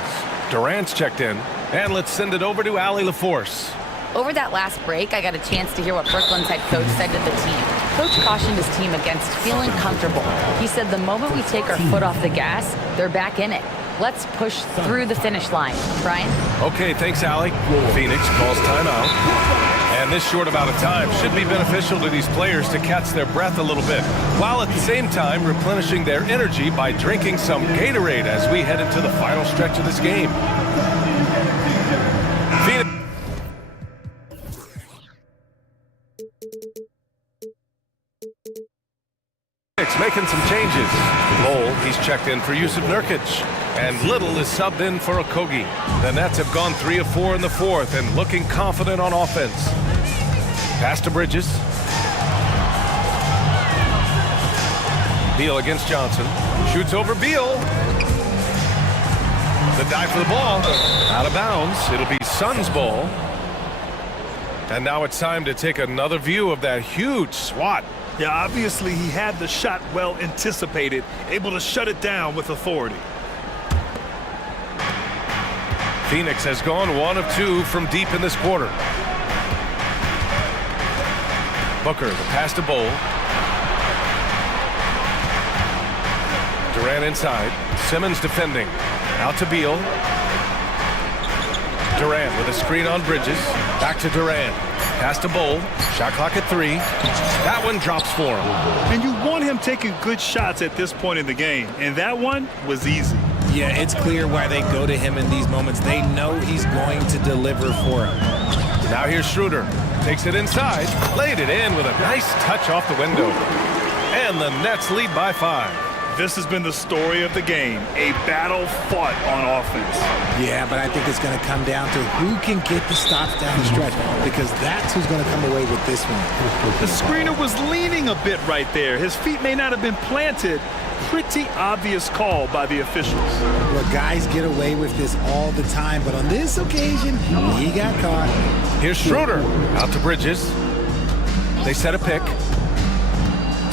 Durant's checked in. And let's send it over to Allie LaForce. Over that last break, I got a chance to hear what Brooklyn's head coach said to the team. Coach cautioned his team against feeling comfortable. He said the moment we take our foot off the gas, they're back in it. Let's push through the finish line. Brian? Okay, thanks, Allie. Phoenix calls timeout. And this short amount of time should be beneficial to these players to catch their breath a little bit, while at the same time replenishing their energy by drinking some Gatorade as we head into the final stretch of this game. Phoenix making some changes. Lowell, he's checked in for Yusuf Nurkic. And Little is subbed in for Okogie. The Nets have gone 3 of 4 in the fourth and looking confident on offense. Pass to Bridges. Beal against Johnson. Shoots over Beal. The dive for the ball. Out of bounds. It'll be Suns' ball. And now it's time to take another view of that huge swat. Yeah, obviously he had the shot well anticipated, able to shut it down with authority. Phoenix has gone 1 of 2 from deep in this quarter. Booker, the pass to Bowl. Durant inside. Simmons defending. Out to Beal. Durant with a screen on Bridges. Back to Durant. Pass to Bowl. Shot clock at 3. That one drops for him. And you want him taking good shots at this point in the game. And that one was easy. Yeah, it's clear why they go to him in these moments. They know he's going to deliver for him. Now here's Schroeder. Takes it inside. Laid it in with a nice touch off the window. And the Nets lead by 5. This has been the story of the game, a battle fought on offense. Yeah, but I think it's going to come down to who can get the stops down the stretch, because that's who's going to come away with this one. The screener was leaning a bit right there. His feet may not have been planted. Pretty obvious call by the officials. Well, guys get away with this all the time, but on this occasion, he got caught. Here's Schroeder. Out to Bridges. They set a pick.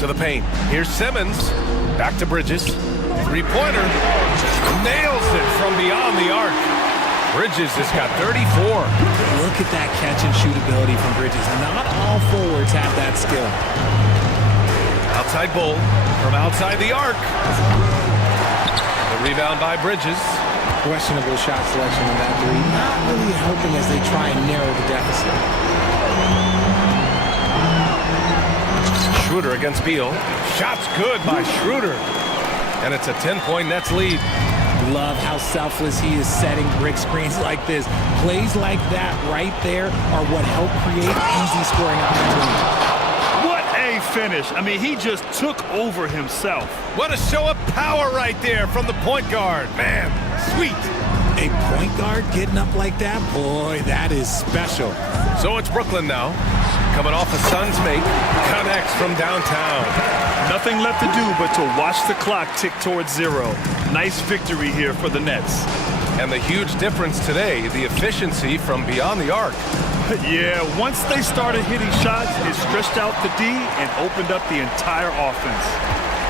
To the paint. Here's Simmons. Back to Bridges. Three-pointer. Nails it from beyond the arc. Bridges has got 34. Look at that catch and shoot ability from Bridges. Not all forwards have that skill. Outside Bull from outside the arc. The rebound by Bridges. Questionable shot selection in that three. Not really helping as they try and narrow the deficit. Schroeder against Beal. Shot's good by Schroeder. And it's a 10-point Nets lead. Love how selfless he is setting brick screens like this. Plays like that right there are what help create easy scoring opportunities. What a finish. I mean, he just took over himself. What a show of power right there from the point guard. Man, sweet. A point guard getting up like that? Boy, that is special. So it's Brooklyn now. Coming off a Suns make. Connects from downtown. Nothing left to do but to watch the clock tick towards 0. Nice victory here for the Nets. And the huge difference today, the efficiency from beyond the arc. Yeah, once they started hitting shots, it stretched out the D and opened up the entire offense.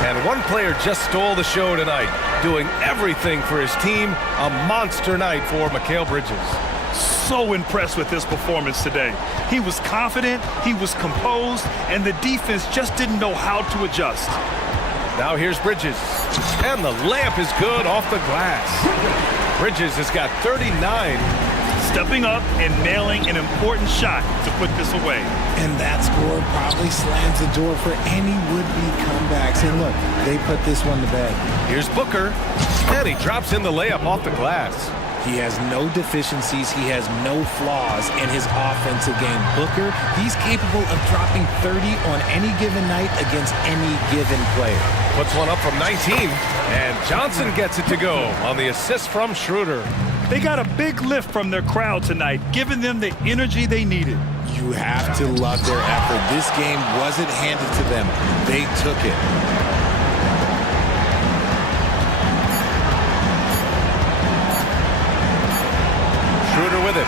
And one player just stole the show tonight, doing everything for his team. A monster night for Mikal Bridges. So impressed with his performance today. He was confident, he was composed, and the defense just didn't know how to adjust. Now here's Bridges. And the layup is good off the glass. Bridges has got 39. Stepping up and nailing an important shot to put this away. And that score probably slams the door for any would-be comebacks. And look, they put this one to bed. Here's Booker. And he drops in the layup off the glass. He has no deficiencies. He has no flaws in his offensive game. Booker, he's capable of dropping 30 on any given night against any given player. Puts one up from 19. And Johnson gets it to go on the assist from Schroeder. They got a big lift from their crowd tonight, giving them the energy they needed. You have to love their effort. This game wasn't handed to them. They took it. Schroeder with it.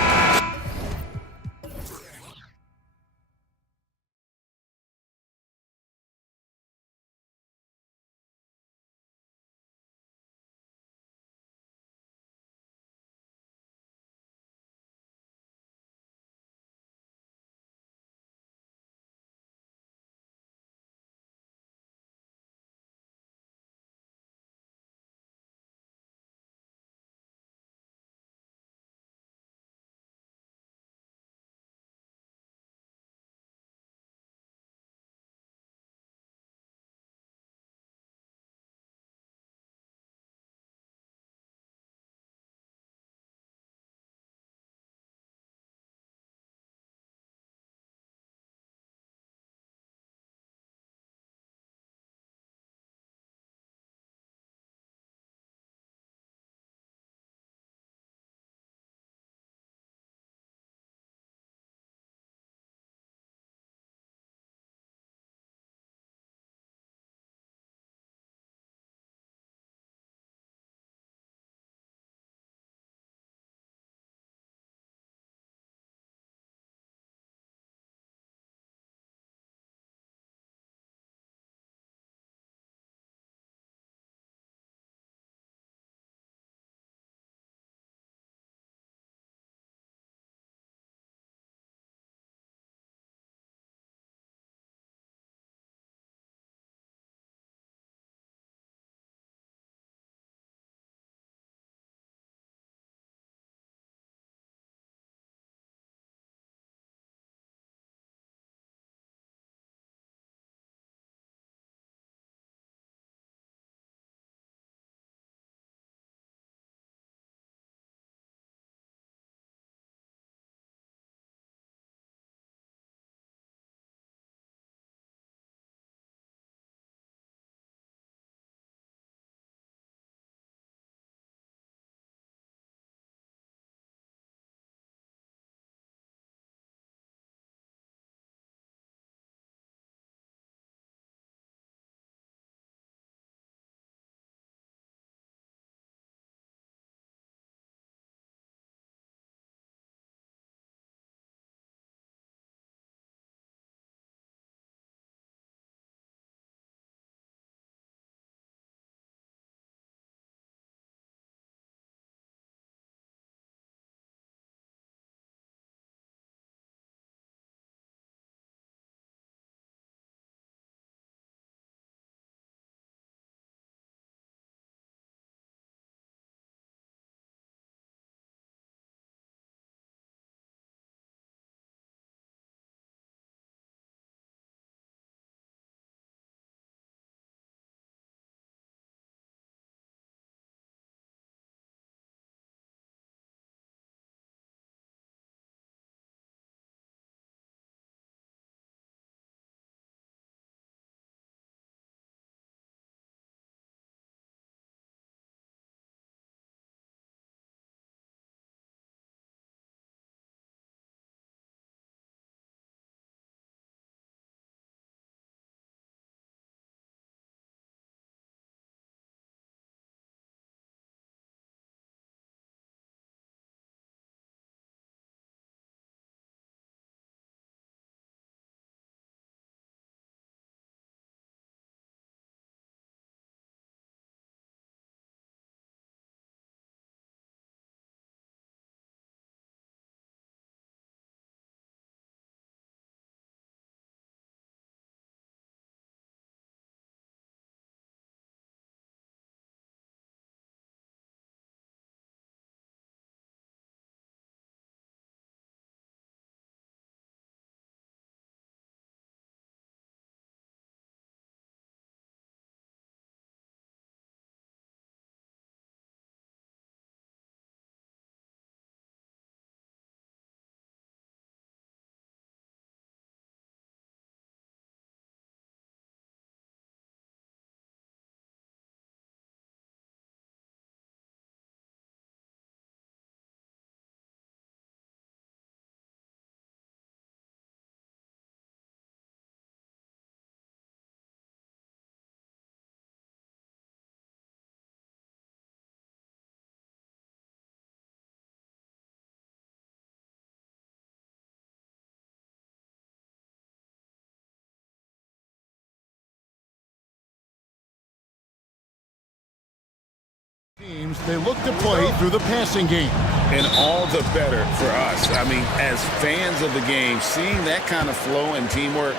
Teams, they look to play through the passing game. And all the better for us. I mean, as fans of the game, seeing that kind of flow and teamwork,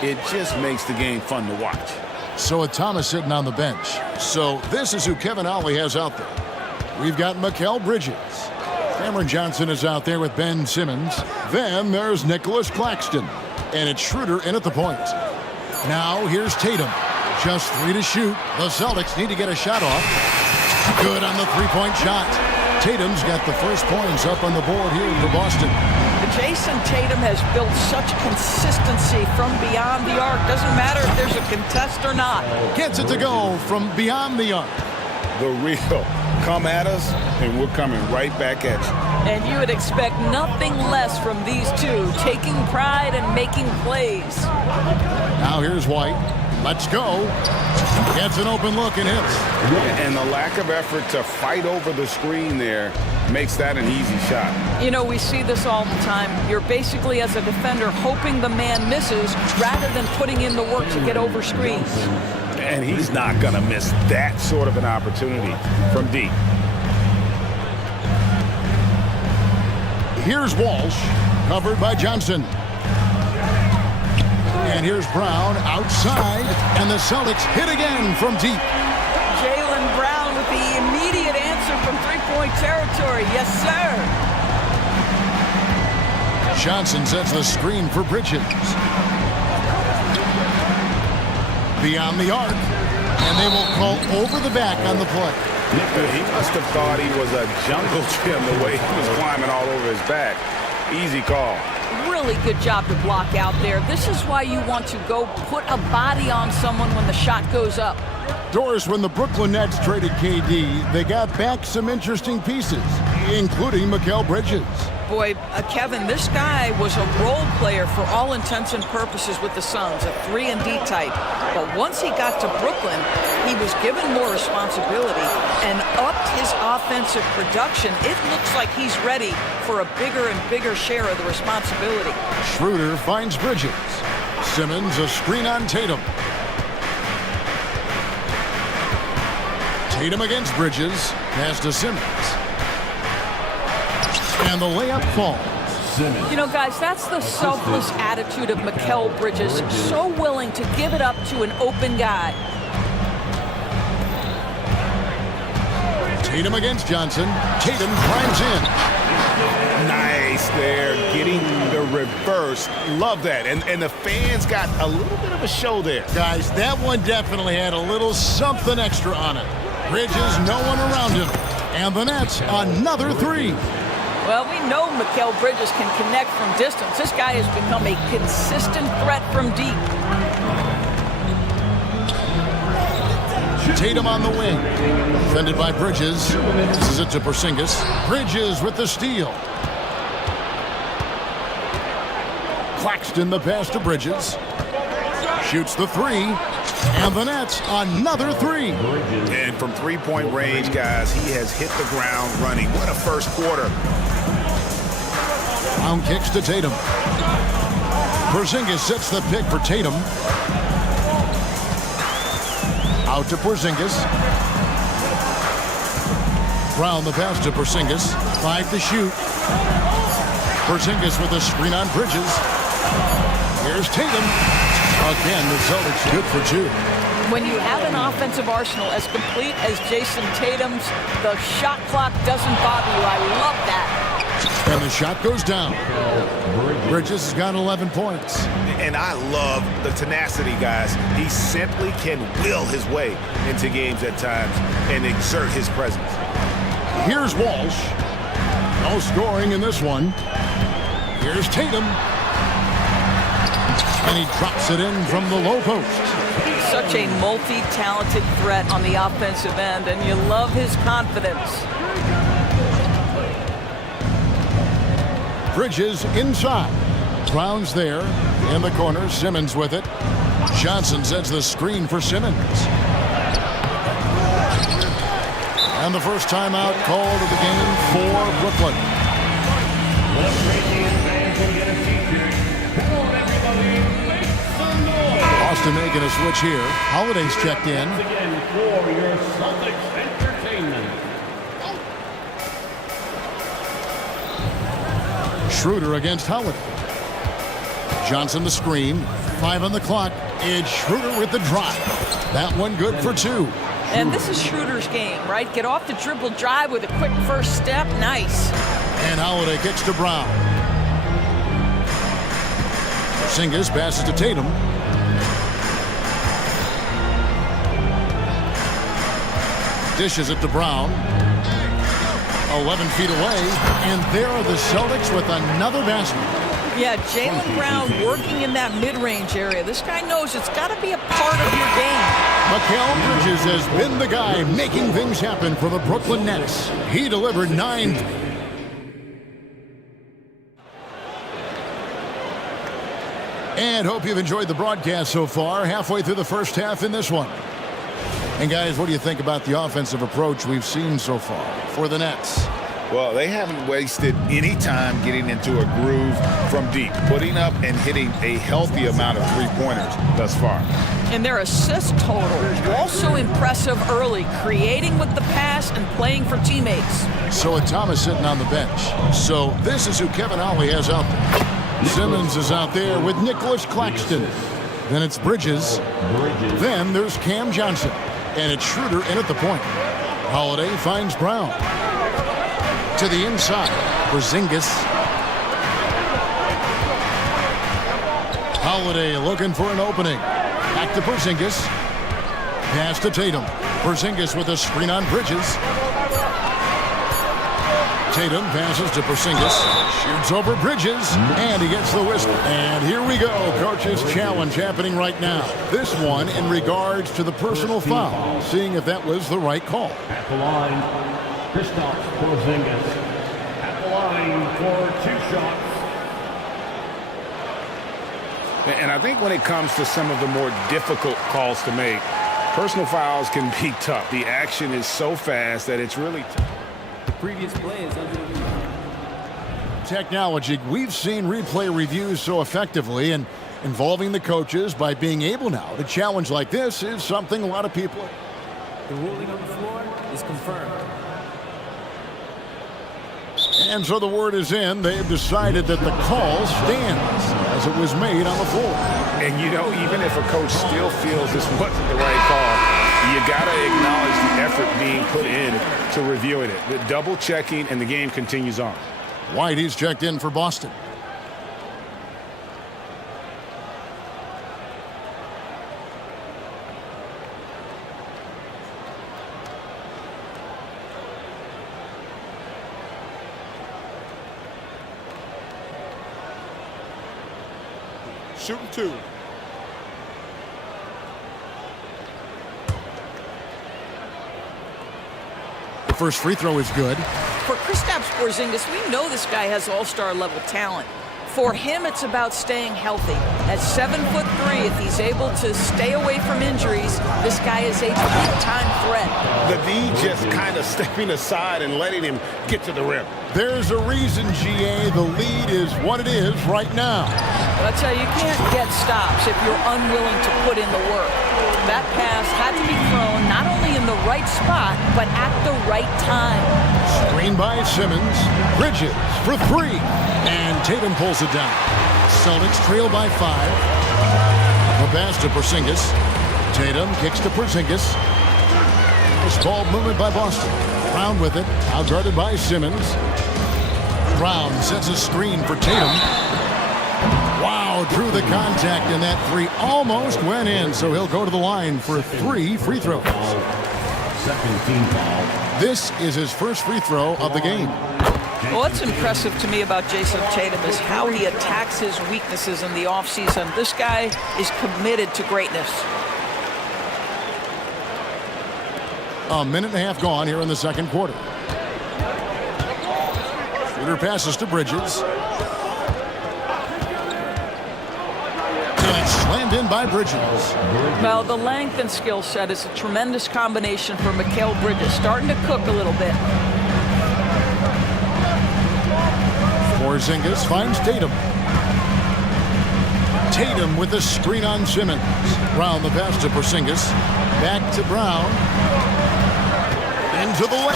it just makes the game fun to watch. So with Thomas sitting on the bench. So this is who Kevin Ollie has out there. We've got Mikal Bridges. Cameron Johnson is out there with Ben Simmons. Then there's Nicholas Claxton. And it's Schroeder in at the point. Now here's Tatum. Just 3 to shoot. The Celtics need to get a shot off. Good on the three-point shot. Tatum's got the first points up on the board here for Boston. Jason Tatum has built such consistency from beyond the arc. Doesn't matter if there's a contest or not. Gets it to go from beyond the arc. The real. Come at us, and we're coming right back at you. And you would expect nothing less from these two, taking pride and making plays. Now here's White. Let's go. Gets an open look and hits. And the lack of effort to fight over the screen there makes that an easy shot. You know, we see this all the time. You're basically, as a defender, hoping the man misses rather than putting in the work to get over screens. And he's not going to miss that sort of an opportunity from deep. Here's Walsh, covered by Johnson. And here's Brown outside, and the Celtics hit again from deep. Jaylen Brown with the immediate answer from three-point territory. Yes, sir. Johnson sets the screen for Bridges. Beyond the arc, and they will call over the back on the play. He must have thought he was a jungle gym the way he was climbing all over his back. Easy call. Really good job to block out there. This is why you want to go put a body on someone when the shot goes up. Doris, when the Brooklyn Nets traded KD, they got back some interesting pieces, including Mikal Bridges. Boy, Kevin, this guy was a role player for all intents and purposes with the Suns, a 3-and-D type. But once he got to Brooklyn, he was given more responsibility and upped his offensive production. It looks like he's ready for a bigger and bigger share of the responsibility. Schroeder finds Bridges. Simmons a screen on Tatum. Tatum against Bridges. Pass to Simmons. And the layup falls. You know, guys, that's the selfless attitude of Mikal Bridges. So willing to give it up to an open guy. Tatum against Johnson. Tatum climbs in. Nice there, getting the reverse. Love that. And the fans got a little bit of a show there. Guys, that one definitely had a little something extra on it. Bridges, no one around him. And the Nets, another three. Well, we know Mikal Bridges can connect from distance. This guy has become a consistent threat from deep. Tatum on the wing. Defended by Bridges. This is it to Porzingis. Bridges with the steal. Claxton the pass to Bridges. Shoots the three. And the Nets, another three. And from three-point range, guys, he has hit the ground running. What a first quarter. Brown kicks to Tatum. Porzingis sets the pick for Tatum. Out to Porzingis. Brown the pass to Porzingis. 5 to shoot. Porzingis with a screen on Bridges. Here's Tatum. Again, the Celtics good for two. When you have an offensive arsenal as complete as Jason Tatum's, the shot clock doesn't bother you. I love that. And the shot goes down. Bridges has got 11 points. And I love the tenacity, guys. He simply can will his way into games at times and exert his presence. Here's Walsh. No scoring in this one. Here's Tatum. And he drops it in from the low post. Such a multi-talented threat on the offensive end, and you love his confidence. Bridges inside. Brown's there. In the corner, Simmons with it. Johnson sets the screen for Simmons. And the first timeout called of the game for Brooklyn. Boston making a switch here. Holiday's checked in. Once again for your Celtics entertainment, Schroeder against Holiday. Johnson the screen. 5 on the clock. It's Schroeder with the drive. That one good for 2. And this is Schroeder's game, right? Get off the dribble drive with a quick first step. Nice. And Holiday kicks to Brown. Porzingis passes to Tatum. Dishes it to Brown. 11 feet away. And there are the Celtics with another basket. Yeah, Jaylen Brown working in that mid-range area. This guy knows it's got to be a part of your game. Mikal Bridges has been the guy making things happen for the Brooklyn Nets. He delivered 9. And hope you've enjoyed the broadcast so far. Halfway through the first half in this one. And guys, what do you think about the offensive approach we've seen so far for the Nets? Well, they haven't wasted any time getting into a groove from deep, putting up and hitting a healthy amount of three-pointers thus far. And their assist total also impressive early, creating with the pass and playing for teammates. So with Thomas sitting on the bench. So this is who Kevin Ollie has out there. Simmons is out there with Nicholas Claxton. Then it's Bridges. Then there's Cam Johnson. And it's Schroeder in at the point. Holiday finds Brown. To the inside, Porzingis. Holiday looking for an opening. Back to Porzingis. Pass to Tatum. Porzingis with a screen on Bridges. Tatum passes to Porzingis. Shoots over Bridges. And he gets the whistle. And here we go. Coach's challenge happening right now. This one in regards to the personal foul. Seeing if that was the right call. At the line, Kristaps Porzingis at the line for 2 shots. And I think when it comes to some of the more difficult calls to make, personal fouls can be tough. The action is so fast that it's really tough. The previous play is under review. Technology, we've seen replay reviews so effectively, and involving the coaches by being able now to challenge like this is something a lot of people. The ruling on the floor is confirmed. And so the word is in. They've decided that the call stands as it was made on the floor. And, you know, even if a coach still feels this wasn't the right call, you got to acknowledge the effort being put in to reviewing it. The double checking, and the game continues on. White, he's checked in for Boston. Shooting 2. The first free throw is good. For Kristaps Porzingis, we know this guy has all-star level talent. For him, it's about staying healthy. At 7'3", if he's able to stay away from injuries, this guy is a big-time threat. The D just kind of stepping aside and letting him get to the rim. There's a reason, GA, the lead is what it is right now. But I tell you, you can't get stops if you're unwilling to put in the work. That pass had to be thrown not only in the right spot, but at the right time. Screen by Simmons. Bridges for 3. And Tatum pulls it down. Celtics trail by 5. The pass to Porzingis. Tatum kicks to Porzingis. This ball movement by Boston. Brown with it. Outguarded by Simmons. Brown sets a screen for Tatum. Wow, drew the contact, and that 3 almost went in, so he'll go to the line for 3 free throws. Second team foul. This is his first free throw of the game. Well, what's impressive to me about Jason Tatum is how he attacks his weaknesses in the offseason. This guy is committed to greatness. A minute and a half gone here in the second quarter. Shooter passes to Bridges. And it's slammed in by Bridges. Well, the length and skill set is a tremendous combination for Mikal Bridges. Starting to cook a little bit. Porzingis finds Tatum. Tatum with the screen on Simmons. Brown the pass to Porzingis. Back to Brown. Into the lane.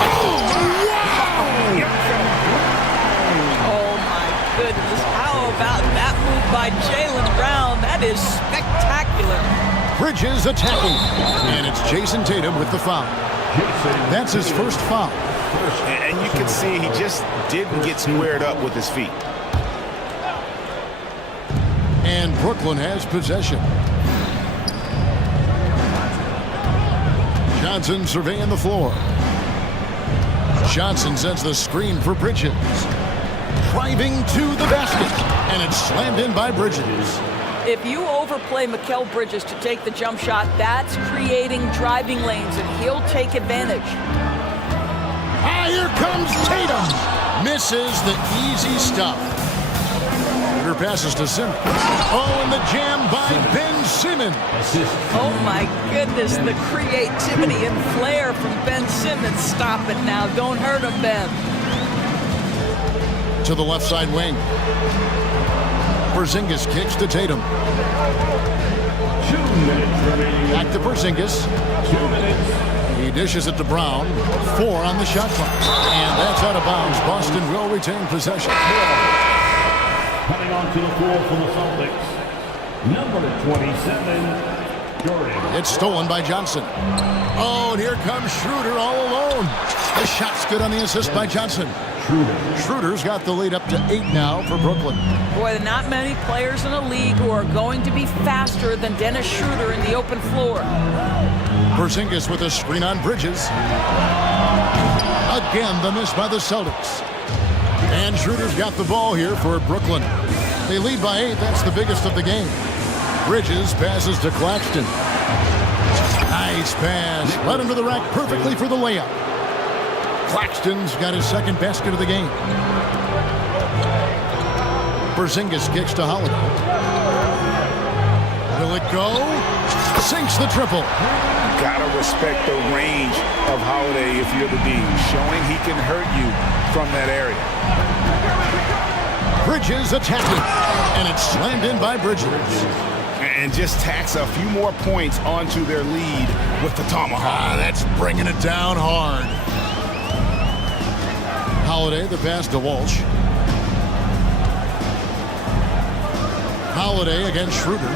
Oh, my goodness. by Jaylen Brown. That is spectacular. Bridges attacking. And it's Jason Tatum with the foul. That's his first foul. And you can see he just didn't get squared up with his feet. And Brooklyn has possession. Johnson surveying the floor. Johnson sets the screen for Bridges. Driving to the basket. And it's slammed in by Bridges. If you overplay Mikal Bridges to take the jump shot, that's creating driving lanes, and he'll take advantage. Ah, here comes Tatum. Misses the easy stuff. Her passes to Simmons. Oh, and the jam by Ben Simmons. Oh, my goodness, the creativity and flair from Ben Simmons. Stop it now. Don't hurt him, Ben. To the left side wing. Porzingis kicks to Tatum. 2 minutes remaining. Back to Porzingis. 2 minutes. He dishes it to Brown. 4 on the shot clock. And that's out of bounds. Boston will retain possession. Coming onto the floor for the Celtics, number 27, Durant. It's stolen by Johnson. Oh, and here comes Schroeder all alone. The shot's good on the assist by Johnson. Schroeder's got the lead up to 8 now for Brooklyn. Boy, not many players in the league who are going to be faster than Dennis Schroeder in the open floor. Porzingis with a screen on Bridges. Again, the miss by the Celtics. And Schroeder's got the ball here for Brooklyn. They lead by 8. That's the biggest of the game. Bridges passes to Claxton. Nice pass. Led him to the rack perfectly for the layup. Claxton's got his second basket of the game. Porzingis kicks to Holiday. Will it go? Sinks the triple. Gotta respect the range of Holiday if you're the D, showing he can hurt you from that area. Bridges attacking, and it's slammed in by Bridges. And just tacks a few more points onto their lead with the tomahawk. Ah, that's bringing it down hard. Holiday, the pass to Walsh. Holiday against Schroeder.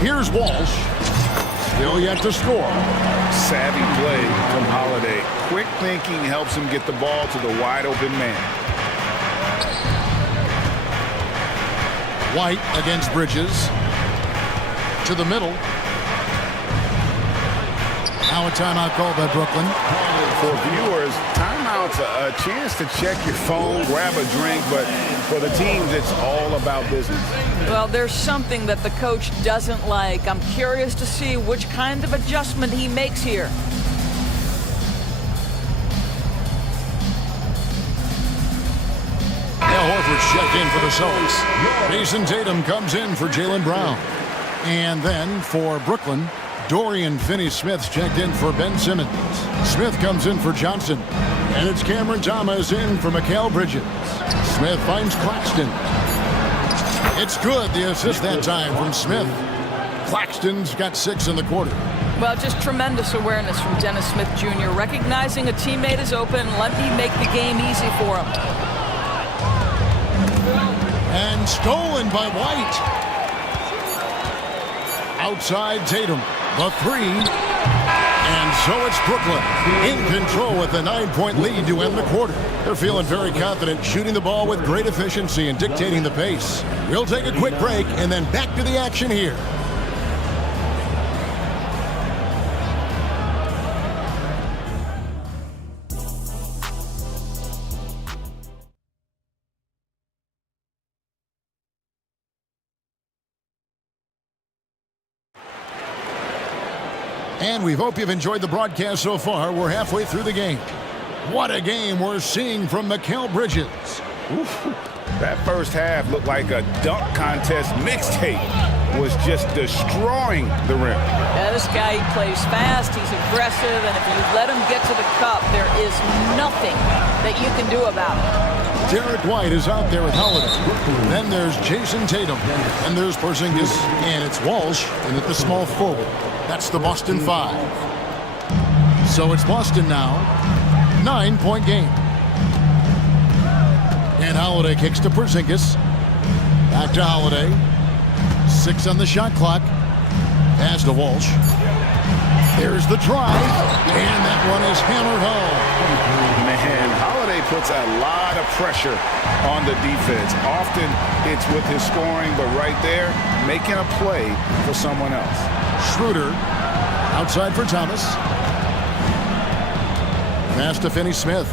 Here's Walsh. Still yet to score. Savvy play from Holiday. Quick thinking helps him get the ball to the wide open man. White against Bridges. To the middle. Now a timeout called by Brooklyn. For viewers, timeout's a chance to check your phone, grab a drink, but for the teams, it's all about business. Well, there's something that the coach doesn't like. I'm curious to see which kind of adjustment he makes here. Al Horford's checked in for the Celtics. Jason Tatum comes in for Jaylen Brown. And then for Brooklyn, Dorian Finney-Smith's checked in for Ben Simmons. Smith comes in for Johnson. And it's Cameron Thomas in for Mikal Bridges. Smith finds Claxton. It's good, the assist that time from Smith. Claxton's got 6 in the quarter. Well, just tremendous awareness from Dennis Smith Jr. Recognizing a teammate is open, let me make the game easy for him. And stolen by White. Outside Tatum. The 3. And so it's Brooklyn in control with a 9-point lead to end the quarter. They're feeling very confident, shooting the ball with great efficiency and dictating the pace. We'll take a quick break and then back to the action here. And we hope you've enjoyed the broadcast so far. We're halfway through the game. What a game we're seeing from Mikal Bridges. Oof. That first half looked like a dunk contest mixtape. Was just destroying the rim. Yeah, this guy, he plays fast, he's aggressive, and if you let him get to the cup, there is nothing that you can do about it. Derek White is out there with Holiday. Then there's Jason Tatum. And there's Porzingis. And it's Walsh in at the small forward. That's the Boston 5. So it's Boston now. 9-point game. And Holiday kicks to Porzingis. Back to Holiday. 6 on the shot clock. Pass to Walsh. There's the drive. And that one is hammered home. Man, Holiday puts a lot of pressure on the defense. Often it's with his scoring, but right there, making a play for someone else. Schroeder outside for Thomas. Pass to Finney-Smith.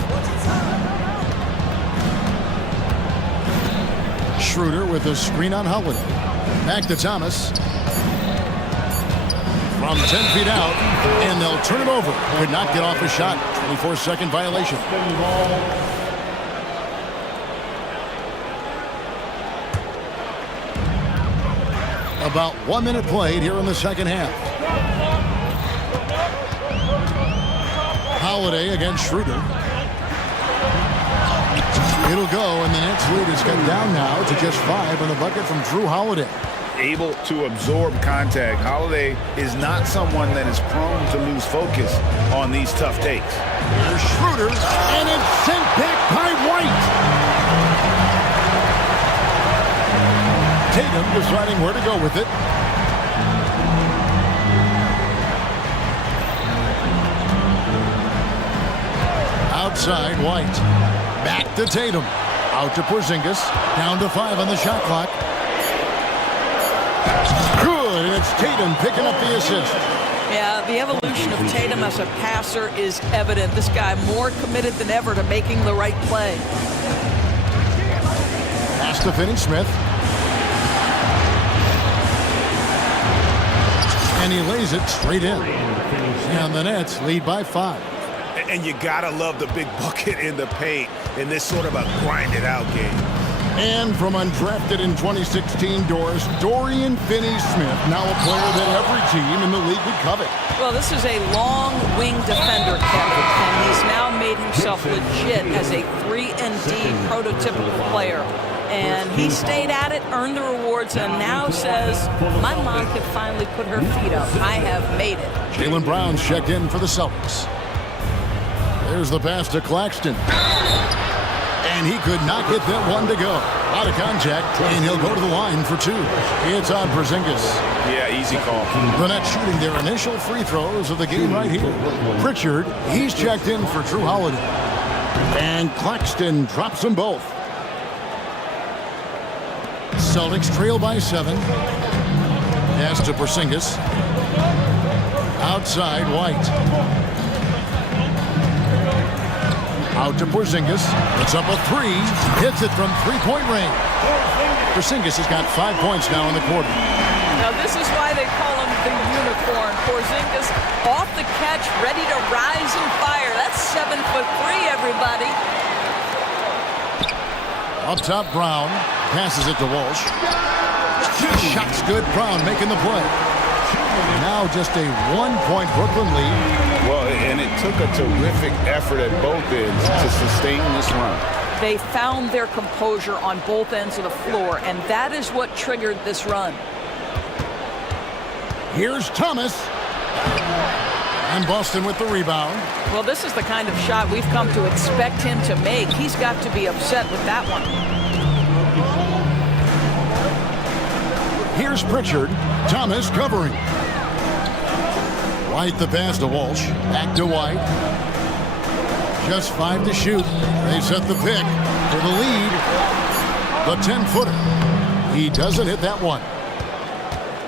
Schroeder with a screen on Holiday. Back to Thomas. From 10 feet out, and they'll turn it over. Could not get off a shot. 24-second violation. About 1 minute played here in the second half. Holiday against Schroeder. It'll go, and the Nets lead is cut down now to just 5 on the bucket from Drew Holiday. Able to absorb contact. Holiday is not someone that is prone to lose focus on these tough takes. Here's Schroeder, and it's sent back by White. Tatum deciding where to go with it. Outside, White. Back to Tatum. Out to Porzingis. Down to 5 on the shot clock. Good, and it's Tatum picking up the assist. Yeah, the evolution of Tatum as a passer is evident. This guy more committed than ever to making the right play. Pass to Finney-Smith. And he lays it straight in. And the Nets lead by 5. And you gotta love the big bucket in the paint in this sort of a grinded-out game. And from undrafted in 2016 doors, Dorian Finney-Smith, now a player that every team in the league would covet. Well, this is a long wing defender, Kevin, and he's now made himself legit as a 3-and-D prototypical player. And he stayed at it, earned the rewards, and now says, my mom can finally put her feet up. I have made it. Jaylen Brown's checked in for the Celtics. There's the pass to Claxton. And he could not get that one to go. Out of contact, and he'll go to the line for 2. It's on Porzingis. Yeah, easy call. The Nets shooting their initial free throws of the game right here. Pritchard, he's checked in for Drew Holiday. And Claxton drops them both. Celtics trail by 7. Pass to Porzingis. Outside, White. Out to Porzingis. It's up a 3. Hits it from 3-point range. Porzingis has got 5 points now in the quarter. Now this is why they call him the unicorn. Porzingis off the catch, ready to rise and fire. That's 7'3", everybody. Up top, Brown. Passes it to Walsh. Shot's good. Brown making the play. Now just a 1-point Brooklyn lead. Well, and it took a terrific effort at both ends to sustain this run. They found their composure on both ends of the floor, and that is what triggered this run. Here's Thomas. And Boston with the rebound. Well, this is the kind of shot we've come to expect him to make. He's got to be upset with that one. Here's Pritchard. Thomas covering. White the pass to Walsh. Back to White. Just 5 to shoot. They set the pick for the lead. The 10-footer. He doesn't hit that one.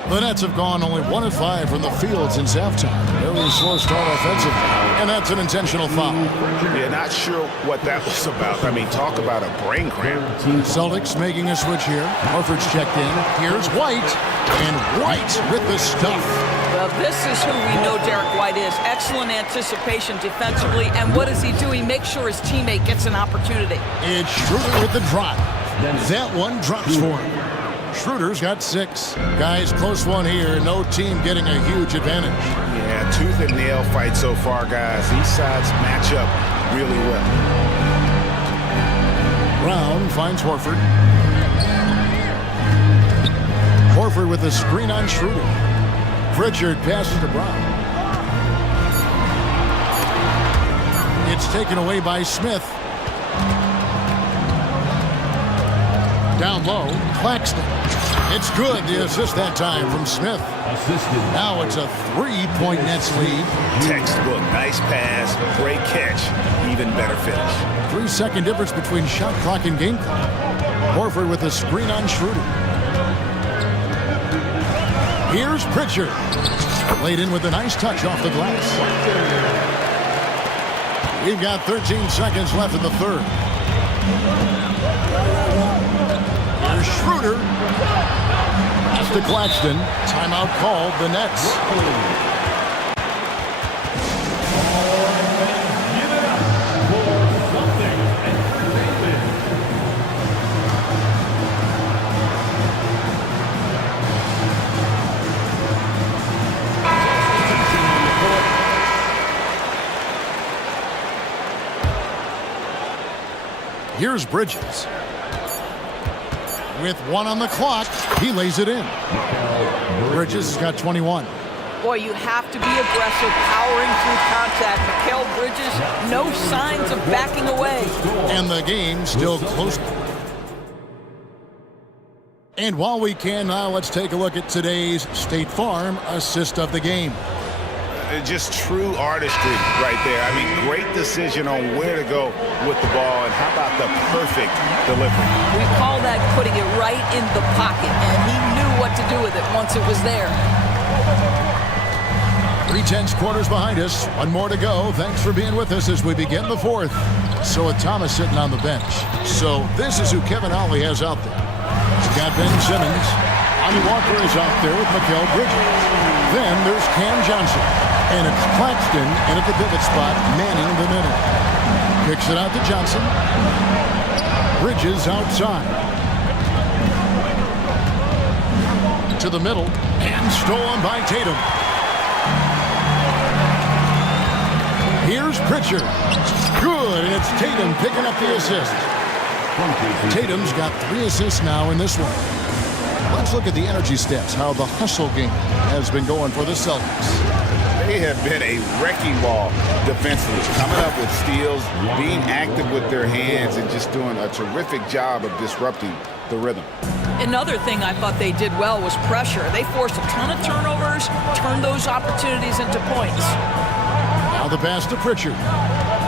The Nets have gone only 1 of 5 from the field since halftime. Very slow start offensively, and that's an intentional foul. Yeah, not sure what that was about. I mean, talk about a brain cramp. Celtics making a switch here. Horford's checked in. Here's White, and White with the stuff. Well, this is who we know Derek White is. Excellent anticipation defensively, and what does he do? He makes sure his teammate gets an opportunity. It's Schroeder with the drive. That one drops for him. Schroeder's got 6. Guys, close one here. No team getting a huge advantage. Yeah, tooth and nail fight so far, guys. These sides match up really well. Brown finds Horford. Horford with a screen on Schroeder. Pritchard passes to Brown. It's taken away by Smith. Down low, Claxton. It's good. The assist that time from Smith. Now it's a 3-point Nets lead. Textbook. Nice pass. Great catch. Even better finish. 3-second difference between shot clock and game clock. Horford with a screen on Schroeder. Here's Pritchard. Laid in with a nice touch off the glass. We've got 13 seconds left in the third. Here's Schroeder. Pass to Claxton. Timeout called, the Nets. Here's Bridges. With 1 on the clock, he lays it in. Bridges has got 21. Boy, you have to be aggressive, powering through contact. Mikal Bridges, no signs of backing away. And the game still close. And while we can now, let's take a look at today's State Farm assist of the game. Just true artistry right there. I mean, great decision on where to go with the ball, and how about the perfect delivery? We call that putting it right in the pocket, and he knew what to do with it once it was there. 3/10 quarters behind us. One more to go. Thanks for being with us as we begin the fourth. So with Thomas sitting on the bench. So this is who Kevin Ollie has out there. He's got Ben Simmons. Lonnie Walker is out there with Mikal Bridges. Then there's Cam Johnson. And it's Claxton in at the pivot spot, manning the middle. Kicks it out to Johnson. Bridges outside. To the middle. And stolen by Tatum. Here's Pritchard. Good, and it's Tatum picking up the assist. Tatum's got 3 assists now in this one. Let's look at the energy stats, how the hustle game has been going for the Celtics. They have been a wrecking ball defensively, coming up with steals, being active with their hands, and just doing a terrific job of disrupting the rhythm. Another thing I thought they did well was pressure. They forced a ton of turnovers, turned those opportunities into points. Now the pass to Pritchard.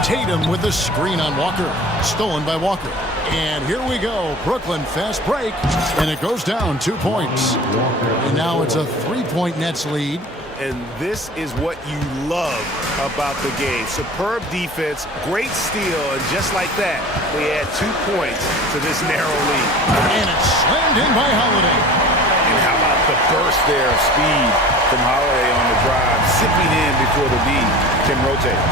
Tatum with the screen on Walker. Stolen by Walker. And here we go. Brooklyn fast break. And it goes down 2 points. And now it's a 3-point Nets lead. And this is what you love about the game. Superb defense, great steal, and just like that, we add 2 points to this narrow lead. And it's slammed in by Holiday. And how about the burst there of speed from Holiday on the drive, zipping in before the D can rotate.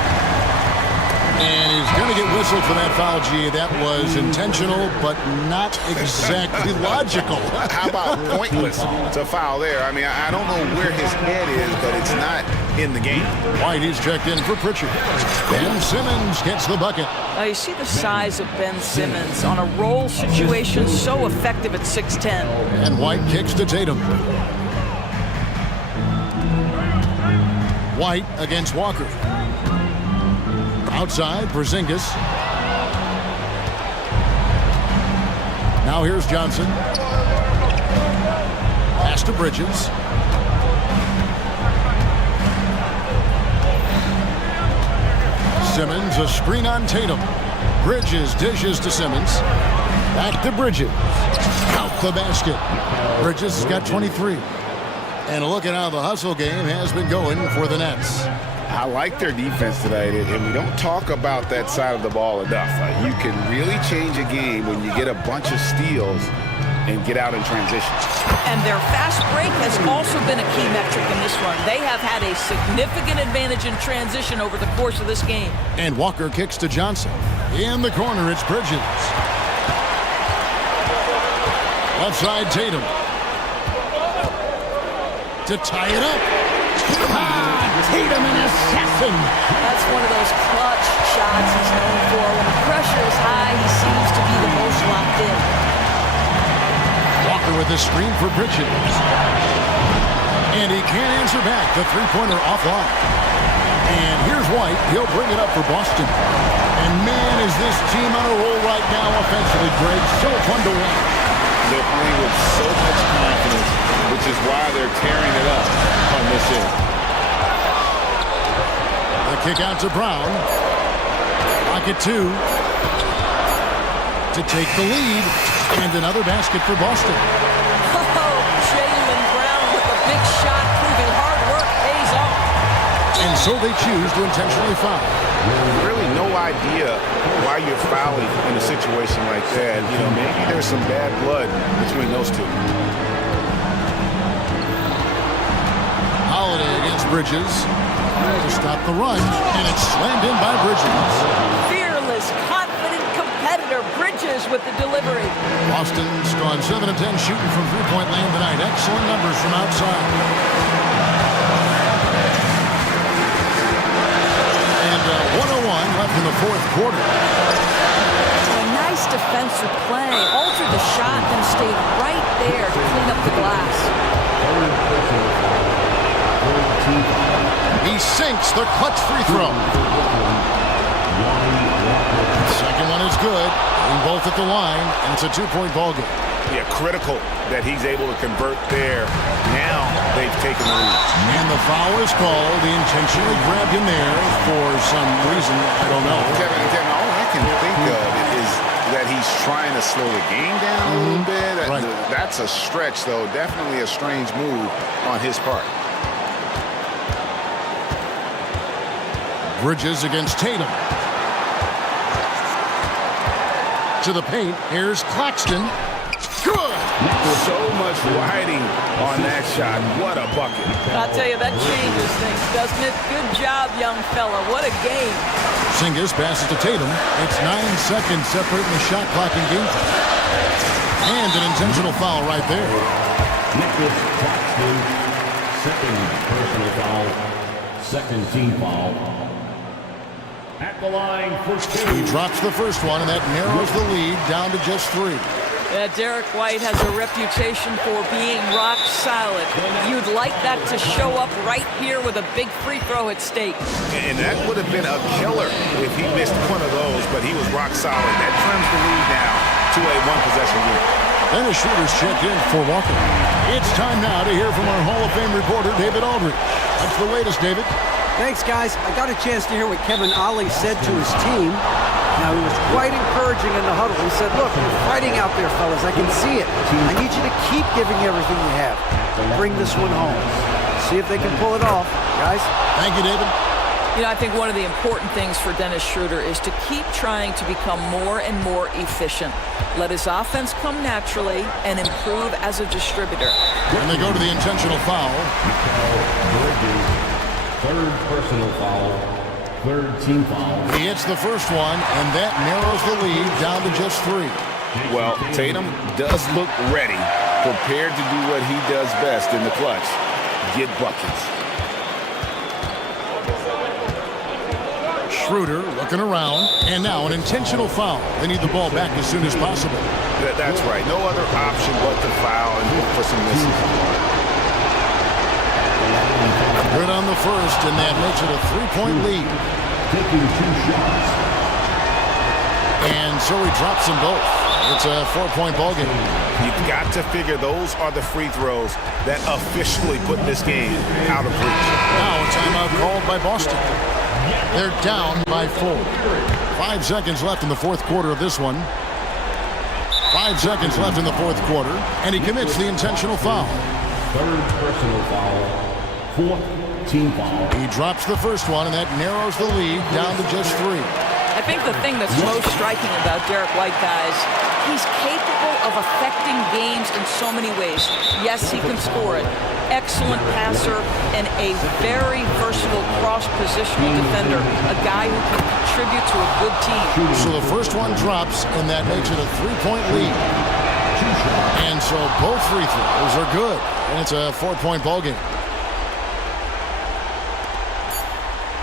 And he's going to get whistled for that foul, G. That was intentional, but not exactly logical. How about pointless to foul there? I mean, I don't know where his head is, but it's not in the game. White is checked in for Pritchard. Ben Simmons gets the bucket. Now you see the size of Ben Simmons on a roll situation, so effective at 6'10". And White kicks to Tatum. White against Walker. Outside, Porzingis. Now here's Johnson. Pass to Bridges. Simmons, a screen on Tatum. Bridges dishes to Simmons. Back to Bridges. Out the basket. Bridges has got 23. And look at how the hustle game has been going for the Nets. I like their defense tonight, and we don't talk about that side of the ball enough. You can really change a game when you get a bunch of steals and get out in transition. And their fast break has also been a key metric in this one. They have had a significant advantage in transition over the course of this game. And Walker kicks to Johnson. In the corner, it's Bridges. Left side, Tatum. To tie it up. Tatum, an assassin. That's one of those clutch shots he's known for. When the pressure is high, he seems to be the most locked in. Walker with the screen for Bridges. And he can't answer back. The three-pointer offline. And here's White. He'll bring it up for Boston. And man, is this team on a roll right now offensively, Greg. So fun to watch. They're playing with so much confidence, which is why they're tearing it up on this end. The kick out to Brown. Pocket two to take the lead. And another basket for Boston. Oh, Jaylen Brown with a big shot, proving hard work pays off. And so they choose to intentionally foul. Really no idea why you're fouling in a situation like that. You know, maybe there's some bad blood between those two. Holiday against Bridges to stop the run, and it's slammed in by Bridges. Fearless, confident competitor, Bridges with the delivery. Boston's gone 7 of 10 shooting from three-point land tonight. Excellent numbers from outside. And 101 left in the fourth quarter. A nice defensive play. Altered the shot, then stayed right there to clean up the glass. He sinks the clutch free throw. Second one is good. And both at the line, and it's a two-point ball game. Yeah, critical that he's able to convert there. Now they've taken the lead. And the foul is called. He intentionally grabbed him there for some reason. I don't know. Kevin, all I can think of is that he's trying to slow the game down a little bit. Right. That's a stretch, though. Definitely a strange move on his part. Bridges against Tatum. To the paint. Here's Claxton. Good! So much riding on that shot. What a bucket. I'll tell you, that changes things, doesn't it? Good job, young fella. What a game. Singis passes to Tatum. It's 9 seconds separating the shot clock and game clock. And an intentional foul right there. Nicholas Claxton, second personal foul, second team foul. At the line for two. He drops the first one, and that narrows the lead down to just 3. Yeah, Derek White has a reputation for being rock solid. You'd like that to show up right here with a big free throw at stake. And that would have been a killer if he missed one of those, but he was rock solid. That trims the lead down to a one-possession game. Then the shooters check in for Walker. It's time now to hear from our Hall of Fame reporter, David Aldridge. That's the latest, David. Thanks, guys. I got a chance to hear what Kevin Ollie said to his team. Now, he was quite encouraging in the huddle. He said, look, you're fighting out there, fellas. I can see it. I need you to keep giving everything you have. Bring this one home. See if they can pull it off. Guys? Thank you, David. You know, I think one of the important things for Dennis Schroeder is to keep trying to become more and more efficient. Let his offense come naturally and improve as a distributor. And they go to the intentional foul. Third personal foul, third team foul. He hits the first one, and that narrows the lead down to just 3. Well, Tatum does look ready, prepared to do what he does best in the clutch, get buckets. Schroeder looking around, and now an intentional foul. They need the ball back as soon as possible. That's right. No other option but to foul and look for some misses. Good on the first, and that makes it a 3-point lead. Taking 2 shots. And so he drops them both. It's a 4-point ball game. You've got to figure those are the free throws that officially put this game out of reach. Now a timeout called by Boston. They're down by 4. 5 seconds left in the fourth quarter of this one. 5 seconds left in the fourth quarter, and he commits the intentional foul. Third personal foul. Fourth team foul. He drops the first one, and that narrows the lead down to just 3. I think the thing that's most striking about Derek White, guys, he's capable of affecting games in so many ways. Yes, he can score it. Excellent passer and a very versatile cross-positional defender, a guy who can contribute to a good team. So the first one drops, and that makes it a 3-point lead. And so both free throws are good, and it's a 4-point ball game.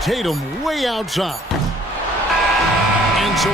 Tatum way outside. And so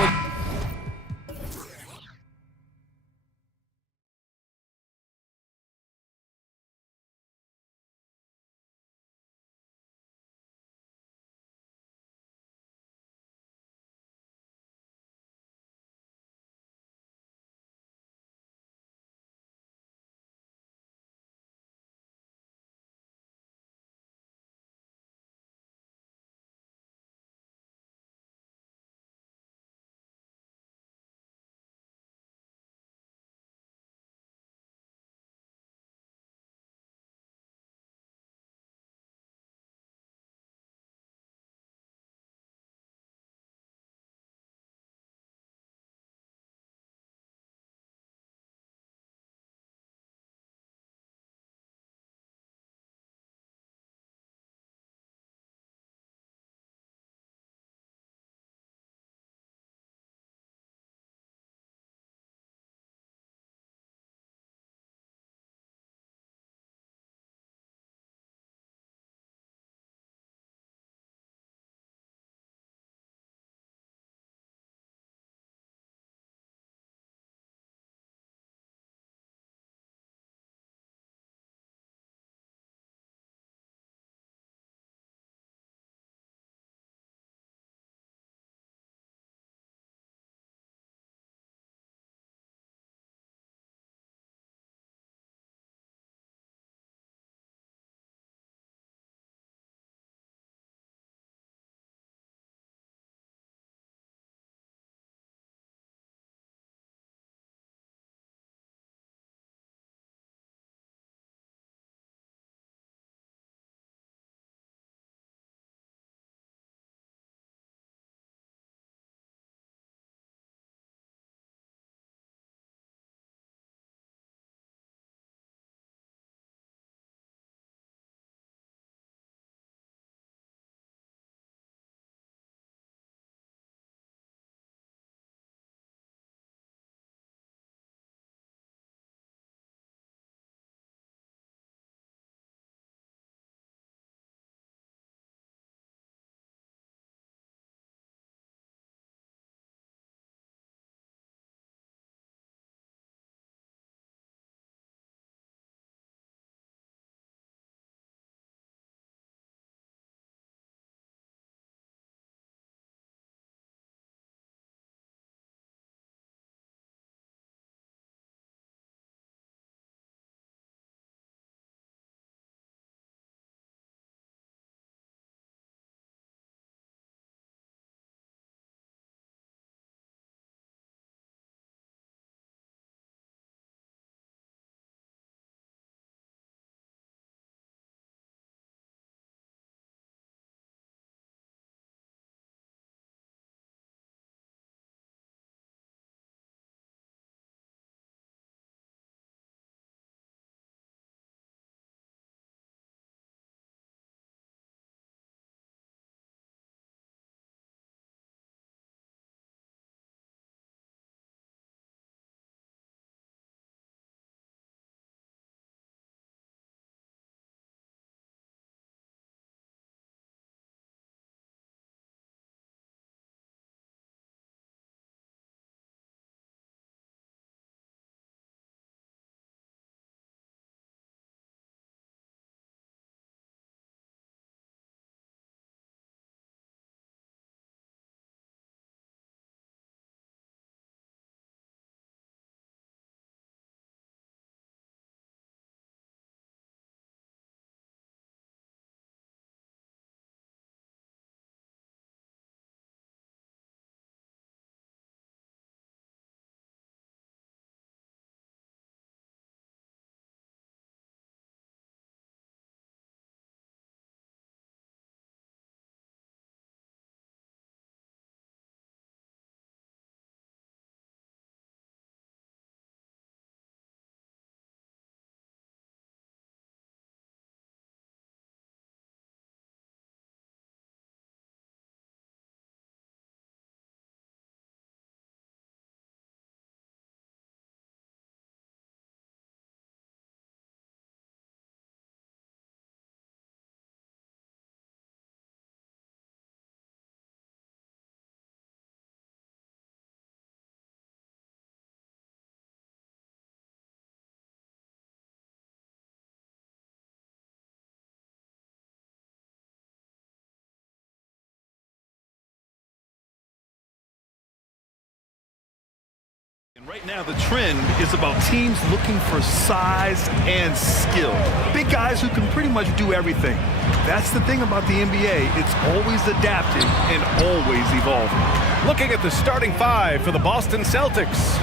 Right now, the trend is about teams looking for size and skill. Big guys who can pretty much do everything. That's the thing about the NBA. It's always adapting and always evolving. Looking at the starting five for the Boston Celtics.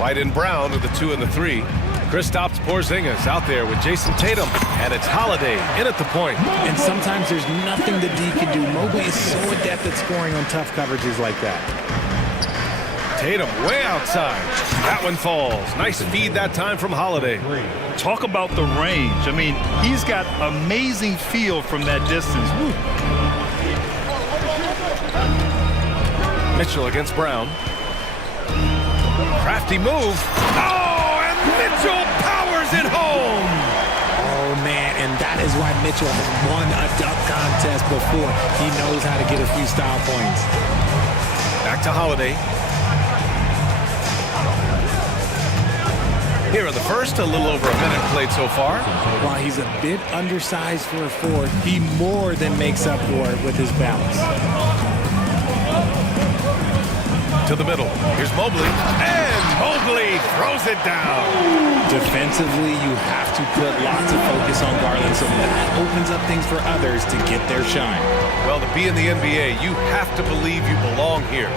White and Brown are the 2 and the 3. Kristaps Porzingis out there with Jason Tatum. And it's Holiday in at the point. And sometimes there's nothing the D can do. Mobley is so adept at scoring on tough coverages like that. Tatum way outside. That one falls. Nice feed that time from Holiday. Talk about the range. I mean, he's got amazing feel from that distance. Woo. Mitchell against Brown. Crafty move. Oh, and Mitchell powers it home. Oh, man, and that is why Mitchell has won a dunk contest before. He knows how to get a few style points. Back to Holiday. Here in the first, a little over a minute played so far. While he's a bit undersized for a 4, he more than makes up for it with his balance. To the middle. Here's Mobley. And Mobley throws it down. Defensively, you have to put lots of focus on Garland, so that opens up things for others to get their shine. Well, to be in the NBA, you have to believe you belong here.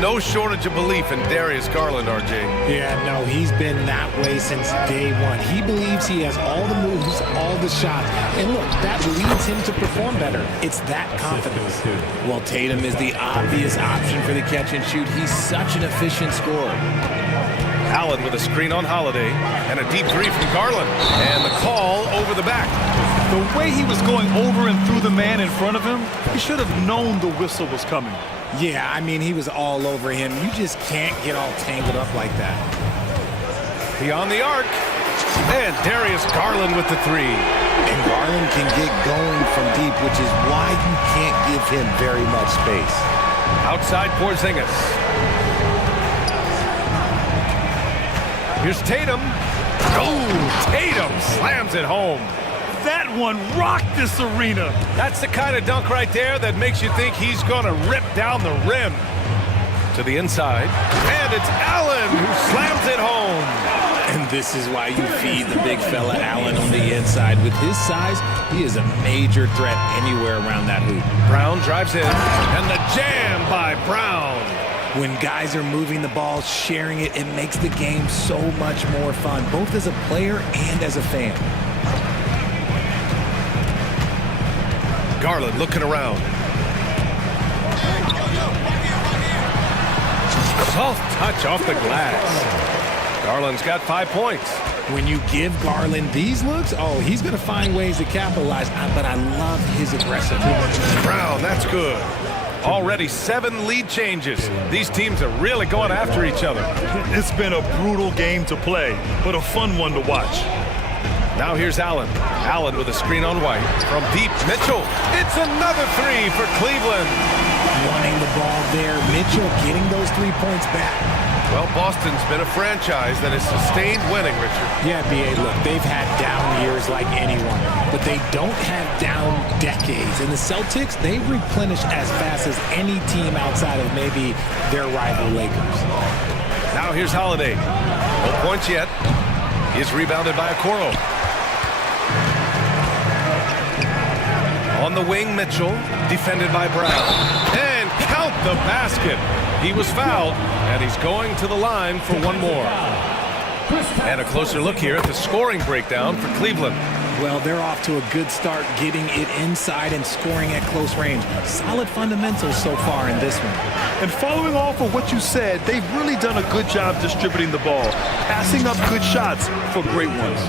No shortage of belief in Darius Garland, RJ. Yeah, no, he's been that way since day one. He believes he has all the moves, all the shots. And look, that leads him to perform better. It's that confidence. Well, Tatum is the obvious option for the catch and shoot. He's such an efficient scorer. Allen with a screen on Holiday. And a deep 3 from Garland. And the call over the back. The way he was going over and through the man in front of him, he should have known the whistle was coming. Yeah, I mean, he was all over him. You just can't get all tangled up like that. Beyond the arc. And Darius Garland with the 3. And Garland can get going from deep, which is why you can't give him very much space. Outside Porzingis. Here's Tatum. Oh, Tatum slams it home. That one rocked this arena. That's the kind of dunk right there that makes you think he's going to rip down the rim. To the inside. And it's Allen who slams it home. And this is why you feed the big fella Allen on the inside. With his size, he is a major threat anywhere around that hoop. Brown drives in. And the jam by Brown. When guys are moving the ball, sharing it, it makes the game so much more fun, both as a player and as a fan. Garland looking around. Soft touch off the glass. Garland's got 5 points. When you give Garland these looks, oh, he's going to find ways to capitalize. But I love his aggressiveness. Brown, that's good. Already 7 lead changes. These teams are really going after each other. It's been a brutal game to play, but a fun one to watch. Now here's Allen. Allen with a screen on White. From deep, Mitchell. It's another 3 for Cleveland. Wanting the ball there. Mitchell getting those 3 points back. Well, Boston's been a franchise that has sustained winning, Richard. Yeah, B.A., look, they've had down years like anyone, but they don't have down decades. And the Celtics, they replenish as fast as any team outside of maybe their rival Lakers. Now here's Holiday. No points yet. He is rebounded by Okoro. On the wing, Mitchell, defended by Brown. And count the basket. He was fouled, and he's going to the line for one more. And a closer look here at the scoring breakdown for Cleveland. Well, they're off to a good start getting it inside and scoring at close range. Solid fundamentals so far in this one. And following off of what you said, they've really done a good job distributing the ball, passing up good shots for great ones.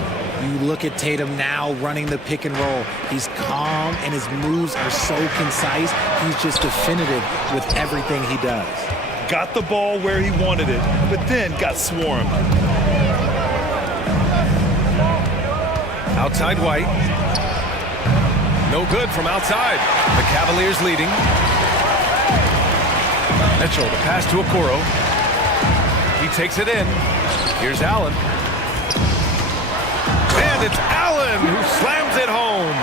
You look at Tatum now running the pick and roll. He's calm and his moves are so concise. He's just definitive with everything he does. Got the ball where he wanted it, but then got swarmed. Outside White. No good from outside. The Cavaliers leading. Mitchell, the pass to Okoro. He takes it in. Here's Allen. And it's Allen who slams it home.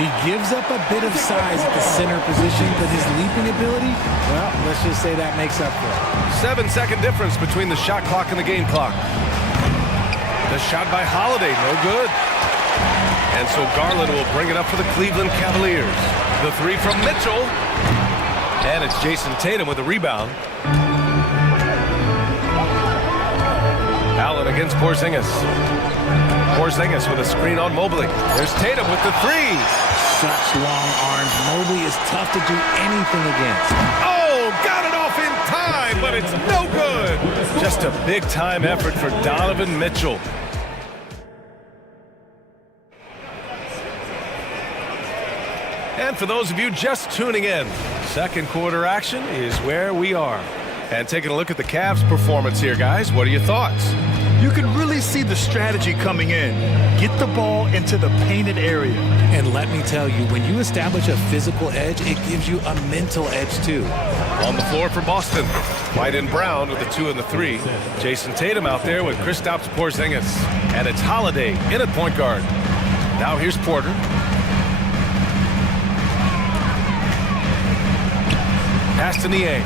He gives up a bit of size at the center position, but his leaping ability, well, let's just say that makes up for it. 7-second difference between the shot clock and the game clock. The shot by Holiday, no good. And so Garland will bring it up for the Cleveland Cavaliers. The three from Mitchell. And it's Jason Tatum with the rebound. Allen against Porzingis. Porzingis with a screen on Mobley. There's Tatum with the three. Such long arms. Mobley is tough to do anything against. Oh, got it off in time, but it's no good. Just a big-time effort for Donovan Mitchell. And for those of you just tuning in, second quarter action is where we are. And taking a look at the Cavs' performance here, guys, what are your thoughts? You can really see the strategy coming in. Get the ball into the painted area. And let me tell you, when you establish a physical edge, it gives you a mental edge too. On the floor for Boston, White and Brown with the 2 and the 3. Jason Tatum out there with Kristaps Porzingis. And it's Holiday in at point guard. Now here's Porter. Pass to Niang.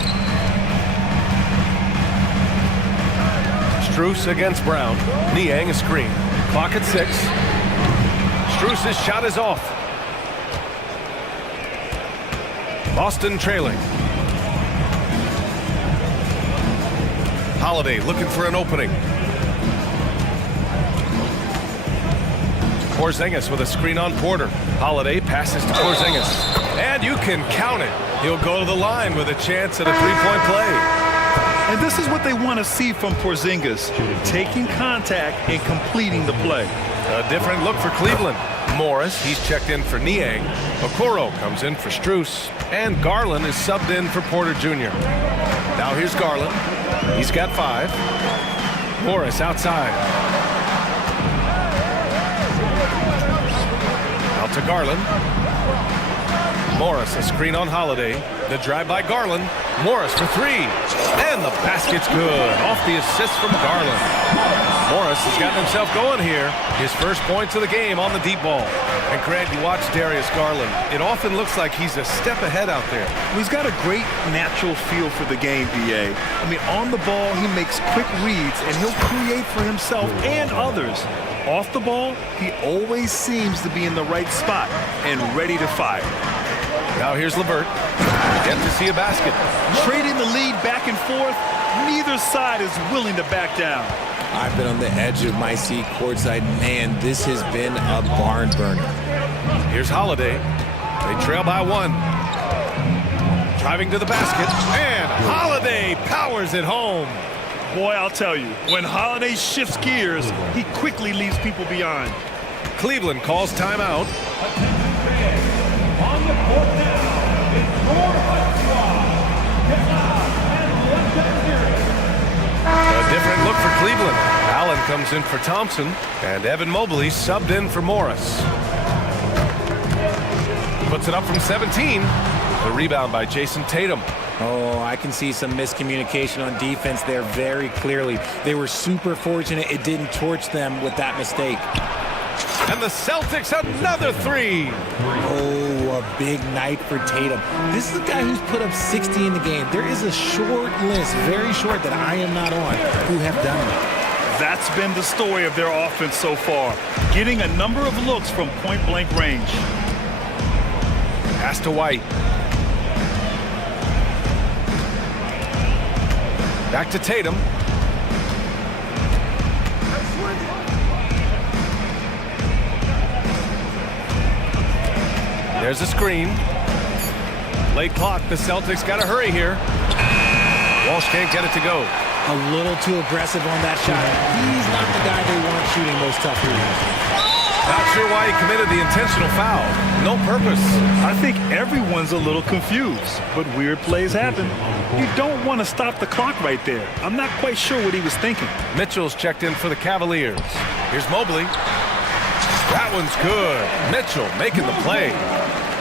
Strus against Brown. Niang a screen. Clock at 6. Strus's shot is off. Boston trailing. Holiday looking for an opening. Porzingis with a screen on Porter. Holiday passes to Porzingis. And you can count it. He'll go to the line with a chance at a three-point play. And this is what they want to see from Porzingis, taking contact and completing the play. A different look for Cleveland. Morris, he's checked in for Niang. Okoro comes in for Strus. And Garland is subbed in for Porter Jr. Now here's Garland. He's got 5. Morris outside. Out to Garland. Morris, a screen on Holiday. The drive by Garland. Morris for 3. And the basket's good. Off the assist from Garland. Morris has gotten himself going here. His first points of the game on the deep ball. And Craig, you watch Darius Garland. It often looks like he's a step ahead out there. He's got a great natural feel for the game, BA. I mean, on the ball, he makes quick reads, and he'll create for himself and others. Off the ball, he always seems to be in the right spot and ready to fire. Now here's LeVert. Yet to see a basket. Trading the lead back and forth, neither side is willing to back down. I've been on the edge of my seat courtside. Man, this has been a barn burner. Here's Holiday. They trail by 1. Driving to the basket. And Holiday powers it home. Boy, I'll tell you, when Holiday shifts gears, he quickly leaves people behind. Cleveland calls timeout. On the court now, it's your hot squad. Get out and let that series. A different look for Cleveland. Allen comes in for Thompson, and Evan Mobley subbed in for Morris. Puts it up from 17. The rebound by Jason Tatum. Oh, I can see some miscommunication on defense there very clearly. They were super fortunate it didn't torch them with that mistake. And the Celtics another 3. Oh, a big night for Tatum. This is a guy who's put up 60 in the game. There is a short list, very short, that I am not on, who have done that. That's been the story of their offense so far, getting a number of looks from point-blank range. Pass to White. Back to Tatum. There's a screen. Late clock. The Celtics got to hurry here. Walsh can't get it to go. A little too aggressive on that shot. He's not the guy they want shooting those tough threes. Not sure why he committed the intentional foul. No purpose. I think everyone's a little confused, but weird plays happen. You don't want to stop the clock right there. I'm not quite sure what he was thinking. Mitchell's checked in for the Cavaliers. Here's Mobley. That one's good. Mitchell making the play.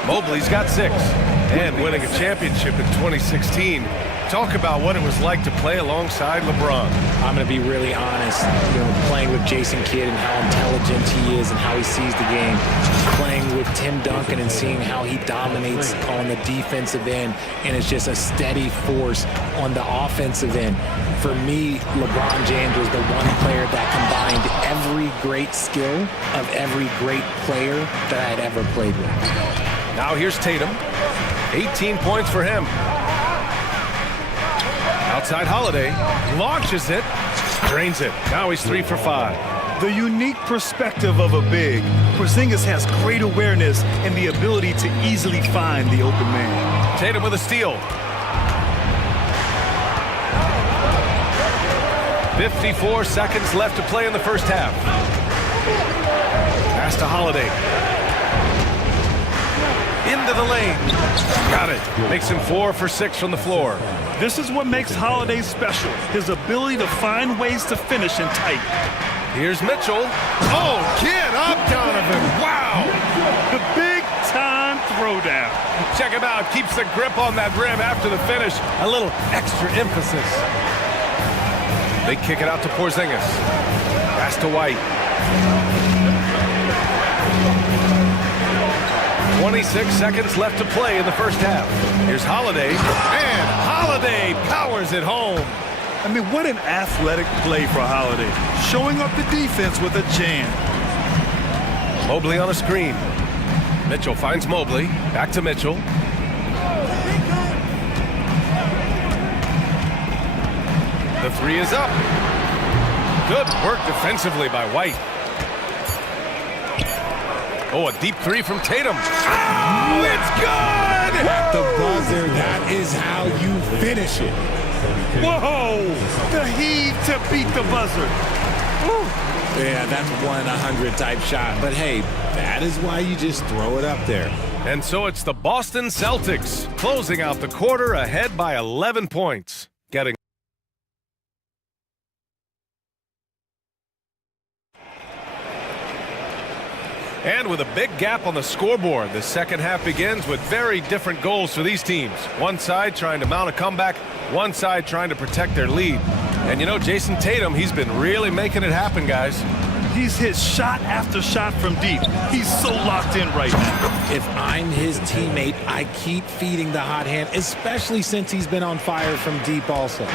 Mobley's got 6 and winning a championship in 2016. talk about what it was like to play alongside LeBron. I'm going to be really honest, playing with Jason Kidd and how intelligent he is and how he sees the game. Playing with Tim Duncan and seeing how he dominates on the defensive end and is just a steady force on the offensive end. For me, LeBron James was the one player that combined every great skill of every great player that I had ever played with. Now here's Tatum. 18 points for him. Outside Holiday, launches it, drains it. Now he's 3 for 5. The unique perspective of a big, Porzingis has great awareness and the ability to easily find the open man. Tatum with a steal. 54 seconds left to play in the first half. Pass to Holiday. Into the lane. Got it. Makes him 4 for 6 from the floor. This is what makes Holiday special, his ability to find ways to finish in tight. Here's Mitchell. Oh, get up, Donovan. Wow. The big-time throwdown. Check him out. Keeps the grip on that rim after the finish. A little extra emphasis. They kick it out to Porzingis. Pass to White. 26 seconds left to play in the first half. Here's Holiday, and Holiday powers it home. I mean, what an athletic play for Holiday, showing up the defense with a jam. Mobley on a screen. Mitchell finds Mobley. Back to Mitchell. The three is up. Good work defensively by White. Oh, a deep three from Tatum. Oh, it's good! At the buzzer, that is how you finish it. Whoa! The heave to beat the buzzer. Woo. Yeah, that's 1-100 type shot. But hey, that is why you just throw it up there. And so it's the Boston Celtics closing out the quarter ahead by 11 points. Getting And with a big gap on the scoreboard, the second half begins with very different goals for these teams. One side trying to mount a comeback, one side trying to protect their lead. And you know, Jason Tatum, he's been really making it happen, guys. He's hit shot after shot from deep. He's so locked in right now. If I'm his teammate, I keep feeding the hot hand, especially since he's been on fire from deep also.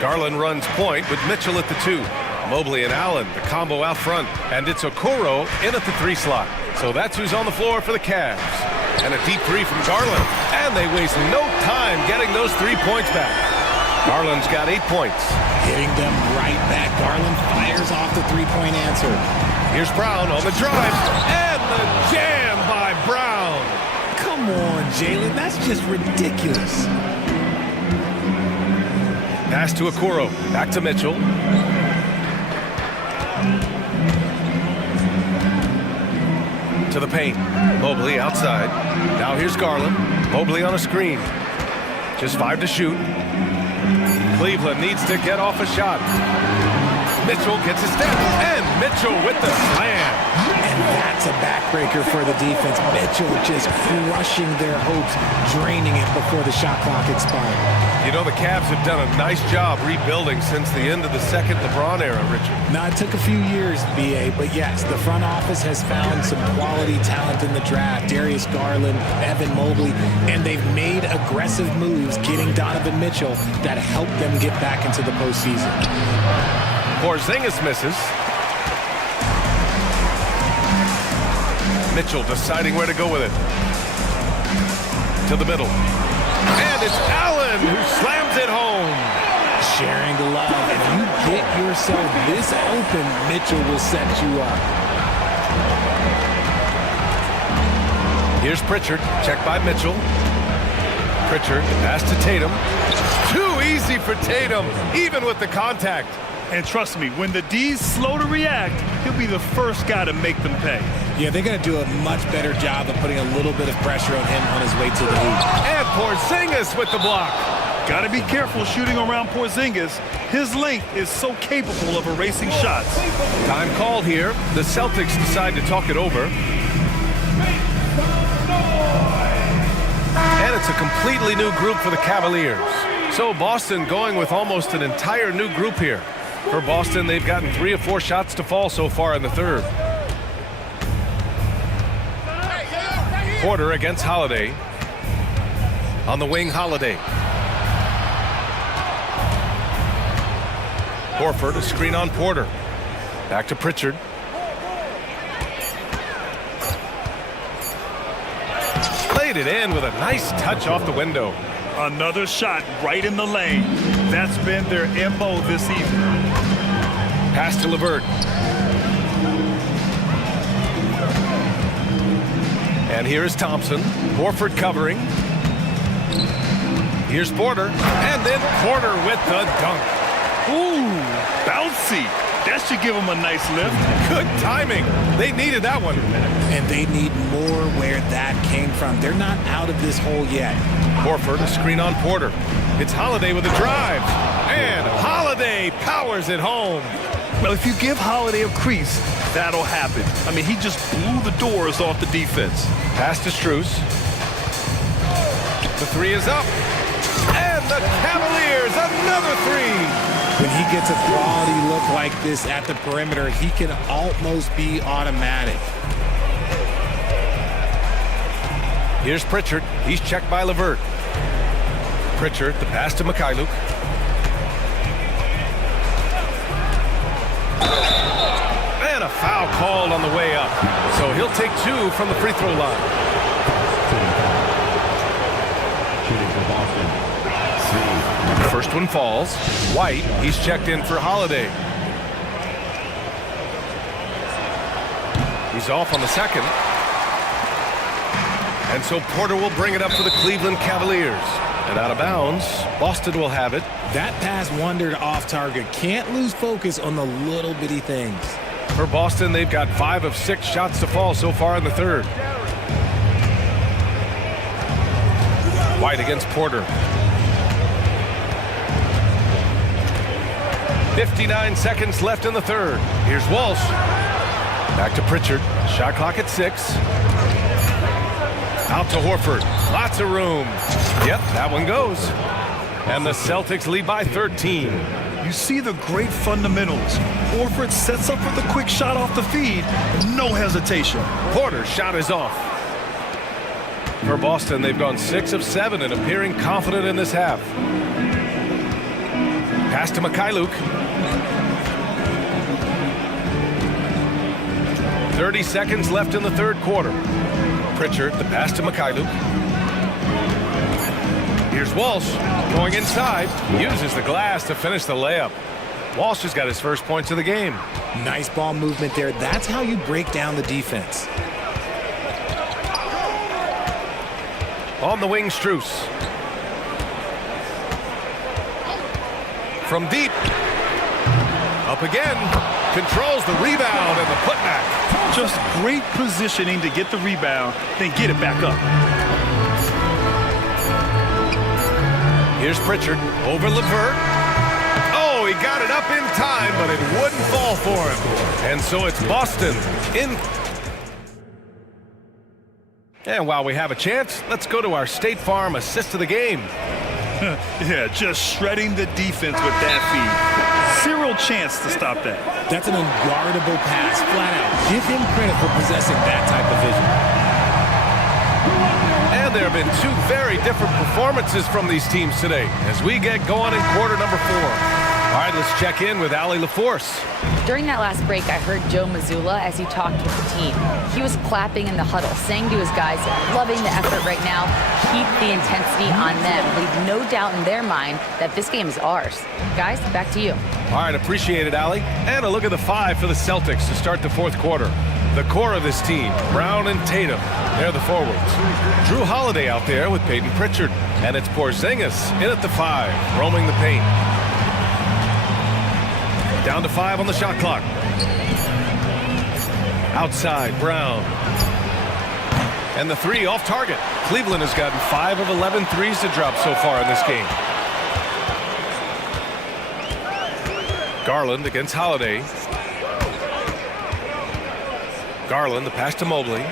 Garland runs point with Mitchell at the 2. Mobley and Allen, the combo out front. And it's Okoro in at the 3 slot. So that's who's on the floor for the Cavs. And a deep 3 from Garland. And they waste no time getting those 3 points back. Garland's got 8 points. Hitting them right back. Garland fires off the three-point answer. Here's Brown on the drive. And the jam by Brown. Come on, Jalen. That's just ridiculous. Pass to Okoro. Back to Mitchell. To the paint. Mobley outside. Now here's Garland. Mobley on a screen. Just 5 to shoot. Cleveland needs to get off a shot. Mitchell gets a step. And Mitchell with the slam. And that's a backbreaker for the defense. Mitchell just crushing their hopes, draining it before the shot clock expired. You know, the Cavs have done a nice job rebuilding since the end of the second LeBron era, Richard. Now, it took a few years, B.A., but yes, the front office has found some quality talent in the draft. Darius Garland, Evan Mobley, and they've made aggressive moves getting Donovan Mitchell that help them get back into the postseason. Porzingis misses. Mitchell deciding where to go with it. To the middle. And it's Allen who slams it home. Sharing the love. If you get yourself this open, Mitchell will set you up. Here's Pritchard. Checked by Mitchell. Pritchard, pass to Tatum. Too easy for Tatum, even with the contact. And trust me, when the D's slow to react, he'll be the first guy to make them pay. Yeah, they're going to do a much better job of putting a little bit of pressure on him on his way to the hoop. And Porzingis with the block. Got to be careful shooting around Porzingis. His length is so capable of erasing shots. Time called here. The Celtics decide to talk it over. And it's a completely new group for the Cavaliers. So Boston going with almost an entire new group here. For Boston, they've gotten 3 of 4 shots to fall so far in the third. Porter against Holiday. On the wing, Holiday. Horford, a screen on Porter. Back to Pritchard. Played it in with a nice touch off the window. Another shot right in the lane. That's been their MO this evening. Pass to LeVert. And here's Thompson. Horford covering. Here's Porter. And then Porter with the dunk. Ooh, bouncy. That should give them a nice lift. Good timing. They needed that one. And they need more where that came from. They're not out of this hole yet. Horford, a screen on Porter. It's Holiday with a drive. And Holiday powers it home. Well, if you give Holiday a crease, that'll happen. I mean, he just blew the doors off the defense. Pass to Strus. The 3 is up. And the Cavaliers, another 3. When he gets a quality look like this at the perimeter, he can almost be automatic. Here's Pritchard. He's checked by LeVert. Pritchard, the pass to Mikhailuk. And a foul called on the way up. So he'll take 2 from the free throw line. First one falls. White, he's checked in for Holiday. He's off on the second. And so Porter will bring it up for the Cleveland Cavaliers. And out of bounds, Boston will have it. That pass wandered off target. Can't lose focus on the little bitty things. For Boston, they've got 5 of 6 shots to fall so far in the third. White against Porter. 59 seconds left in the third. Here's Walsh. Back to Pritchard. Shot clock at 6. Out to Horford. Lots of room. Yep, that one goes. And the Celtics lead by 13. You see the great fundamentals. Horford sets up for the quick shot off the feed. No hesitation. Porter's shot is off. For Boston, they've gone 6 of 7 and appearing confident in this half. Pass to Mikhailuk. 30 seconds left in the third quarter. Pritchard, the pass to Mikhailuk. Here's Walsh going inside. Uses the glass to finish the layup. Walsh has got his first points of the game. Nice ball movement there. That's how you break down the defense. On the wing, Strus. From deep. Up again. Controls the rebound and the putback. Just great positioning to get the rebound, then get it back up. Here's Pritchard over LeVert. Oh, he got it up in time, but it wouldn't fall for him. And so it's Boston in. And while we have a chance, let's go to our State Farm assist of the game. Yeah, just shredding the defense with that feed. Zero chance to stop that. That's an unguardable pass, flat out. Give him credit for possessing that type of vision. And there have been 2 very different performances from these teams today as we get going in quarter number 4. All right, let's check in with Allie LaForce. During that last break, I heard Joe Mazzulla as he talked with the team. He was clapping in the huddle, saying to his guys, loving the effort right now, keep the intensity on them. Leave no doubt in their mind that this game is ours. Guys, back to you. All right, appreciate it, Allie. And a look at the 5 for the Celtics to start the fourth quarter. The core of this team, Brown and Tatum, they're the forwards. Drew Holiday out there with Peyton Pritchard. And it's Porzingis in at the 5, roaming the paint. Down to 5 on the shot clock. Outside, Brown. And the 3 off target. Cleveland has gotten 5 of 11 threes to drop so far in this game. Garland against Holiday. Garland, the pass to Mobley.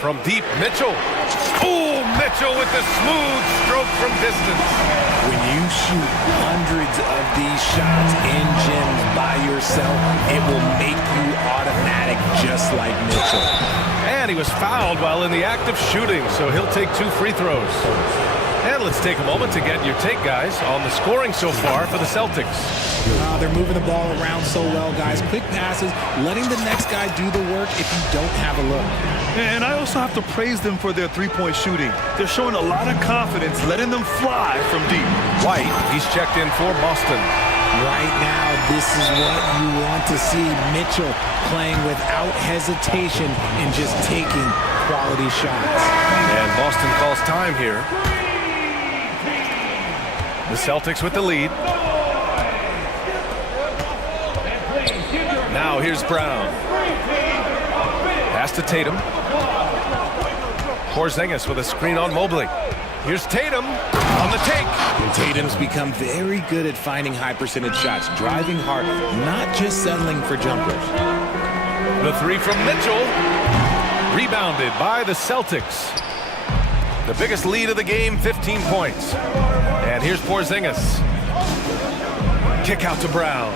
From deep, Mitchell. Oh, Mitchell with the smooth stroke from distance. When you shoot hundreds of these shots in gyms by yourself, it will make you automatic just like Mitchell. And he was fouled while in the act of shooting, so he'll take 2 free throws. And let's take a moment to get your take, guys, on the scoring so far for the Celtics. They're moving the ball around so well, guys. Quick passes, letting the next guy do the work if you don't have a look. And I also have to praise them for their three-point shooting. They're showing a lot of confidence, letting them fly from deep. White, he's checked in for Boston. Right now, this is what you want to see. Mitchell playing without hesitation and just taking quality shots. And Boston calls time here. The Celtics with the lead. Now here's Brown. Pass to Tatum. Porzingis with a screen on Mobley. Here's Tatum on the take. And Tatum's become very good at finding high percentage shots, driving hard, not just settling for jumpers. The 3 from Mitchell. Rebounded by the Celtics. The biggest lead of the game, 15 points. And here's Porzingis. Kick out to Brown.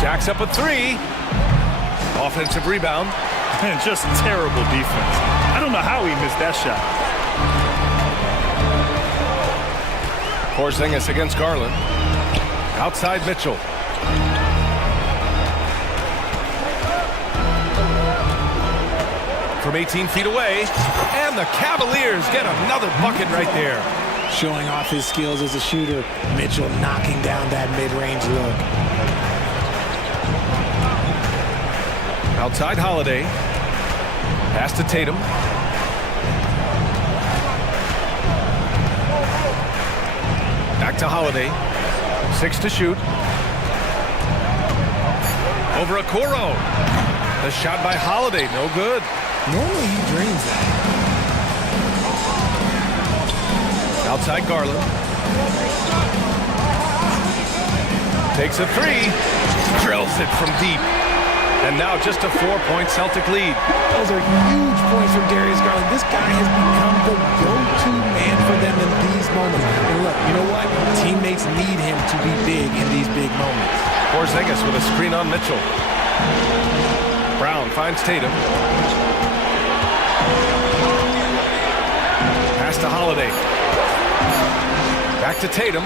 Jacks up a 3. Offensive rebound. And just terrible defense. I don't know how he missed that shot. Porzingis against Garland. Outside Mitchell. From 18 feet away. And the Cavaliers get another bucket right there. Showing off his skills as a shooter. Mitchell knocking down that mid-range look. Outside Holiday. Pass to Tatum. Back to Holiday. 6 to shoot. Over Okoro. The shot by Holiday, no good. Normally he drains that. Outside Garland. Takes a 3. Drills it from deep. And now just a 4-point Celtic lead. Those are huge points from Darius Garland. This guy has become the go-to man for them in these moments. And look, you know what? Teammates need him to be big in these big moments. Porzingis with a screen on Mitchell. Brown finds Tatum. Pass to Holiday. Back to Tatum.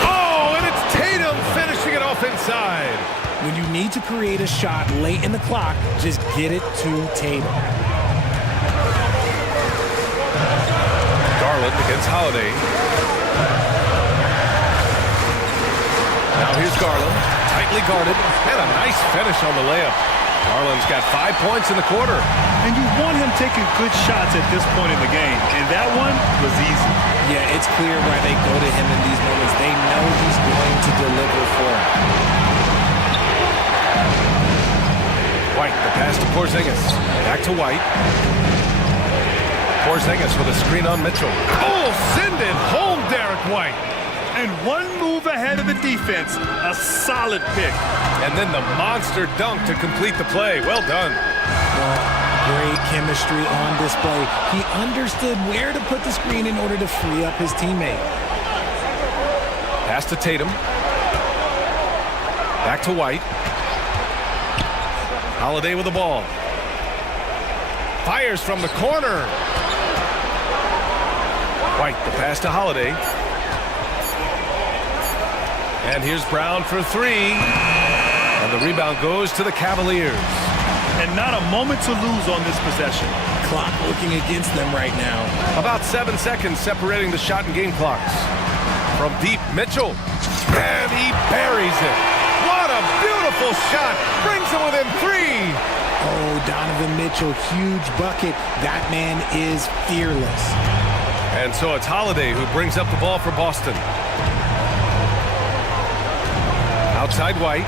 Oh, and it's Tatum finishing it off inside. When you need to create a shot late in the clock, just get it to Tatum. Garland against Holiday. Now here's Garland, tightly guarded, and a nice finish on the layup. Garland's got 5 points in the quarter. And you want him taking good shots at this point in the game, and that one was easy. Yeah, it's clear why they go to him in these moments. They know he's going to deliver for them. White, the pass to Porzingis. Back to White. Porzingis with a screen on Mitchell. Oh, send it home, Derek White. And one move ahead of the defense. A solid pick. And then the monster dunk to complete the play. Well done. Well, great chemistry on display. He understood where to put the screen in order to free up his teammate. Pass to Tatum. Back to White. Holiday with the ball. Fires from the corner. White, the pass to Holiday. And here's Brown for 3. And the rebound goes to the Cavaliers. And not a moment to lose on this possession. Clock working against them right now. About 7 seconds separating the shot and game clocks. From deep, Mitchell. And he buries it. What a beautiful shot. Brings him within 3. Oh, Donovan Mitchell, huge bucket. That man is fearless. And so it's Holiday who brings up the ball for Boston. Outside White.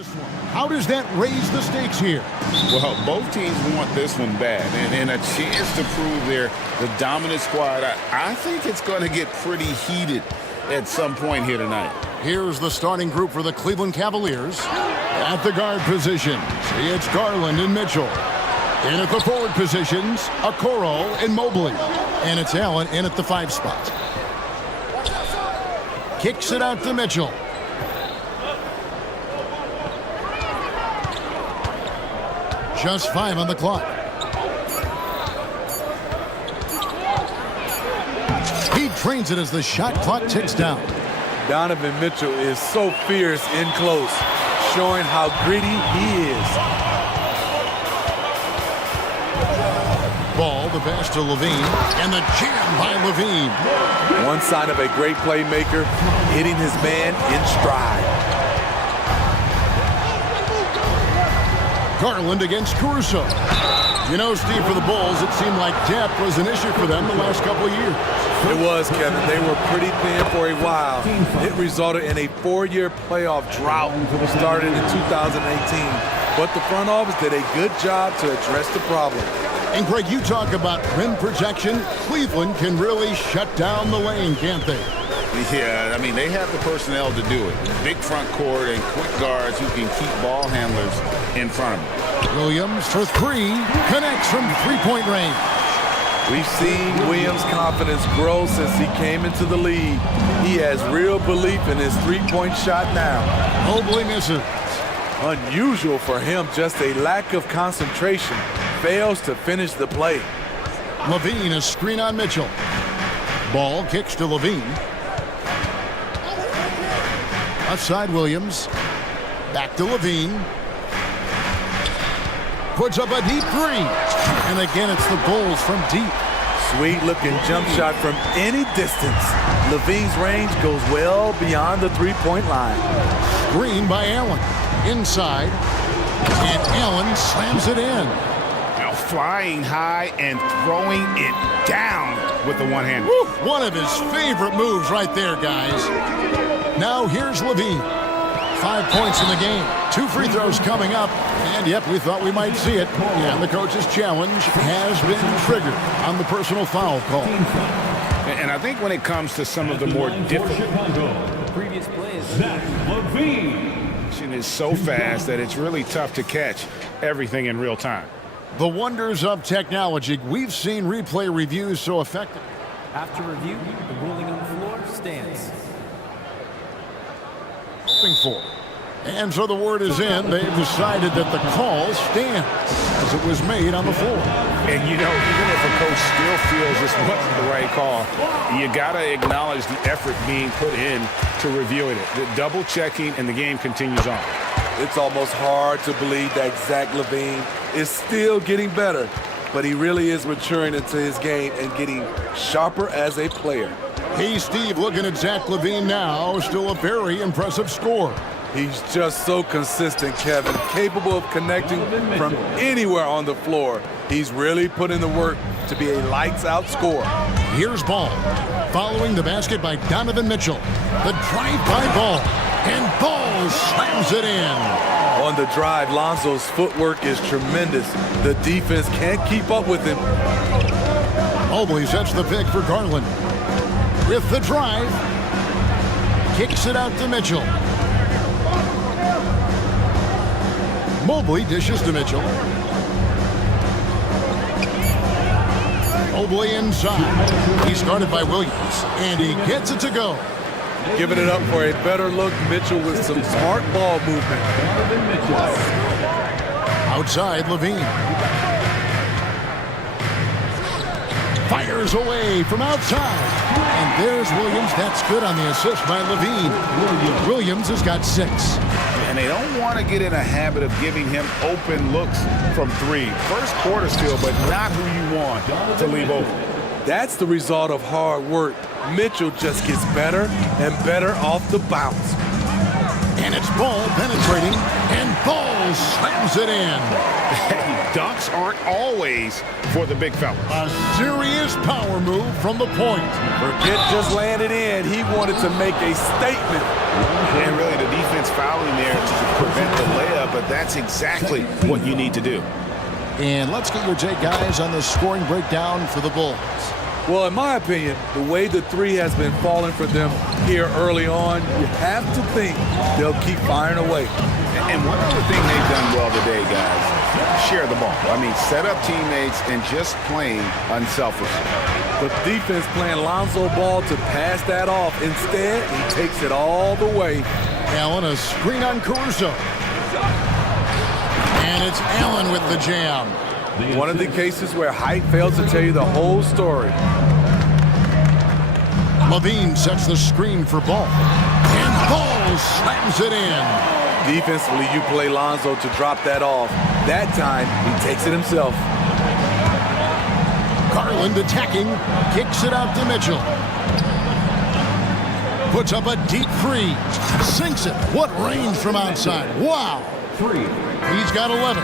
this one. How does that raise the stakes here? Well, both teams want this one bad, and a chance to prove they're the dominant squad. I think it's going to get pretty heated at some point here tonight. Here's the starting group for the Cleveland Cavaliers. At the guard positions, it's Garland and Mitchell. In at the forward positions, Okoro and Mobley. And it's Allen in at the 5 spot. Kicks it out to Mitchell. Just 5 on the clock. He trains it as the shot clock ticks down. Donovan Mitchell is so fierce in close, showing how gritty he is. Ball, the pass to Levine, and the jam by Levine. One sign of a great playmaker, hitting his man in stride. Garland against Caruso. You know, Steve, for the Bulls, it seemed like depth was an issue for them the last couple of years. It was, Kevin. They were pretty thin for a while. It resulted in a 4-year playoff drought started in 2018. But the front office did a good job to address the problem. And, Greg, you talk about rim protection. Cleveland can really shut down the lane, can't they? Yeah, I mean, they have the personnel to do it. Big front court and quick guards who can keep ball handlers in front of them. Williams for 3, connects from three-point range. We've seen Williams' confidence grow since he came into the league. He has real belief in his three-point shot now. Mobley misses. Unusual for him, just a lack of concentration. Fails to finish the play. Levine, a screen on Mitchell. Ball kicks to Levine. Outside Williams. Back to Levine. Puts up a deep 3. And again, it's the Bulls from deep. Sweet-looking jump shot from any distance. Levine's range goes well beyond the three-point line. Screen by Allen. Inside. And Allen slams it in. Now flying high and throwing it down with the one hand. One of his favorite moves right there, guys. Now here's Levine. 5 points in the game. 2 free throws coming up. And, yep, we thought we might see it. And the coach's challenge has been triggered on the personal foul call. And I think when it comes to some of the more difficult... The previous play is Zach Levine. ...is so fast that it's really tough to catch everything in real time. The wonders of technology. We've seen replay reviews so effective. After review, the ruling on the floor stands. For. And so the word is in. They've decided that the call stands as it was made on the floor. And, you know, even if a coach still feels this wasn't the right call, you got to acknowledge the effort being put in to reviewing it. The double checking, and the game continues on. It's almost hard to believe that Zach Levine is still getting better, but he really is maturing into his game and getting sharper as a player. Hey, Steve, looking at Zach Levine now, still a very impressive score. He's just so consistent, Kevin, capable of connecting from anywhere on the floor. He's really put in the work to be a lights-out scorer. Here's Ball, following the basket by Donovan Mitchell. The drive-by Ball, and Ball slams it in. On the drive, Lonzo's footwork is tremendous. The defense can't keep up with him. Mobley sets the pick for Garland. With the drive, kicks it out to Mitchell. Mobley dishes to Mitchell. Mobley inside. He's guarded by Williams, and he gets it to go. Giving it up for a better look, Mitchell with some smart ball movement. Outside, Levine. Fires away from outside. And there's Williams. That's good on the assist by Levine. Williams has got 6. And they don't want to get in a habit of giving him open looks from 3. First quarter still, but not who you want to leave open. That's the result of hard work. Mitchell just gets better and better off the bounce. And it's Ball penetrating, and Ball slams it in. Hey, dunks aren't always for the big fella. A serious power move from the point. Forget just landed in. He wanted to make a statement. And really, the defense fouling there to prevent the layup, but that's exactly what you need to do. And let's get your take, guys, on the scoring breakdown for the Bulls. Well, in my opinion, the way the three has been falling for them here early on, you have to think they'll keep firing away. And one other thing they've done well today, guys, share the ball. I mean, set up teammates and just playing unselfishly. The defense playing Lonzo Ball to pass that off. Instead, he takes it all the way. Allen, a screen on Caruso. And it's Allen with the jam. One of the cases where height fails to tell you the whole story. Levine sets the screen for Ball. And Ball slams it in. Defensively, you play Lonzo to drop that off. That time, he takes it himself. Garland attacking, kicks it out to Mitchell. Puts up a deep three, sinks it. What range from outside. Wow. He's got 11.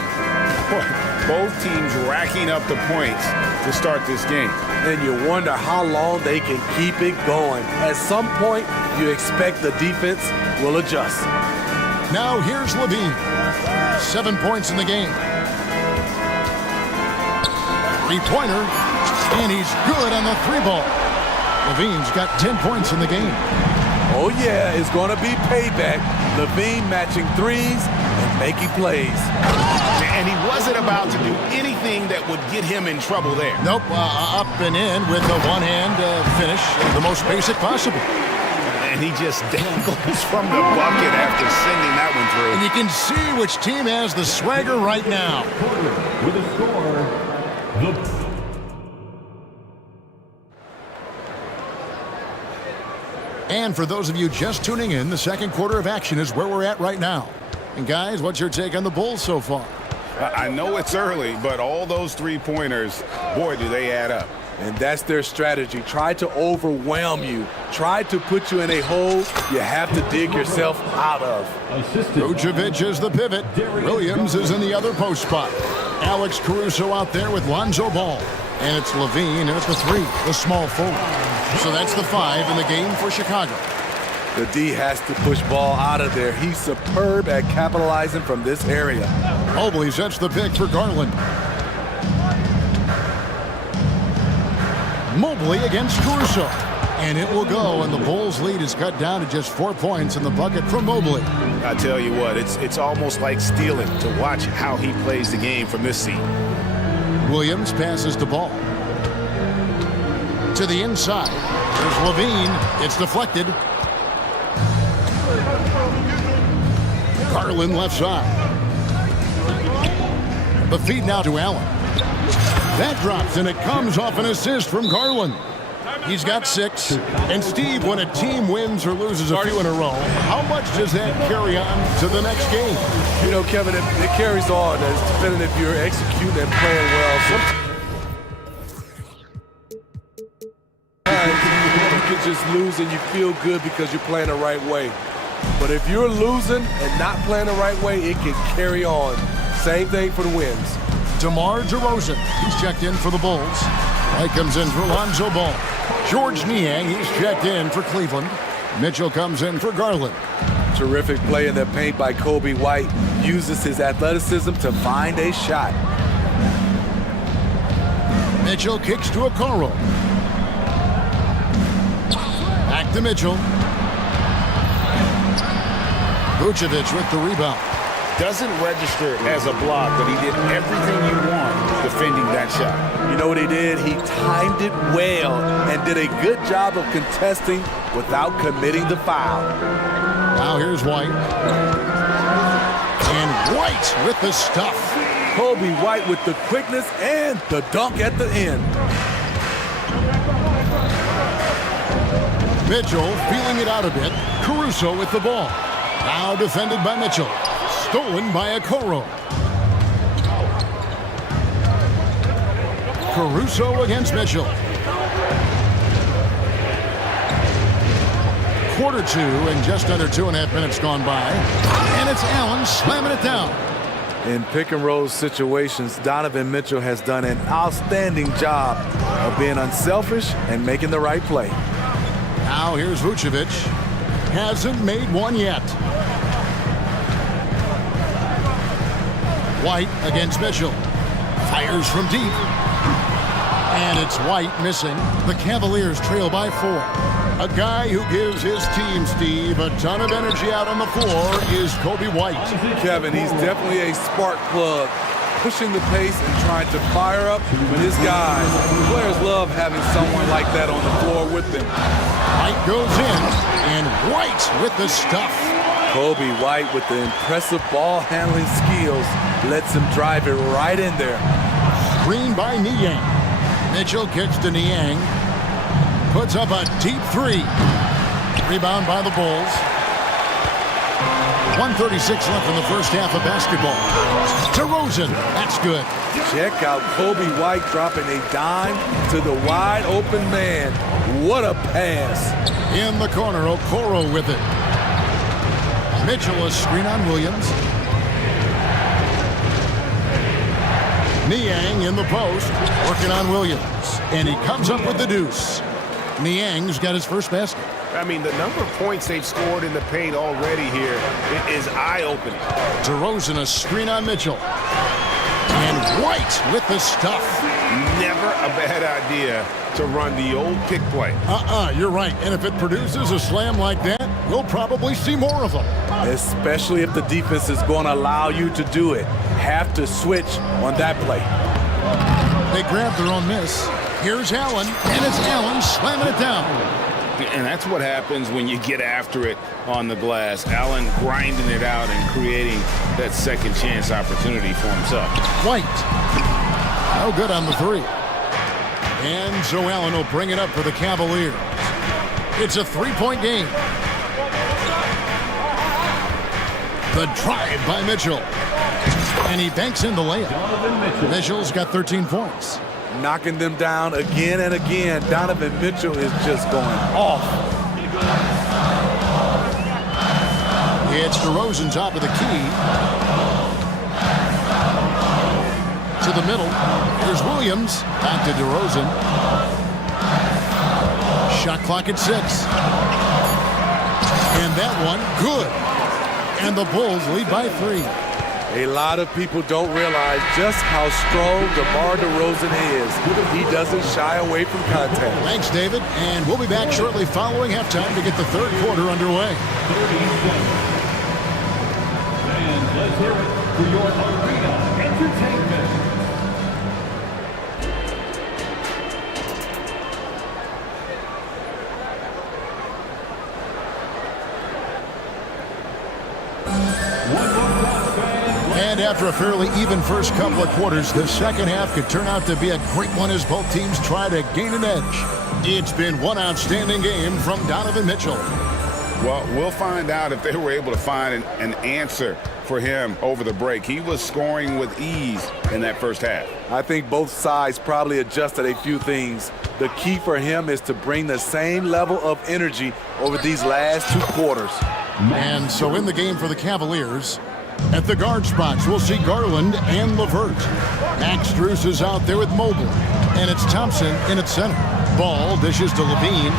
Both teams racking up the points to start this game. And you wonder how long they can keep it going. At some point, you expect the defense will adjust. Now here's Levine. 7 points in the game. Three-pointer, and he's good on the three ball. Levine's got 10 points in the game. Oh yeah, it's going to be payback. Levine matching threes and making plays. And he wasn't about to do anything that would get him in trouble there. Nope, up and in with a one-hand finish, the most basic possible. And he just dangles from the bucket after sending that one through. And you can see which team has the swagger right now. With a score, And for those of you just tuning in, the second quarter of action is where we're at right now. And guys, what's your take on the Bulls so far? I know it's early, but all those three-pointers, boy, do they add up. And that's their strategy. Try to overwhelm you. Try to put you in a hole you have to dig yourself out of. Vucevic is the pivot. Williams is in the other post spot. Alex Caruso out there with Lonzo Ball. And it's Levine at the three, the small forward. So that's the 5 in the game for Chicago. The D has to push Ball out of there. He's superb at capitalizing from this area. Mobley sets the pick for Garland. Mobley against Caruso. And it will go, and the Bulls' lead is cut down to just 4 points in the bucket from Mobley. I tell you what, it's almost like stealing to watch how he plays the game from this seat. Williams passes the ball. To the inside. There's Levine. It's deflected. Garland left side. The feed now to Allen. That drops, and it comes off an assist from Garland. He's got 6. And Steve, when a team wins or loses a few in a row, how much does that carry on to the next game? You know, Kevin, it carries on, as depending if you're executing and playing well. You can just lose and you feel good because you're playing the right way. But if you're losing and not playing the right way, it can carry on. Same thing for the wins. DeMar DeRozan, he's checked in for the Bulls. White comes in for Lonzo Ball. George Niang, he's checked in for Cleveland. Mitchell comes in for Garland. Terrific play in the paint by Kobe White. Uses his athleticism to find a shot. Mitchell kicks to Okoro. Back to Mitchell. Vucevic with the rebound. Doesn't register as a block, but he did everything you want defending that shot. You know what he did? He timed it well and did a good job of contesting without committing the foul. Now here's White. And White with the stuff. Kobe White with the quickness and the dunk at the end. Mitchell feeling it out a bit. Caruso with the ball. Now defended by Mitchell. Stolen by Okoro. Caruso against Mitchell. Quarter 2 and just under 2.5 minutes gone by. And it's Allen slamming it down. In pick and roll situations, Donovan Mitchell has done an outstanding job of being unselfish and making the right play. Now here's Vucevic. Hasn't made one yet. White against Mitchell. Fires from deep. And it's White missing. The Cavaliers trail by 4. A guy who gives his team, Steve, a ton of energy out on the floor is Kobe White. Kevin, he's definitely a spark plug, pushing the pace and trying to fire up his guys. Players love having someone like that on the floor with them. White goes in, and White with the stuff. Kobe White with the impressive ball handling skills lets him drive it right in there. Screen by Niang. Mitchell kicks to Niang. Puts up a deep 3. Rebound by the Bulls. 1:36 left in the first half of basketball. DeRozan, that's good. Check out Kobe White dropping a dime to the wide open man. What a pass. In the corner, Okoro with it. Mitchell a screen on Williams. Niang in the post, working on Williams. And he comes up with the deuce. Niang's got his first basket. I mean, the number of points they've scored in the paint already here is eye-opening. DeRozan a screen on Mitchell. And White with the stuff. Never a bad idea to run the old pick play. You're right. And if it produces a slam like that, we'll probably see more of them. Especially if the defense is going to allow you to do it. Have to switch on that play. They grab their own miss. Here's Allen, and it's Allen slamming it down. And that's what happens when you get after it on the glass. Allen grinding it out and creating that second chance opportunity for himself. White. No good on the 3. And so Allen will bring it up for the Cavaliers. It's a 3-point game. The drive by Mitchell. And he banks in the layup. Mitchell's got 13 points. Knocking them down again and again. Donovan Mitchell is just going off. It's DeRozan top of the key. To the middle. Here's Williams. Back to DeRozan. Shot clock at 6. And that one, good. And the Bulls lead by 3. A lot of people don't realize just how strong DeMar DeRozan is. He doesn't shy away from contact. Thanks, David. And we'll be back shortly following halftime to get the third quarter underway. And let's hear it for your arena entertainment. And after a fairly even first couple of quarters, the second half could turn out to be a great one as both teams try to gain an edge. It's been one outstanding game from Donovan Mitchell. Well, we'll find out if they were able to find an answer for him over the break. He was scoring with ease in that first half. I think both sides probably adjusted a few things. The key for him is to bring the same level of energy over these last 2 quarters. And so in the game for the Cavaliers, at the guard spots, we'll see Garland and LeVert. Max Strus is out there with Mobley. And it's Thompson in at center. Ball dishes to Levine.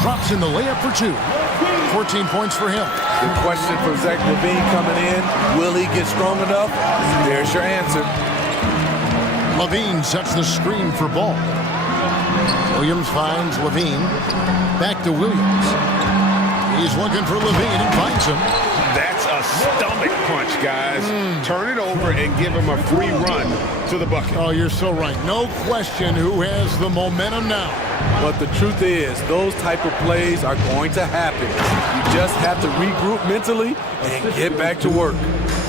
Drops in the layup for 2. 14 points for him. The question for Zach Levine coming in, will he get strong enough? There's your answer. Levine sets the screen for Ball. Williams finds Levine. Back to Williams. He's looking for Levine and finds him. That's a stomach punch, guys. Turn it over and give him a free run to the bucket. Oh, you're so right. No question who has the momentum now. But the truth is, those type of plays are going to happen. You just have to regroup mentally and get back to work.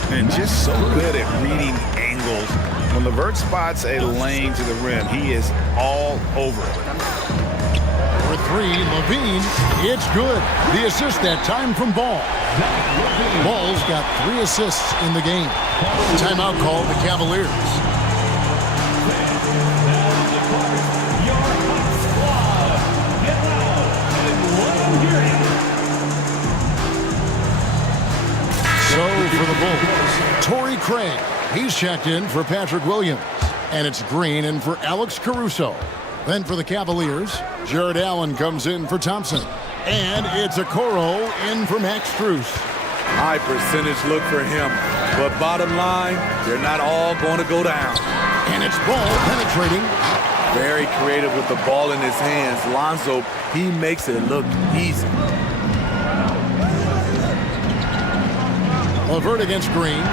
And just so good at reading angles. When LeVert spots a lane to the rim, he is all over it. For 3, Levine, it's good. The assist that time from Ball. Ball's got 3 assists in the game. Timeout called the Cavaliers. So for the Bulls, Torrey Craig. He's checked in for Patrick Williams. And it's Green in for Alex Caruso. Then for the Cavaliers, Jared Allen comes in for Thompson. And it's Okoro in for Max Strus. High percentage look for him. But bottom line, they're not all going to go down. And it's ball penetrating. Very creative with the ball in his hands. Lonzo, he makes it look easy. LeVert against Green.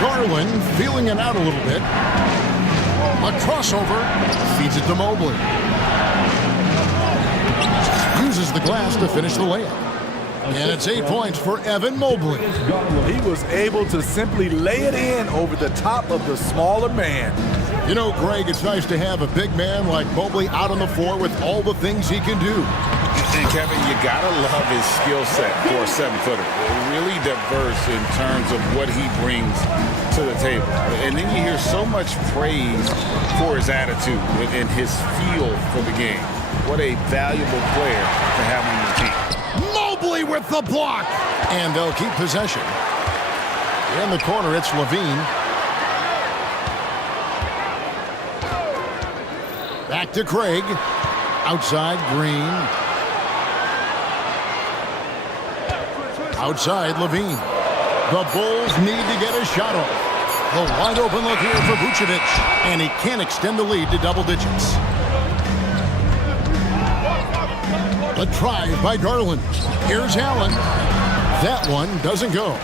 Garland feeling it out a little bit. A crossover. Feeds it to Mobley. Uses the glass to finish the layup. And it's 8 points for Evan Mobley. He was able to simply lay it in over the top of the smaller man. You know, Greg, it's nice to have a big man like Mobley out on the floor with all the things he can do. And Kevin, you gotta love his skill set for a 7-footer. Really diverse in terms of what he brings to the table. And then you hear so much praise for his attitude and his feel for the game. What a valuable player to have on your team. Mobley with the block. And they'll keep possession. In the corner, it's Levine. Back to Craig. Outside, Green. Outside, Levine. The Bulls need to get a shot off. The wide open look here for Vucevic. And he can't extend the lead to double digits. A drive by Garland. Here's Allen. That one doesn't go.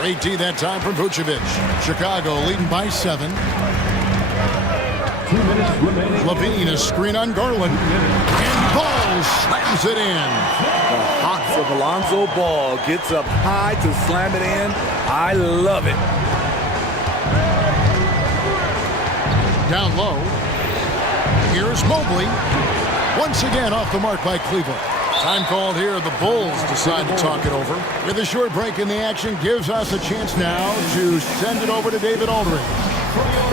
Great D that time from Vucevic. Chicago leading by 7. 2 minutes remaining. Levine, a screen on Garland. And Ball slams it in. The hops of Alonzo Ball gets up high to slam it in. I love it. Down low. Here's Mobley. Once again off the mark by Cleveland. Time called here. The Bulls decide to talk it over. With a short break in the action, gives us a chance now to send it over to David Aldridge.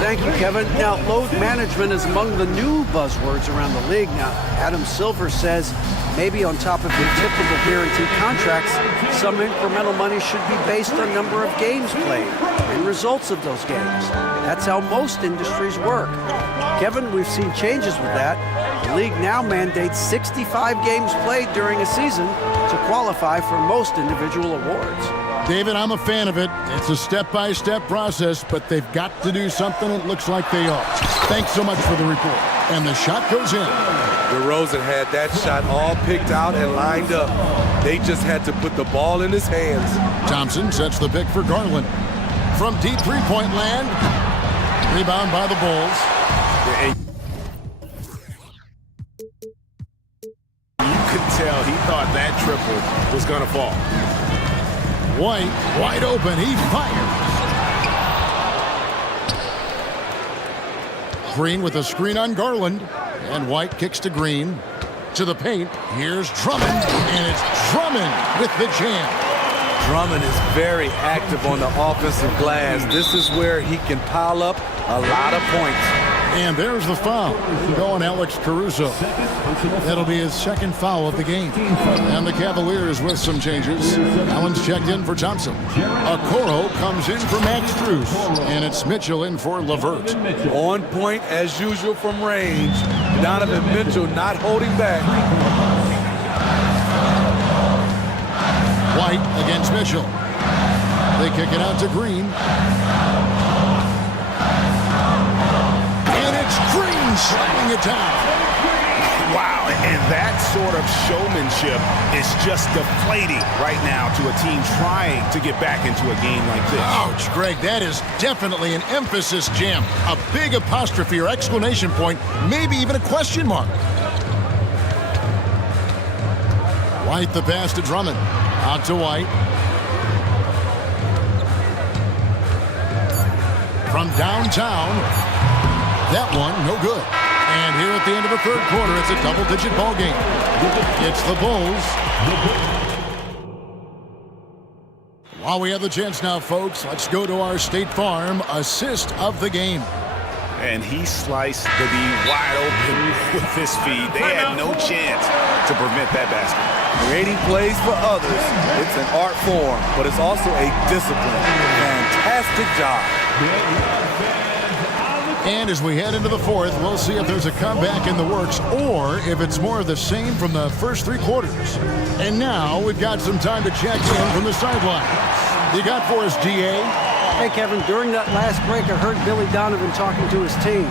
Thank you, Kevin. Now, load management is among the new buzzwords around the league. Now, Adam Silver says maybe on top of your typical guaranteed contracts, some incremental money should be based on number of games played and results of those games. That's how most industries work. Kevin, we've seen changes with that. The league now mandates 65 games played during a season to qualify for most individual awards. David, I'm a fan of it. It's a step-by-step process, but they've got to do something. It looks like they are. Thanks so much for the report. And the shot goes in. DeRozan had that shot all picked out and lined up. They just had to put the ball in his hands. Thompson sets the pick for Garland. From deep three-point land. Rebound by the Bulls. You could tell he thought that triple was going to fall. White, wide open, he fires. Green with a screen on Garland. And White kicks to Green. To the paint, here's Drummond. And it's Drummond with the jam. Drummond is very active on the offensive glass. This is where he can pile up a lot of points. And there's the foul. Going Alex Caruso. That'll be his second foul of the game. And the Cavaliers with some changes. Allen's checked in for Thompson. Okoro comes in for Max Strus. And it's Mitchell in for LeVert. On point as usual from range. Donovan Mitchell not holding back. White against Mitchell. They kick it out to Green. Green slamming it down. Wow, and that sort of showmanship is just deflating right now to a team trying to get back into a game like this. Ouch, Greg, that is definitely an emphasis jam. A big apostrophe or exclamation point, maybe even a question mark. White the pass to Drummond. Out to White. From downtown. That one, no good. And here at the end of the third quarter, it's a double-digit ball game. It's the Bulls. While we have the chance now, folks, let's go to our State Farm assist of the game. And he sliced the D wide open with his feet. They had no chance to prevent that basket. Creating plays for others, it's an art form, but it's also a discipline. Fantastic job. And as we head into the fourth, we'll see if there's a comeback in the works or if it's more of the same from the first three quarters. And now we've got some time to check in from the sideline. You got for us, DA? Hey, Kevin, during that last break, I heard Billy Donovan talking to his team.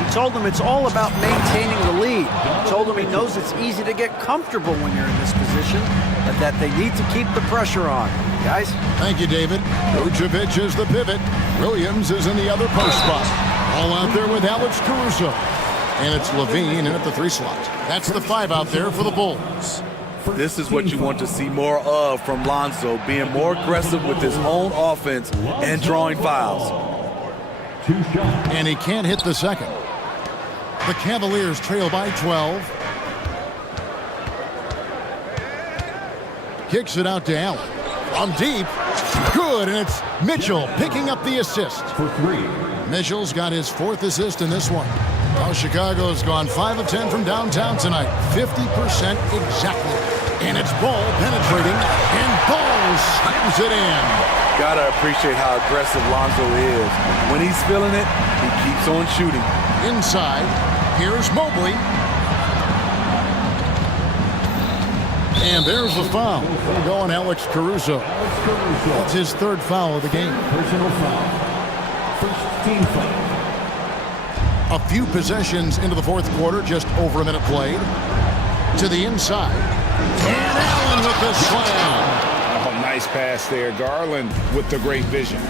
He told them it's all about maintaining the lead. He told them he knows it's easy to get comfortable when you're in this position, but that they need to keep the pressure on. Guys? Thank you, David. Vucevic is the pivot. Williams is in the other post spot. All out there with Alex Caruso. And it's Levine in at the 3 slot. That's the 5 out there for the Bulls. This is what you want to see more of from Lonzo, being more aggressive with his own offense and drawing fouls. And he can't hit the second. The Cavaliers trail by 12. Kicks it out to Allen. From deep. Good, and it's Mitchell picking up the assist. For 3. Mitchell's got his 4th assist in this one. Now Chicago's gone 5 of 10 from downtown tonight. 50% exactly. And it's Ball penetrating, and Ball slams it in. Gotta appreciate how aggressive Lonzo is. When he's feeling it, he keeps on shooting. Inside, here's Mobley. And there's the foul. We'll go on Alex Caruso. That's his 3rd foul of the game. Personal foul. First team foul. A few possessions into the 4th quarter, just over a minute played. To the inside. And Allen with the slam. Oh, nice pass there. Garland with the great vision.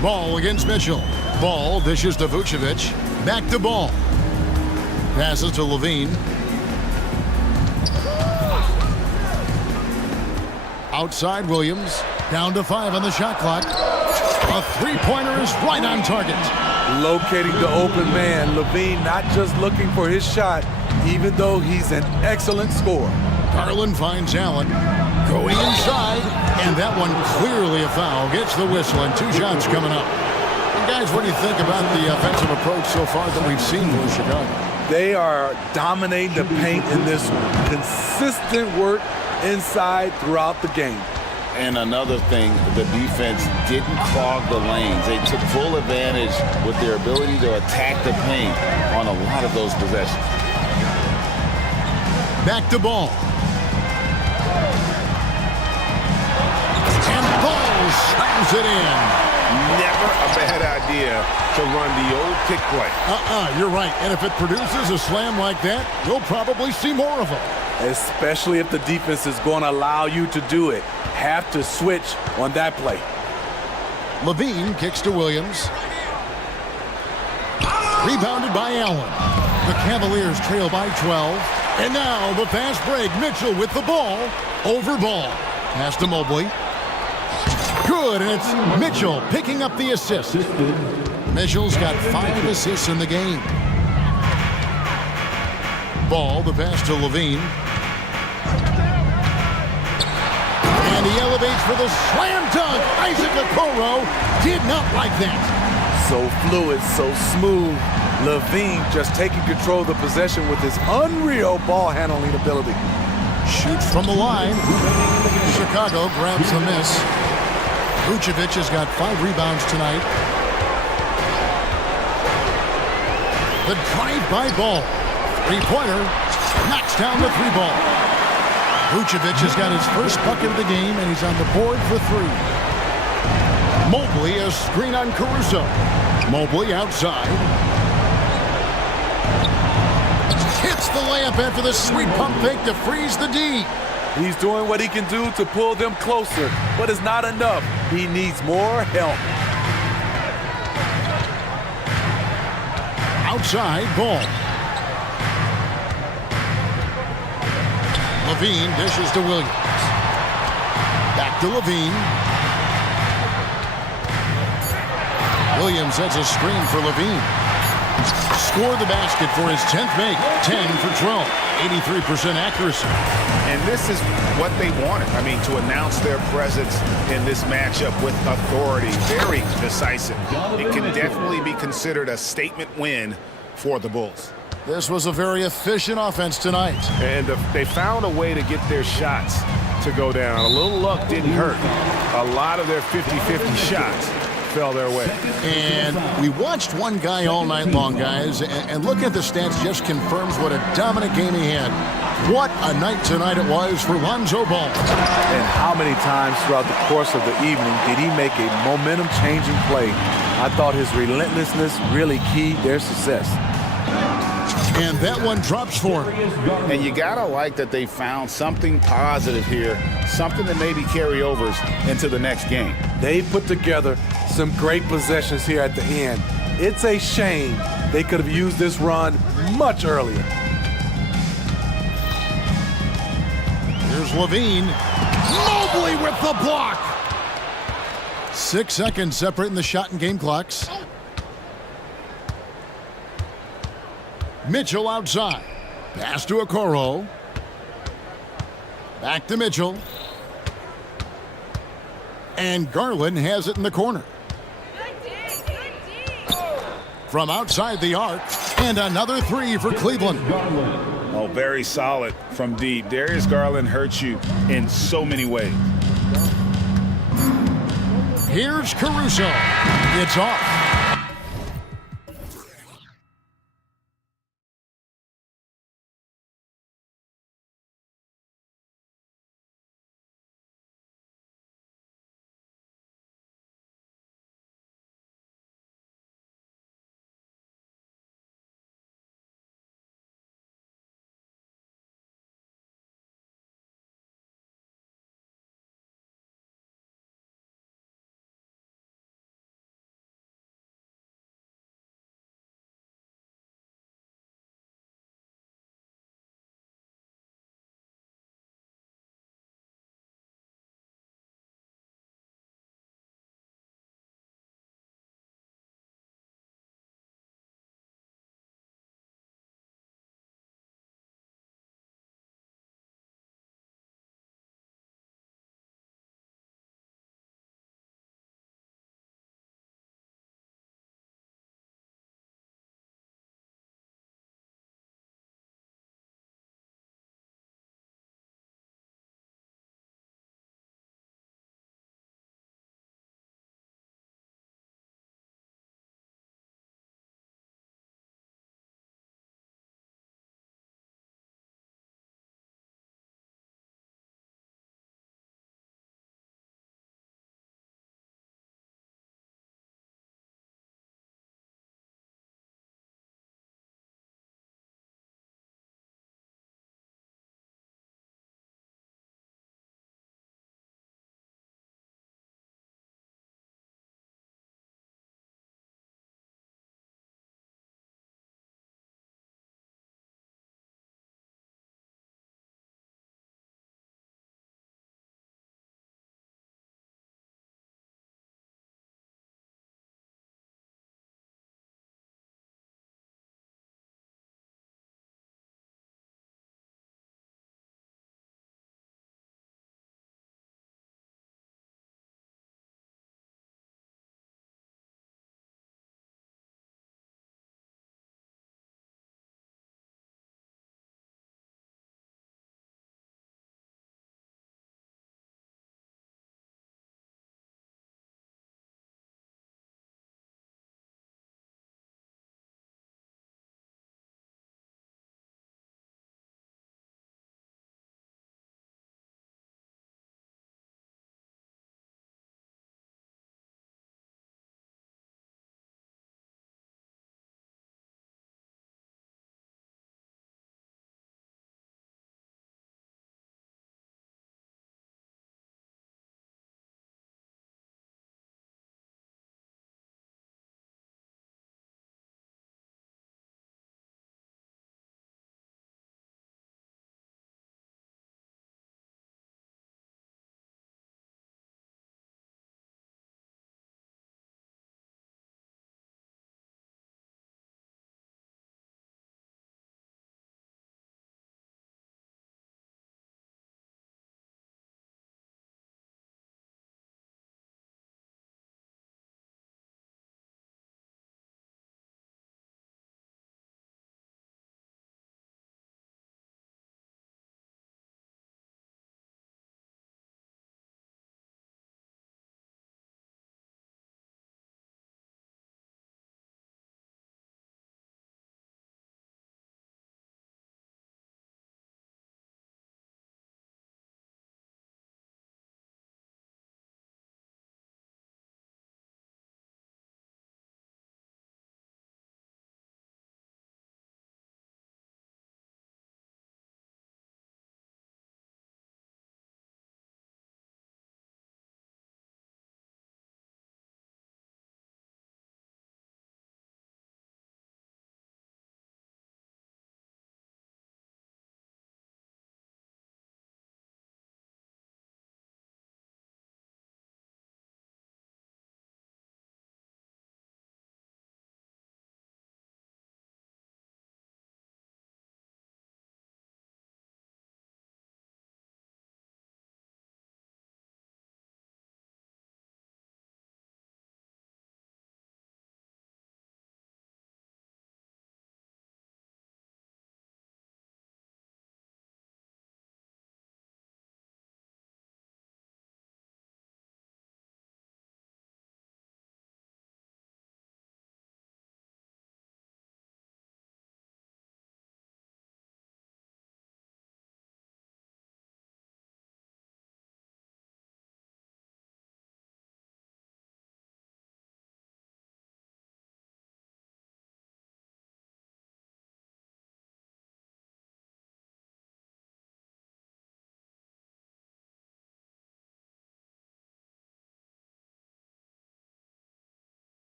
Ball against Mitchell. Ball dishes to Vucevic. Back to Ball. Passes to Levine. Outside Williams. Down to 5 on the shot clock. A 3-pointer is right on target. Locating the open man. Levine not just looking for his shot, even though he's an excellent scorer. Garland finds Allen. Going inside. And that one clearly a foul. Gets the whistle and 2 shots coming up. And guys, what do you think about the offensive approach so far that we've seen from Chicago? They are dominating the paint in this one. Consistent work inside throughout the game. And another thing, the defense didn't clog the lanes. They took full advantage with their ability to attack the paint on a lot of those possessions. Back to Ball. And Ball slams it in. Never a bad idea to run the old kick play. You're right. And if it produces a slam like that, you'll probably see more of them. Especially if the defense is going to allow you to do it. Have to switch on that play. Levine kicks to Williams. Rebounded by Allen. The Cavaliers trail by 12. And now the fast break. Mitchell with the ball. Over Ball. Pass to Mobley. Good, and it's Mitchell picking up the assist. Mitchell's got 5 assists in the game. Ball, the pass to Levine. And he elevates for the slam dunk. Isaac Okoro did not like that. So fluid, so smooth. Levine just taking control of the possession with his unreal ball handling ability. Shoots from the line. Chicago grabs the miss. Vucevic has got 5 rebounds tonight. The drive-by Ball. 3-pointer. Knocks down the 3-ball. Vucevic has got his first bucket of the game, and he's on the board for 3. Mobley, a screen on Caruso. Mobley outside. Hits the layup after the sweet pump fake to freeze the D. He's doing what he can do to pull them closer, but it's not enough. He needs more help. Outside Ball. Levine dishes to Williams. Back to Levine. Williams sets a screen for Levine. Score the basket for his 10th make. 10 for 12. 83% accuracy. And this is what they wanted. I mean, to announce their presence in this matchup with authority. Very decisive. It can definitely be considered a statement win for the Bulls. This was a very efficient offense tonight. And they found a way to get their shots to go down. A little luck didn't hurt. A lot of their 50-50 shots fell their way. And we watched one guy all night long, guys, and looking at the stats just confirms what a dominant game he had. What a night tonight it was for Lonzo Ball. And how many times throughout the course of the evening did he make a momentum-changing play? I thought his relentlessness really keyed their success. And that one drops for him. And you gotta like that they found something positive here, something that maybe carry overs into the next game. They put together some great possessions here at the end. It's a shame they could have used this run much earlier. Here's Levine. Mobley with the block. 6 seconds separating the shot and game clocks. Mitchell outside. Pass to Okoro. Back to Mitchell. And Garland has it in the corner. From outside the arc. And another three for Cleveland. Oh, very solid from deep. Darius Garland hurts you in so many ways. Here's Caruso. It's off.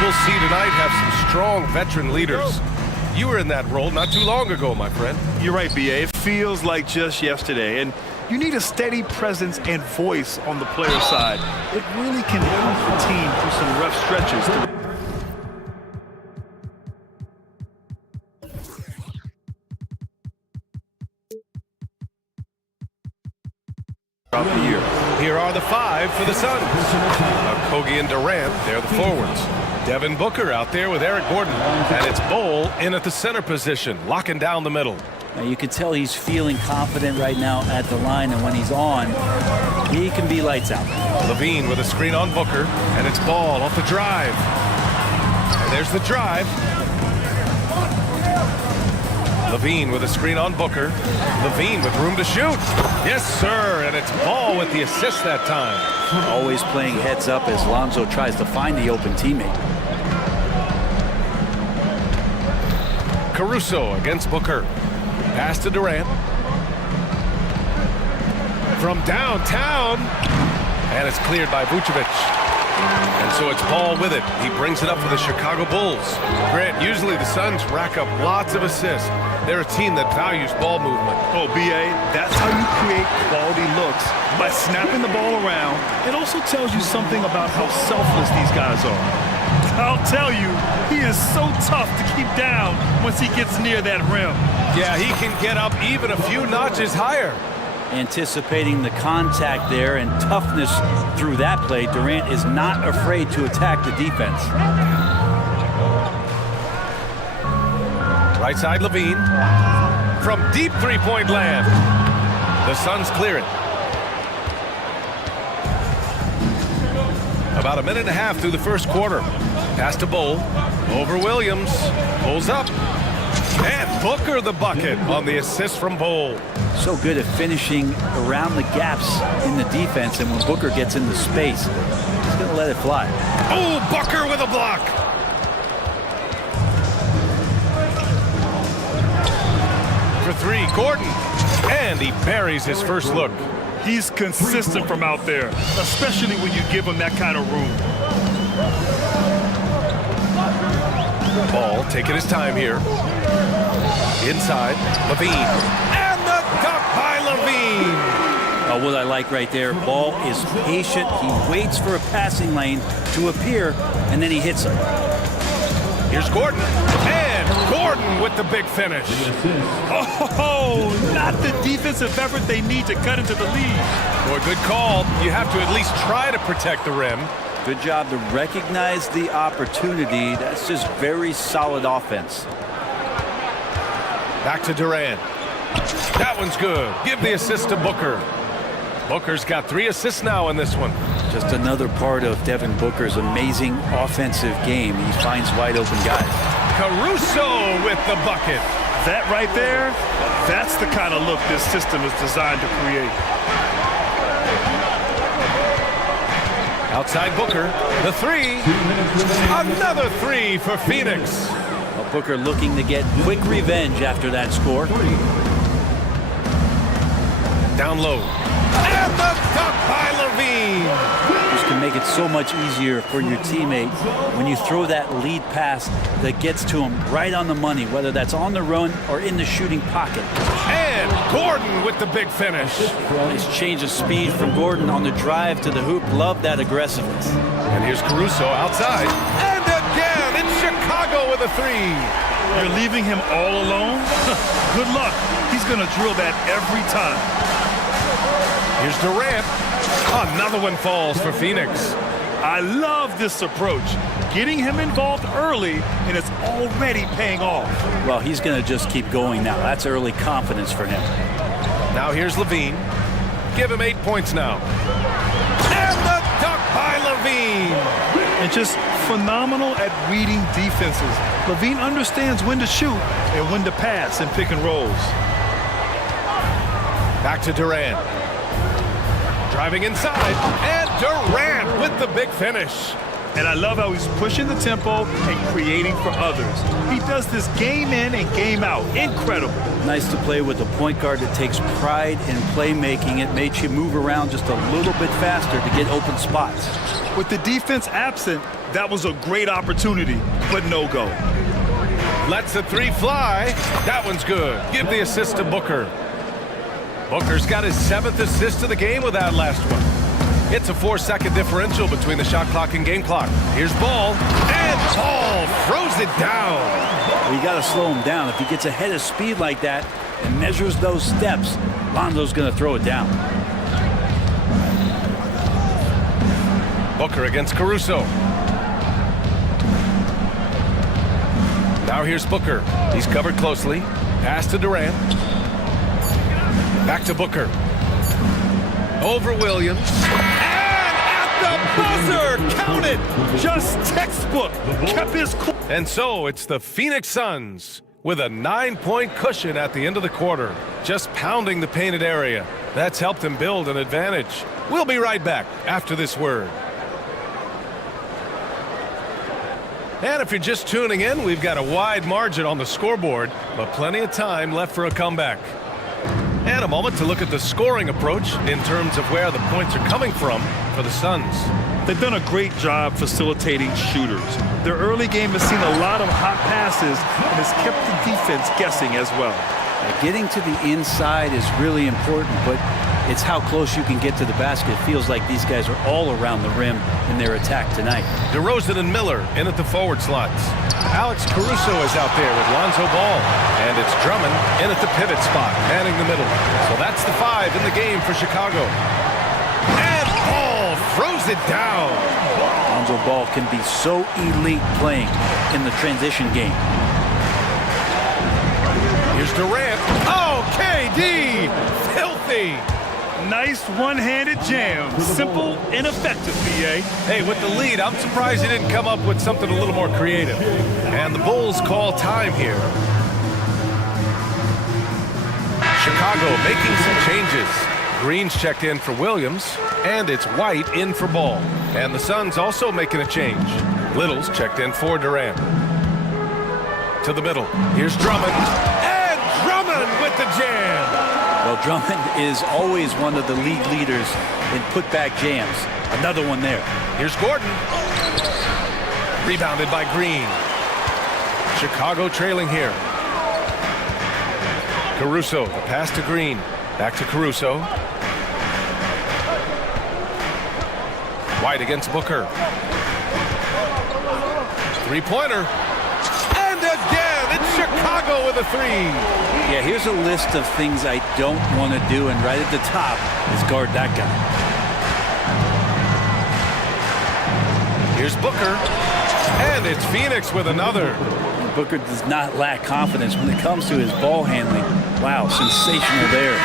we'll see tonight have some strong veteran leaders. You were in that role not too long ago, my friend. You're right, B.A. It feels like just yesterday. And you need a steady presence and voice on the player side. It really can help the team through some rough stretches. Throughout the year. Here are the five for the Suns. Kogi and Durant, they're the forwards. Devin Booker out there with Eric Gordon. And it's Bol in at the center position, locking down the middle. Now you can tell he's feeling confident right now at the line, and when he's on, he can be lights out. Levine with a screen on Booker, and it's Ball off the drive. And there's the drive. Levine with a screen on Booker. Levine with room to shoot. Yes, sir, and it's Ball with the assist that time. Always playing heads up as Lonzo tries to find the open teammate. Caruso against Booker. Pass to Durant. From downtown. And it's cleared by Vucevic. And so it's Ball with it. He brings it up for the Chicago Bulls. Grant, usually the Suns rack up lots of assists. They're a team that values ball movement. Oh, B.A., that's how you create quality looks. By snapping the ball around, it also tells you something about how selfless these guys are. I'll tell you, he is so tough to keep down once he gets near that rim. Yeah, he can get up even a few notches higher. Anticipating the contact there and toughness through that play, Durant is not afraid to attack the defense. Right side Levine. From deep three-point land. The Suns clear it. About a minute and a half through the first quarter. Pass to Bol. Over Williams. Pulls up. And Booker the bucket on the assist from Bol. So good at finishing around the gaps in the defense, and when Booker gets into space, he's going to let it fly. Oh, Booker with a block. For three, Gordon. And he buries his first look. He's consistent from out there, especially when you give him that kind of room. Ball taking his time here. Inside, Levine. And the dunk by Levine. What I like right there, Ball is patient. He waits for a passing lane to appear, and then he hits it. Here's Gordon. And Gordon with the big finish. Oh, not the defensive effort they need to cut into the lead. Boy, good call. You have to at least try to protect the rim. Good job to recognize the opportunity. That's just very solid offense. Back to Durant. That one's good. Give the assist to Booker. Booker's got 3 assists now in this one. Just another part of Devin Booker's amazing offensive game. He finds wide open guys. Caruso with the bucket. That right there, that's the kind of look this system is designed to create. Outside Booker, the 3. Another 3 for Phoenix. Booker looking to get quick revenge after that score. Down low. And the dunk by Levine. This can make it so much easier for your teammate when you throw that lead pass that gets to him right on the money, whether that's on the run or in the shooting pocket. And Gordon with the big finish. Nice change of speed from Gordon on the drive to the hoop. Love that aggressiveness. And here's Caruso outside. And again, it's Chicago with a 3. You're leaving him all alone? Good luck. He's going to drill that every time. Here's Durant. Another one falls for Phoenix. I love this approach. Getting him involved early, and it's already paying off. Well, he's going to just keep going now. That's early confidence for him. Now here's Levine. Give him 8 points now. And the dunk by Levine. And just phenomenal at reading defenses. Levine understands when to shoot and when to pass and pick and rolls. Back to Durant. Driving inside, and Durant with the big finish. And I love how he's pushing the tempo and creating for others. He does this game in and game out. Incredible. Nice to play with a point guard that takes pride in playmaking. It makes you move around just a little bit faster to get open spots. With the defense absent, that was a great opportunity, but no go. Lets the three fly. That one's good. Give the assist to Booker. Booker's got his 7th assist of the game with that last one. It's a 4-second differential between the shot clock and game clock. Here's Ball, and Ball throws it down. Well, you got to slow him down. If he gets ahead of speed like that and measures those steps, Lonzo's going to throw it down. Booker against Caruso. Now here's Booker. He's covered closely. Pass to Durant. Back to Booker. Over Williams. And at the buzzer! Count it! Just textbook. Kept his cool. And so it's the Phoenix Suns with a 9-point cushion at the end of the quarter. Just pounding the painted area. That's helped him build an advantage. We'll be right back after this word. And if you're just tuning in, we've got a wide margin on the scoreboard, but plenty of time left for a comeback. And a moment to look at the scoring approach in terms of where the points are coming from for the Suns. They've done a great job facilitating shooters. Their early game has seen a lot of hot passes and has kept the defense guessing as well. Getting to the inside is really important, but it's how close you can get to the basket. It feels like these guys are all around the rim in their attack tonight. DeRozan and Miller in at the forward slots. Alex Caruso is out there with Lonzo Ball. And it's Drummond in at the pivot spot, manning the middle. So that's the 5 in the game for Chicago. And Ball throws it down. Lonzo Ball can be so elite playing in the transition game. Here's Durant. Oh, KD! Filthy! Nice one-handed jam. Simple and effective, BA. Hey, with the lead, I'm surprised he didn't come up with something a little more creative. And the Bulls call time here. Chicago making some changes. Green's checked in for Williams, and it's White in for Ball. And the Suns also making a change. Little's checked in for Durant. To the middle. Here's Drummond. And Drummond with the jam. Well, Drummond is always one of the league leaders in putback jams. Another one there. Here's Gordon. Rebounded by Green. Chicago trailing here. Caruso, the pass to Green. Back to Caruso. White against Booker. Three-pointer. And again, it's Chicago with a 3. Yeah, here's a list of things I don't want to do, and right at the top is guard that guy. Here's Booker. And it's Phoenix with another. Booker does not lack confidence when it comes to his ball handling. Wow, sensational there.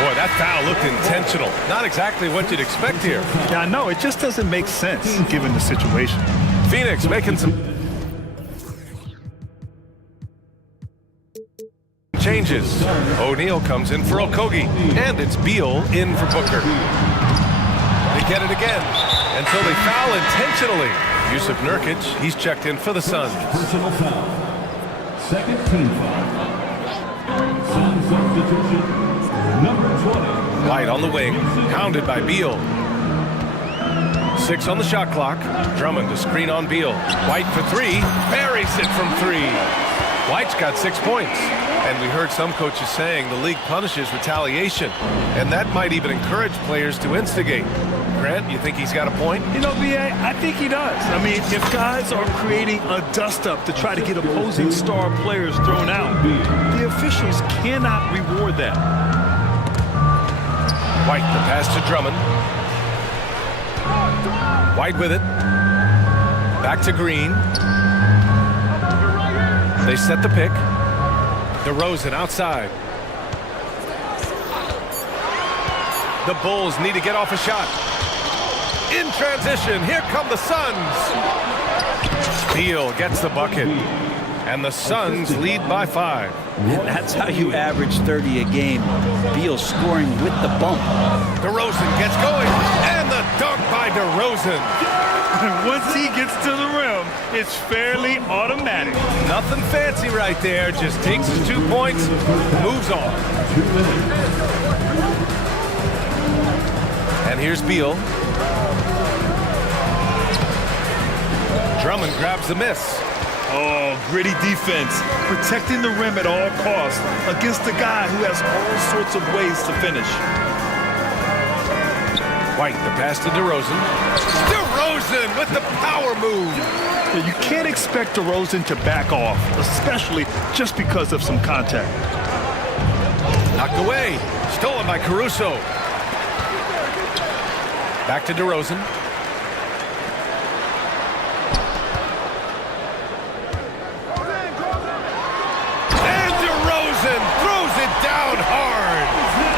Boy, that foul looked intentional. Not exactly what you'd expect here. Yeah, I know. It just doesn't make sense given the situation. Phoenix making some changes. O'Neal comes in for Okogie. And it's Beal in for Booker. They get it again. And so they foul intentionally. Yusuf Nurkic, he's checked in for the Suns. Personal foul. Second team foul. Sun substitution. Number 20. White on the wing, hounded by Beal. 6 on the shot clock. Drummond to screen on Beal. White for 3. Buries it from 3. White's got 6 points. And we heard some coaches saying the league punishes retaliation. And that might even encourage players to instigate. Grant, you think he's got a point? You know, B.A., I think he does. I mean, if guys are creating a dust-up to try to get opposing star players thrown out, the officials cannot reward that. White, the pass to Drummond. White with it. Back to Green. They set the pick. DeRozan outside. The Bulls need to get off a shot. In transition, here come the Suns. Beal gets the bucket. And the Suns lead by 5. And that's how you average 30 a game. Beal scoring with the bump. DeRozan gets going, and the dunk by DeRozan. Once he gets to the rim, it's fairly automatic. Nothing fancy right there, just takes his 2 points, moves on. And here's Beal. Drummond grabs the miss. Oh, gritty defense, protecting the rim at all costs against a guy who has all sorts of ways to finish. White, the pass to DeRozan. DeRozan with the power move. Yeah, you can't expect DeRozan to back off, especially just because of some contact. Knocked away, stolen by Caruso. Back to DeRozan.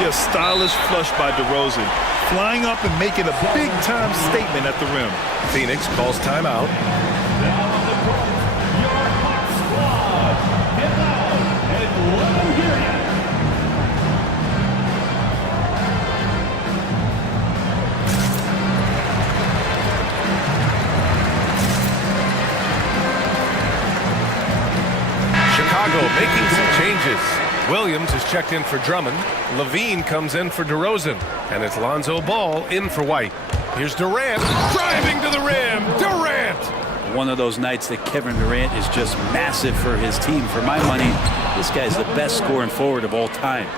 A stylish flush by DeRozan, flying up and making a big-time statement at the rim. Phoenix calls timeout. Chicago making some changes. Williams is checked in for Drummond. Levine comes in for DeRozan. And it's Lonzo Ball in for White. Here's Durant driving to the rim. Durant! One of those nights that Kevin Durant is just massive for his team. For my money, this guy's the best scoring forward of all time.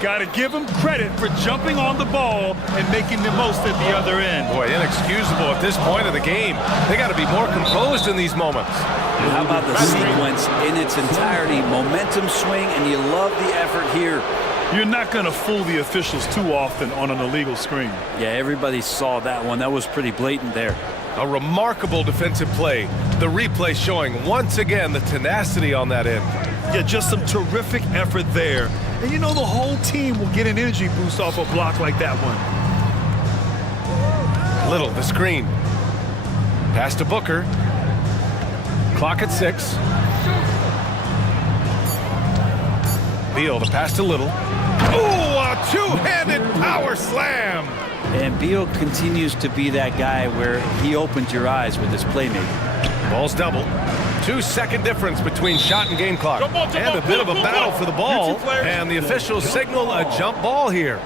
Got to give him credit for jumping on the ball and making the most at the other end. Boy, inexcusable at this point of the game. They got to be more composed in these moments. How about the sequence in its entirety? Momentum swing, and you love the effort here. You're not going to fool the officials too often on an illegal screen. Yeah, everybody saw that one. That was pretty blatant there. A remarkable defensive play. The replay showing once again the tenacity on that end. Yeah, just some terrific effort there. And you know the whole team will get an energy boost off a block like that one. Little, the screen. Pass to Booker. Clock at 6. Beal, the pass to Little. Ooh, a two-handed power slam! And Beal continues to be that guy where he opens your eyes with his playmaking. Ball's double. 2-second difference between shot and game clock. And a bit of a battle for the ball. And the officials signal a jump ball here.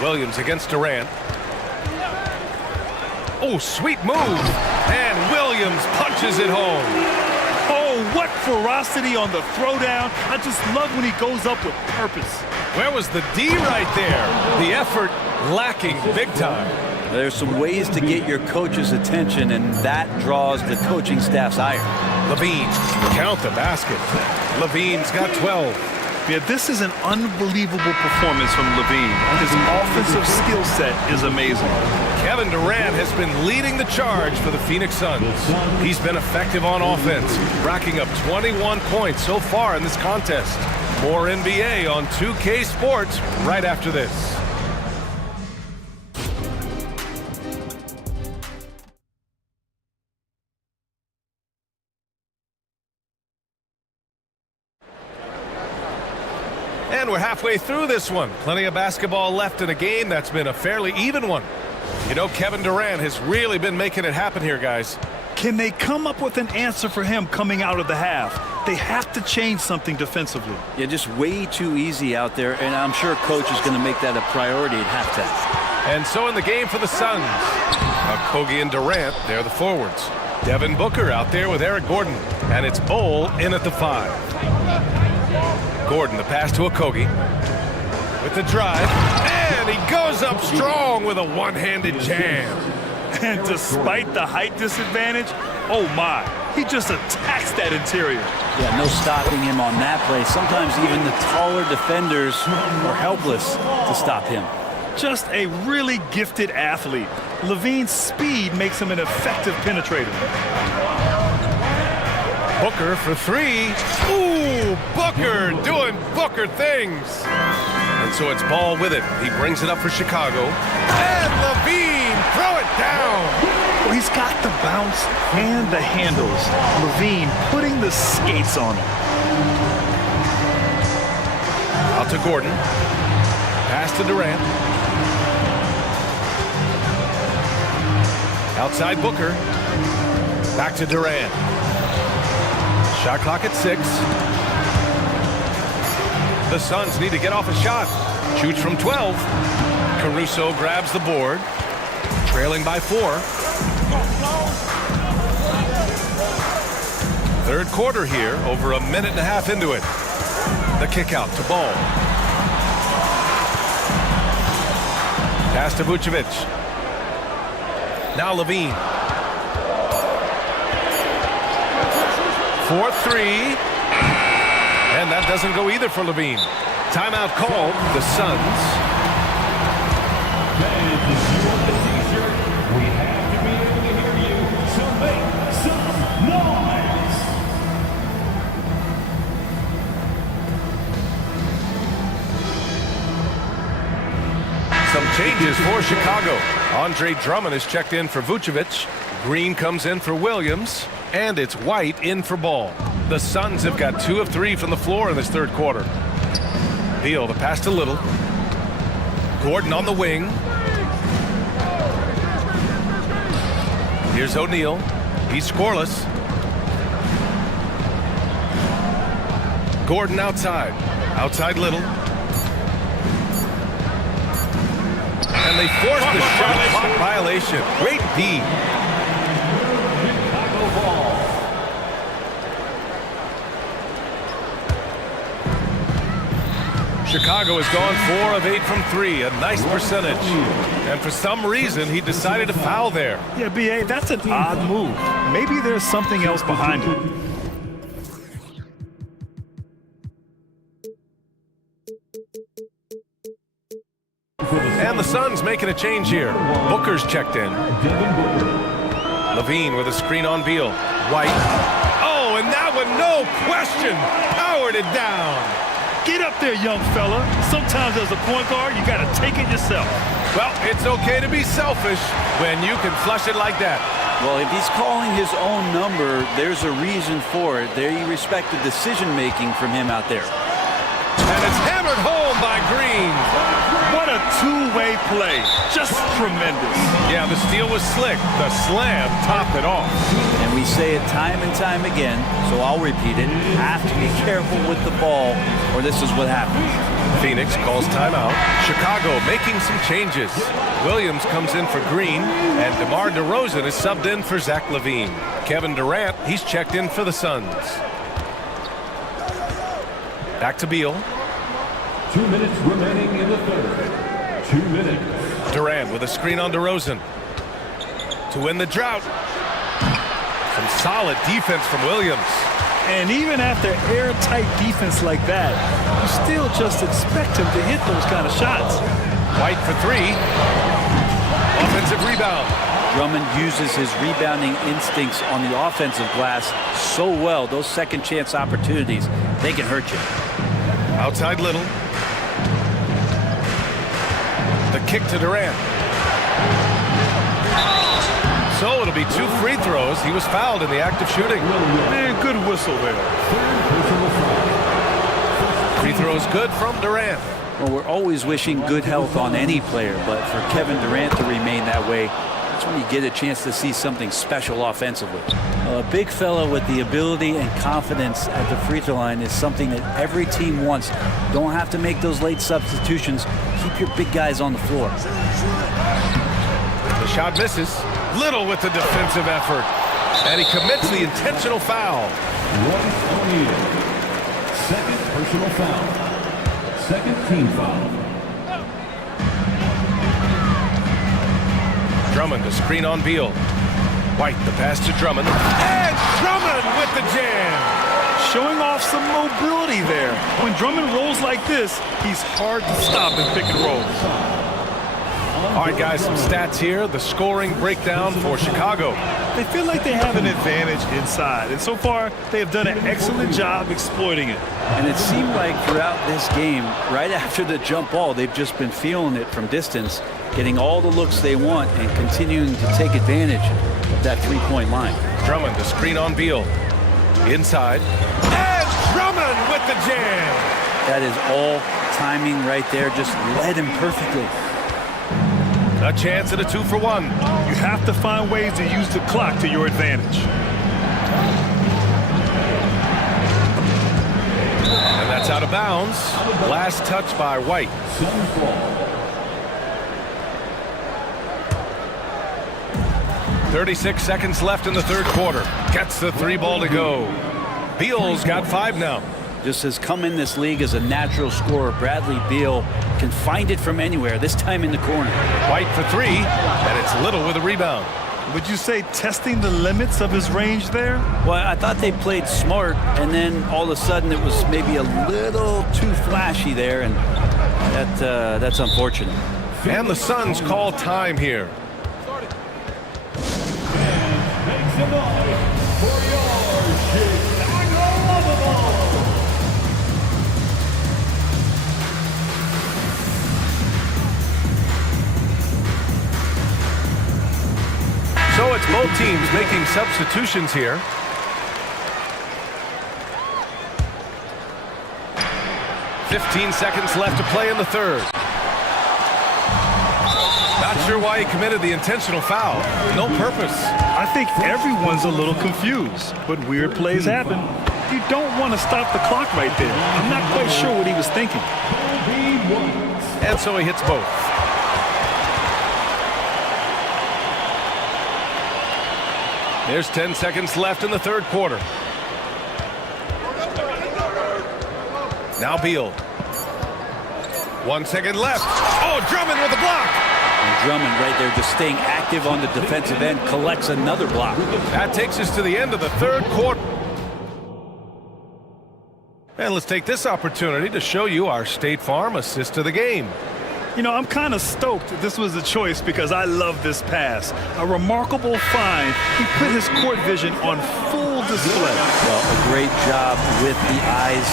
Williams against Durant. Oh, sweet move. And Williams punches it home. Oh, what ferocity on the throwdown. I just love when he goes up with purpose. Where was the D right there? The effort lacking big time. There's some ways to get your coach's attention, and that draws the coaching staff's ire. Levine, count the basket. Levine's got 12. Yeah, this is an unbelievable performance from Levine. His offensive skill set is amazing. Kevin Durant has been leading the charge for the Phoenix Suns. He's been effective on offense, racking up 21 points so far in this contest. More NBA on 2K Sports right after this. And we're halfway through this one. Plenty of basketball left in a game that's been a fairly even one. You know, Kevin Durant has really been making it happen here, guys. Can they come up with an answer for him coming out of the half? They have to change something defensively. Yeah, just way too easy out there, and I'm sure coach is going to make that a priority at halftime. And so in the game for the Suns, Kogi and Durant, they're the forwards. Devin Booker out there with Eric Gordon, and it's Bol in at the 5. Gordon, the pass to Okogie with the drive, and he goes up strong with a one-handed jam. And despite the height disadvantage, oh my, he just attacks that interior. Yeah, no stopping him on that play. Sometimes even the taller defenders are helpless to stop him. Just a really gifted athlete. Levine's speed makes him an effective penetrator. Booker for 3. Ooh, Booker doing Booker things. And So it's Ball with it. He brings it up for Chicago. And Levine, throw it down. Well, he's got the bounce and the handles. Levine putting the skates on him. Out to Gordon. Pass to Durant. Outside Booker. Back to Durant. Shot clock at 6. The Suns need to get off a shot. Shoots from 12. Caruso grabs the board. Trailing by 4. Third quarter here, over a minute and a half into it. The kick out to Ball. Pass to Vucevic. Now Levine. 4-3. And that doesn't go either for Levine. Timeout called. The Suns. We have to be able to hear you, so make some noise. Some changes for Chicago. Andre Drummond is checked in for Vucevic. Green comes in for Williams. And it's White in for Ball. The Suns have got 2 of 3 from the floor in this third quarter. Beal, the pass to Little. Gordon on the wing. Here's O'Neal. He's scoreless. Gordon outside. Outside Little. And they forced the shot clock violation. Great D. Chicago has gone 4 of 8 from 3, a nice percentage. And for some reason, he decided to foul there. Yeah, B.A., that's an odd move. Maybe there's something else behind it. And the Suns making a change here. Booker's checked in. Levine with a screen on Beal. White. Oh, and that one, no question, powered it down. Get up there, young fella. Sometimes as a point guard, you got to take it yourself. Well, it's okay to be selfish when you can flush it like that. Well, if he's calling his own number, there's a reason for it. There you respect the decision-making from him out there. And it's hammered home by Green. What a two-way play. Just tremendous. Yeah, the steal was slick. The slam topped it off. And we say it time and time again, so I'll repeat it. Have to be careful with the ball, or this is what happens. Phoenix calls timeout. Chicago making some changes. Williams comes in for Green, and DeMar DeRozan is subbed in for Zach LaVine. Kevin Durant, he's checked in for the Suns. Back to Beal. 2 minutes remaining in the third. 2 minutes. Durant with a screen on DeRozan. To win the drought. Some solid defense from Williams. And even after airtight defense like that, you still just expect him to hit those kind of shots. White for 3. Offensive rebound. Drummond uses his rebounding instincts on the offensive glass so well. Those second chance opportunities, they can hurt you. Outside Little. The kick to Durant. So it'll be 2 free throws. He was fouled in the act of shooting. Man, good whistle there. Free throws good from Durant. Well, we're always wishing good health on any player, but for Kevin Durant to remain that way, that's when you get a chance to see something special offensively. A big fella with the ability and confidence at the free throw line is something that every team wants. Don't have to make those late substitutions. Keep your big guys on the floor. The shot misses. Little with the defensive effort. And he commits the intentional foul. Second personal foul. Second team foul. Drummond, the screen on Beal. White, the pass to Drummond. And Drummond with the jam. Showing off some mobility there. When Drummond rolls like this, he's hard to stop in pick and rolls. All right, guys, some stats here. The scoring breakdown for Chicago. They feel like they have an advantage inside, and so far they have done an excellent job exploiting it. And it seemed like throughout this game, right after the jump ball, they've just been feeling it from distance, getting all the looks they want and continuing to take advantage of that three-point line. Drummond, the screen on Beal. Inside. And Drummond with the jam. That is all timing right there, just led him perfectly. A chance at a 2-for-1. You have to find ways to use the clock to your advantage. And that's out of bounds. Last touch by White. .36 seconds left in the third quarter. Gets the three ball to go. Beal's got 5 now. Just has come in this league as a natural scorer. Bradley Beal can find it from anywhere, this time in the corner. White for 3, and it's Little with a rebound. Would you say testing the limits of his range there? Well, I thought they played smart, and then all of a sudden it was maybe a little too flashy there, and that's unfortunate. And the Suns call time here. Make some noise for your Chicago. So it's both teams making substitutions here. .15 seconds left to play in the third. Not sure why he committed the intentional foul. No purpose. I think everyone's a little confused, but weird plays happen. You don't want to stop the clock right there. I'm not quite sure what he was thinking. And so he hits both. There's 10 seconds left in the third quarter. Now Beal. 1 second left. Oh, Drummond with a block. And Drummond right there just staying active on the defensive end, collects another block. That takes us to the end of the third quarter. And let's take this opportunity to show you our State Farm assist of the game. You know, I'm kind of stoked this was a choice because I love this pass. A remarkable find. He put his court vision on full display. Well, a great job with the eyes.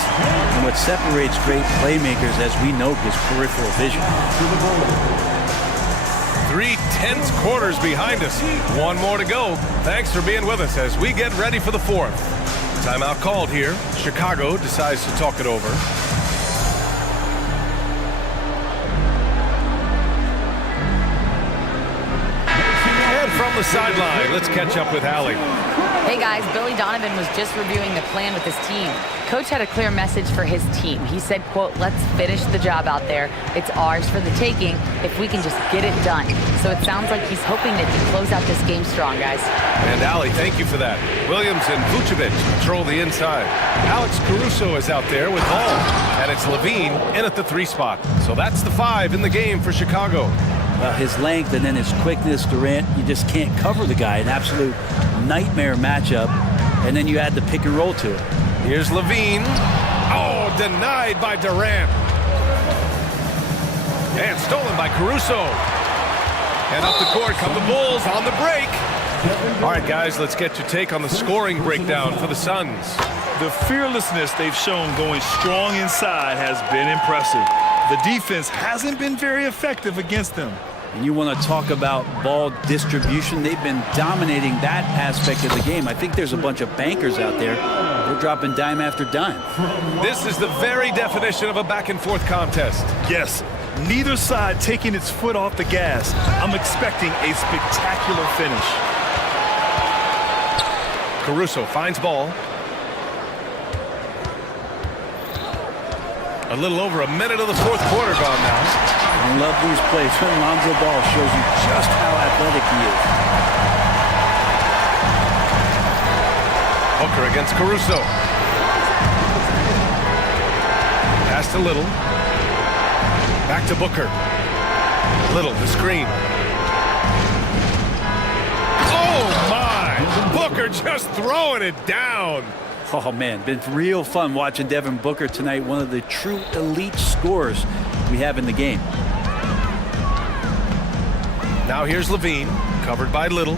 And what separates great playmakers, as we know, is peripheral vision. 3 tense quarters behind us. One more to go. Thanks for being with us as we get ready for the fourth. Timeout called here. Chicago decides to talk it over. From the sideline, let's catch up with Allie. Hey guys, Billy Donovan was just reviewing the plan with his team. Coach had a clear message for his team. He said, quote, let's finish the job out there. It's ours for the taking if we can just get it done. So it sounds like he's hoping that he close out this game strong, guys. And Allie, thank you for that. Williams and Vucevic control the inside. Alex Caruso is out there with ball. And it's Levine in at the 3 spot. So that's the 5 in the game for Chicago. His length and then his quickness, Durant, you just can't cover the guy. An absolute nightmare matchup. And then you add the pick and roll to it. Here's Levine. Oh, denied by Durant. And stolen by Caruso. And up the court come the Bulls on the break. All right, guys, let's get your take on the scoring breakdown for the Suns. The fearlessness they've shown going strong inside has been impressive. The defense hasn't been very effective against them. And you want to talk about ball distribution. They've been dominating that aspect of the game. I think there's a bunch of bankers out there. They're dropping dime after dime. This is the very definition of a back-and-forth contest. Yes, neither side taking its foot off the gas. I'm expecting a spectacular finish. Caruso finds ball. A little over a minute of the fourth quarter gone now. I love these plays when Lonzo Ball shows you just how athletic he is. Booker against Caruso. Pass to Little. Back to Booker. Little, the screen. Oh, my! Booker just throwing it down. Oh, man, been real fun watching Devin Booker tonight. One of the true elite scorers we have in the game. Now here's Levine, covered by Little.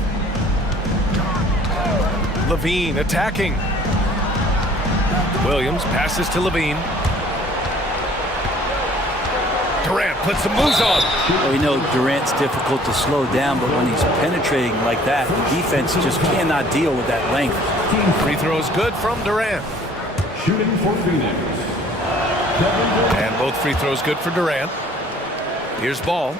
Levine attacking. Williams passes to Levine. Durant puts some moves on. Well, we know Durant's difficult to slow down, but when he's penetrating like that, the defense just cannot deal with that length. Free throws good from Durant. Shooting for Phoenix. And both free throws good for Durant. Here's Ball.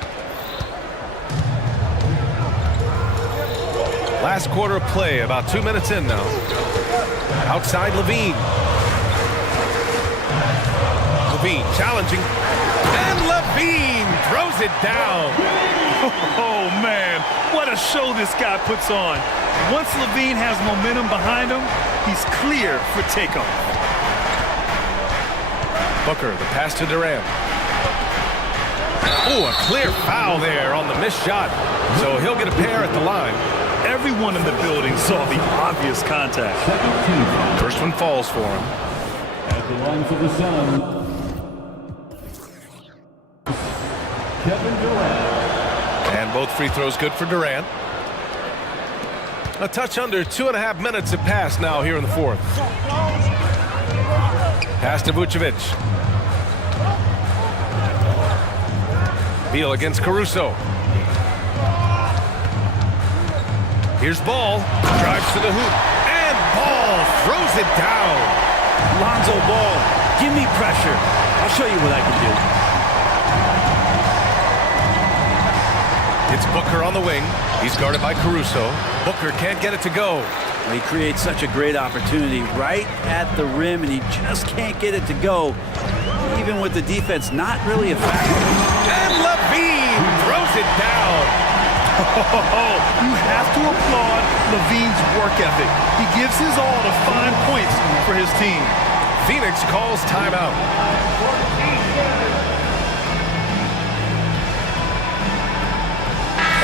Last quarter of play, about 2 minutes in now. Outside Levine. Levine challenging. And Levine throws it down. Oh, man, what a show this guy puts on. Once Levine has momentum behind him, he's clear for takeoff. Booker, the pass to Durant. Oh, a clear foul there on the missed shot. So he'll get a pair at the line. Everyone in the building saw the obvious contact. First one falls for him. At the line for the Suns, Kevin Durant. And both free throws good for Durant. A touch under 2.5 minutes have passed now here in the fourth. Pass to Vucevic. Beal against Caruso. Here's Ball. Drives to the hoop. And Ball throws it down. Lonzo Ball, give me pressure. I'll show you what I can do. It's Booker on the wing. He's guarded by Caruso. Booker can't get it to go. He creates such a great opportunity right at the rim, and he just can't get it to go, even with the defense not really a factor. And Levine throws it down. You have to applaud Levine's work ethic. He gives his all to find points for his team. Phoenix calls timeout.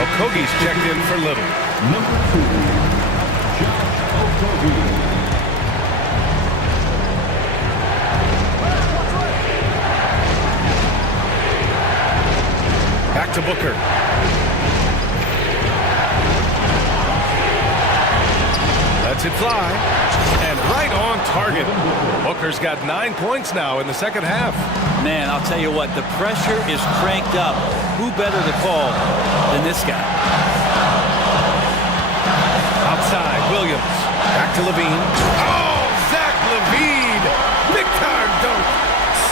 Okogie's checked in for Little. Number 2, Josh Okogie. Back to Booker. Lets it fly. And right on target. Booker's got 9 points now in the second half. Man, I'll tell you what, the pressure is cranked up. Who better to call than this guy? Outside, Williams. Back to Levine. Oh, Zach Levine! Big time dunk.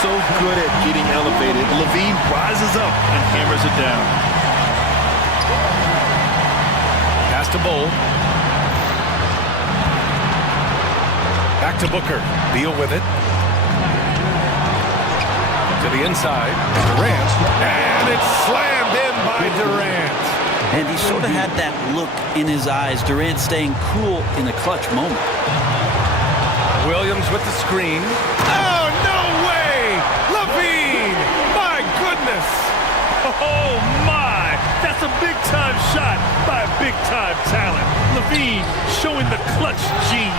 So good at getting elevated. Levine rises up and hammers it down. Pass to Bull. Back to Booker. Beal with it. To the inside. Durant. And it's slammed in by Durant. And he sort of had that look in his eyes. Durant staying cool in the clutch moment. Williams with the screen. Oh, no way! Levine! My goodness! Oh, my! That's a big-time shot by a big-time talent. Levine showing the clutch gene.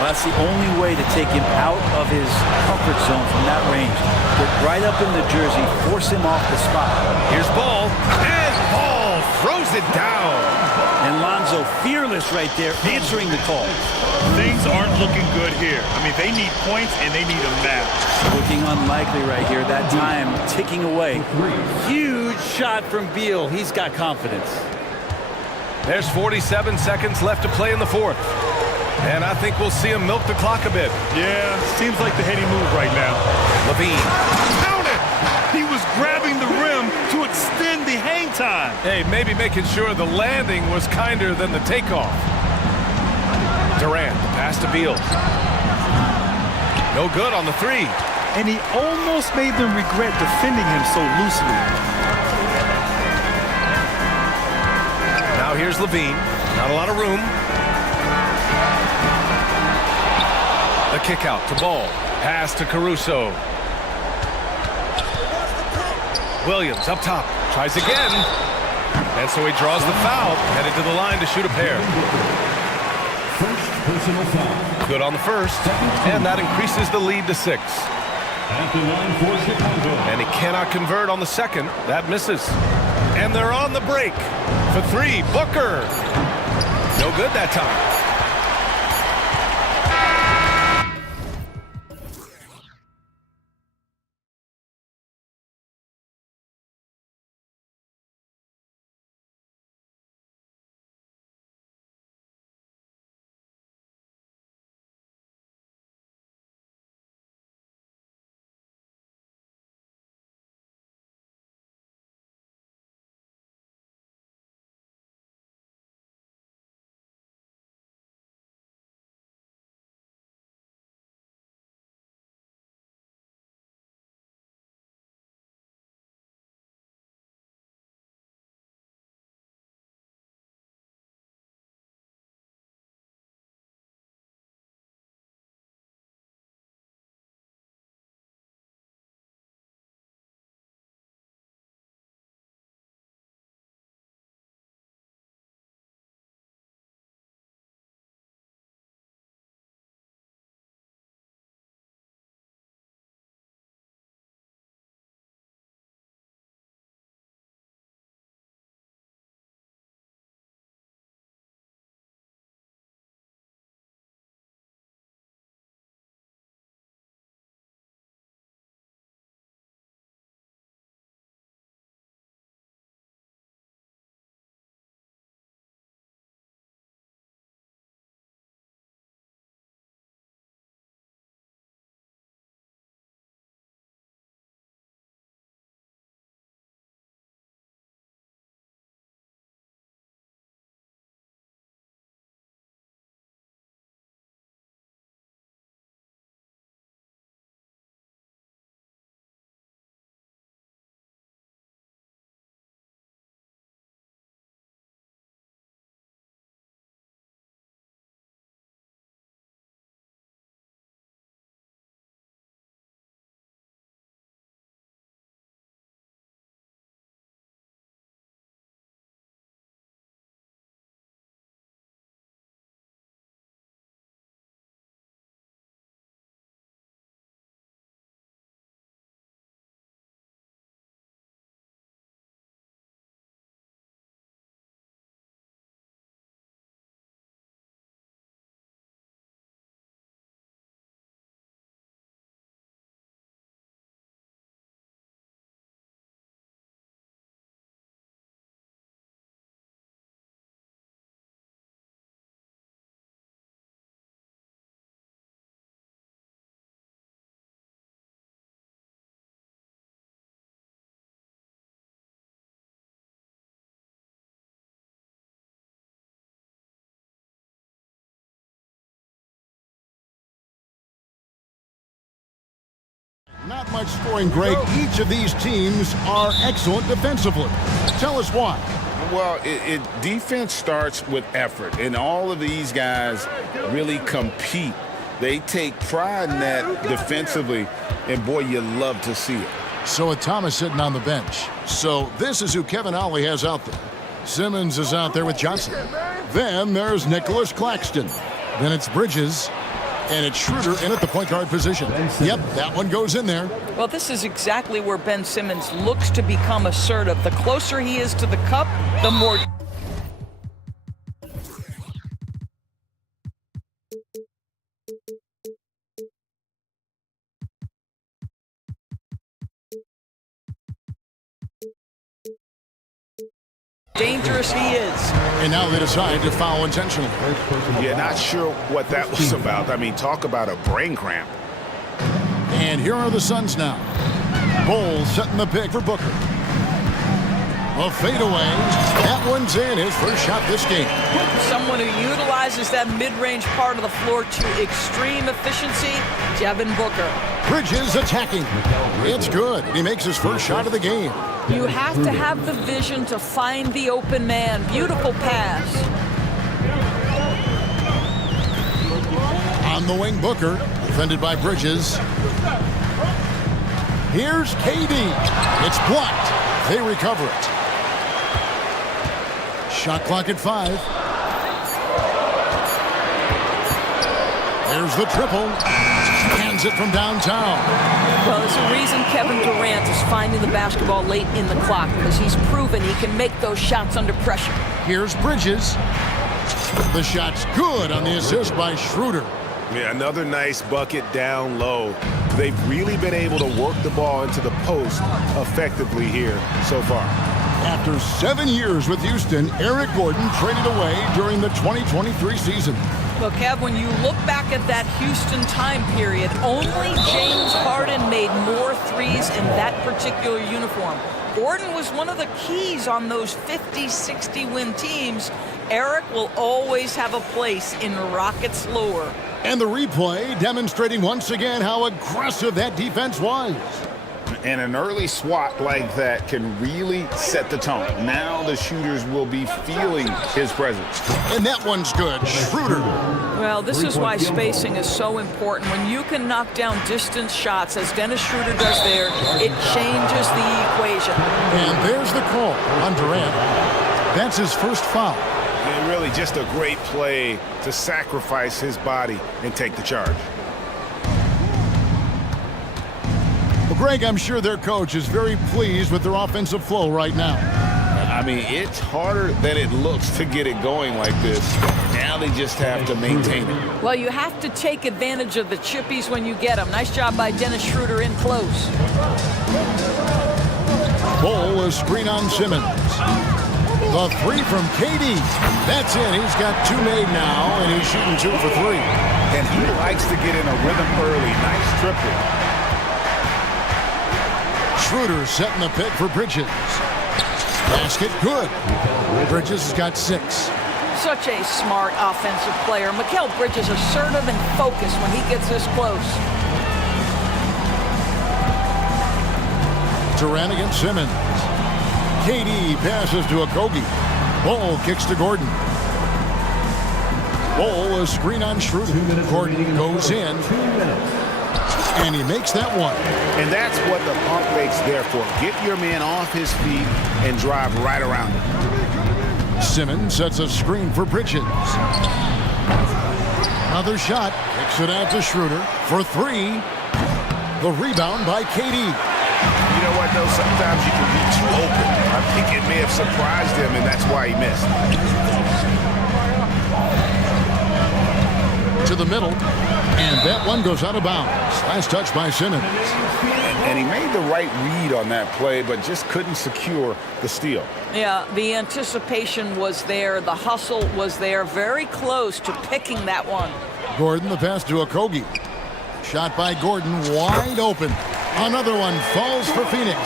Well, that's the only way to take him out of his comfort zone from that range. Get right up in the jersey, force him off the spot. Here's Ball, and Ball throws it down. And Lonzo fearless right there, answering the call. Things aren't looking good here. I mean, they need points, and they need them now. Looking unlikely right here. That time ticking away. Huge shot from Beal. He's got confidence. There's 47 seconds left to play in the fourth. And I think we'll see him milk the clock a bit. Yeah, seems like the heady move right now. Levine. Count it! He was grabbing the rim to extend the hang time. Hey, maybe making sure the landing was kinder than the takeoff. Durant, pass to Beal. No good on the three. And he almost made them regret defending him so loosely. Now here's Levine. Not a lot of room. The kick out to Ball. Pass to Caruso. Williams up top. Tries again. And so he draws the foul. Headed to the line to shoot a pair. First personal foul. Good on the first. And that increases the lead to 6. At the line for Chicago. And he cannot convert on the second. That misses. And they're on the break. For three, Booker. No good that time. Not much scoring, Greg. Each of these teams are excellent defensively. Tell us why. Well, defense starts with effort, and all of these guys really compete. They take pride in that defensively, and boy, you love to see it. So with Thomas sitting on the bench. So this is who Kevin Ollie has out there. Simmons is out there with Johnson. Then there's Nicholas Claxton. Then it's Bridges. And it's Schroeder in at the point guard position. Yep, that one goes in there. Well, this is exactly where Ben Simmons looks to become assertive. The closer he is to the cup, the more... dangerous he is. And now they decide to foul intentionally. Yeah, not sure what that was about. I mean, talk about a brain cramp. And here are the Suns now. Bowles setting the pick for Booker. A fadeaway. That one's in, his first shot this game. Someone who utilizes that mid-range part of the floor to extreme efficiency, Devin Booker. Bridges attacking. It's good. He makes his first shot of the game. You have to have the vision to find the open man. Beautiful pass. On the wing, Booker, defended by Bridges. Here's KD. It's blocked. They recover it. Shot clock at 5. There's the triple. And sends it from downtown. Well, there's a reason Kevin Durant is finding the basketball late in the clock, because he's proven he can make those shots under pressure. Here's Bridges. The shot's good on the assist by Schroeder. Yeah, another nice bucket down low. They've really been able to work the ball into the post effectively here so far. After 7 years with Houston, Eric Gordon traded away during the 2023 season. Well, Kev, when you look back at that Houston time period, only James Harden made more threes in that particular uniform. Gordon was one of the keys on those 50, 60-win teams. Eric will always have a place in Rockets lore. And the replay demonstrating once again how aggressive that defense was. And an early swat like that can really set the tone. Now the shooters will be feeling his presence. And that one's good. Schroeder. Well, this is why spacing is so important. When you can knock down distance shots, as Dennis Schroeder does there, it changes the equation. And there's the call on Durant. That's his first foul. And really just a great play to sacrifice his body and take the charge. Well, Greg, I'm sure their coach is very pleased with their offensive flow right now. I mean, it's harder than it looks to get it going like this. Now they just have to maintain it. Well, you have to take advantage of the chippies when you get them. Nice job by Dennis Schroeder in close. Bol, a screen on Simmons. The three from KD. That's it. He's got 2 made now, and he's shooting 2 for 3. And he likes to get in a rhythm early. Nice triple. Schroeder setting the pick for Bridges. Basket good. Bridges has got 6. Such a smart offensive player. Mikal Bridges assertive and focused when he gets this close. Durant against Simmons. KD passes to Okogie. Bol kicks to Gordon. Bol, a screen on Schroeder. Gordon goes in. And he makes that one. And that's what the pump fake's there for. Get your man off his feet and drive right around him. Simmons sets a screen for Bridges. Another shot. Kicks it out to Schroeder for 3. The rebound by KD. You know what, though? Sometimes you can be too open. I think it may have surprised him, and that's why he missed. To the middle. And that one goes out of bounds. Last touch by Simmons. And he made the right read on that play, but just couldn't secure the steal. Yeah, the anticipation was there. The hustle was there. Very close to picking that one. Gordon, the pass to Okogie. Shot by Gordon, wide open. Another one falls for Phoenix.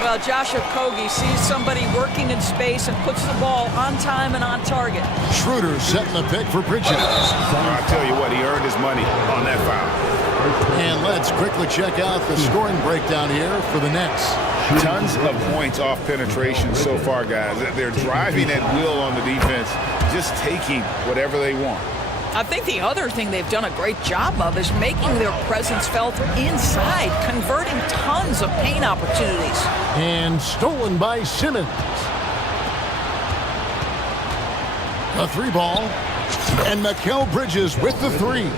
Well, Josh Okogie sees somebody working in space and puts the ball on time and on target. Schroeder setting the pick for Bridges. I'll tell you what, he earned his money on that foul. And let's quickly check out the scoring breakdown here for the Nets. Tons of points off penetration so far, guys. They're driving at will on the defense, just taking whatever they want. I think the other thing they've done a great job of is making their presence felt inside, converting tons of paint opportunities. And stolen by Simmons. A 3 ball. And Mikal Bridges with the 3.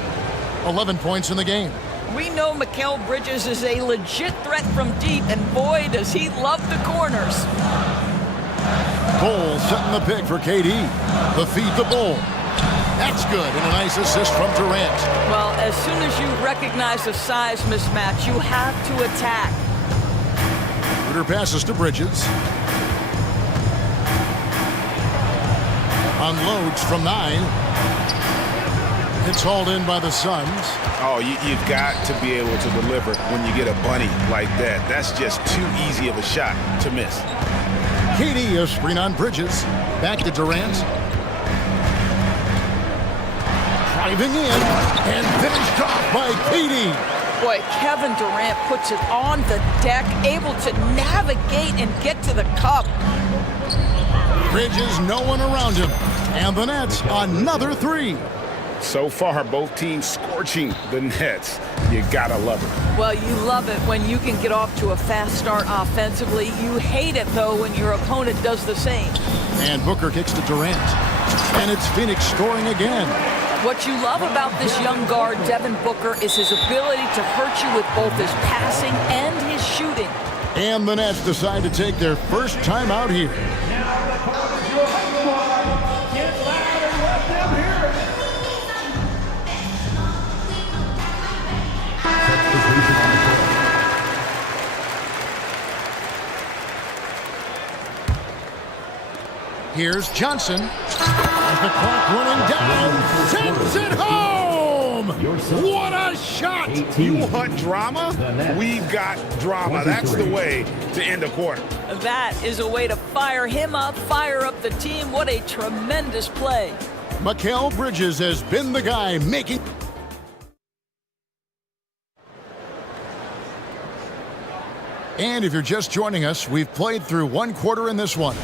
11 points in the game. We know Mikal Bridges is a legit threat from deep, and boy, does he love the corners. Bol setting the pick for KD. The feed to Bol. That's good, and a nice assist from Durant. Well, as soon as you recognize the size mismatch, you have to attack. Schroeder passes to Bridges. Unloads from 9. It's hauled in by the Suns. Oh, you've got to be able to deliver when you get a bunny like that. That's just too easy of a shot to miss. KD, a screen on Bridges. Back to Durant. Driving in and finished off by KD. Boy, Kevin Durant puts it on the deck, able to navigate and get to the cup. Bridges, no one around him. And the Nets, another 3. So far, both teams scorching the Nets. You gotta love it. Well, you love it when you can get off to a fast start offensively. You hate it, though, when your opponent does the same. And Booker kicks to Durant. And it's Phoenix scoring again. What you love about this young guard, Devin Booker, is his ability to hurt you with both his passing and his shooting. And the Nets decide to take their first time out here. Here's Johnson. As the clock running down, sends it home! What a shot! You want drama? We've got drama. That's the way to end a quarter. That is a way to fire him up, fire up the team. What a tremendous play. Mikal Bridges has been the guy making... And if you're just joining us, we've played through one quarter in this one.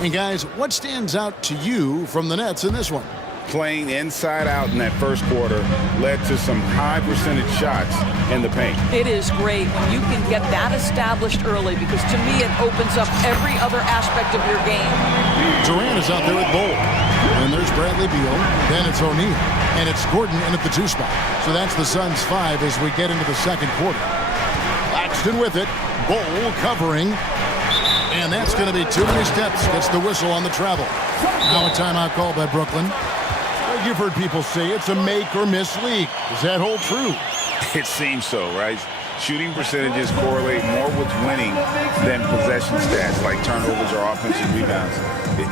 And guys, what stands out to you from the Nets in this one? Playing inside out in that first quarter led to some high percentage shots in the paint. It is great when you can get that established early, because to me it opens up every other aspect of your game. Durant is out there with Bowl. And there's Bradley Beal. Then it's O'Neal. And it's Gordon in at the 2 spot. So that's the Suns' 5 as we get into the second quarter. Claxton with it. Bowl covering. And that's going to be too many steps. Gets the whistle on the travel. Now a timeout called by Brooklyn. You've heard people say it's a make or miss league. Does that hold true? It seems so, right? Shooting percentages correlate more with winning than possession stats like turnovers or offensive rebounds.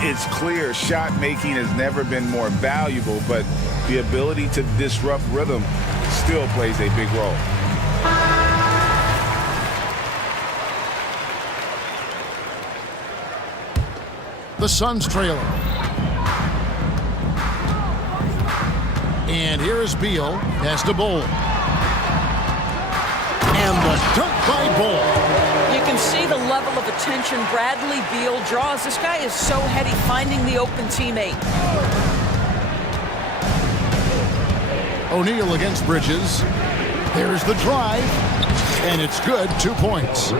It's clear shot making has never been more valuable, but the ability to disrupt rhythm still plays a big role. The Suns trailing. And here is Beal. Pass to Bowl. And the dunk by Bowl. You can see the level of attention Bradley Beal draws. This guy is so heady finding the open teammate. O'Neal against Bridges. There's the drive. And it's good. 2 points.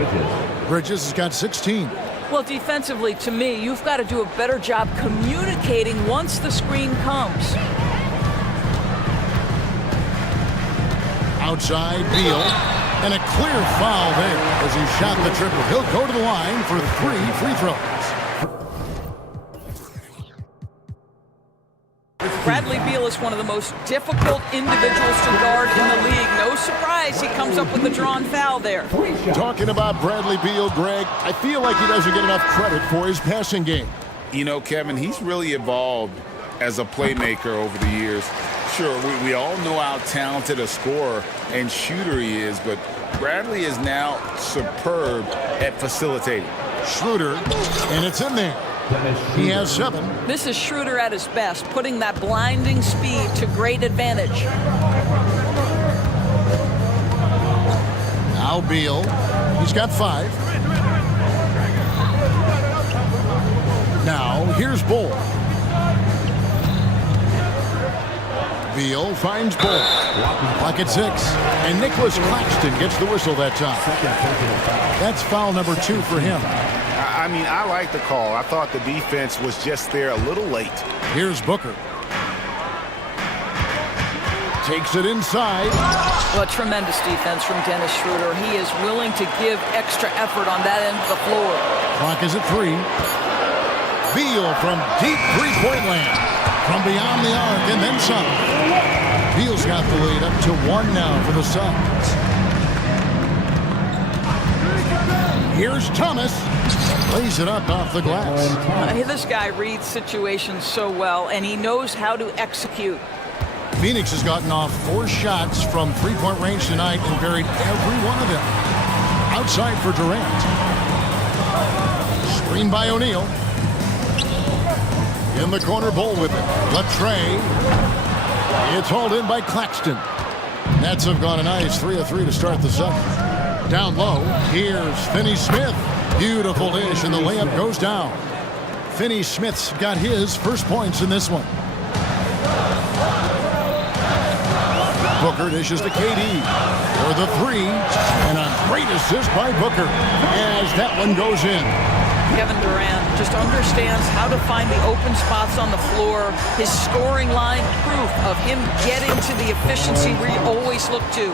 Bridges has got 16. Well, defensively, to me, you've got to do a better job communicating once the screen comes. Outside, Beal. And a clear foul there as he shot the triple. He'll go to the line for 3 free throws. Bradley Beal is one of the most difficult individuals to guard in the league. No surprise he comes up with a drawn foul there. Talking about Bradley Beal, Greg, I feel like he doesn't get enough credit for his passing game. You know, Kevin, he's really evolved as a playmaker over the years. Sure, we all know how talented a scorer and shooter he is, but Bradley is now superb at facilitating. Schroeder, and it's in there. He has 7. This is Schroeder at his best, putting that blinding speed to great advantage. Now Beal. He's got 5. Now here's Bowl. Beal finds Bowl. Clock at 6. And Nicholas Claxton gets the whistle that time. That's foul number 2 for him. I mean, I like the call. I thought the defense was just there a little late. Here's Booker. Takes it inside. Well, tremendous defense from Dennis Schroeder. He is willing to give extra effort on that end of the floor. Clock is at 3. Beal from deep three-point land. From beyond the arc and then some. Beal's got the lead up to 1 now for the Suns. Here's Thomas. Lays it up off the glass. This guy reads situations so well, and he knows how to execute. Phoenix has gotten off 4 shots from three-point range tonight and buried every one of them. Outside for Durant. Screen by O'Neal. In the corner, Bowl with it. Latrey. It's hauled in by Claxton. Nets have gone a nice 3 of 3 to start the 7th. Down low, here's Finney-Smith. Beautiful dish, and the layup goes down. Finney-Smith's got his first points in this one. Booker dishes to KD for the 3, and a great assist by Booker as that one goes in. Kevin Durant just understands how to find the open spots on the floor. His scoring line, proof of him getting to the efficiency we always look to.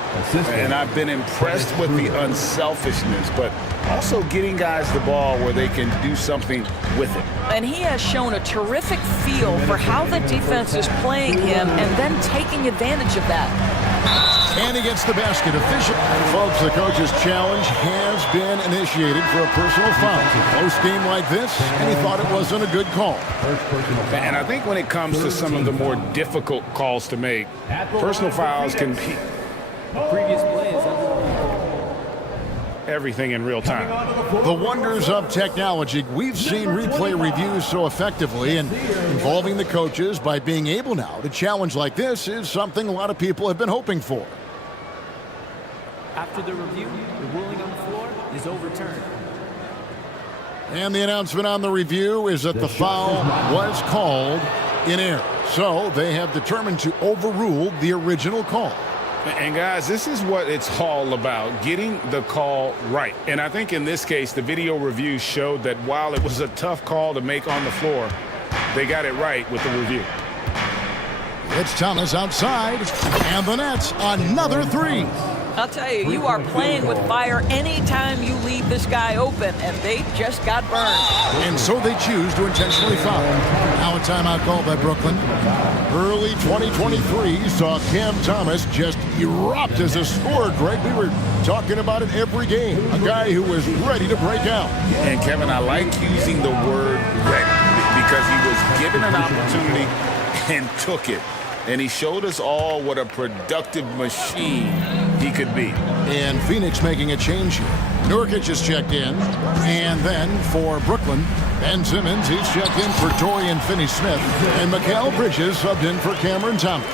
And I've been impressed with the unselfishness, but also getting guys the ball where they can do something with it. And he has shown a terrific feel for how the defense is playing him and then taking advantage of that. And he gets the basket efficient. Folks, the coach's challenge has been initiated for a personal foul. Close game like this, and he thought it wasn't a good call. And I think when it comes to some of the more difficult calls to make, personal fouls can be Previous play is everything in real time. The wonders of technology. We've seen replay reviews so effectively, and involving the coaches by being able now to challenge like this is something a lot of people have been hoping for. After the review, the ruling on the floor is overturned. And the announcement on the review is that the foul was called in error. So they have determined to overrule the original call. And guys, this is what it's all about, getting the call right. And I think in this case, the video review showed that while it was a tough call to make on the floor, they got it right with the review. It's Thomas outside, and the net's another three. I'll tell you, you are playing with fire anytime you leave this guy open, and they just got burned. And so they choose to intentionally foul. Now a timeout called by Brooklyn. Early 2023 saw Cam Thomas just erupt as a scorer, Greg. We were talking about it every game. A guy who was ready to break out. And Kevin, I like using the word ready because he was given an opportunity and took it. And he showed us all what a productive machine he could be. And Phoenix making a change here. Nurkic is checked in. And then for Brooklyn, Ben Simmons, he's checked in for Dorian Finney-Smith. And Mikal Bridges subbed in for Cameron Thomas.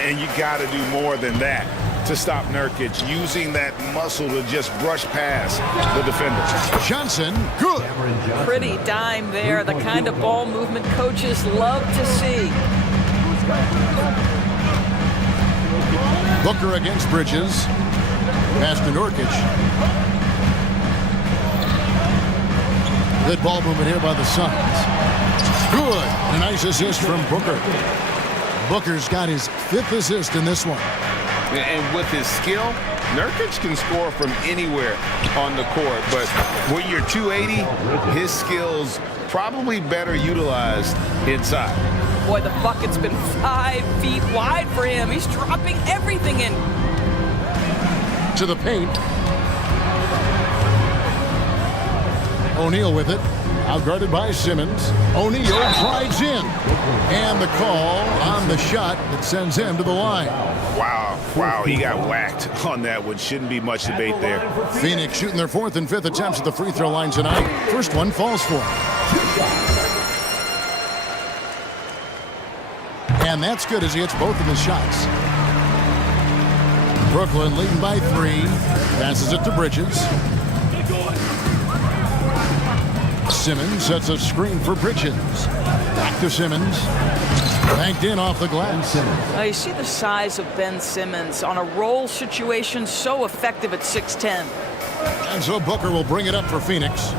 And you got to do more than that to stop Nurkic, using that muscle to just brush past the defender. Johnson, good. Pretty dime there, the kind of ball movement coaches love to see. Booker against Bridges. Pass to Nurkic. Good ball movement here by the Suns. Good. A nice assist from Booker. Booker's got his 5th assist in this one. And with his skill, Nurkic can score from anywhere on the court. But when you're 280, his skills probably better utilized inside. Boy, the bucket's been 5 feet wide for him. He's dropping everything in. To the paint. O'Neal with it. Outguarded by Simmons. O'Neal drives in. And the call on the shot that sends him to the line. Wow, he got whacked on that one. Shouldn't be much debate there. Phoenix shooting their 4th and 5th attempts at the free throw line tonight. First one falls for him. And that's good as he hits both of his shots. Brooklyn leading by 3. Passes it to Bridges. Simmons sets a screen for Bridges. Back to Simmons. Banked in off the glass. Now you see the size of Ben Simmons on a roll situation, so effective at 6'10". And so Booker will bring it up for Phoenix.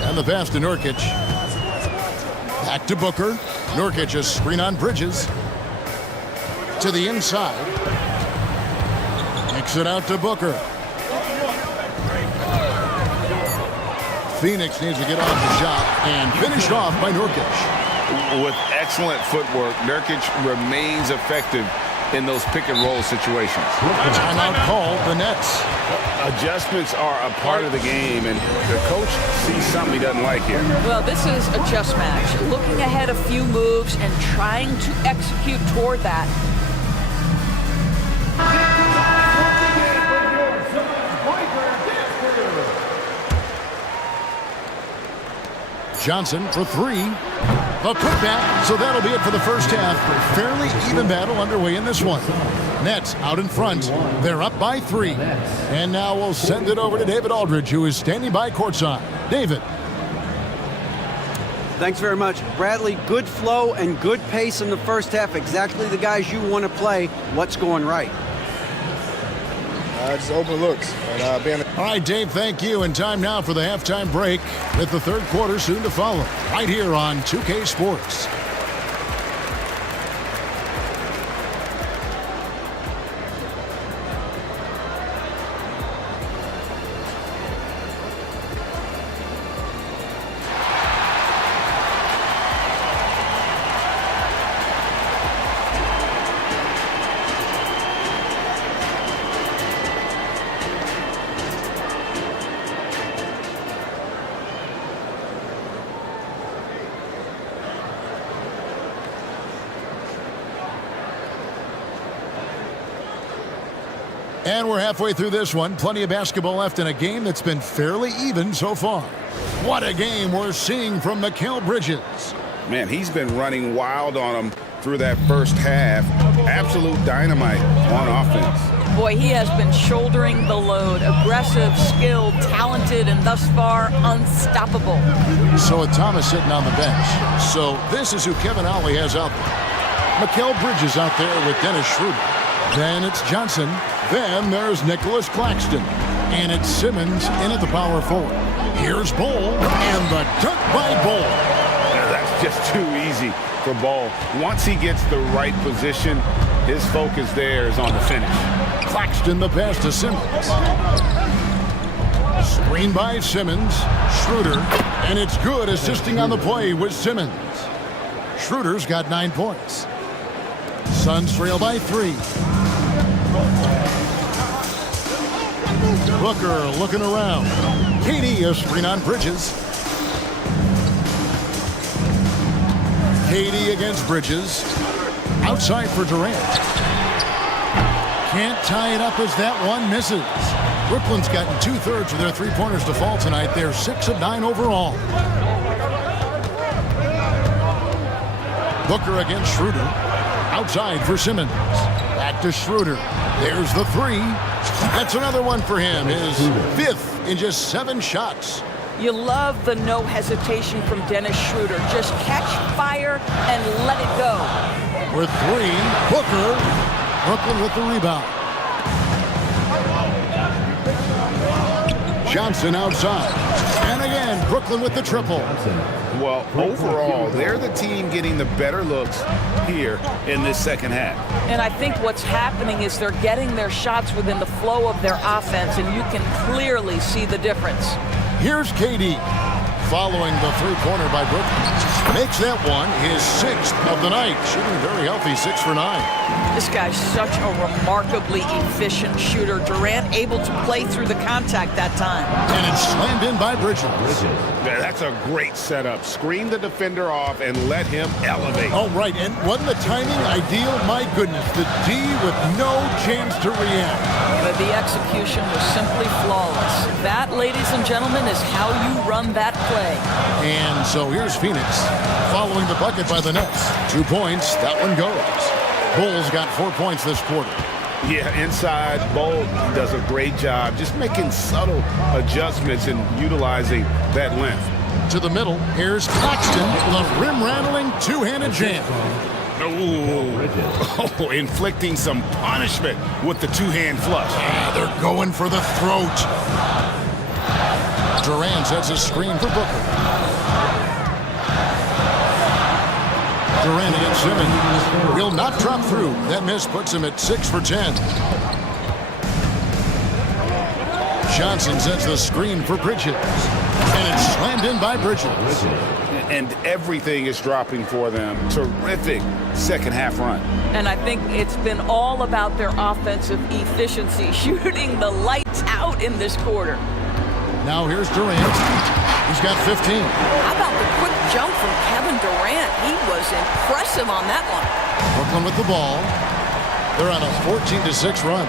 And the pass to Nurkic. Back to Booker. Nurkic, a screen on Bridges. To the inside. Kicks it out to Booker. Phoenix needs to get off the shot and finished off by Nurkic. With excellent footwork, Nurkic remains effective in those pick and roll situations. Timeout called the Nets. Adjustments are a part of the game, and the coach sees something he doesn't like here. Well, this is a just match. Looking ahead a few moves and trying to execute toward that. Johnson for 3. A putback, so that'll be it for the first half. Fairly even battle underway in this one. Nets out in front. They're up by 3. And now we'll send it over to David Aldridge, who is standing by courtside. David. Thanks very much. Bradley, good flow and good pace in the first half. Exactly the guys you want to play. What's going right? just open looks. And All right, Dave, thank you. And time now for the halftime break with the third quarter soon to follow right here on 2K Sports. And we're halfway through this one. Plenty of basketball left in a game that's been fairly even so far. What a game we're seeing from Mikal Bridges. Man, he's been running wild on him through that first half. Absolute dynamite on offense. Boy, he has been shouldering the load. Aggressive, skilled, talented, and thus far unstoppable. So with Thomas sitting on the bench. So this is who Kevin Ollie has out there. Mikal Bridges out there with Dennis Schroeder. Then it's Johnson. Then there's Nicholas Claxton. And it's Simmons in at the power forward. Here's Ball, and the dunk by Ball. That's just too easy for Ball. Once he gets the right position, his focus there is on the finish. Claxton the pass to Simmons. Screen by Simmons. Schroeder, and it's good, assisting on the play with Simmons. Schroeder's got 9 points. Suns trail by 3. Booker looking around. KD a screen on Bridges. KD against Bridges. Outside for Durant. Can't tie it up as that one misses. Brooklyn's gotten 2/3 of their three-pointers to fall tonight. They're 6 of 9 overall. Booker against Schroeder. Outside for Simmons. Back to Schroeder. There's the 3. That's another one for him. His 5th in just 7 shots. You love the no hesitation from Dennis Schroeder. Just catch fire and let it go. With 3, Booker. Brooklyn with the rebound. Johnson outside. And again, Brooklyn with the triple. Well, overall, they're the team getting the better looks here in this second half. And I think what's happening is they're getting their shots within the flow of their offense, and you can clearly see the difference. Here's KD following the three-pointer by Brooklyn. Makes that one his 6th of the night. Shooting very healthy, 6 for 9. This guy's such a remarkably efficient shooter. Durant able to play through the contact that time. And it's slammed in by Bridges. Yeah, that's a great setup. Screen the defender off and let him elevate. Oh, right. And wasn't the timing ideal? My goodness. The D with no chance to react. But the execution was simply flawless. That, ladies and gentlemen, is how you run that play. And so here's Phoenix following the bucket by the Nets. 2 points. That one goes. Bulls got 4 points this quarter. Yeah, inside, Bull does a great job just making subtle adjustments and utilizing that length. To the middle, here's Claxton, the rim-rattling two-handed jam. Oh, inflicting some punishment with the two-hand flush. Yeah, they're going for the throat. Durant sets a screen for Booker. Durant against Simmons will not drop through. That miss puts him at 6 for 10. Johnson sets the screen for Bridges. And it's slammed in by Bridges. And everything is dropping for them. Terrific second half run. And I think it's been all about their offensive efficiency, shooting the lights out in this quarter. Now here's Durant. He's got 15. How about the quick jump from Kevin Durant? He was impressive on that one. Brooklyn with the ball. They're on a 14-6 run.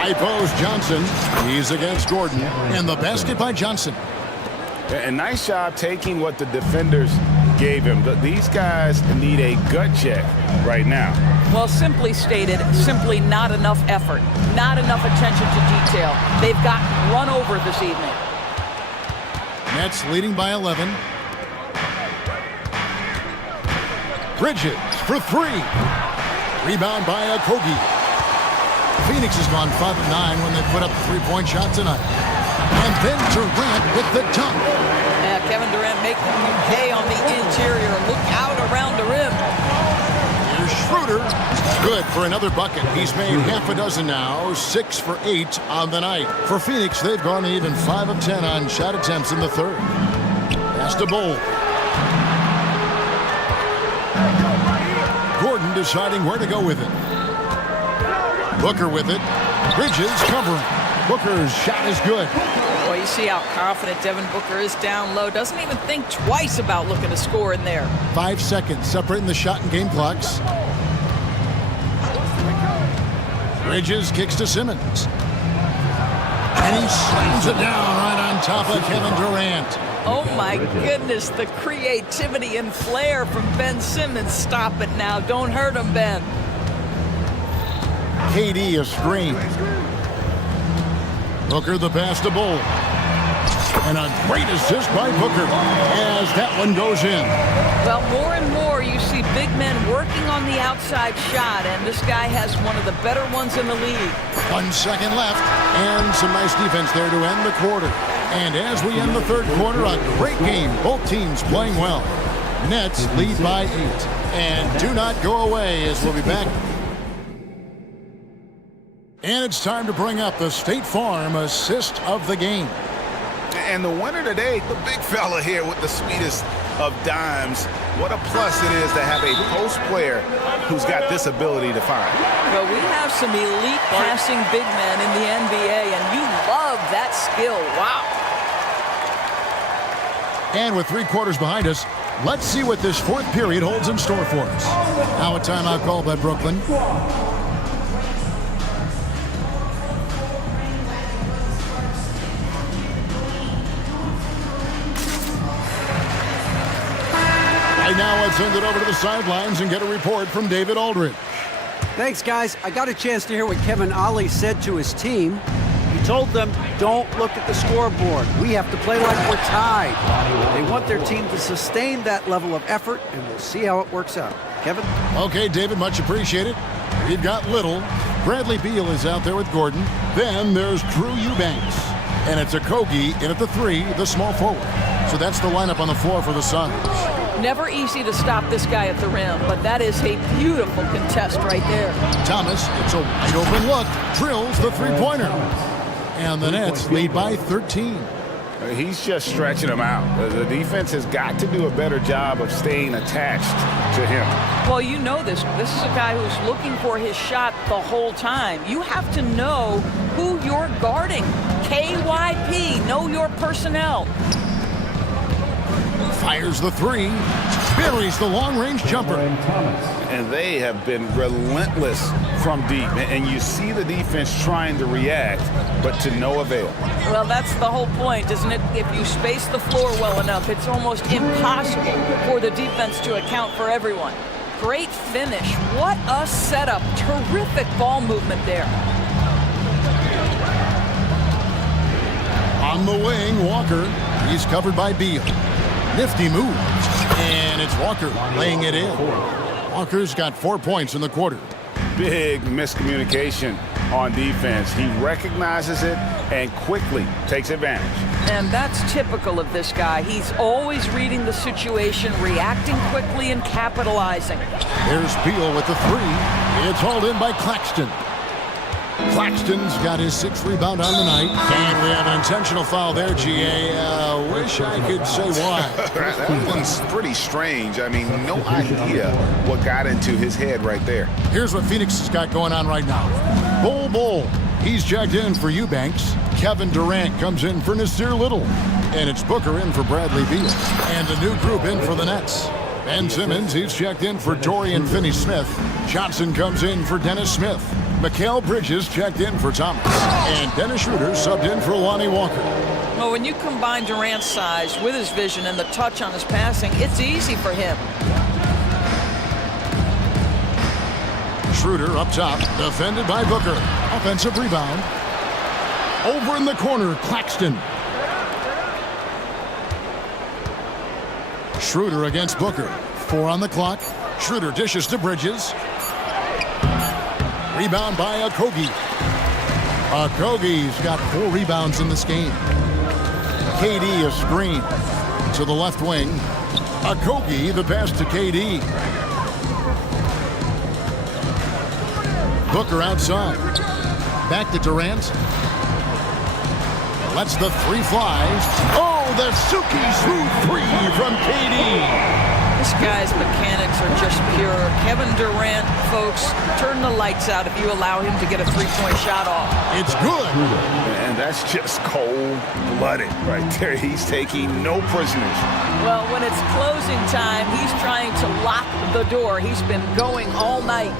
High post Johnson. He's against Gordon. And the basket by Johnson. A nice job taking what the defenders gave him. These guys need a gut check right now. Well, simply stated, simply not enough effort, not enough attention to detail. They've gotten run over this evening. Nets leading by 11. Bridges for 3. Rebound by Kogi. Phoenix has gone 5 of 9 when they put up a three-point shot tonight. And then Durant with the dunk. Yeah, Kevin Durant making him pay on the interior. Look out around the rim. Here's Schroeder. Good for another bucket. He's made half a dozen now, 6 for 8 on the night. For Phoenix, they've gone even 5 of 10 on shot attempts in the third. Pass to Bowl. Gordon deciding where to go with it. Booker with it. Bridges covering. Booker's shot is good. Well, you see how confident Devin Booker is down low. Doesn't even think twice about looking to score in there. 5 seconds separating the shot and game clocks. Bridges kicks to Simmons. And he slams it down right on top of Kevin Durant. Oh my goodness, the creativity and flair from Ben Simmons. Stop it now. Don't hurt him, Ben. KD a screen. Booker the pass to Bull. And a great assist by Booker as that one goes in. Well, more and more you see big men working on the outside shot, and this guy has one of the better ones in the league. 1 second left, and some nice defense there to end the quarter. And as we end the third quarter, a great game. Both teams playing well. Nets lead by 8. And do not go away as we'll be back. And it's time to bring up the State Farm assist of the game. And the winner today, the big fella here with the sweetest of dimes. What a plus it is to have a post player who's got this ability to find. Well, we have some elite passing big men in the NBA, and you love that skill. Wow. And with 3 quarters behind us, let's see what this fourth period holds in store for us. Now a timeout called by Brooklyn. Right now, let's send it over to the sidelines and get a report from David Aldridge. Thanks, guys. I got a chance to hear what Kevin Ollie said to his team. He told them, don't look at the scoreboard. We have to play like we're tied. They want their team to sustain that level of effort, and we'll see how it works out. Kevin? Okay, David, much appreciated. We've got Little. Bradley Beal is out there with Gordon. Then there's Drew Eubanks. And it's Kogi in at the 3, the small forward. So that's the lineup on the floor for the Suns. Never easy to stop this guy at the rim, but that is a beautiful contest right there. Thomas, it's a wide open look, drills the three-pointer. And the Nets lead by 13. He's just stretching him out. The defense has got to do a better job of staying attached to him. Well, you know this. This is a guy who's looking for his shot the whole time. You have to know who you're guarding. KYP, know your personnel. Fires the 3, buries the long-range jumper. And they have been relentless from deep. And you see the defense trying to react, but to no avail. Well, that's the whole point, isn't it? If you space the floor well enough, it's almost impossible for the defense to account for everyone. Great finish. What a setup. Terrific ball movement there. On the wing, Walker. He's covered by Beal. Nifty move. And it's Walker laying it in. Walker's got 4 points in the quarter. Big miscommunication on defense. He recognizes it and quickly takes advantage. And that's typical of this guy. He's always reading the situation, reacting quickly, and capitalizing. There's Beal with the 3. It's hauled in by Claxton. Claxton's got his 6th rebound on the night. And we have an intentional foul there, GA. Wish I could say why. That one's pretty strange. I mean, no idea what got into his head right there. Here's what Phoenix has got going on right now. Bull. He's jacked in for Eubanks. Kevin Durant comes in for Nasir Little. And it's Booker in for Bradley Beal. And a new group in for the Nets. Ben Simmons, he's checked in for Dorian Finney-Smith. Johnson comes in for Dennis Smith. Mikal Bridges checked in for Thomas. And Dennis Schroeder subbed in for Lonnie Walker. Well, when you combine Durant's size with his vision and the touch on his passing, it's easy for him. Schroeder up top, defended by Booker. Offensive rebound. Over in the corner, Claxton. Schroeder against Booker. 4 on the clock. Schroeder dishes to Bridges. Rebound by Okogie. Okogie's got 4 rebounds in this game. KD a screen to the left wing. Okogie the pass to KD. Booker outside. Back to Durant. Lets the 3 flies. Oh, the Suki smooth 3 from KD. This guy's mechanics are just pure. Kevin Durant, folks, turn the lights out if you allow him to get a 3-point shot off. It's good. And that's just cold-blooded right there. He's taking no prisoners. Well, when it's closing time, he's trying to lock the door. He's been going all night.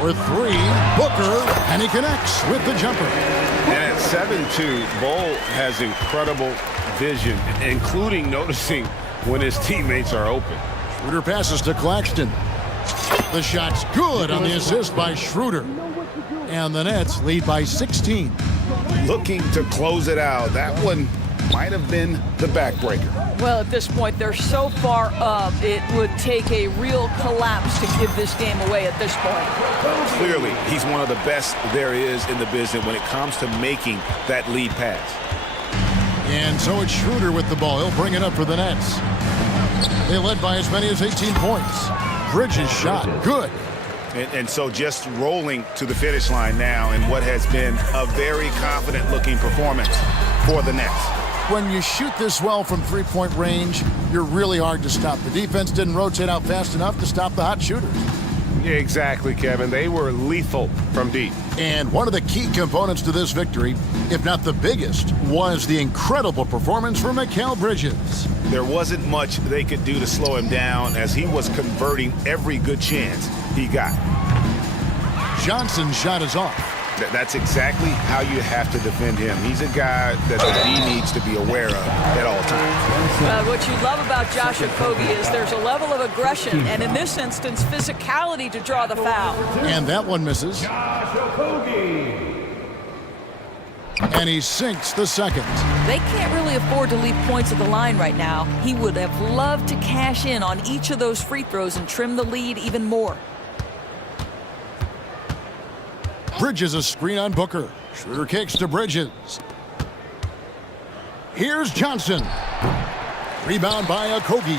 For 3, Booker, and he connects with the jumper. And at 7-2, Bol has incredible vision, including noticing when his teammates are open. Schroeder passes to Claxton. The shot's good on the assist by Schroeder. And the Nets lead by 16. Looking to close it out. That one might have been the backbreaker. Well, at this point, they're so far up, it would take a real collapse to give this game away at this point. Clearly, he's one of the best there is in the business when it comes to making that lead pass. And so it's Schroeder with the ball. He'll bring it up for the Nets. They led by as many as 18 points. Bridges shot, good. And so just rolling to the finish line now in what has been a very confident-looking performance for the Nets. When you shoot this well from 3-point range, you're really hard to stop. The defense didn't rotate out fast enough to stop the hot shooters. Yeah, exactly, Kevin. They were lethal from deep. And one of the key components to this victory, if not the biggest, was the incredible performance from Mikal Bridges. There wasn't much they could do to slow him down as he was converting every good chance he got. Johnson's shot is off. That's exactly how you have to defend him. He's a guy that the D needs to be aware of at all times. What you love about Josh Okogie is there's a level of aggression, and in this instance, physicality to draw the foul. And that one misses. Josh Okogie. And he sinks the second. They can't really afford to leave points at the line right now. He would have loved to cash in on each of those free throws and trim the lead even more. Bridges a screen on Booker. Schroeder kicks to Bridges. Here's Johnson. Rebound by Okogie.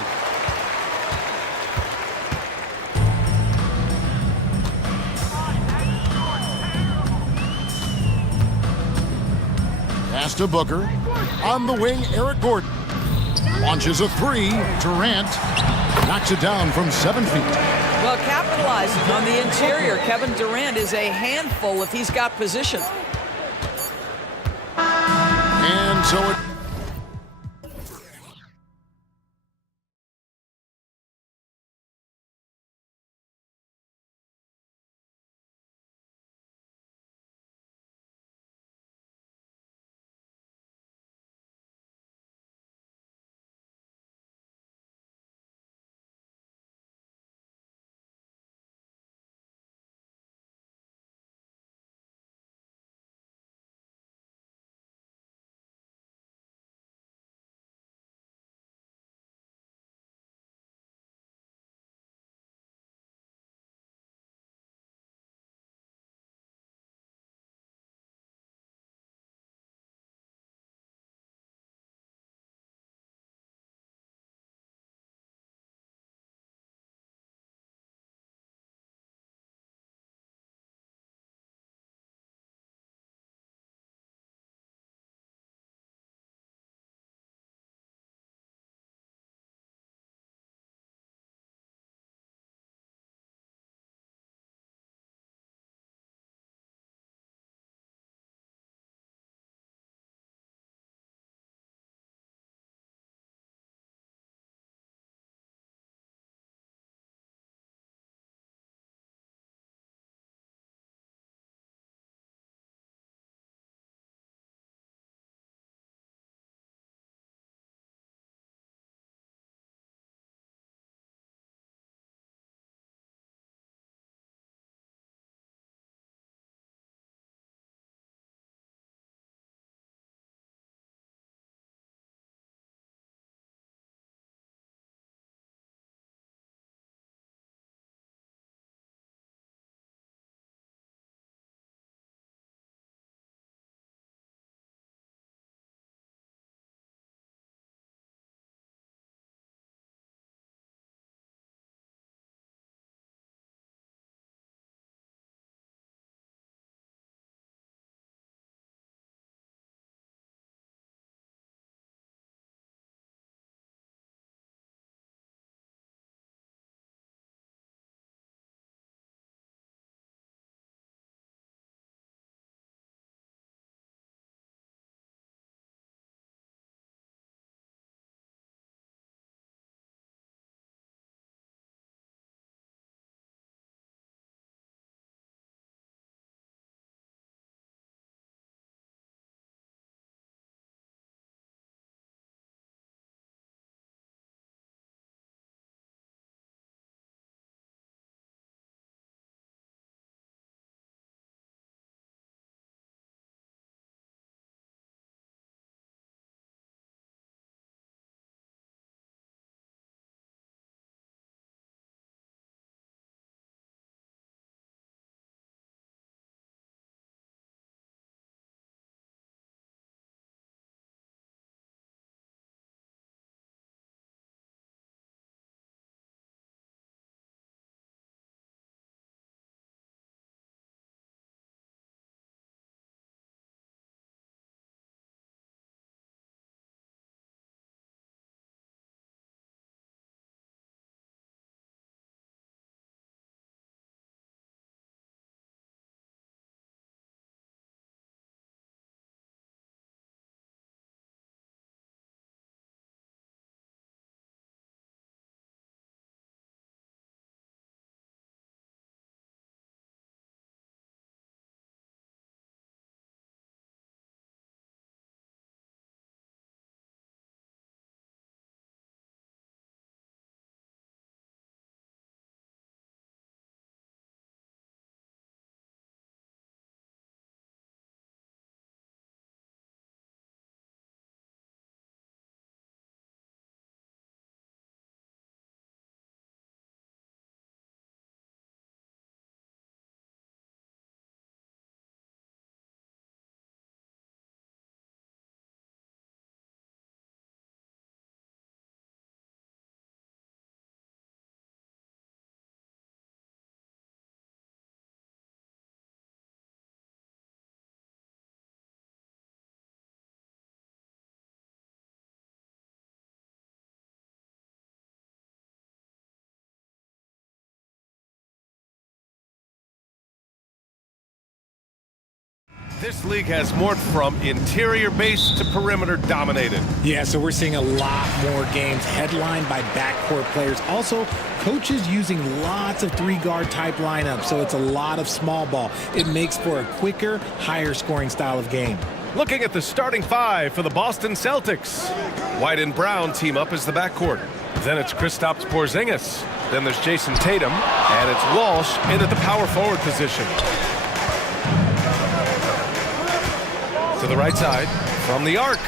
Pass to Booker. On the wing, Eric Gordon. Launches a 3. Durant knocks it down from 7 feet. Well, capitalizing on the interior, Kevin Durant is a handful if he's got position. And so it This league has morphed from interior-based to perimeter-dominated. Yeah, so we're seeing a lot more games headlined by backcourt players. Also, coaches using lots of three-guard type lineups, so it's a lot of small ball. It makes for a quicker, higher-scoring style of game. Looking at the starting five for the Boston Celtics. White and Brown team up as the backcourt. Then it's Kristaps Porzingis. Then there's Jason Tatum, and it's Walsh in at the power forward position. To the right side, from the arc.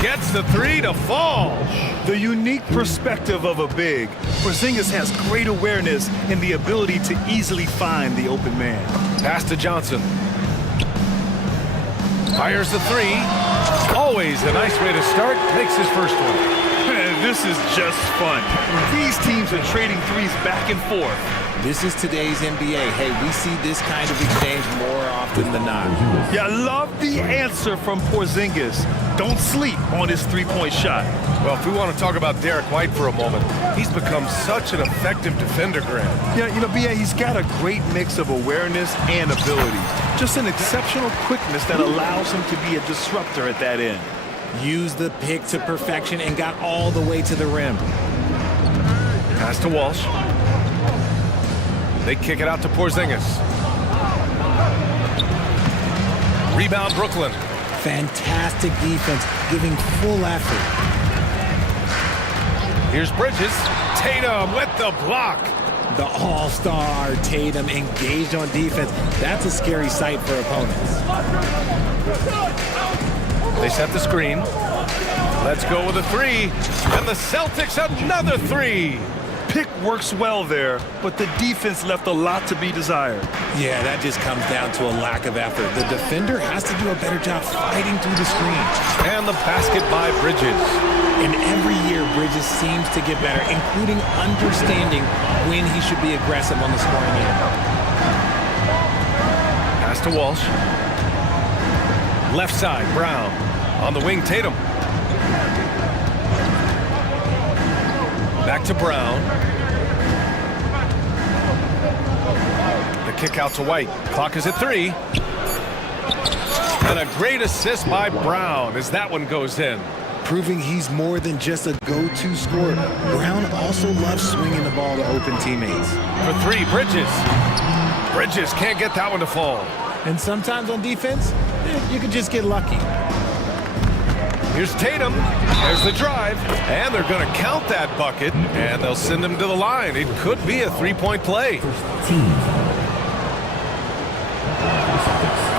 Gets the three to fall. The unique perspective of a big. Porzingis has great awareness and the ability to easily find the open man. Pass to Johnson. Fires the three. Always a nice way to start. Makes his first one. Man, this is just fun. These teams are trading threes back and forth. This is today's NBA. Hey, we see this kind of exchange more often than not. Yeah, I love the answer from Porzingis. Don't sleep on his three-point shot. Well, if we want to talk about Derek White for a moment, he's become such an effective defender, Graham. Yeah, you know, B.A., he's got a great mix of awareness and ability. Just an exceptional quickness that allows him to be a disruptor at that end. Used the pick to perfection and got all the way to the rim. Pass to Walsh. They kick it out to Porzingis. Rebound, Brooklyn. Fantastic defense, giving full effort. Here's Bridges. Tatum with the block. The all-star Tatum engaged on defense. That's a scary sight for opponents. They set the screen. Let's go with a three. And the Celtics another three. Pick works well there, but the defense left a lot to be desired. Yeah, that just comes down to a lack of effort. The defender has to do a better job fighting through the screen. And the basket by Bridges. And every year, Bridges seems to get better, including understanding when he should be aggressive on the scoring end. Pass to Walsh. Left side, Brown. On the wing, Tatum. Back to Brown. The kick out to White. Clock is at 3. And a great assist by Brown as that one goes in. Proving he's more than just a go-to scorer. Brown also loves swinging the ball to open teammates. For 3, Bridges. Bridges can't get that one to fall. And sometimes on defense, you can just get lucky. Here's Tatum. There's the drive. And they're going to count that bucket. And they'll send him to the line. It could be a three-point play.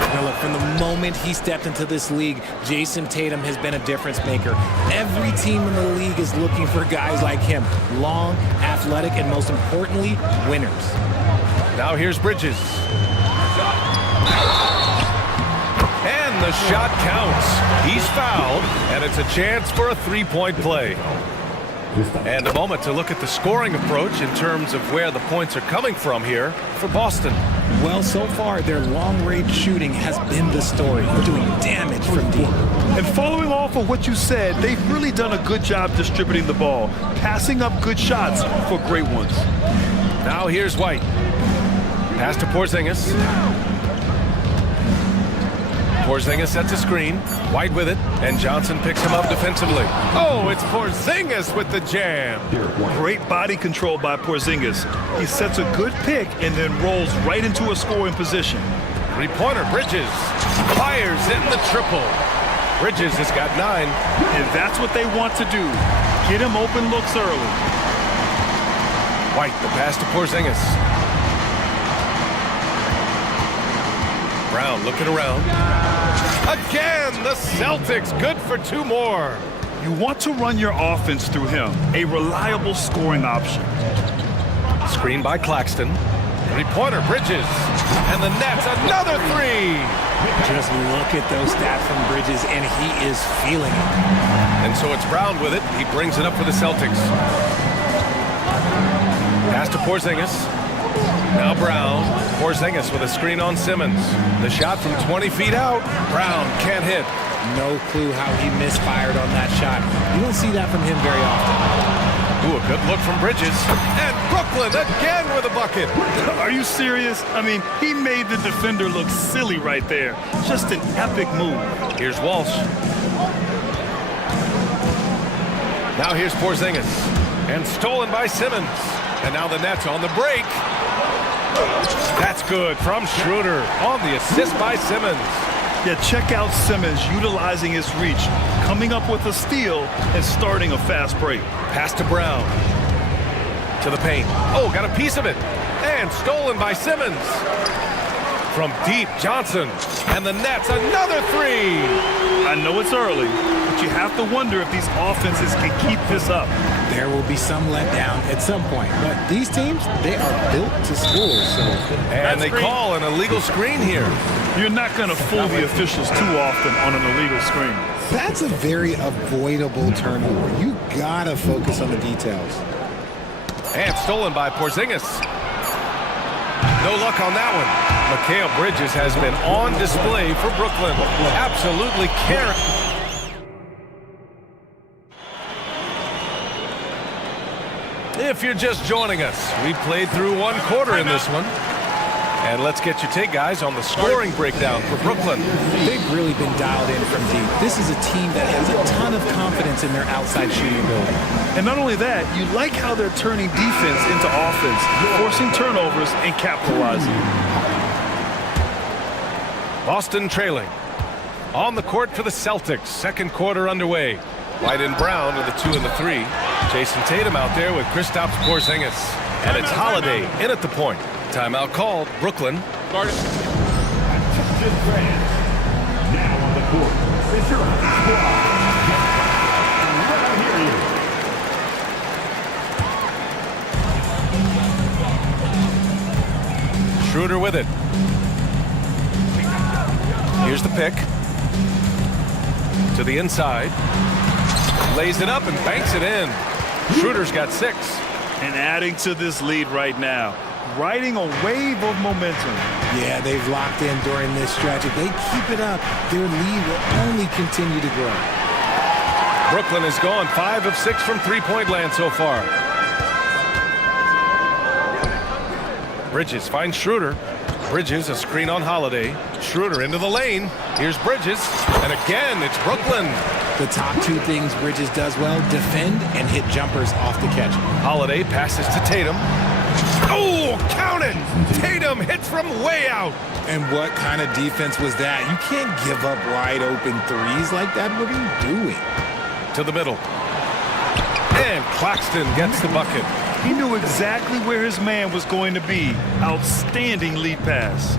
Now look, from the moment he stepped into this league, Jason Tatum has been a difference maker. Every team in the league is looking for guys like him. Long, athletic, and most importantly, winners. Now here's Bridges. And the shot counts. He's fouled, and it's a chance for a three-point play. And a moment to look at the scoring approach in terms of where the points are coming from here for Boston. Well, so far, their long-range shooting has been the story. They're doing damage from deep. And following off of what you said, they've really done a good job distributing the ball, passing up good shots for great ones. Now here's White. Pass to Porzingis. Porzingis sets a screen. White with it, and Johnson picks him up defensively. Oh, it's Porzingis with the jam. Great body control by Porzingis. He sets a good pick and then rolls right into a scoring position. Three-pointer, Bridges. Fires in the triple. Bridges has got 9. And that's what they want to do. Get him open looks early. White, the pass to Porzingis. Brown looking around. Again, the Celtics good for 2 more. You want to run your offense through him, a reliable scoring option. Screen by Claxton. Three-pointer, Bridges. And the Nets, another 3. Just look at those stats from Bridges, and he is feeling it. And so it's Brown with it. He brings it up for the Celtics. Pass to Porzingis. Now Brown. Porzingis with a screen on Simmons. The shot from 20 feet out. Brown can't hit. No clue how he misfired on that shot. You don't see that from him very often. Ooh, a good look from Bridges. And Brooklyn again with a bucket. Are you serious? I mean, he made the defender look silly right there. Just an epic move. Here's Walsh. Now here's Porzingis. And stolen by Simmons. And now the Nets on the break. That's good from Schroeder on the assist by Simmons. Yeah, check out Simmons utilizing his reach, coming up with a steal and starting a fast break. Pass to Brown. To the paint. Oh, got a piece of it. And stolen by Simmons. From deep, Johnson. And the Nets, another three. I know it's early, but you have to wonder if these offenses can keep this up. There will be some letdown at some point, but these teams, they are built to score. So, and they call an illegal screen here. You're not going to fool the officials too often on an illegal screen. That's a very avoidable turnover. You gotta focus on the details. And stolen by Porzingis. No luck on that one. Mikal Bridges has been on display for Brooklyn. Absolutely carrying. If you're just joining us, we played through one quarter in this one. And let's get your take, guys, on the scoring breakdown for Brooklyn. They've really been dialed in from deep. This is a team that has a ton of confidence in their outside shooting ability. And not only that, you like how they're turning defense into offense, forcing turnovers and capitalizing. Boston trailing. On the court for the Celtics. Second quarter underway. White and Brown are the 2 and the 3. Jason Tatum out there with Kristaps Porzingis. And it's Holiday in at the point. Timeout called. Brooklyn. Attention fans. Now on the court, it's your squad. Let me hear you. Schroeder with it. Here's the pick. To the inside. Lays it up and banks it in. Schroeder's got 6. And adding to this lead right now. Riding a wave of momentum. Yeah, they've locked in during this stretch. If they keep it up, their lead will only continue to grow. Brooklyn has gone 5 of 6 from three-point land so far. Bridges finds Schroeder. Bridges, a screen on Holiday. Schroeder into the lane. Here's Bridges. And again, it's Brooklyn. The top 2 things Bridges does well, defend and hit jumpers off the catch. Holiday passes to Tatum. Oh, count it! Tatum hits from way out. And what kind of defense was that? You can't give up wide open threes like that. What are you doing? To the middle. And Claxton gets the bucket. He knew exactly where his man was going to be. Outstanding lead pass.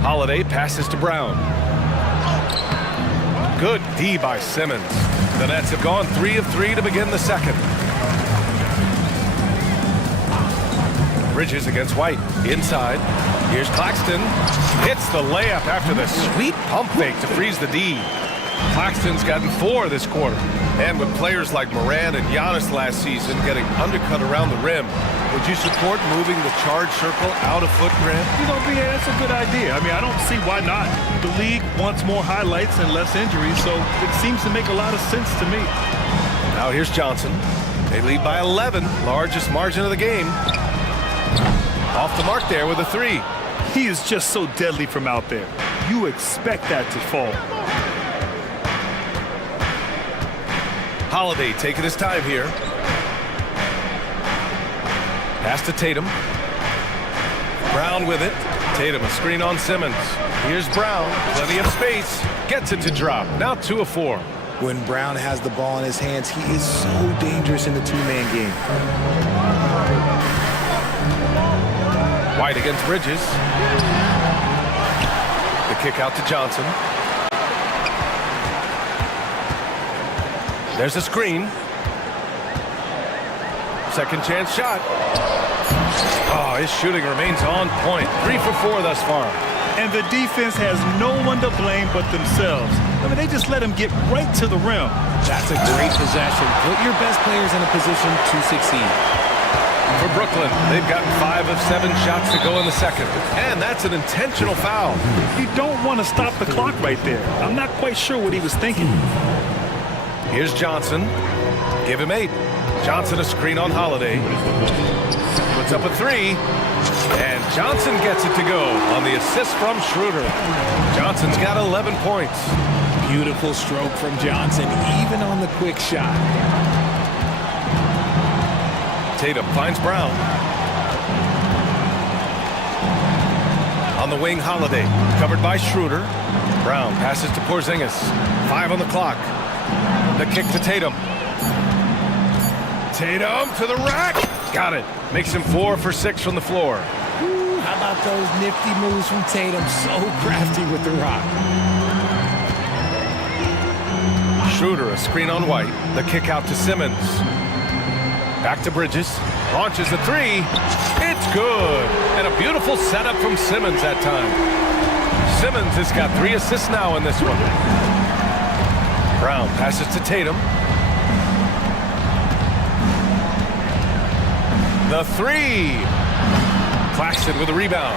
Holiday passes to Brown. Good D by Simmons. The Nets have gone 3 of 3 to begin the second. Bridges against White. Inside. Here's Claxton. Hits the layup after the sweet pump fake to freeze the D. Claxton's gotten 4 this quarter. And with players like Moran and Giannis last season getting undercut around the rim, would you support moving the charge circle out of foot, Grant? You know, BA, that's a good idea. I mean, I don't see why not. The league wants more highlights and less injuries, so it seems to make a lot of sense to me. Now here's Johnson. They lead by 11, largest margin of the game. Off the mark there with a 3. He is just so deadly from out there. You expect that to fall. Holiday taking his time here. Pass to Tatum. Brown with it. Tatum a screen on Simmons. Here's Brown. Plenty of space. Gets it to drop. Now 2 of 4. When Brown has the ball in his hands, he is so dangerous in the 2-man game. White against Bridges. The kick out to Johnson. There's a screen. Second chance shot. Oh, his shooting remains on point. 3 for 4 thus far. And the defense has no one to blame but themselves. I mean, they just let him get right to the rim. That's a great possession. Put your best players in a position to succeed. For Brooklyn, they've gotten 5 of 7 shots to go in the second. And that's an intentional foul. You don't want to stop the clock right there. I'm not quite sure what he was thinking. Here's Johnson. Give him 8. Johnson a screen on Holiday. Puts up a three. And Johnson gets it to go on the assist from Schroeder. Johnson's got 11 points. Beautiful stroke from Johnson, even on the quick shot. Tatum finds Brown. On the wing, Holiday, covered by Schroeder. Brown passes to Porzingis. 5 on the clock. The kick to Tatum. Tatum to the rack. Got it. Makes him 4 for 6 from the floor. Ooh, how about those nifty moves from Tatum? So crafty with the rock. Schroeder, a screen on White. The kick out to Simmons. Back to Bridges. Launches a three. It's good. And a beautiful setup from Simmons that time. Simmons has got 3 assists now in this one. Brown passes to Tatum. The three. Claxton with a rebound.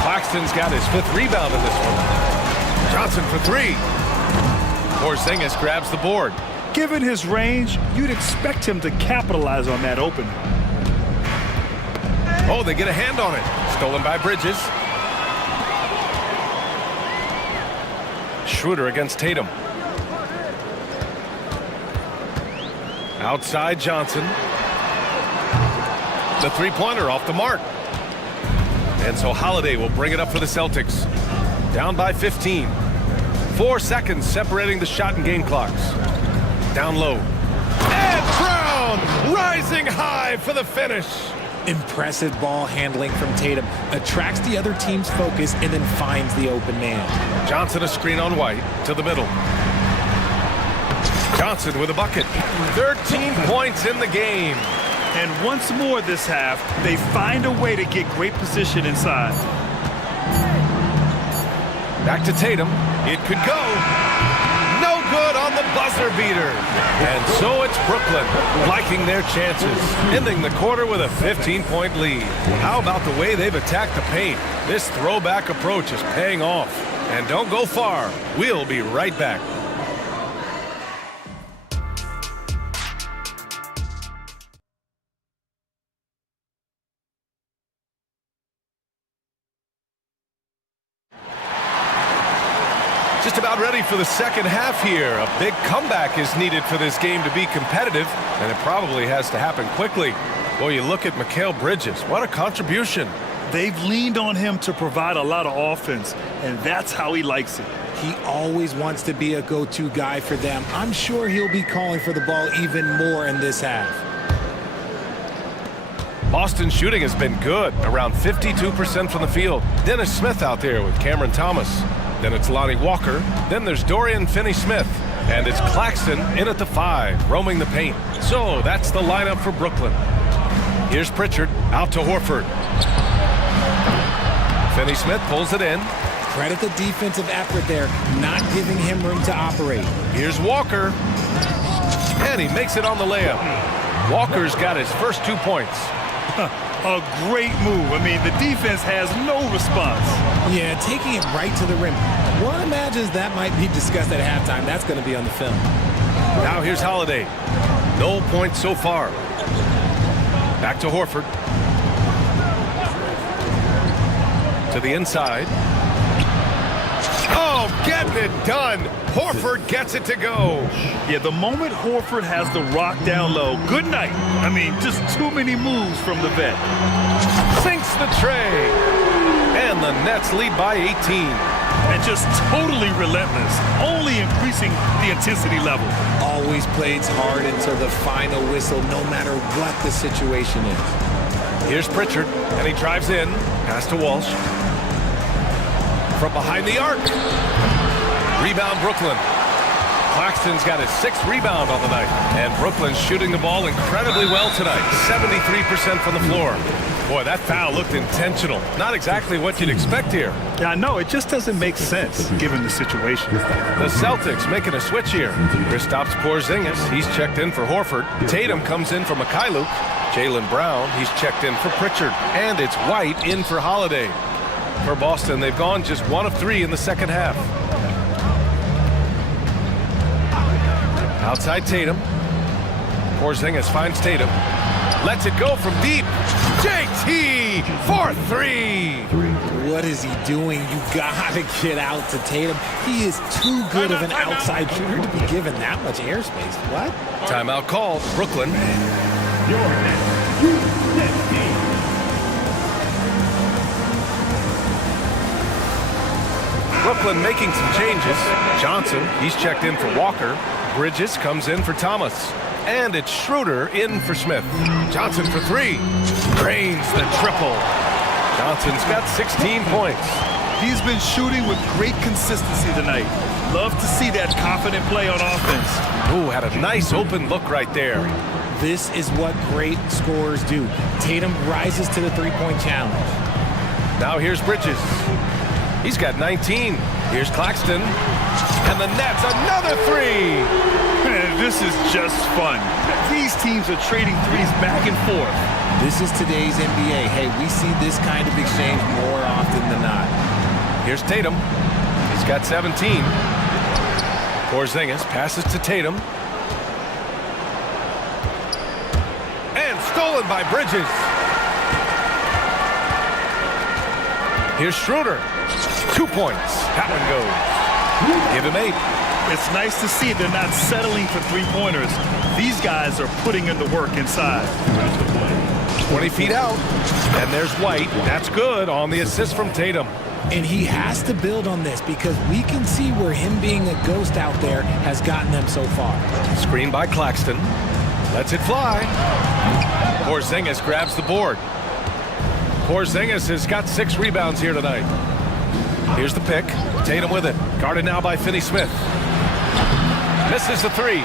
Claxton's got his 5th rebound in this one. Johnson for 3. Porzingis grabs the board. Given his range, you'd expect him to capitalize on that opening. Oh, they get a hand on it. Stolen by Bridges. Schroeder against Tatum. Outside Johnson. The three-pointer off the mark. And so Holiday will bring it up for the Celtics. Down by 15. 4 seconds separating the shot and game clocks. Down low. And Brown rising high for the finish. Impressive ball handling from Tatum. Attracts the other team's focus and then finds the open man. Johnson a screen on White to the middle. Johnson with a bucket. 13 points in the game. And once more this half, they find a way to get great position inside. Back to Tatum. It could go. No good on the buzzer beater. And so it's Brooklyn liking their chances, ending the quarter with a 15-point lead. How about the way they've attacked the paint? This throwback approach is paying off. And don't go far. We'll be right back. Just about ready for the second half here. A big comeback is needed for this game to be competitive, and it probably has to happen quickly. Boy, you look at Mikal Bridges. What a contribution. They've leaned on him to provide a lot of offense, and that's how he likes it. He always wants to be a go-to guy for them. I'm sure he'll be calling for the ball even more in this half. Boston's shooting has been good, around 52% from the field. Dennis Smith out there with Cameron Thomas. Then it's Lonnie Walker. Then there's Dorian Finney-Smith. And it's Claxton in at the 5, roaming the paint. So that's the lineup for Brooklyn. Here's Pritchard out to Horford. Finney-Smith pulls it in. Credit the defensive effort there, not giving him room to operate. Here's Walker. And he makes it on the layup. Walker's got his first 2 points. A great move. I mean, the defense has no response. Yeah, taking it right to the rim. One imagines that might be discussed at halftime. That's going to be on the film. Now here's Holiday. No points so far. Back to Horford. To the inside. Oh, getting it done. Horford gets it to go. Yeah, the moment Horford has the rock down low, good night. I mean, just too many moves from the vet. Sinks the tray. And the Nets lead by 18. And just totally relentless, only increasing the intensity level. Always plays hard until the final whistle, no matter what the situation is. Here's Pritchard, and he drives in. Pass to Walsh. From behind the arc. Rebound Brooklyn. Claxton's got his 6th rebound on the night. And Brooklyn's shooting the ball incredibly well tonight. 73% from the floor. Boy, that foul looked intentional. Not exactly what you'd expect here. Yeah, I know. It just doesn't make sense given the situation. The Celtics making a switch here. Kristaps Porzingis, he's checked in for Horford. Tatum comes in for Mikhailuk. Jaylen Brown, he's checked in for Pritchard. And it's White in for Holiday. For Boston, they've gone just 1 of 3 in the second half. Outside Tatum. Porzingis finds Tatum. Lets it go from deep. JT for three. What is he doing? You gotta get out to Tatum. He is too good of an outside shooter to be given that much airspace. What? Timeout called. Brooklyn. Brooklyn making some changes. Johnson, he's checked in for Walker. Bridges comes in for Thomas. And it's Schroeder in for Smith. Johnson for three. Drains the triple. Johnson's got 16 points. He's been shooting with great consistency tonight. Love to see that confident play on offense. Ooh, had a nice open look right there. This is what great scorers do. Tatum rises to the three-point challenge. Now here's Bridges. He's got 19. Here's Claxton. And the Nets, another three. Man, this is just fun. These teams are trading threes back and forth. This is today's NBA. Hey, we see this kind of exchange more often than not. Here's Tatum. He's got 17. Porzingis passes to Tatum. And stolen by Bridges. Here's Schroeder. 2 points. That one goes. Give him 8. It's nice to see they're not settling for three-pointers. These guys are putting in the work inside. 20 feet out. And there's White. That's good on the assist from Tatum. And he has to build on this because we can see where him being a ghost out there has gotten them so far. Screen by Claxton. Lets it fly. Porzingis grabs the board. Porzingis has got 6 rebounds here tonight. Here's the pick. Tatum with it. Guarded now by Finney-Smith. Misses the three.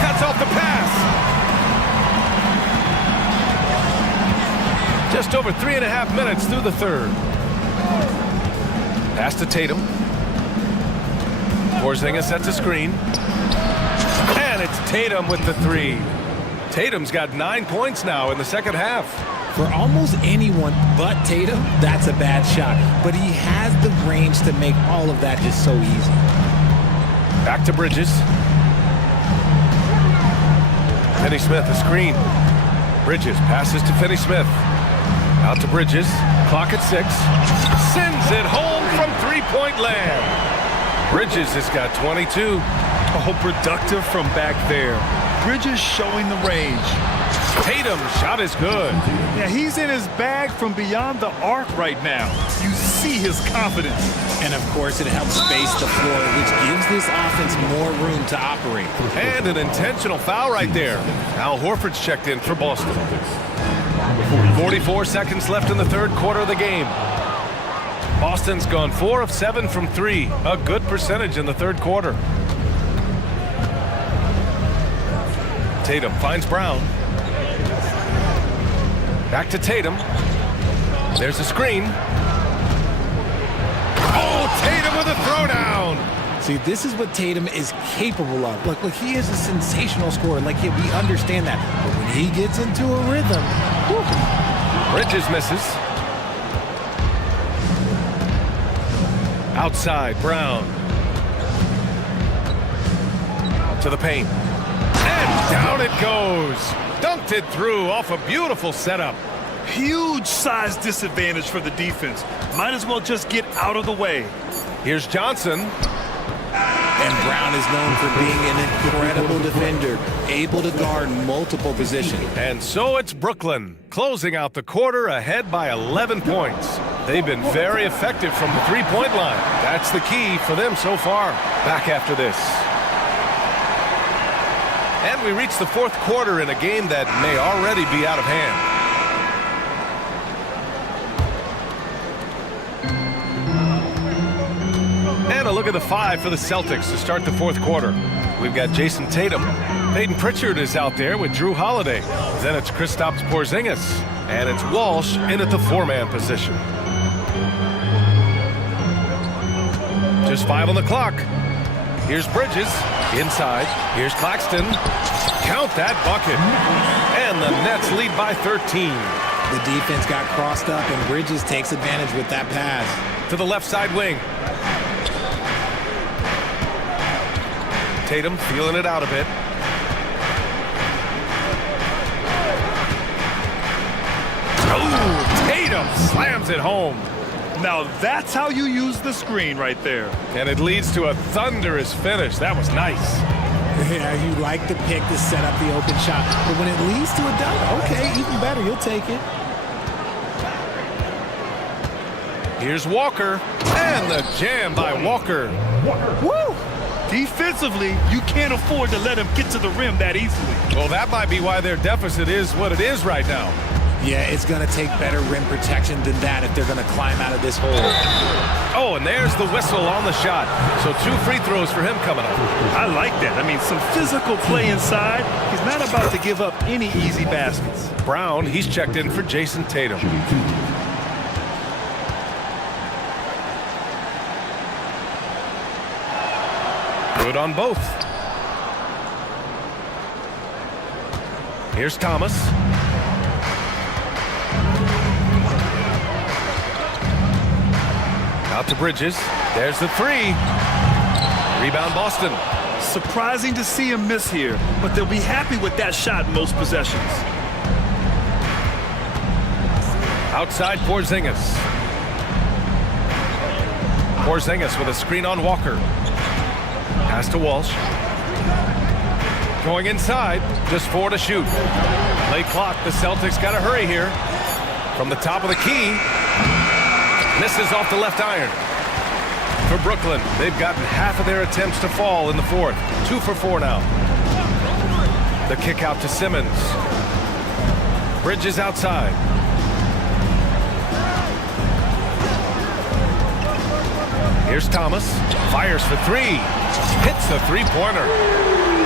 Cuts off the pass. Just over 3.5 minutes through the third. Pass to Tatum. Porzingis sets a screen. And it's Tatum with the three. Tatum's got 9 points now in the second half. For almost anyone but Tatum, that's a bad shot. But he has the range to make all of that just so easy. Back to Bridges. Finney-Smith, a screen. Bridges passes to Finney-Smith. Out to Bridges. Clock at 6. Sends it home from three-point land. Bridges has got 22. Oh, productive from back there. Bridges showing the range. Tatum's shot is good. Yeah, he's in his bag from beyond the arc right now. You see his confidence. And of course, it helps space the floor, which gives this offense more room to operate. And an intentional foul right there. Al Horford's checked in for Boston. 44 seconds left in the third quarter of the game. Boston's gone 4 of 7 from 3. A good percentage in the third quarter. Tatum finds Brown. Back to Tatum. There's a screen. Oh, Tatum with a throwdown. See, this is what Tatum is capable of. Look, he is a sensational scorer. Like, we understand that. But when he gets into a rhythm, whew. Bridges misses. Outside, Brown. To the paint. And down it goes. Dunked it through off a beautiful setup. Huge size disadvantage for the defense. Might as well just get out of the way. Here's Johnson. And Brown is known for being an incredible defender, able to guard multiple positions. And so it's Brooklyn, closing out the quarter ahead by 11 points. They've been very effective from the three-point line. That's the key for them so far. Back after this. And we reach the fourth quarter in a game that may already be out of hand. And a look at the 5 for the Celtics to start the fourth quarter. We've got Jason Tatum. Peyton Pritchard is out there with Drew Holiday. Then it's Kristaps Porzingis. And it's Walsh in at the 4-man position. Just 5 on the clock. Here's Bridges. Inside. Here's Claxton. Count that bucket. And the Nets lead by 13. The defense got crossed up, and Bridges takes advantage with that pass. To the left side wing. Tatum feeling it out a bit. Tatum slams it home. Now that's how you use the screen right there. And it leads to a thunderous finish. That was nice. Yeah, you like the pick to set up the open shot. But when it leads to a dunk, okay, even better. You'll take it. Here's Walker. And the jam by Walker. Woo! Defensively, you can't afford to let him get to the rim that easily. Well, that might be why their deficit is what it is right now. Yeah, it's going to take better rim protection than that if they're going to climb out of this hole. Oh, and there's the whistle on the shot. So 2 free throws for him coming up. I like that. I mean, some physical play inside. He's not about to give up any easy baskets. Brown, he's checked in for Jason Tatum. Good on both. Here's Thomas. Out to Bridges. There's the 3. Rebound Boston. Surprising to see him miss here, but they'll be happy with that shot most possessions. Outside Porzingis. Porzingis with a screen on Walker. Pass to Walsh. Going inside, just 4 to shoot. Late clock, the Celtics got to hurry here. From the top of the key. Misses off the left iron. For Brooklyn, they've gotten half of their attempts to fall in the 4th. 2 for 4 now. The kick out to Simmons. Bridges outside. Here's Thomas. Fires for 3. Hits the 3-pointer.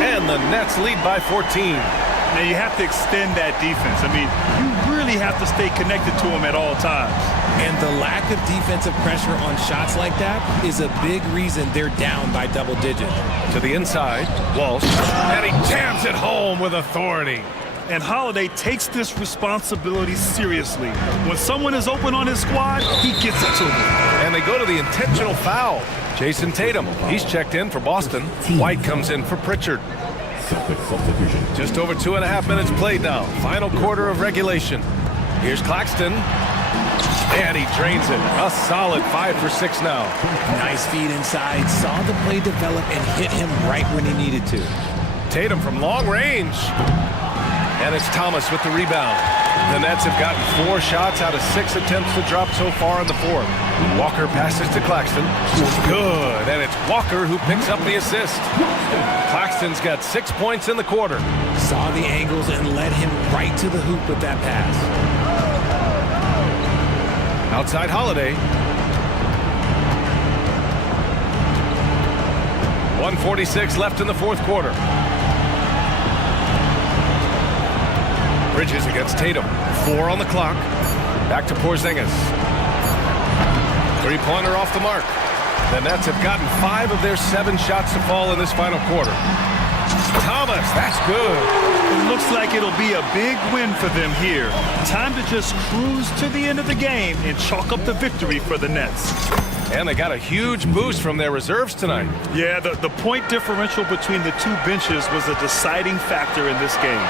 And the Nets lead by 14. Now you have to extend that defense. I mean, you really have to stay connected to him at all times. And the lack of defensive pressure on shots like that is a big reason they're down by double digits. To the inside, Walsh. And he jams it home with authority. And Holiday takes this responsibility seriously. When someone is open on his squad, he gets it to them. And they go to the intentional foul. Jason Tatum, he's checked in for Boston. White comes in for Pritchard. Just over 2.5 minutes played now. Final quarter of regulation. Here's Claxton. And he drains it. A solid 5 for 6 now. Nice feed inside. Saw the play develop and hit him right when he needed to. Tatum from long range. And it's Thomas with the rebound. The Nets have gotten 4 shots out of 6 attempts to drop so far in the 4th. Walker passes to Claxton. Good. And it's Walker who picks up the assist. Claxton's got 6 points in the quarter. Saw the angles and led him right to the hoop with that pass. Outside Holiday. 1:46 left in the 4th quarter. Bridges against Tatum. 4 on the clock. Back to Porzingis. 3-pointer off the mark. The Nets have gotten 5 of their 7 shots to fall in this final quarter. Thomas, that's good. It looks like it'll be a big win for them here. Time to just cruise to the end of the game and chalk up the victory for the Nets. And they got a huge boost from their reserves tonight. Yeah, the point differential between the 2 benches was a deciding factor in this game.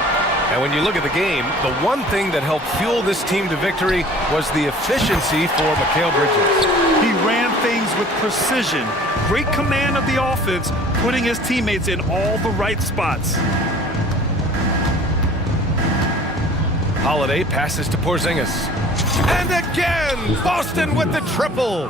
And when you look at the game, the one thing that helped fuel this team to victory was the efficiency for Mikal Bridges. He ran things with precision. Great command of the offense, putting his teammates in all the right spots. Holiday passes to Porzingis. And again, Boston with the triple.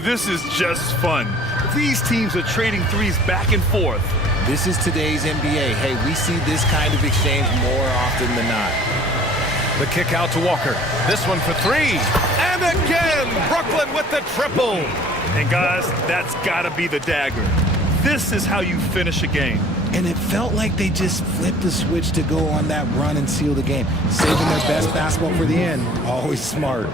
This is just fun. These teams are trading threes back and forth. This is today's NBA. Hey, we see this kind of exchange more often than not. The kick out to Walker. This one for 3. And again, Brooklyn with the triple. And guys, that's got to be the dagger. This is how you finish a game. And it felt like they just flipped the switch to go on that run and seal the game. Saving their best basketball for the end. Always smart.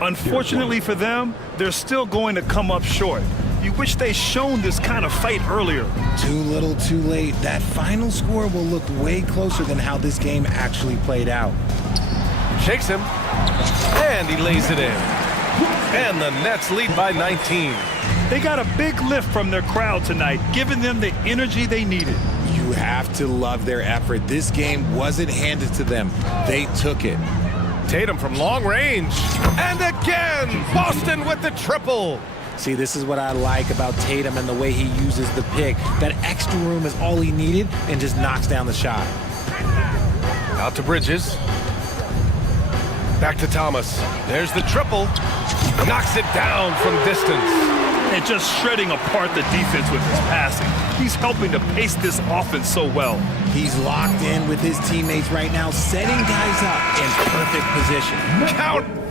Unfortunately for them, they're still going to come up short. You wish they shown this kind of fight earlier. Too little, too late. That final score will look way closer than how this game actually played out. Shakes him. And he lays it in. And the Nets lead by 19. They got a big lift from their crowd tonight, giving them the energy they needed. You have to love their effort. This game wasn't handed to them. They took it. Tatum from long range. And again, Boston with the triple. See, this is what I like about Tatum and the way he uses the pick. That extra room is all he needed and just knocks down the shot. Out to Bridges. Back to Thomas. There's the triple. Knocks it down from distance. And just shredding apart the defense with his passing. He's helping to pace this offense so well. He's locked in with his teammates right now, setting guys up in perfect position. Count